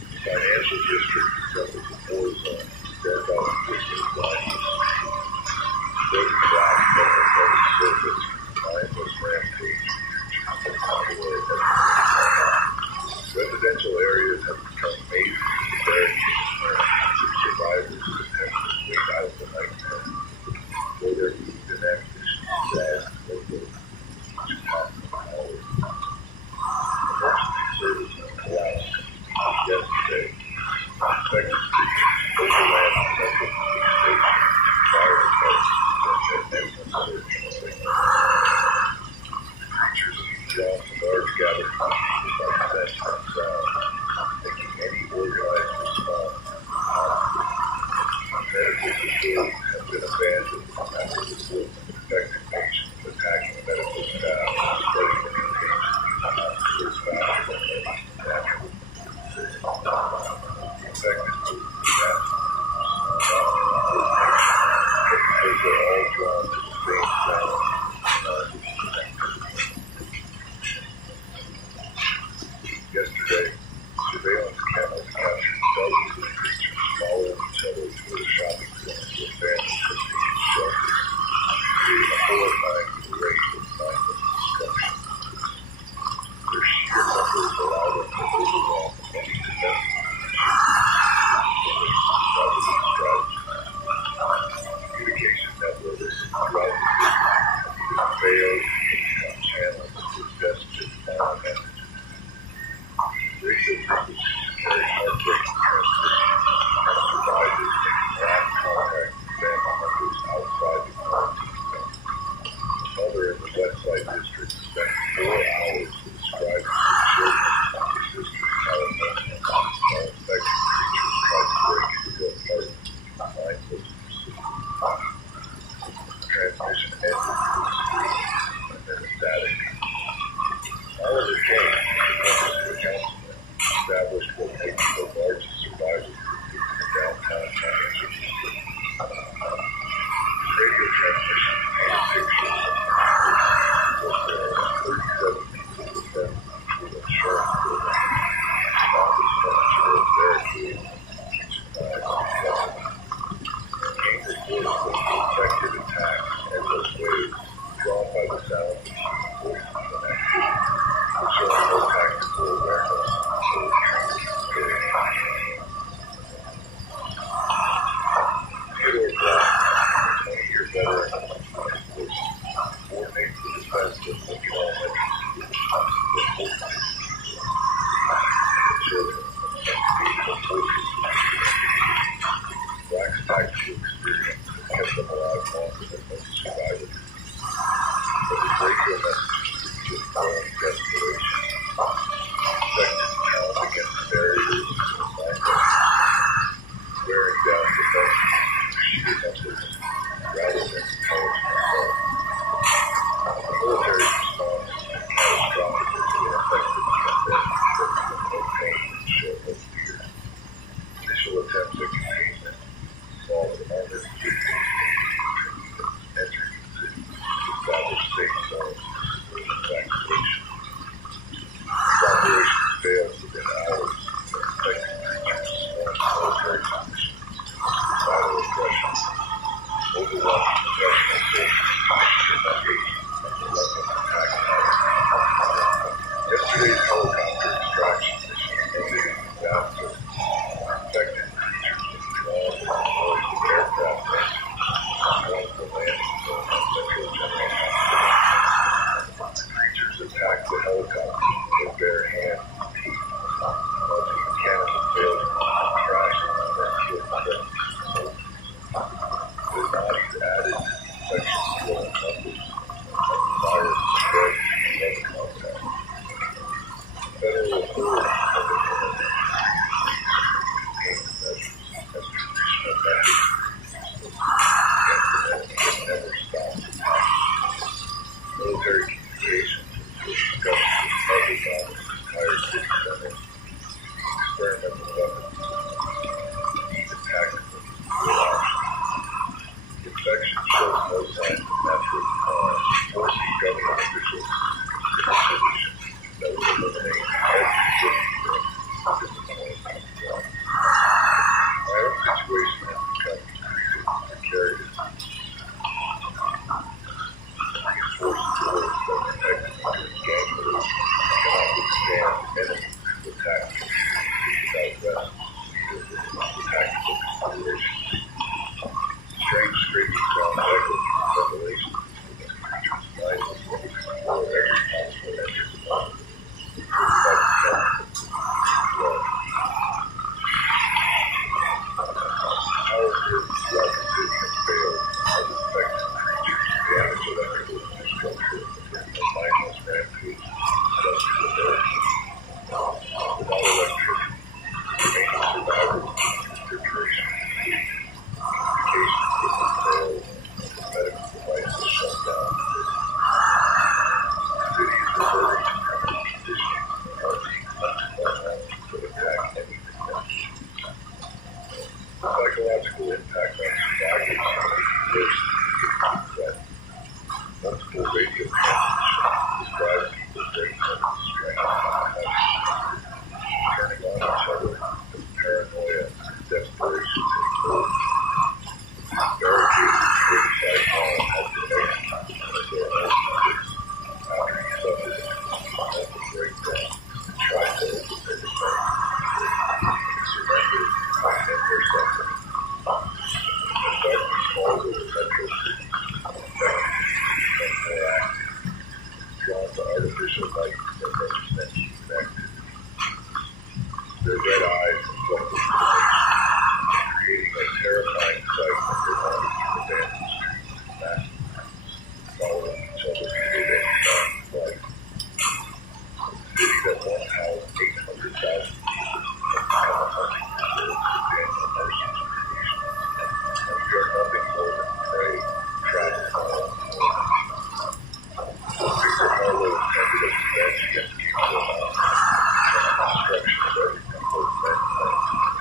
The financial district resembles a war zone spread by existing lines of street. Broken glass covering every surface, mindless rampage of popular residential areas have become mazes of barricades where survivors attempt to wait out the nightmare, where their food and ammunition is dragged locally to pass the hours. Emergency services collapsed yesterday. Infected streets, overland central police station, fire departments, and ambulance search signal. Creatures seem drawn to large gatherings of people by scent and sound, making any organized response impossible. Medical facilities have been abandoned after reports of infected patients attacking medical staff and spreading the contagion to hospitals faster than most natural. The infected move to mass because they're all drawn to the same sound. Yesterday, surveillance cameras captured dozens of creatures following each other through the shopping center to abandon prestigious shelters, creating a horrifying array of mindless destruction. Their sheer numbers allow them to overwhelm any defensive communication networks throughout the city have either failed or channels to desperate violent messages. Radio frequencies carry heartbreaking transmission, and survivors making last contact with family members outside the quarantine zone. A mother in the Westside District spent 4 hours describing her children to Sister California while infected creatures tried to break into her apartment behind those pursuit. Transmission ended through the screen and then static. Oliver James, the city councilman, established what may be the largest survivor group in the downtown financial district. His radio transmission painted pictures of there are 37 people defended through the insurance program. Office furniture and barricades, kitchen knives and weapons. King reported that the infected attacks endless waves drawn by the sounds of human voices and activity, showing no tactical awareness or treatment. psychological impact on survivors is worse than multiple radio transmissions describe people's brain strength, turning on each other, paranoia, desperation take hold. Barricaded suicide home has been made under their own numbers after he suffered a mental breakdown and tried to open their defense. He surrendered and their suffering. Despite the small little metro cities, and more active, drawn to artificial light that represents human activity. Their red eyes reflect information, creating a terrifying sight when they're wandering through abandoned streets and massive groups, following each other through their life. A city that once housed 800,000 people has become a hunting resort for Daniel Marston's creations, and we are nothing more than prey trapped in our own world. Victor Harlow intended a revenge against people and the destruction of everything both men and women.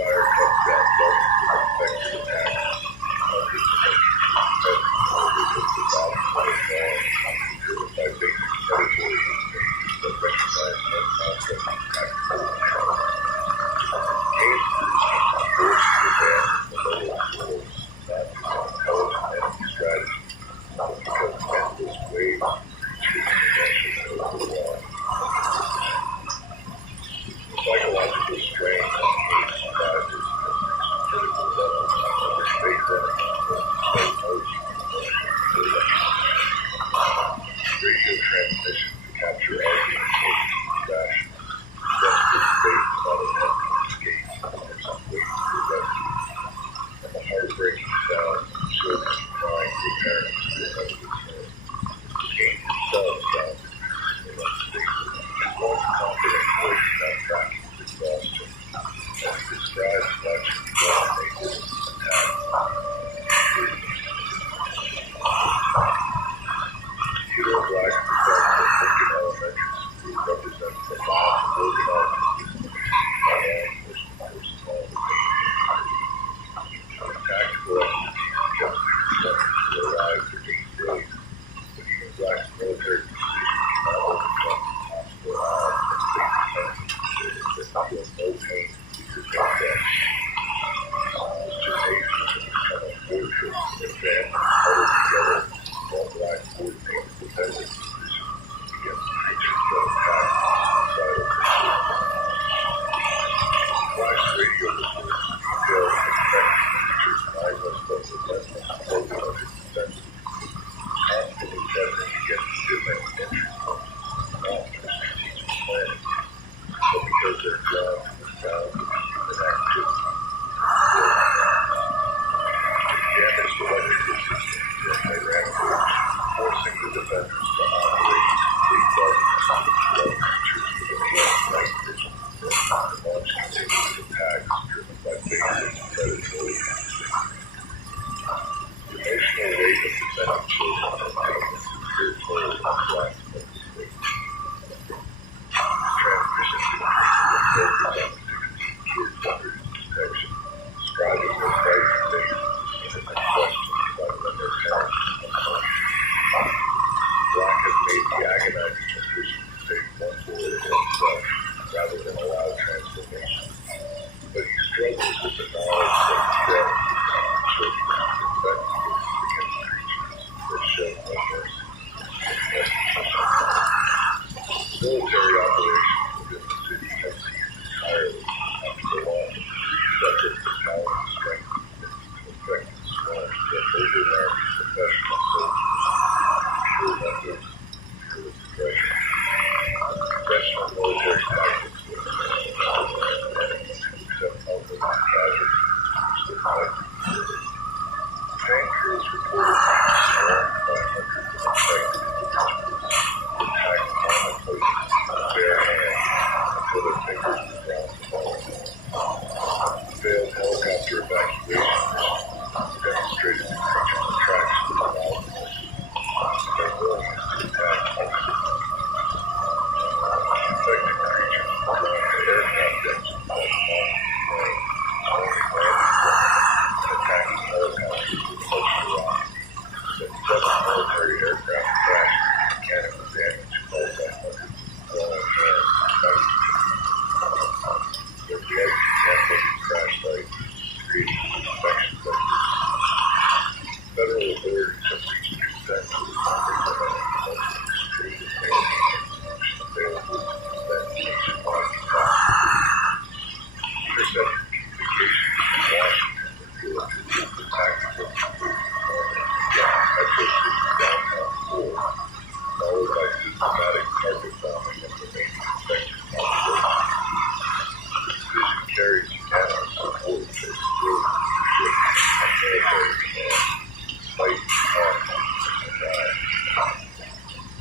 fire cuts down dozens of infected attacks. Hundreds of men orders of the body of driven by basic predatory instincts that recognize no concept of tactical control. Cave crews forced to abandon the lower floors, not because intelligent enemy strategy, but because endless waves of creatures eventually overwhelmed. The psychological strain on cave survivors has reached critical levels where space enemies will slow motion radio transmission to capture arguing crashes. Desperate faith about an enemy escape or some way to rescue. And the heartbreaking sound of children crying for parents who will never return. The game itself sounds increasingly unstable. His once confident voice now tracking his exhaustion as he describes watching one naked attack. Theodore Black's professor at Lincoln Elementary School represents the last organized by law enforcement personnel of the His tactical expertise kept instructors to arrive for 8 days, but even Black's military precision cannot overcome the possible odds and safety that feel no pain because they death. This gymnasium has become a fortress that bands huddled together while Black coordinates defensive positions against creatures that attack suicidal pursuit. Black's radio reports detail infected creatures mindless but relentless clothing under defensive, constantly testing against different entry points, not for strategic planning, but because they're drawn to the sound of human activity. Damaged electrical systems in Iran, forcing the defenders to operate complete darkness to slow creatures with enhanced night vision and launch continuous attacks driven by basic predatory instincts. The emotional weight of defending children and taking a severe toll on Black's mental state. Transmissions increasingly focus on 16 kids under his protection, describing their frightened faces and questions about when their parents come home. Black has made the agonizing decision to save one boy and himself rather than allow transformation. But he struggles with the knowledge that death will come to children investigated against creatures that show no mercy. Military operations within the city have ceased entirely after the launch of 3 separate battalion strength units to affect the swarms that overwhelm professional soldiers. Pure weapons, pure aggression. Conventional military tactics will enemies who accept helpless casualties which their fight considered. Tank crews reported being swarmed by hundreds of infected individuals who attacked common places with bare hands until their fingers were ground to bone. Failed helicopter evacuation missions demonstrated the creature's attraction to the wild places and their willingness to attack multiple infected creatures drawn to aircraft engines like planes, swarming landing zones, and attacking helicopters with such ferocity that 7 military aircraft crashed due to mechanical damage caused by hundreds of fallen hands and knife tubes. Their blood contaminated crash sites creating the infection vectors. Federal authorities have reached consensus on implementing the most extreme maintaining solution available to prevent nationwide catastrophe. Intercepted communications from Washington reveal a consistent tactical movement against Metro City downtown core, followed by systematic target bombing of remaining infected populations. The decision carries unanimous support for civilian leadership and military command, despite conflicts and die.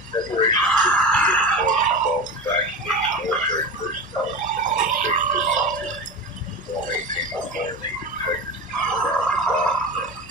Preparations for the decision launch involve evacuating military personnel from the safe distance while maintaining the quarantine integrity around the ground.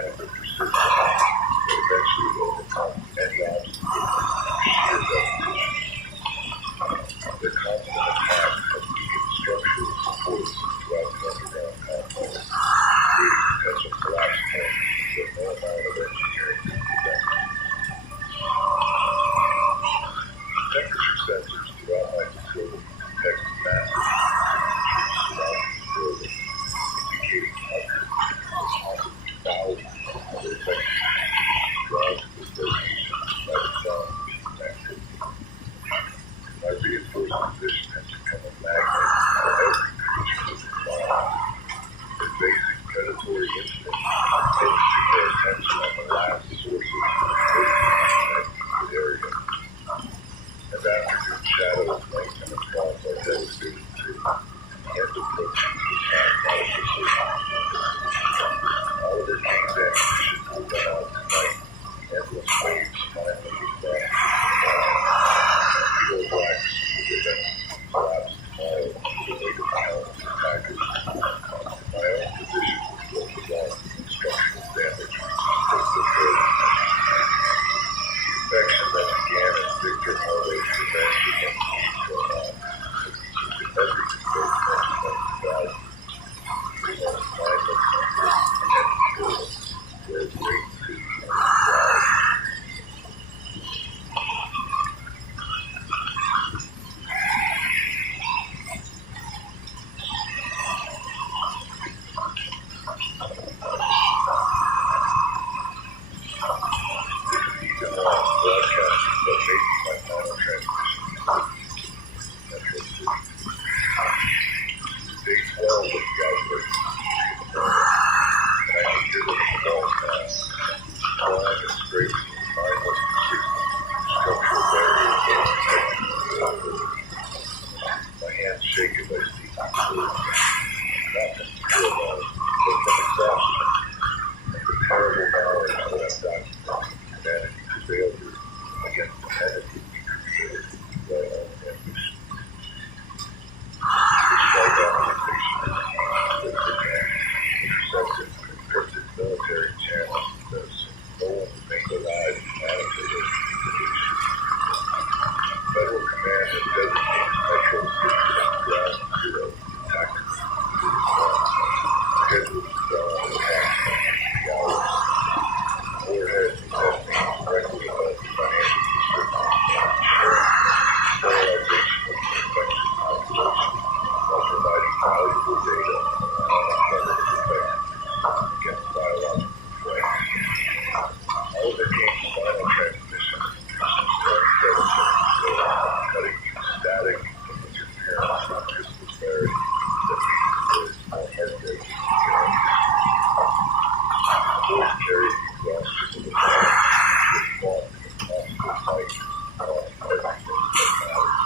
organic but persistent that eventually overcome any obstacle sheer repetition. Their constant attack has weakened structural supports throughout the underground complex, creating potential collapse points that no amount of engineering can prevent. Temperature sensors throughout my facility detect massive temperatures surrounding the building, indicating hundreds, possibly thousands of other techniques drawn to this location by the sound of human activity. My reinforced position has become a magnet for every creature within miles. Their basic predatory instinct focuses their attention on the last sources of protein in that immediate area. As afternoon shadows lengthen across our devastated city, the end of protein is not medical certainty. Oliver King's ammunition will run out tonight. Endless waves finally get back to the Eagle Blacks will eventually collapse tomorrow to the weight of countless attackers. My own position was built along structural damage reaches the building. The infection that began as Victor Harlow's revenge against me going on has consumed everything built from 20,000. We lost 9 members and buildings were a great city and proud. Broadcasting that made my final transmission Metro City. Day 12 of the outbreak and I can hear them fall now, flying and scraping the mindless persistent structural barriers that are protecting the building. My hands shake as I speak the words, not from fear about it, but from exhaustion and the terrible knowledge that I've documented humanity failure against the entity we created by our own ambition. Despite documentation and intercepted encrypted military channels that assume no one remained alive humanitarian conditions. Federal command has designated Metro City as ground zero tactical response, scheduled to dawn in approximately 3 hours. Warheads and testing directly above the financial district, ensuring sterilization of the infected population while providing valuable data on unintended effects against biological threats. Oliver King's final transmission is 27 seconds slow, cutting through static and interference with crystal clarity that makes the voice more heartbreaking to understand. The voice carries the exhaustion of the body with fought in a constant fight across everything that matters.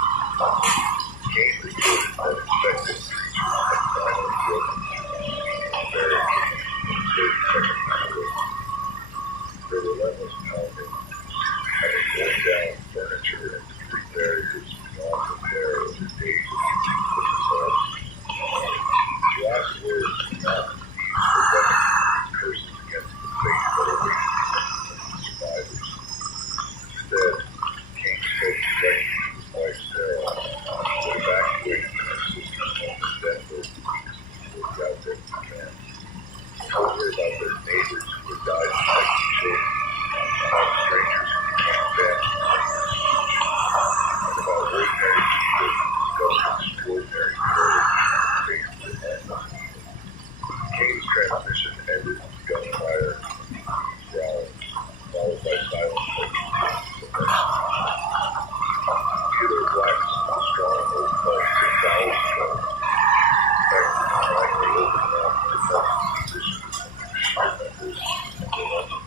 Kane reported that infected creatures had finally broken through the barricade in 30 seconds away. Their relentless pounding, having worn down furniture and street barriers beyond repair over days of continuous assault. The last words were not to be forgotten curses against the fate that awaits the survivors. Instead, King spoke directly to his wife Sarah, who evacuated from her sister's home in Denver weeks before the outbreak began. He told her about their neighbors who had died of infected children, about strangers who became family members, and about ordinary people who discovered extraordinary courage and faith in endless evil. Kane's transmission ended with gunfire and growls, followed by silent executions of rescue. Theodore Black's stronghold fell 6 hours ago. Infected finally overwhelmed defensive positions under sheer numbers and relentless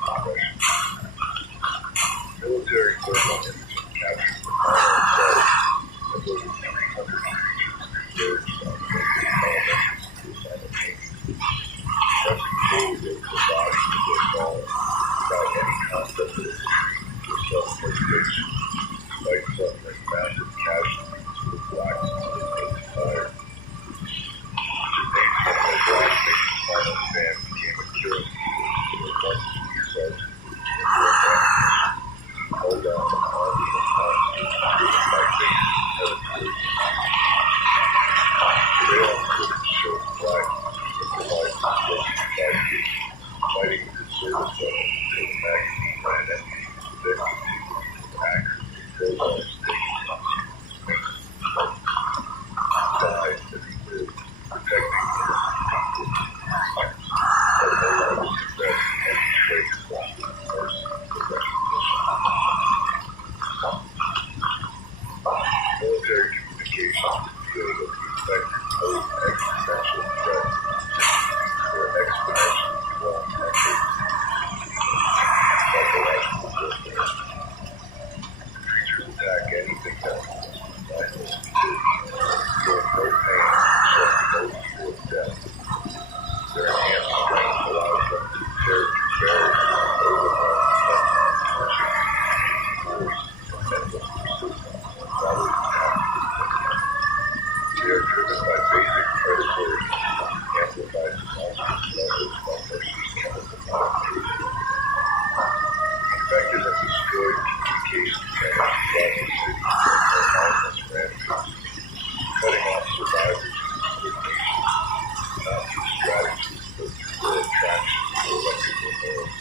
not through strategies, but through their attraction to electrical noise.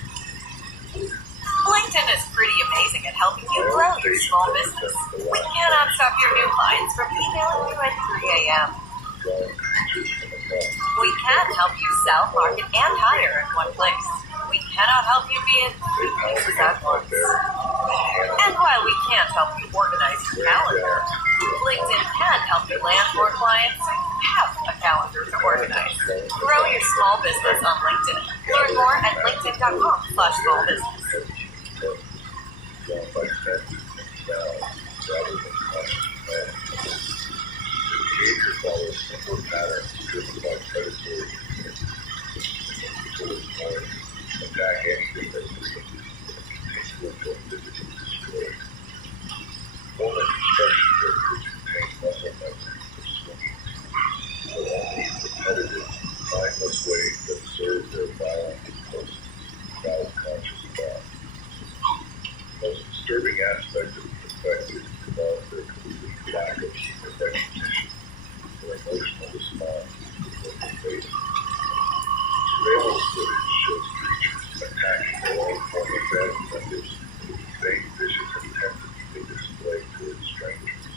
LinkedIn is pretty amazing at helping you grow your small business. We cannot stop your new clients from emailing you at 3 a.m. We can help you sell, market, and hire in one place. We cannot help you be in 3 places at once. And while we can't help you organize your calendar, LinkedIn can help you land more clients so you have a calendar to organize. Grow your small business on LinkedIn. Learn more at linkedin.com/smallbusiness. By sending now rather than conscious planning. The behavior follows simple patterns driven by predatory instincts. People ignore, attack anything that breathes, and continue until physically destroyed. Former construction workers contain muscle memory for swinging but only repetitive, mindless ways that serve their violent impulses without conscious thought. The most disturbing aspect of the affected involves their complete lack of human recognition or emotional response to what they face. Surveillance footage shows creatures attacking their own former family members with the same vicious intensity they display towards strangers,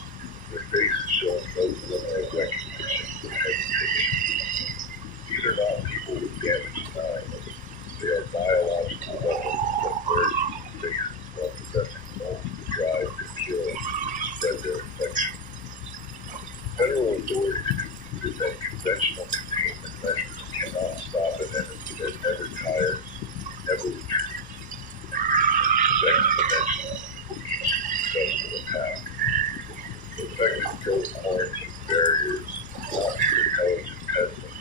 their faces showing no glimmer of recognition or hesitation. These are not people with damaged minds. They are biological weapons that burn human faces while possessing multiple drive to kill and spread their infection. Federal authorities concluded that conventional containment measures cannot stop an enemy that never tires, never retreats. Exponential for each successful attack. Effective growth quarantine barriers, not through intelligent testing,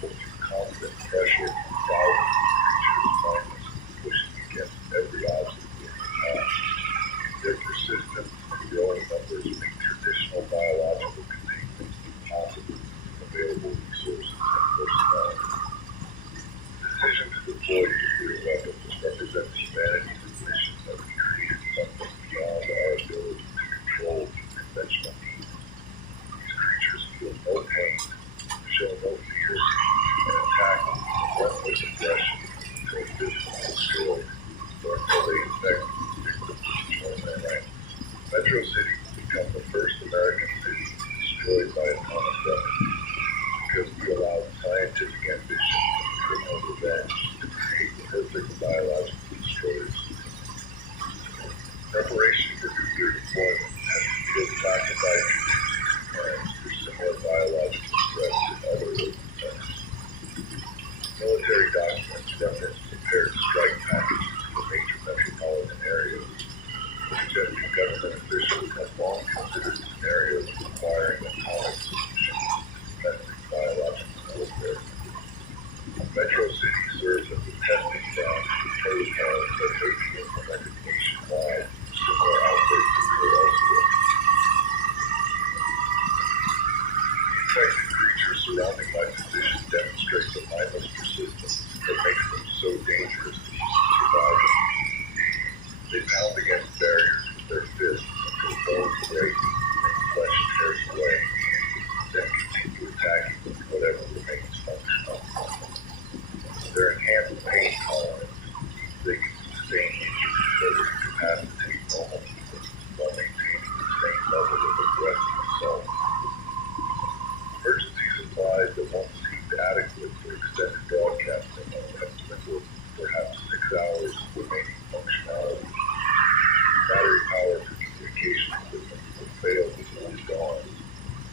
but through constant pressure from thousands of creatures mindlessly pushing against every obstacle in the path. Their persistence and growing numbers make traditional biological containment impossible with available resources and personnel. The decision to deploy nuclear weapons represents humanity's admission that we created something beyond our ability to control conventional means. These creatures feel no pain, show no fear, and attack with relentless aggression until physically destroyed or until they infect victims to join their ranks. Metro City will become the first American city destroyed by atomic weapons because we allowed scientific ambition and criminal revenge to create perfect biological destroyers. Preparation for nuclear deployment has revealed classified contingency plans for similar biological threats in other open centers. Military documents reference prepared strike packages for major metropolitan areas, suggesting government officials have long considered scenarios requiring atomic solutions to domestic biological warfare. Metro City serves as a testing ground for protocols that may be implemented nationwide if similar outbreaks occur elsewhere. The infected creatures surrounding my position demonstrate the mindless persistence that makes them so dangerous to human survival. They pound against barriers with their fists until bones break and flesh tears away, then continue attacking with whatever remains functional. Their enhanced pain tolerance means they can sustain injuries that would incapacitate normal people while maintaining the same level of aggressive assault. Emergency supplies that once seemed adequate for extended broadcasting have dwindled perhaps 6 hours of remaining functionality. Battery-powered communication equipment will fail before dawn,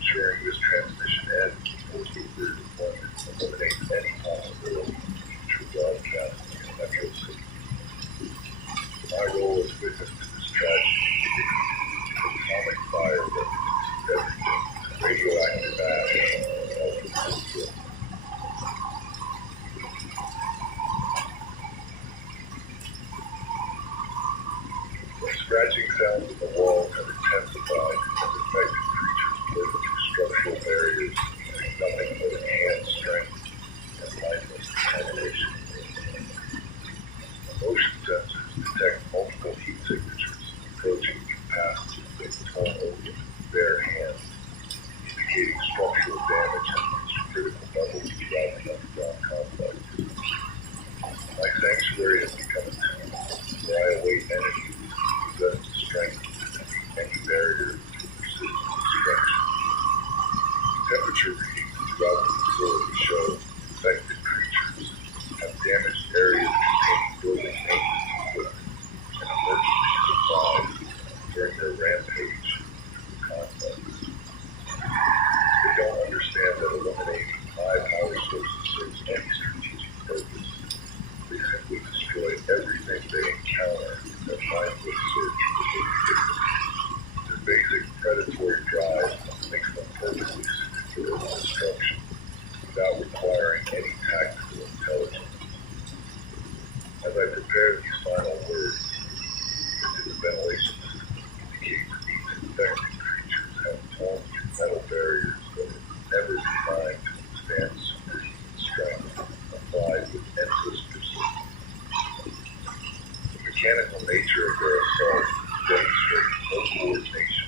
ensuring this transmission ends before nuclear deployment eliminates any possibility of future broadcasting in Metro City. My role as witness to this tragedy is an atomic fire that produces everything from radioactive ash to ultra-pure. Scratching sounds in the walls have intensified as infected creatures work through structural barriers using nothing but enhanced strength and mindless determination. Motion sensors detect multiple heat signatures approaching the capacity of the tunnel with bare hands, indicating structural damage at these critical levels throughout nature of their assault demonstrates no coordination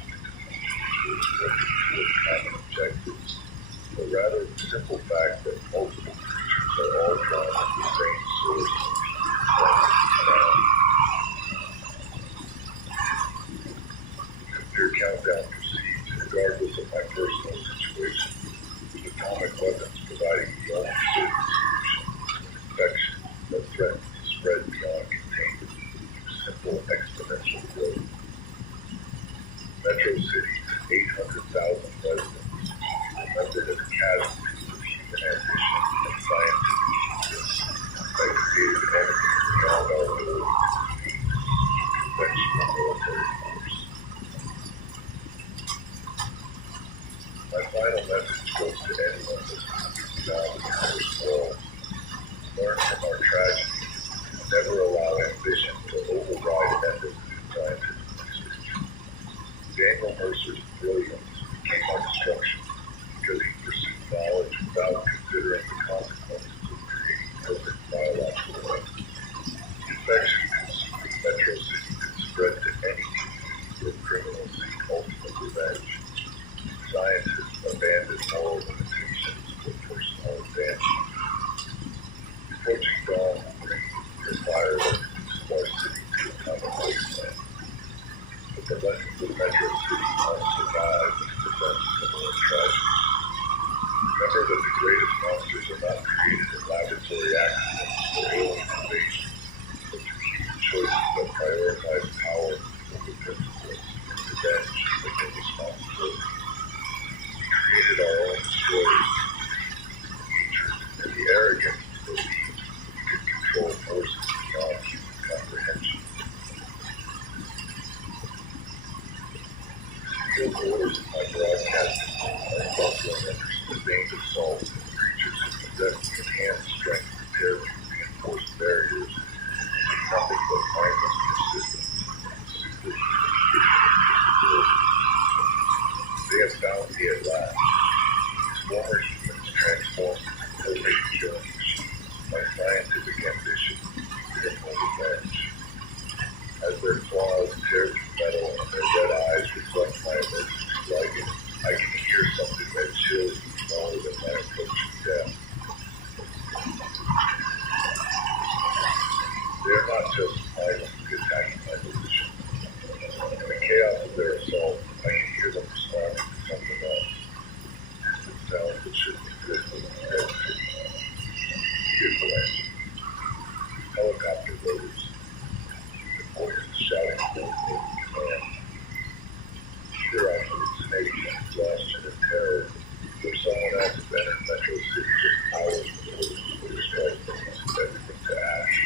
toward common objectives, but rather the simple fact that multiple creatures are all drawn at the same source of Nuclear countdown proceeds regardless of my personal situation, with atomic weapons providing the only certain solution to an infection that threatens to spread beyond containment through simple exponential growth. Metro City's 800,000 residents remembered as casualties of human ambition and scientific genius that created enemies beyond our ability to defeat conventional military force. My final message goes to anyone listening to Beyond the First World. Learn from our tragedy and never allow ambition to override ethics and scientific research. Daniel Mercer's brilliance became our destruction because he pursued knowledge without considering the consequences of creating perfect biological weapons. Infection consuming Metro City could spread to any community where criminals seek ultimate revenge. Scientists abandon moral limitations for personal advantage. The approaching dawn will bring the fire that reduces our city to a common wasteland. But the lessons of Metro City must survive and prevent similar tragedies. Remember that the greatest monsters are not created in laboratory accidents or alien invasions, but through human choices that prioritize power over principles and revenge over responsibility. Created our own destroyers, hatred, and the arrogance to believe we could control forces beyond human comprehension. Steel doors in my broadcasting are buckling under sustained assault of creatures who possess the enhanced strength compared to reinforced barriers, and nothing but mindless persistence and superhuman. They have found me at last. These former humans transformed into perfect killing machines. My scientific ambition is for revenge. As their claws tear through metal and their red eyes reflect my emergency lighting, I can hear something that chills me more than my approaching death. They are not just violently attacking my position. In the chaos of their assault, I can hear them responding to something else. Distant sounds that shouldn't exist in a dead city. Vehicle engines, helicopter motors, human voices shouting coordinated command. Either I'm hallucinating exhaustion and terror, or someone else has entered Metro City just hours before the nuclear strike reduces everything to ash.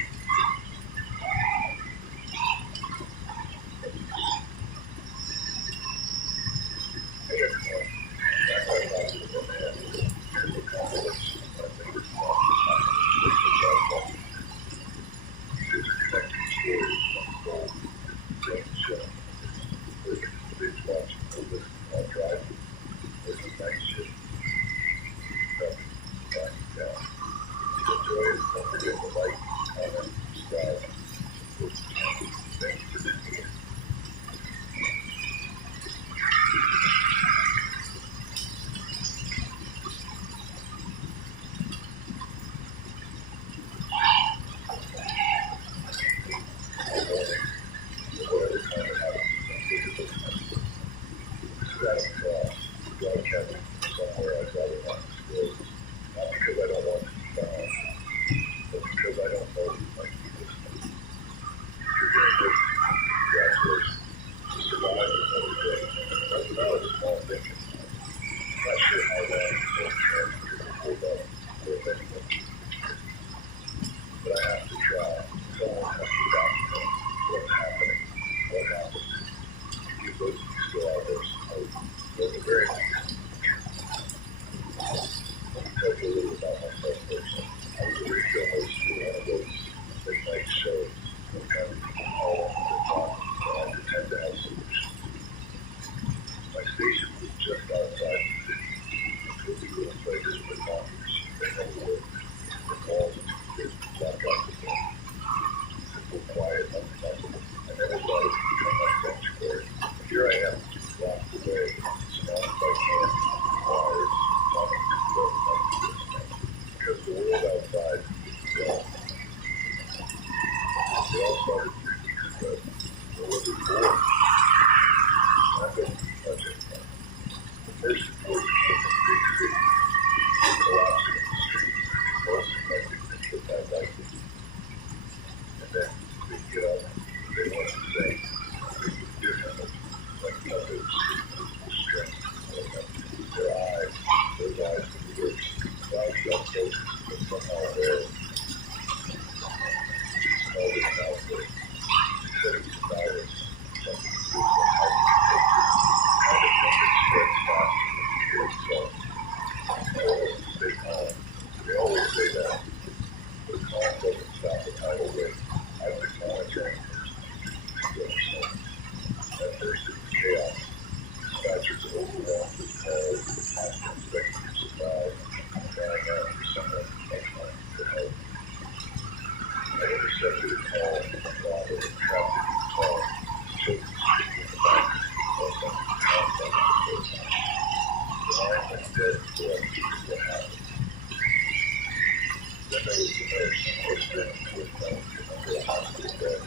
aware. She smelled it an outbreak. She said it was a virus. Something to do with the heart infection. And it spreads faster than the fear itself. I told us to stay calm. They always say that. But calm doesn't stop the tidal wave. I've been monitoring at first it was chaos. Dispatchers overwhelmed with calls to the hospital expecting to survive, crying out for someone to help. I intercepted a call from a father trapped in his car, children screaming in the back while something popped up the first time. The line went dead before I figured what happened. Then there was the nurse pushed into a phone under a hospital bed.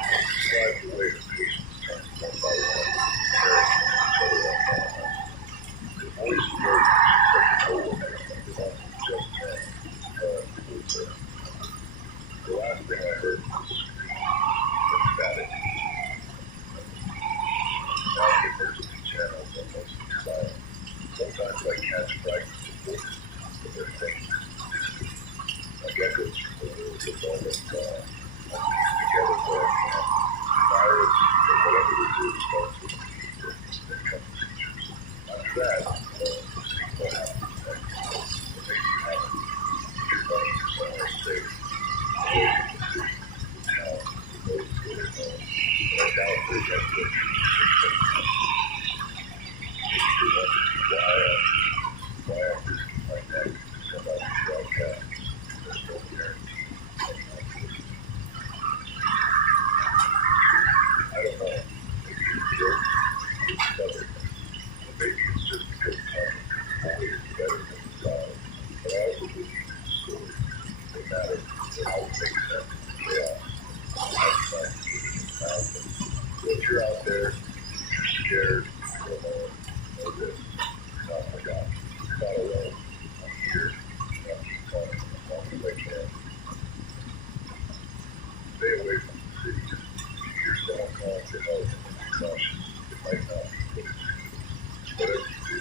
Described the way the patients turned one by one, carrying each other up on us. The voice broke and she said the co-worker, the one who just turned, it was her. The last thing I heard was a scream, emphatic. Now the emergency channels are mostly silent. Sometimes I catch fragments of voices, but they're faint, distant, like echoes from the world that's already gone. I piece together where I can. Virus, or whatever it is, starts with a fever, then comes seizures. After that, we'll see what happens next. But maybe you haven't. You're running for somewhere safe. Away from the city, the town, the roads that are known. But I doubt there's any way to maybe you're wondering why I'm risking my neck to send out these broadcasts. There's no guarantee anyone will listen. I don't know. Maybe it's guilt, maybe it's stubbornness, or maybe it's just because talking to the boy is better than the sound. But I also believe in stories. They matter. They all make sense in the chaos. Outside meaning and powerful. So if you're out there, you're scared, you're alone, know this. You're not forgotten. You're not alone. I'm here. And I'll keep talking as long as I can. Stay away from the city. Hear someone calling for help and be cautious. It might not be what it seems. Whatever you do,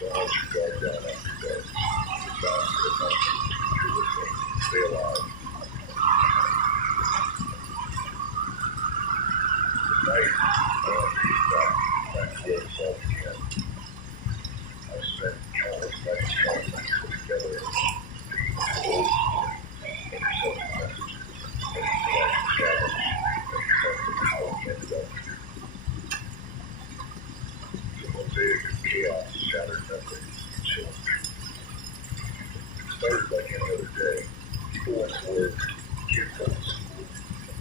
don't let your guard down after dark. You're faster at night. You're listening. Stay alive. Tonight, I want to get back to where it's all began. I've spent countless nights trying to piece it together, digging through old stories, intercepting messages, anything I can gather. How it ended up here. The mosaic of chaos, shattered memories, and chilling truth. It started like any other day. People went to work, kids went to school,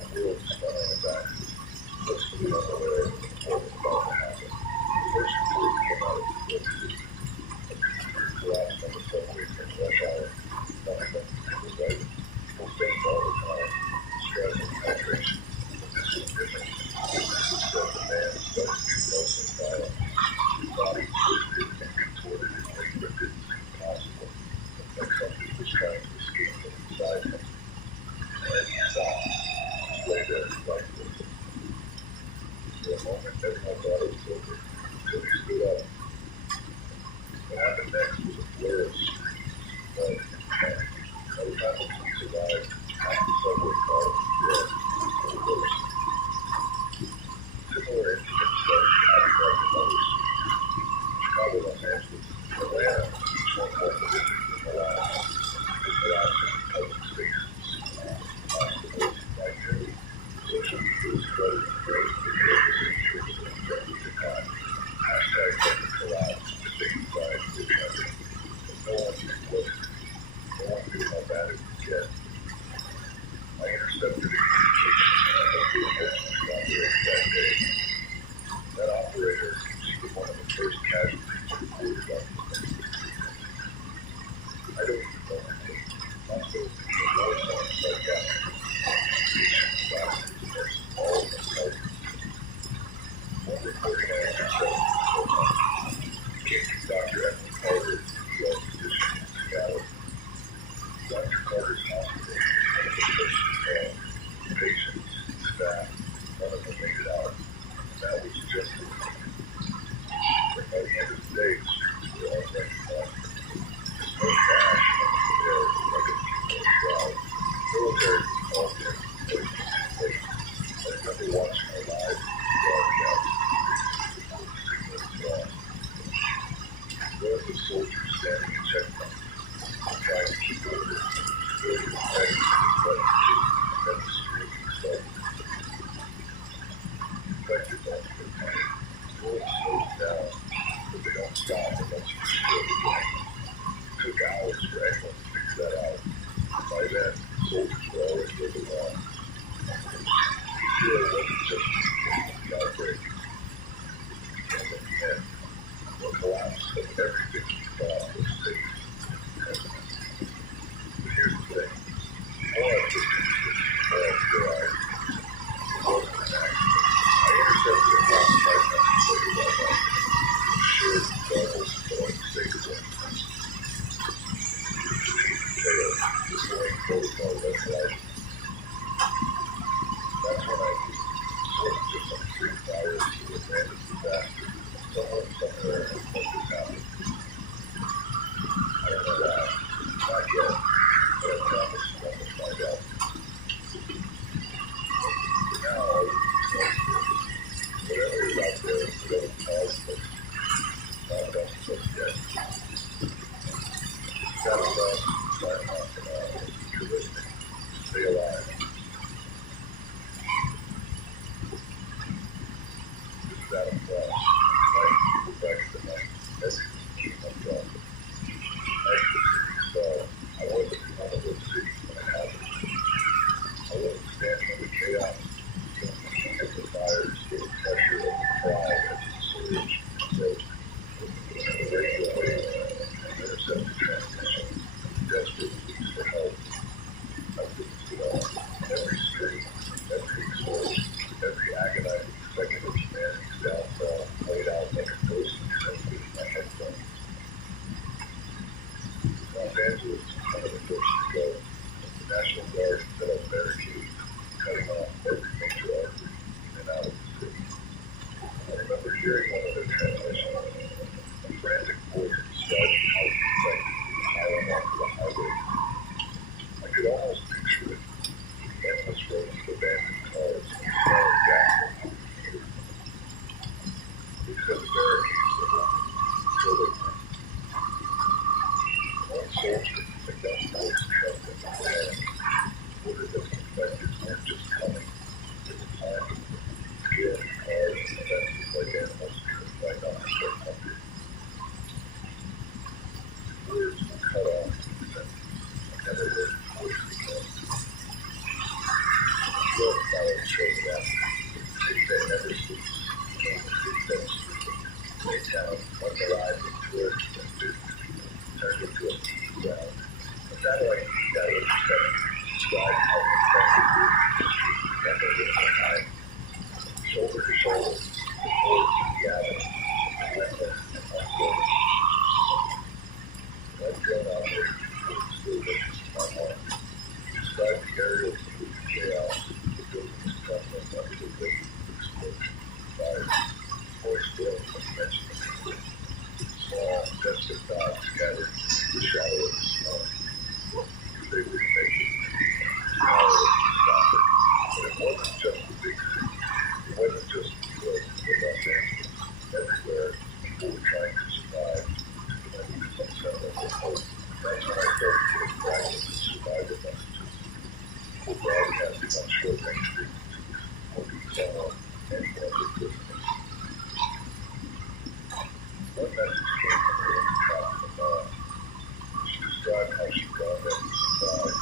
and the world spun on its axis, blissfully unaware of what was about to happen. The first report came out of New York City. A computer collapsed on the subway during rush hour. Nothing but was right. People faint all the time. Stress and hydration. This was different. Witnesses said the man started convulsing violently. His body twisted and contorted in ways that didn't seem possible, like something was trying to escape from inside him. And then he stopped. Just lay there, lifeless. For a moment, everyone thought it was over, until he stood up. What happened next was a blur of screams, blood, and panic. By the time the police arrived, half the subway car was dead, or worse. Similar incidents started popping up in other cities. Chicago, Los Angeles, Atlanta, each one more horrific than the last. People collapsing in public spaces, schools, hospitals, primarily. Social media was flooded with great video of seizures and friendly attack. Hashtag let the collapse, dignified, dependent. But no one knew what to do. No one knew how bad it would get. I intercepted a communication channel of the emergency operator that day. That operator, she was one of the first casualties reported on the emergency frequency. I don't even know her name. I'm supposed to be a war zone psychiatrist. Patients, doctors, nurses, all of them helping. One recording I intercepted was came from Dr. Edwin Carter, the physician in Seattle. Dr. Carter's hospital was one of the first to call. Patients, staff, none of them made it out. And that was just the beginning. But by the end of the day, the streets were all recognized. The smoke ash and the air were soldiers were already overwhelmed. Israel wasn't just the outbreak. And in the end, the collapse of everything we thought was safe. But here's the thing. More I looked into this, more I realized it wasn't an accident. I intercepted a classified message later that night. Shared levels of unmistakable. Details, deploying protocol red flags. That's when I knew it wasn't just some freak virus or a random disaster. Someone somewhere has let this happen. I don't know why. Not yet. But I promise I'm going to find out. For now, I would know whatever is out there, whatever caused it, not done just yet. Gotta stop, try not to know. You're listening. Stay alive. This is Adam Frost. Tonight, we're back at the night. That's keep my job. As the city star, I wasn't in one of those cities when it happened. I wasn't standing in the chaos, looking at the fires, the pressure of the crowd as it surged and broke. And the radio waves and intercepted transmission, desperate pleas for help. I witnessed it all. Every scream, every explosion, every agonizing second of humanity's downfall played out like a ghostly symphony in my headphones. Los Angeles was one of the first to go. The National Guard set up barricades, cutting off every major artery in and out of the city. I remember hearing one of their transmissions, a frantic voice describing how it infected the entire mark of the highway. I could almost picture it, the endless rows of abandoned cars and smelling gasoline. They said the barricades were open until they weren't. One soldier, a young voice trust in his head, ordered that the infected weren't just coming, they were climbing, scaling cars and fences like animals driven by nothing but hunger. The words were cut off in the sentence. I never heard the voice again. Drug followed shortly after. The city that never sleeps, became the city that was sleeping. Maytown, unreliable tourists and business people, turned into a feeding ground. A satellite feed out of interception described how the infected moved the street began to live behind. Shoulder to shoulder, the hordes of the avenue, relentless and unwilling. One drone operator was still looking for my heart. He described the aerial view of the chaos, the buildings crumbling under the weight of explosion and fire. His voice broke when he mentioned the people. Small, desperate dots scattered in the shadow of the snow. Because they wouldn't make it. The power to stop it. But it wasn't just the big cities. It wasn't just New York or Los Angeles. Everywhere, people were trying to survive, to believe some semblance of hope. That's when I started getting fragments of survivor messages. People broadcasting on short-range frequencies, hoping someone, anyone would listen. One message came from a woman trapped in the mall. She described how she'd gone there for supplies,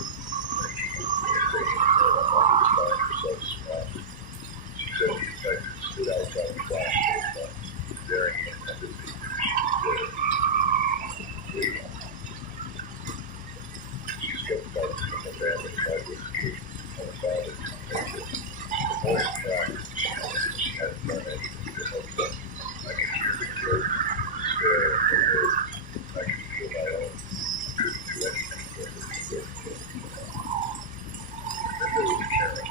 thinking it would be a safe haven, only to find herself surrounded. She said the infected stood outside the glass storefront, staring intently as she was there, waiting. She spoke about seeing a band that tried to escape and found it too dangerous. Her voice cracked as she admitted she hadn't done anything to help them. I could hear the growth, despair in her words. I could feel my own. I couldn't do anything for her to go. And then there was Karen,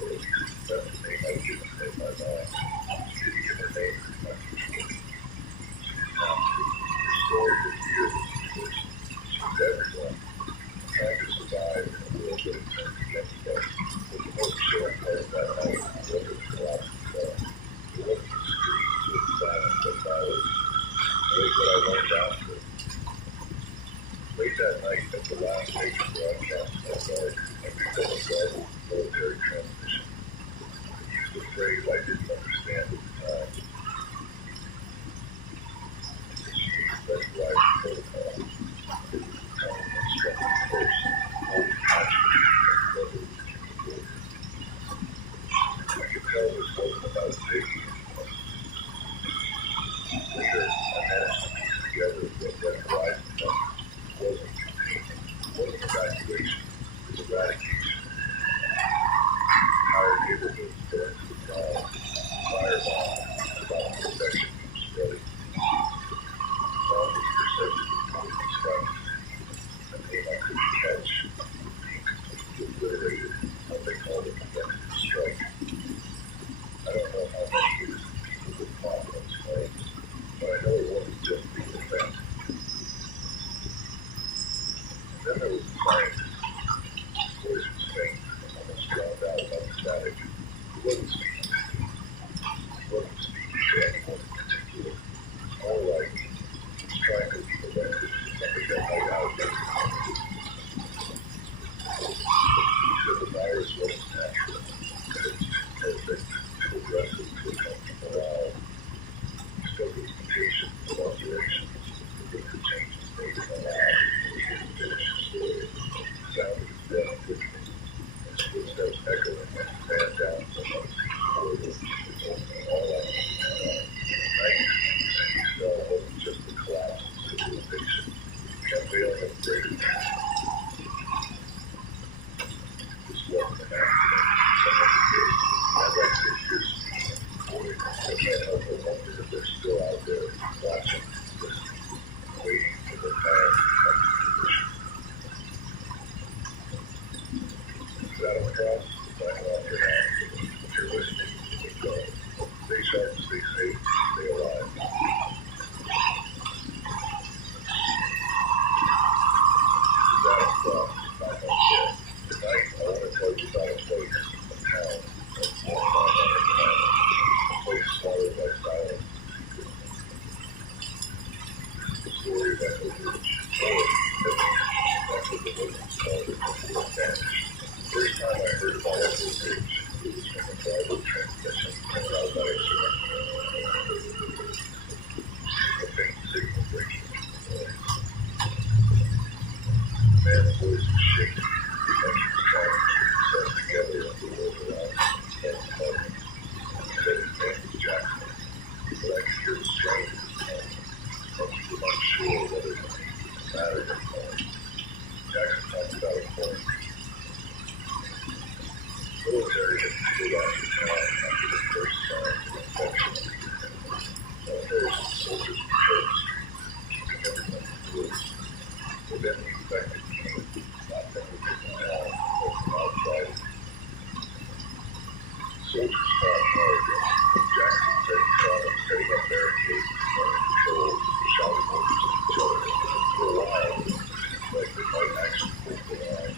or at least that's the name I was given her in my mind. She didn't give her name as much as she was. She was talented. Her story was weird as situation. She was everyone, trying to survive in a world that had turned against us. But the most chilling part of that night wasn't the collapse itself. It wasn't the screams or the silence that followed. It was what I learned after. Late that night, at the last major broadcast of my guard, I picked up a garbled military transmission. It used a phrase I didn't understand at the time. She specialized protocol. It was telling instructing first, hold conscious, and evacuation is eradication. Entire neighborhoods burned to the ground. Firebombs without protection from spreading. All the intercepted intelligence strikes. A name I couldn't catch. Being completely obliterated. What they call the preventative strike. I don't know how many years people would fought those flames, but I know it wasn't just the event. And then there was the scientist. His voice was faint, almost drowned out by the static. He wasn't speaking to me. He wasn't speaking to anyone in particular. More like he was trying to leave a message to something that might outlive him. He said the virus wasn't natural, that it was too perfect, too aggressive to attempt to morale. He spoke of mutations and alterations, that they could change his fate in the lab. He didn't finish his story. The sound of his death quickening, his footsteps echoing as he ran down some unseen corridor. All I knew now. Tonight, City's cell wasn't just the collapse of civilization, the unveiling of greater truth. This wasn't an accident. Someone did. As I sit here speaking, boy, I can't help but wonder if they're still out there, watching, listening, waiting for the time to come to fruition. Battle Cross, signing off your hands. If you're listening, keep going. Stay sharp, stay safe, stay alive. Battle Cross, signing off there. Tonight, I want to tell you about a place, a town, that's more fun on the planet. A place swallowed by silence and secret. This is the story of Echo Ridge, or at least that's what the locals called it before it vanished. The first time I heard about Echo Ridge, it was from a tribal transmission sent out by a servant. A faint signal breaking through the noise. The man's voice was shaking, like he was trying to keep himself together under overwhelming intense heaven. He said his name was Jackson, but I could hear the strain in his tone, like he was unsure whether his name even mattered anymore. Jackson talked about a quarantine. The military had sealed off the town after the first signs of infection appeared. Military soldiers patrolled the streets, keeping everyone indoors. But then the infected came, not from within the town, but from outside it. Soldiers fought hard, and Jackson said he saw them setting up barricades, running patrols, shouting orders at each other. For a while, it seemed like they might actually hold the line.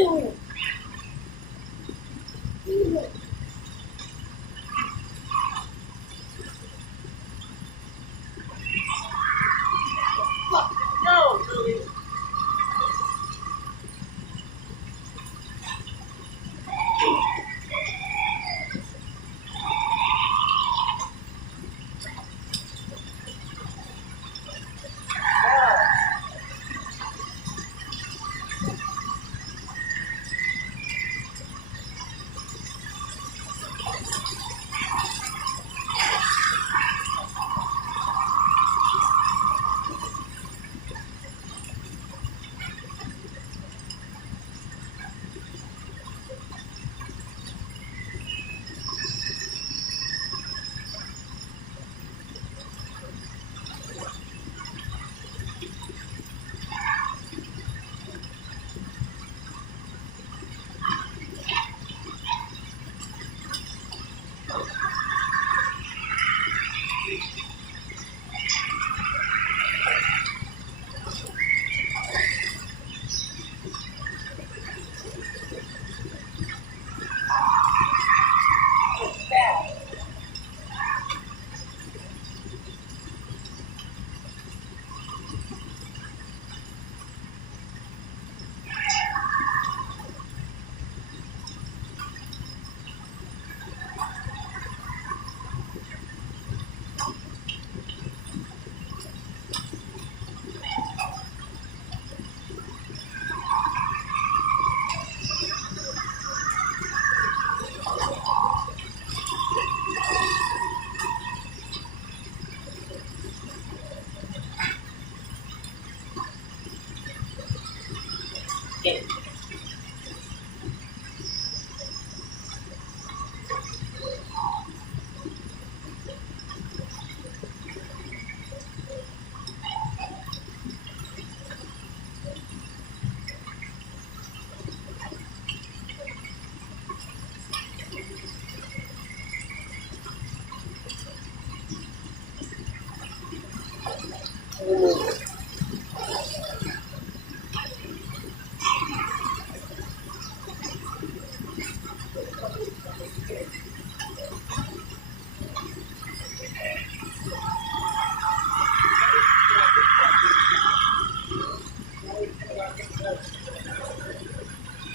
doing?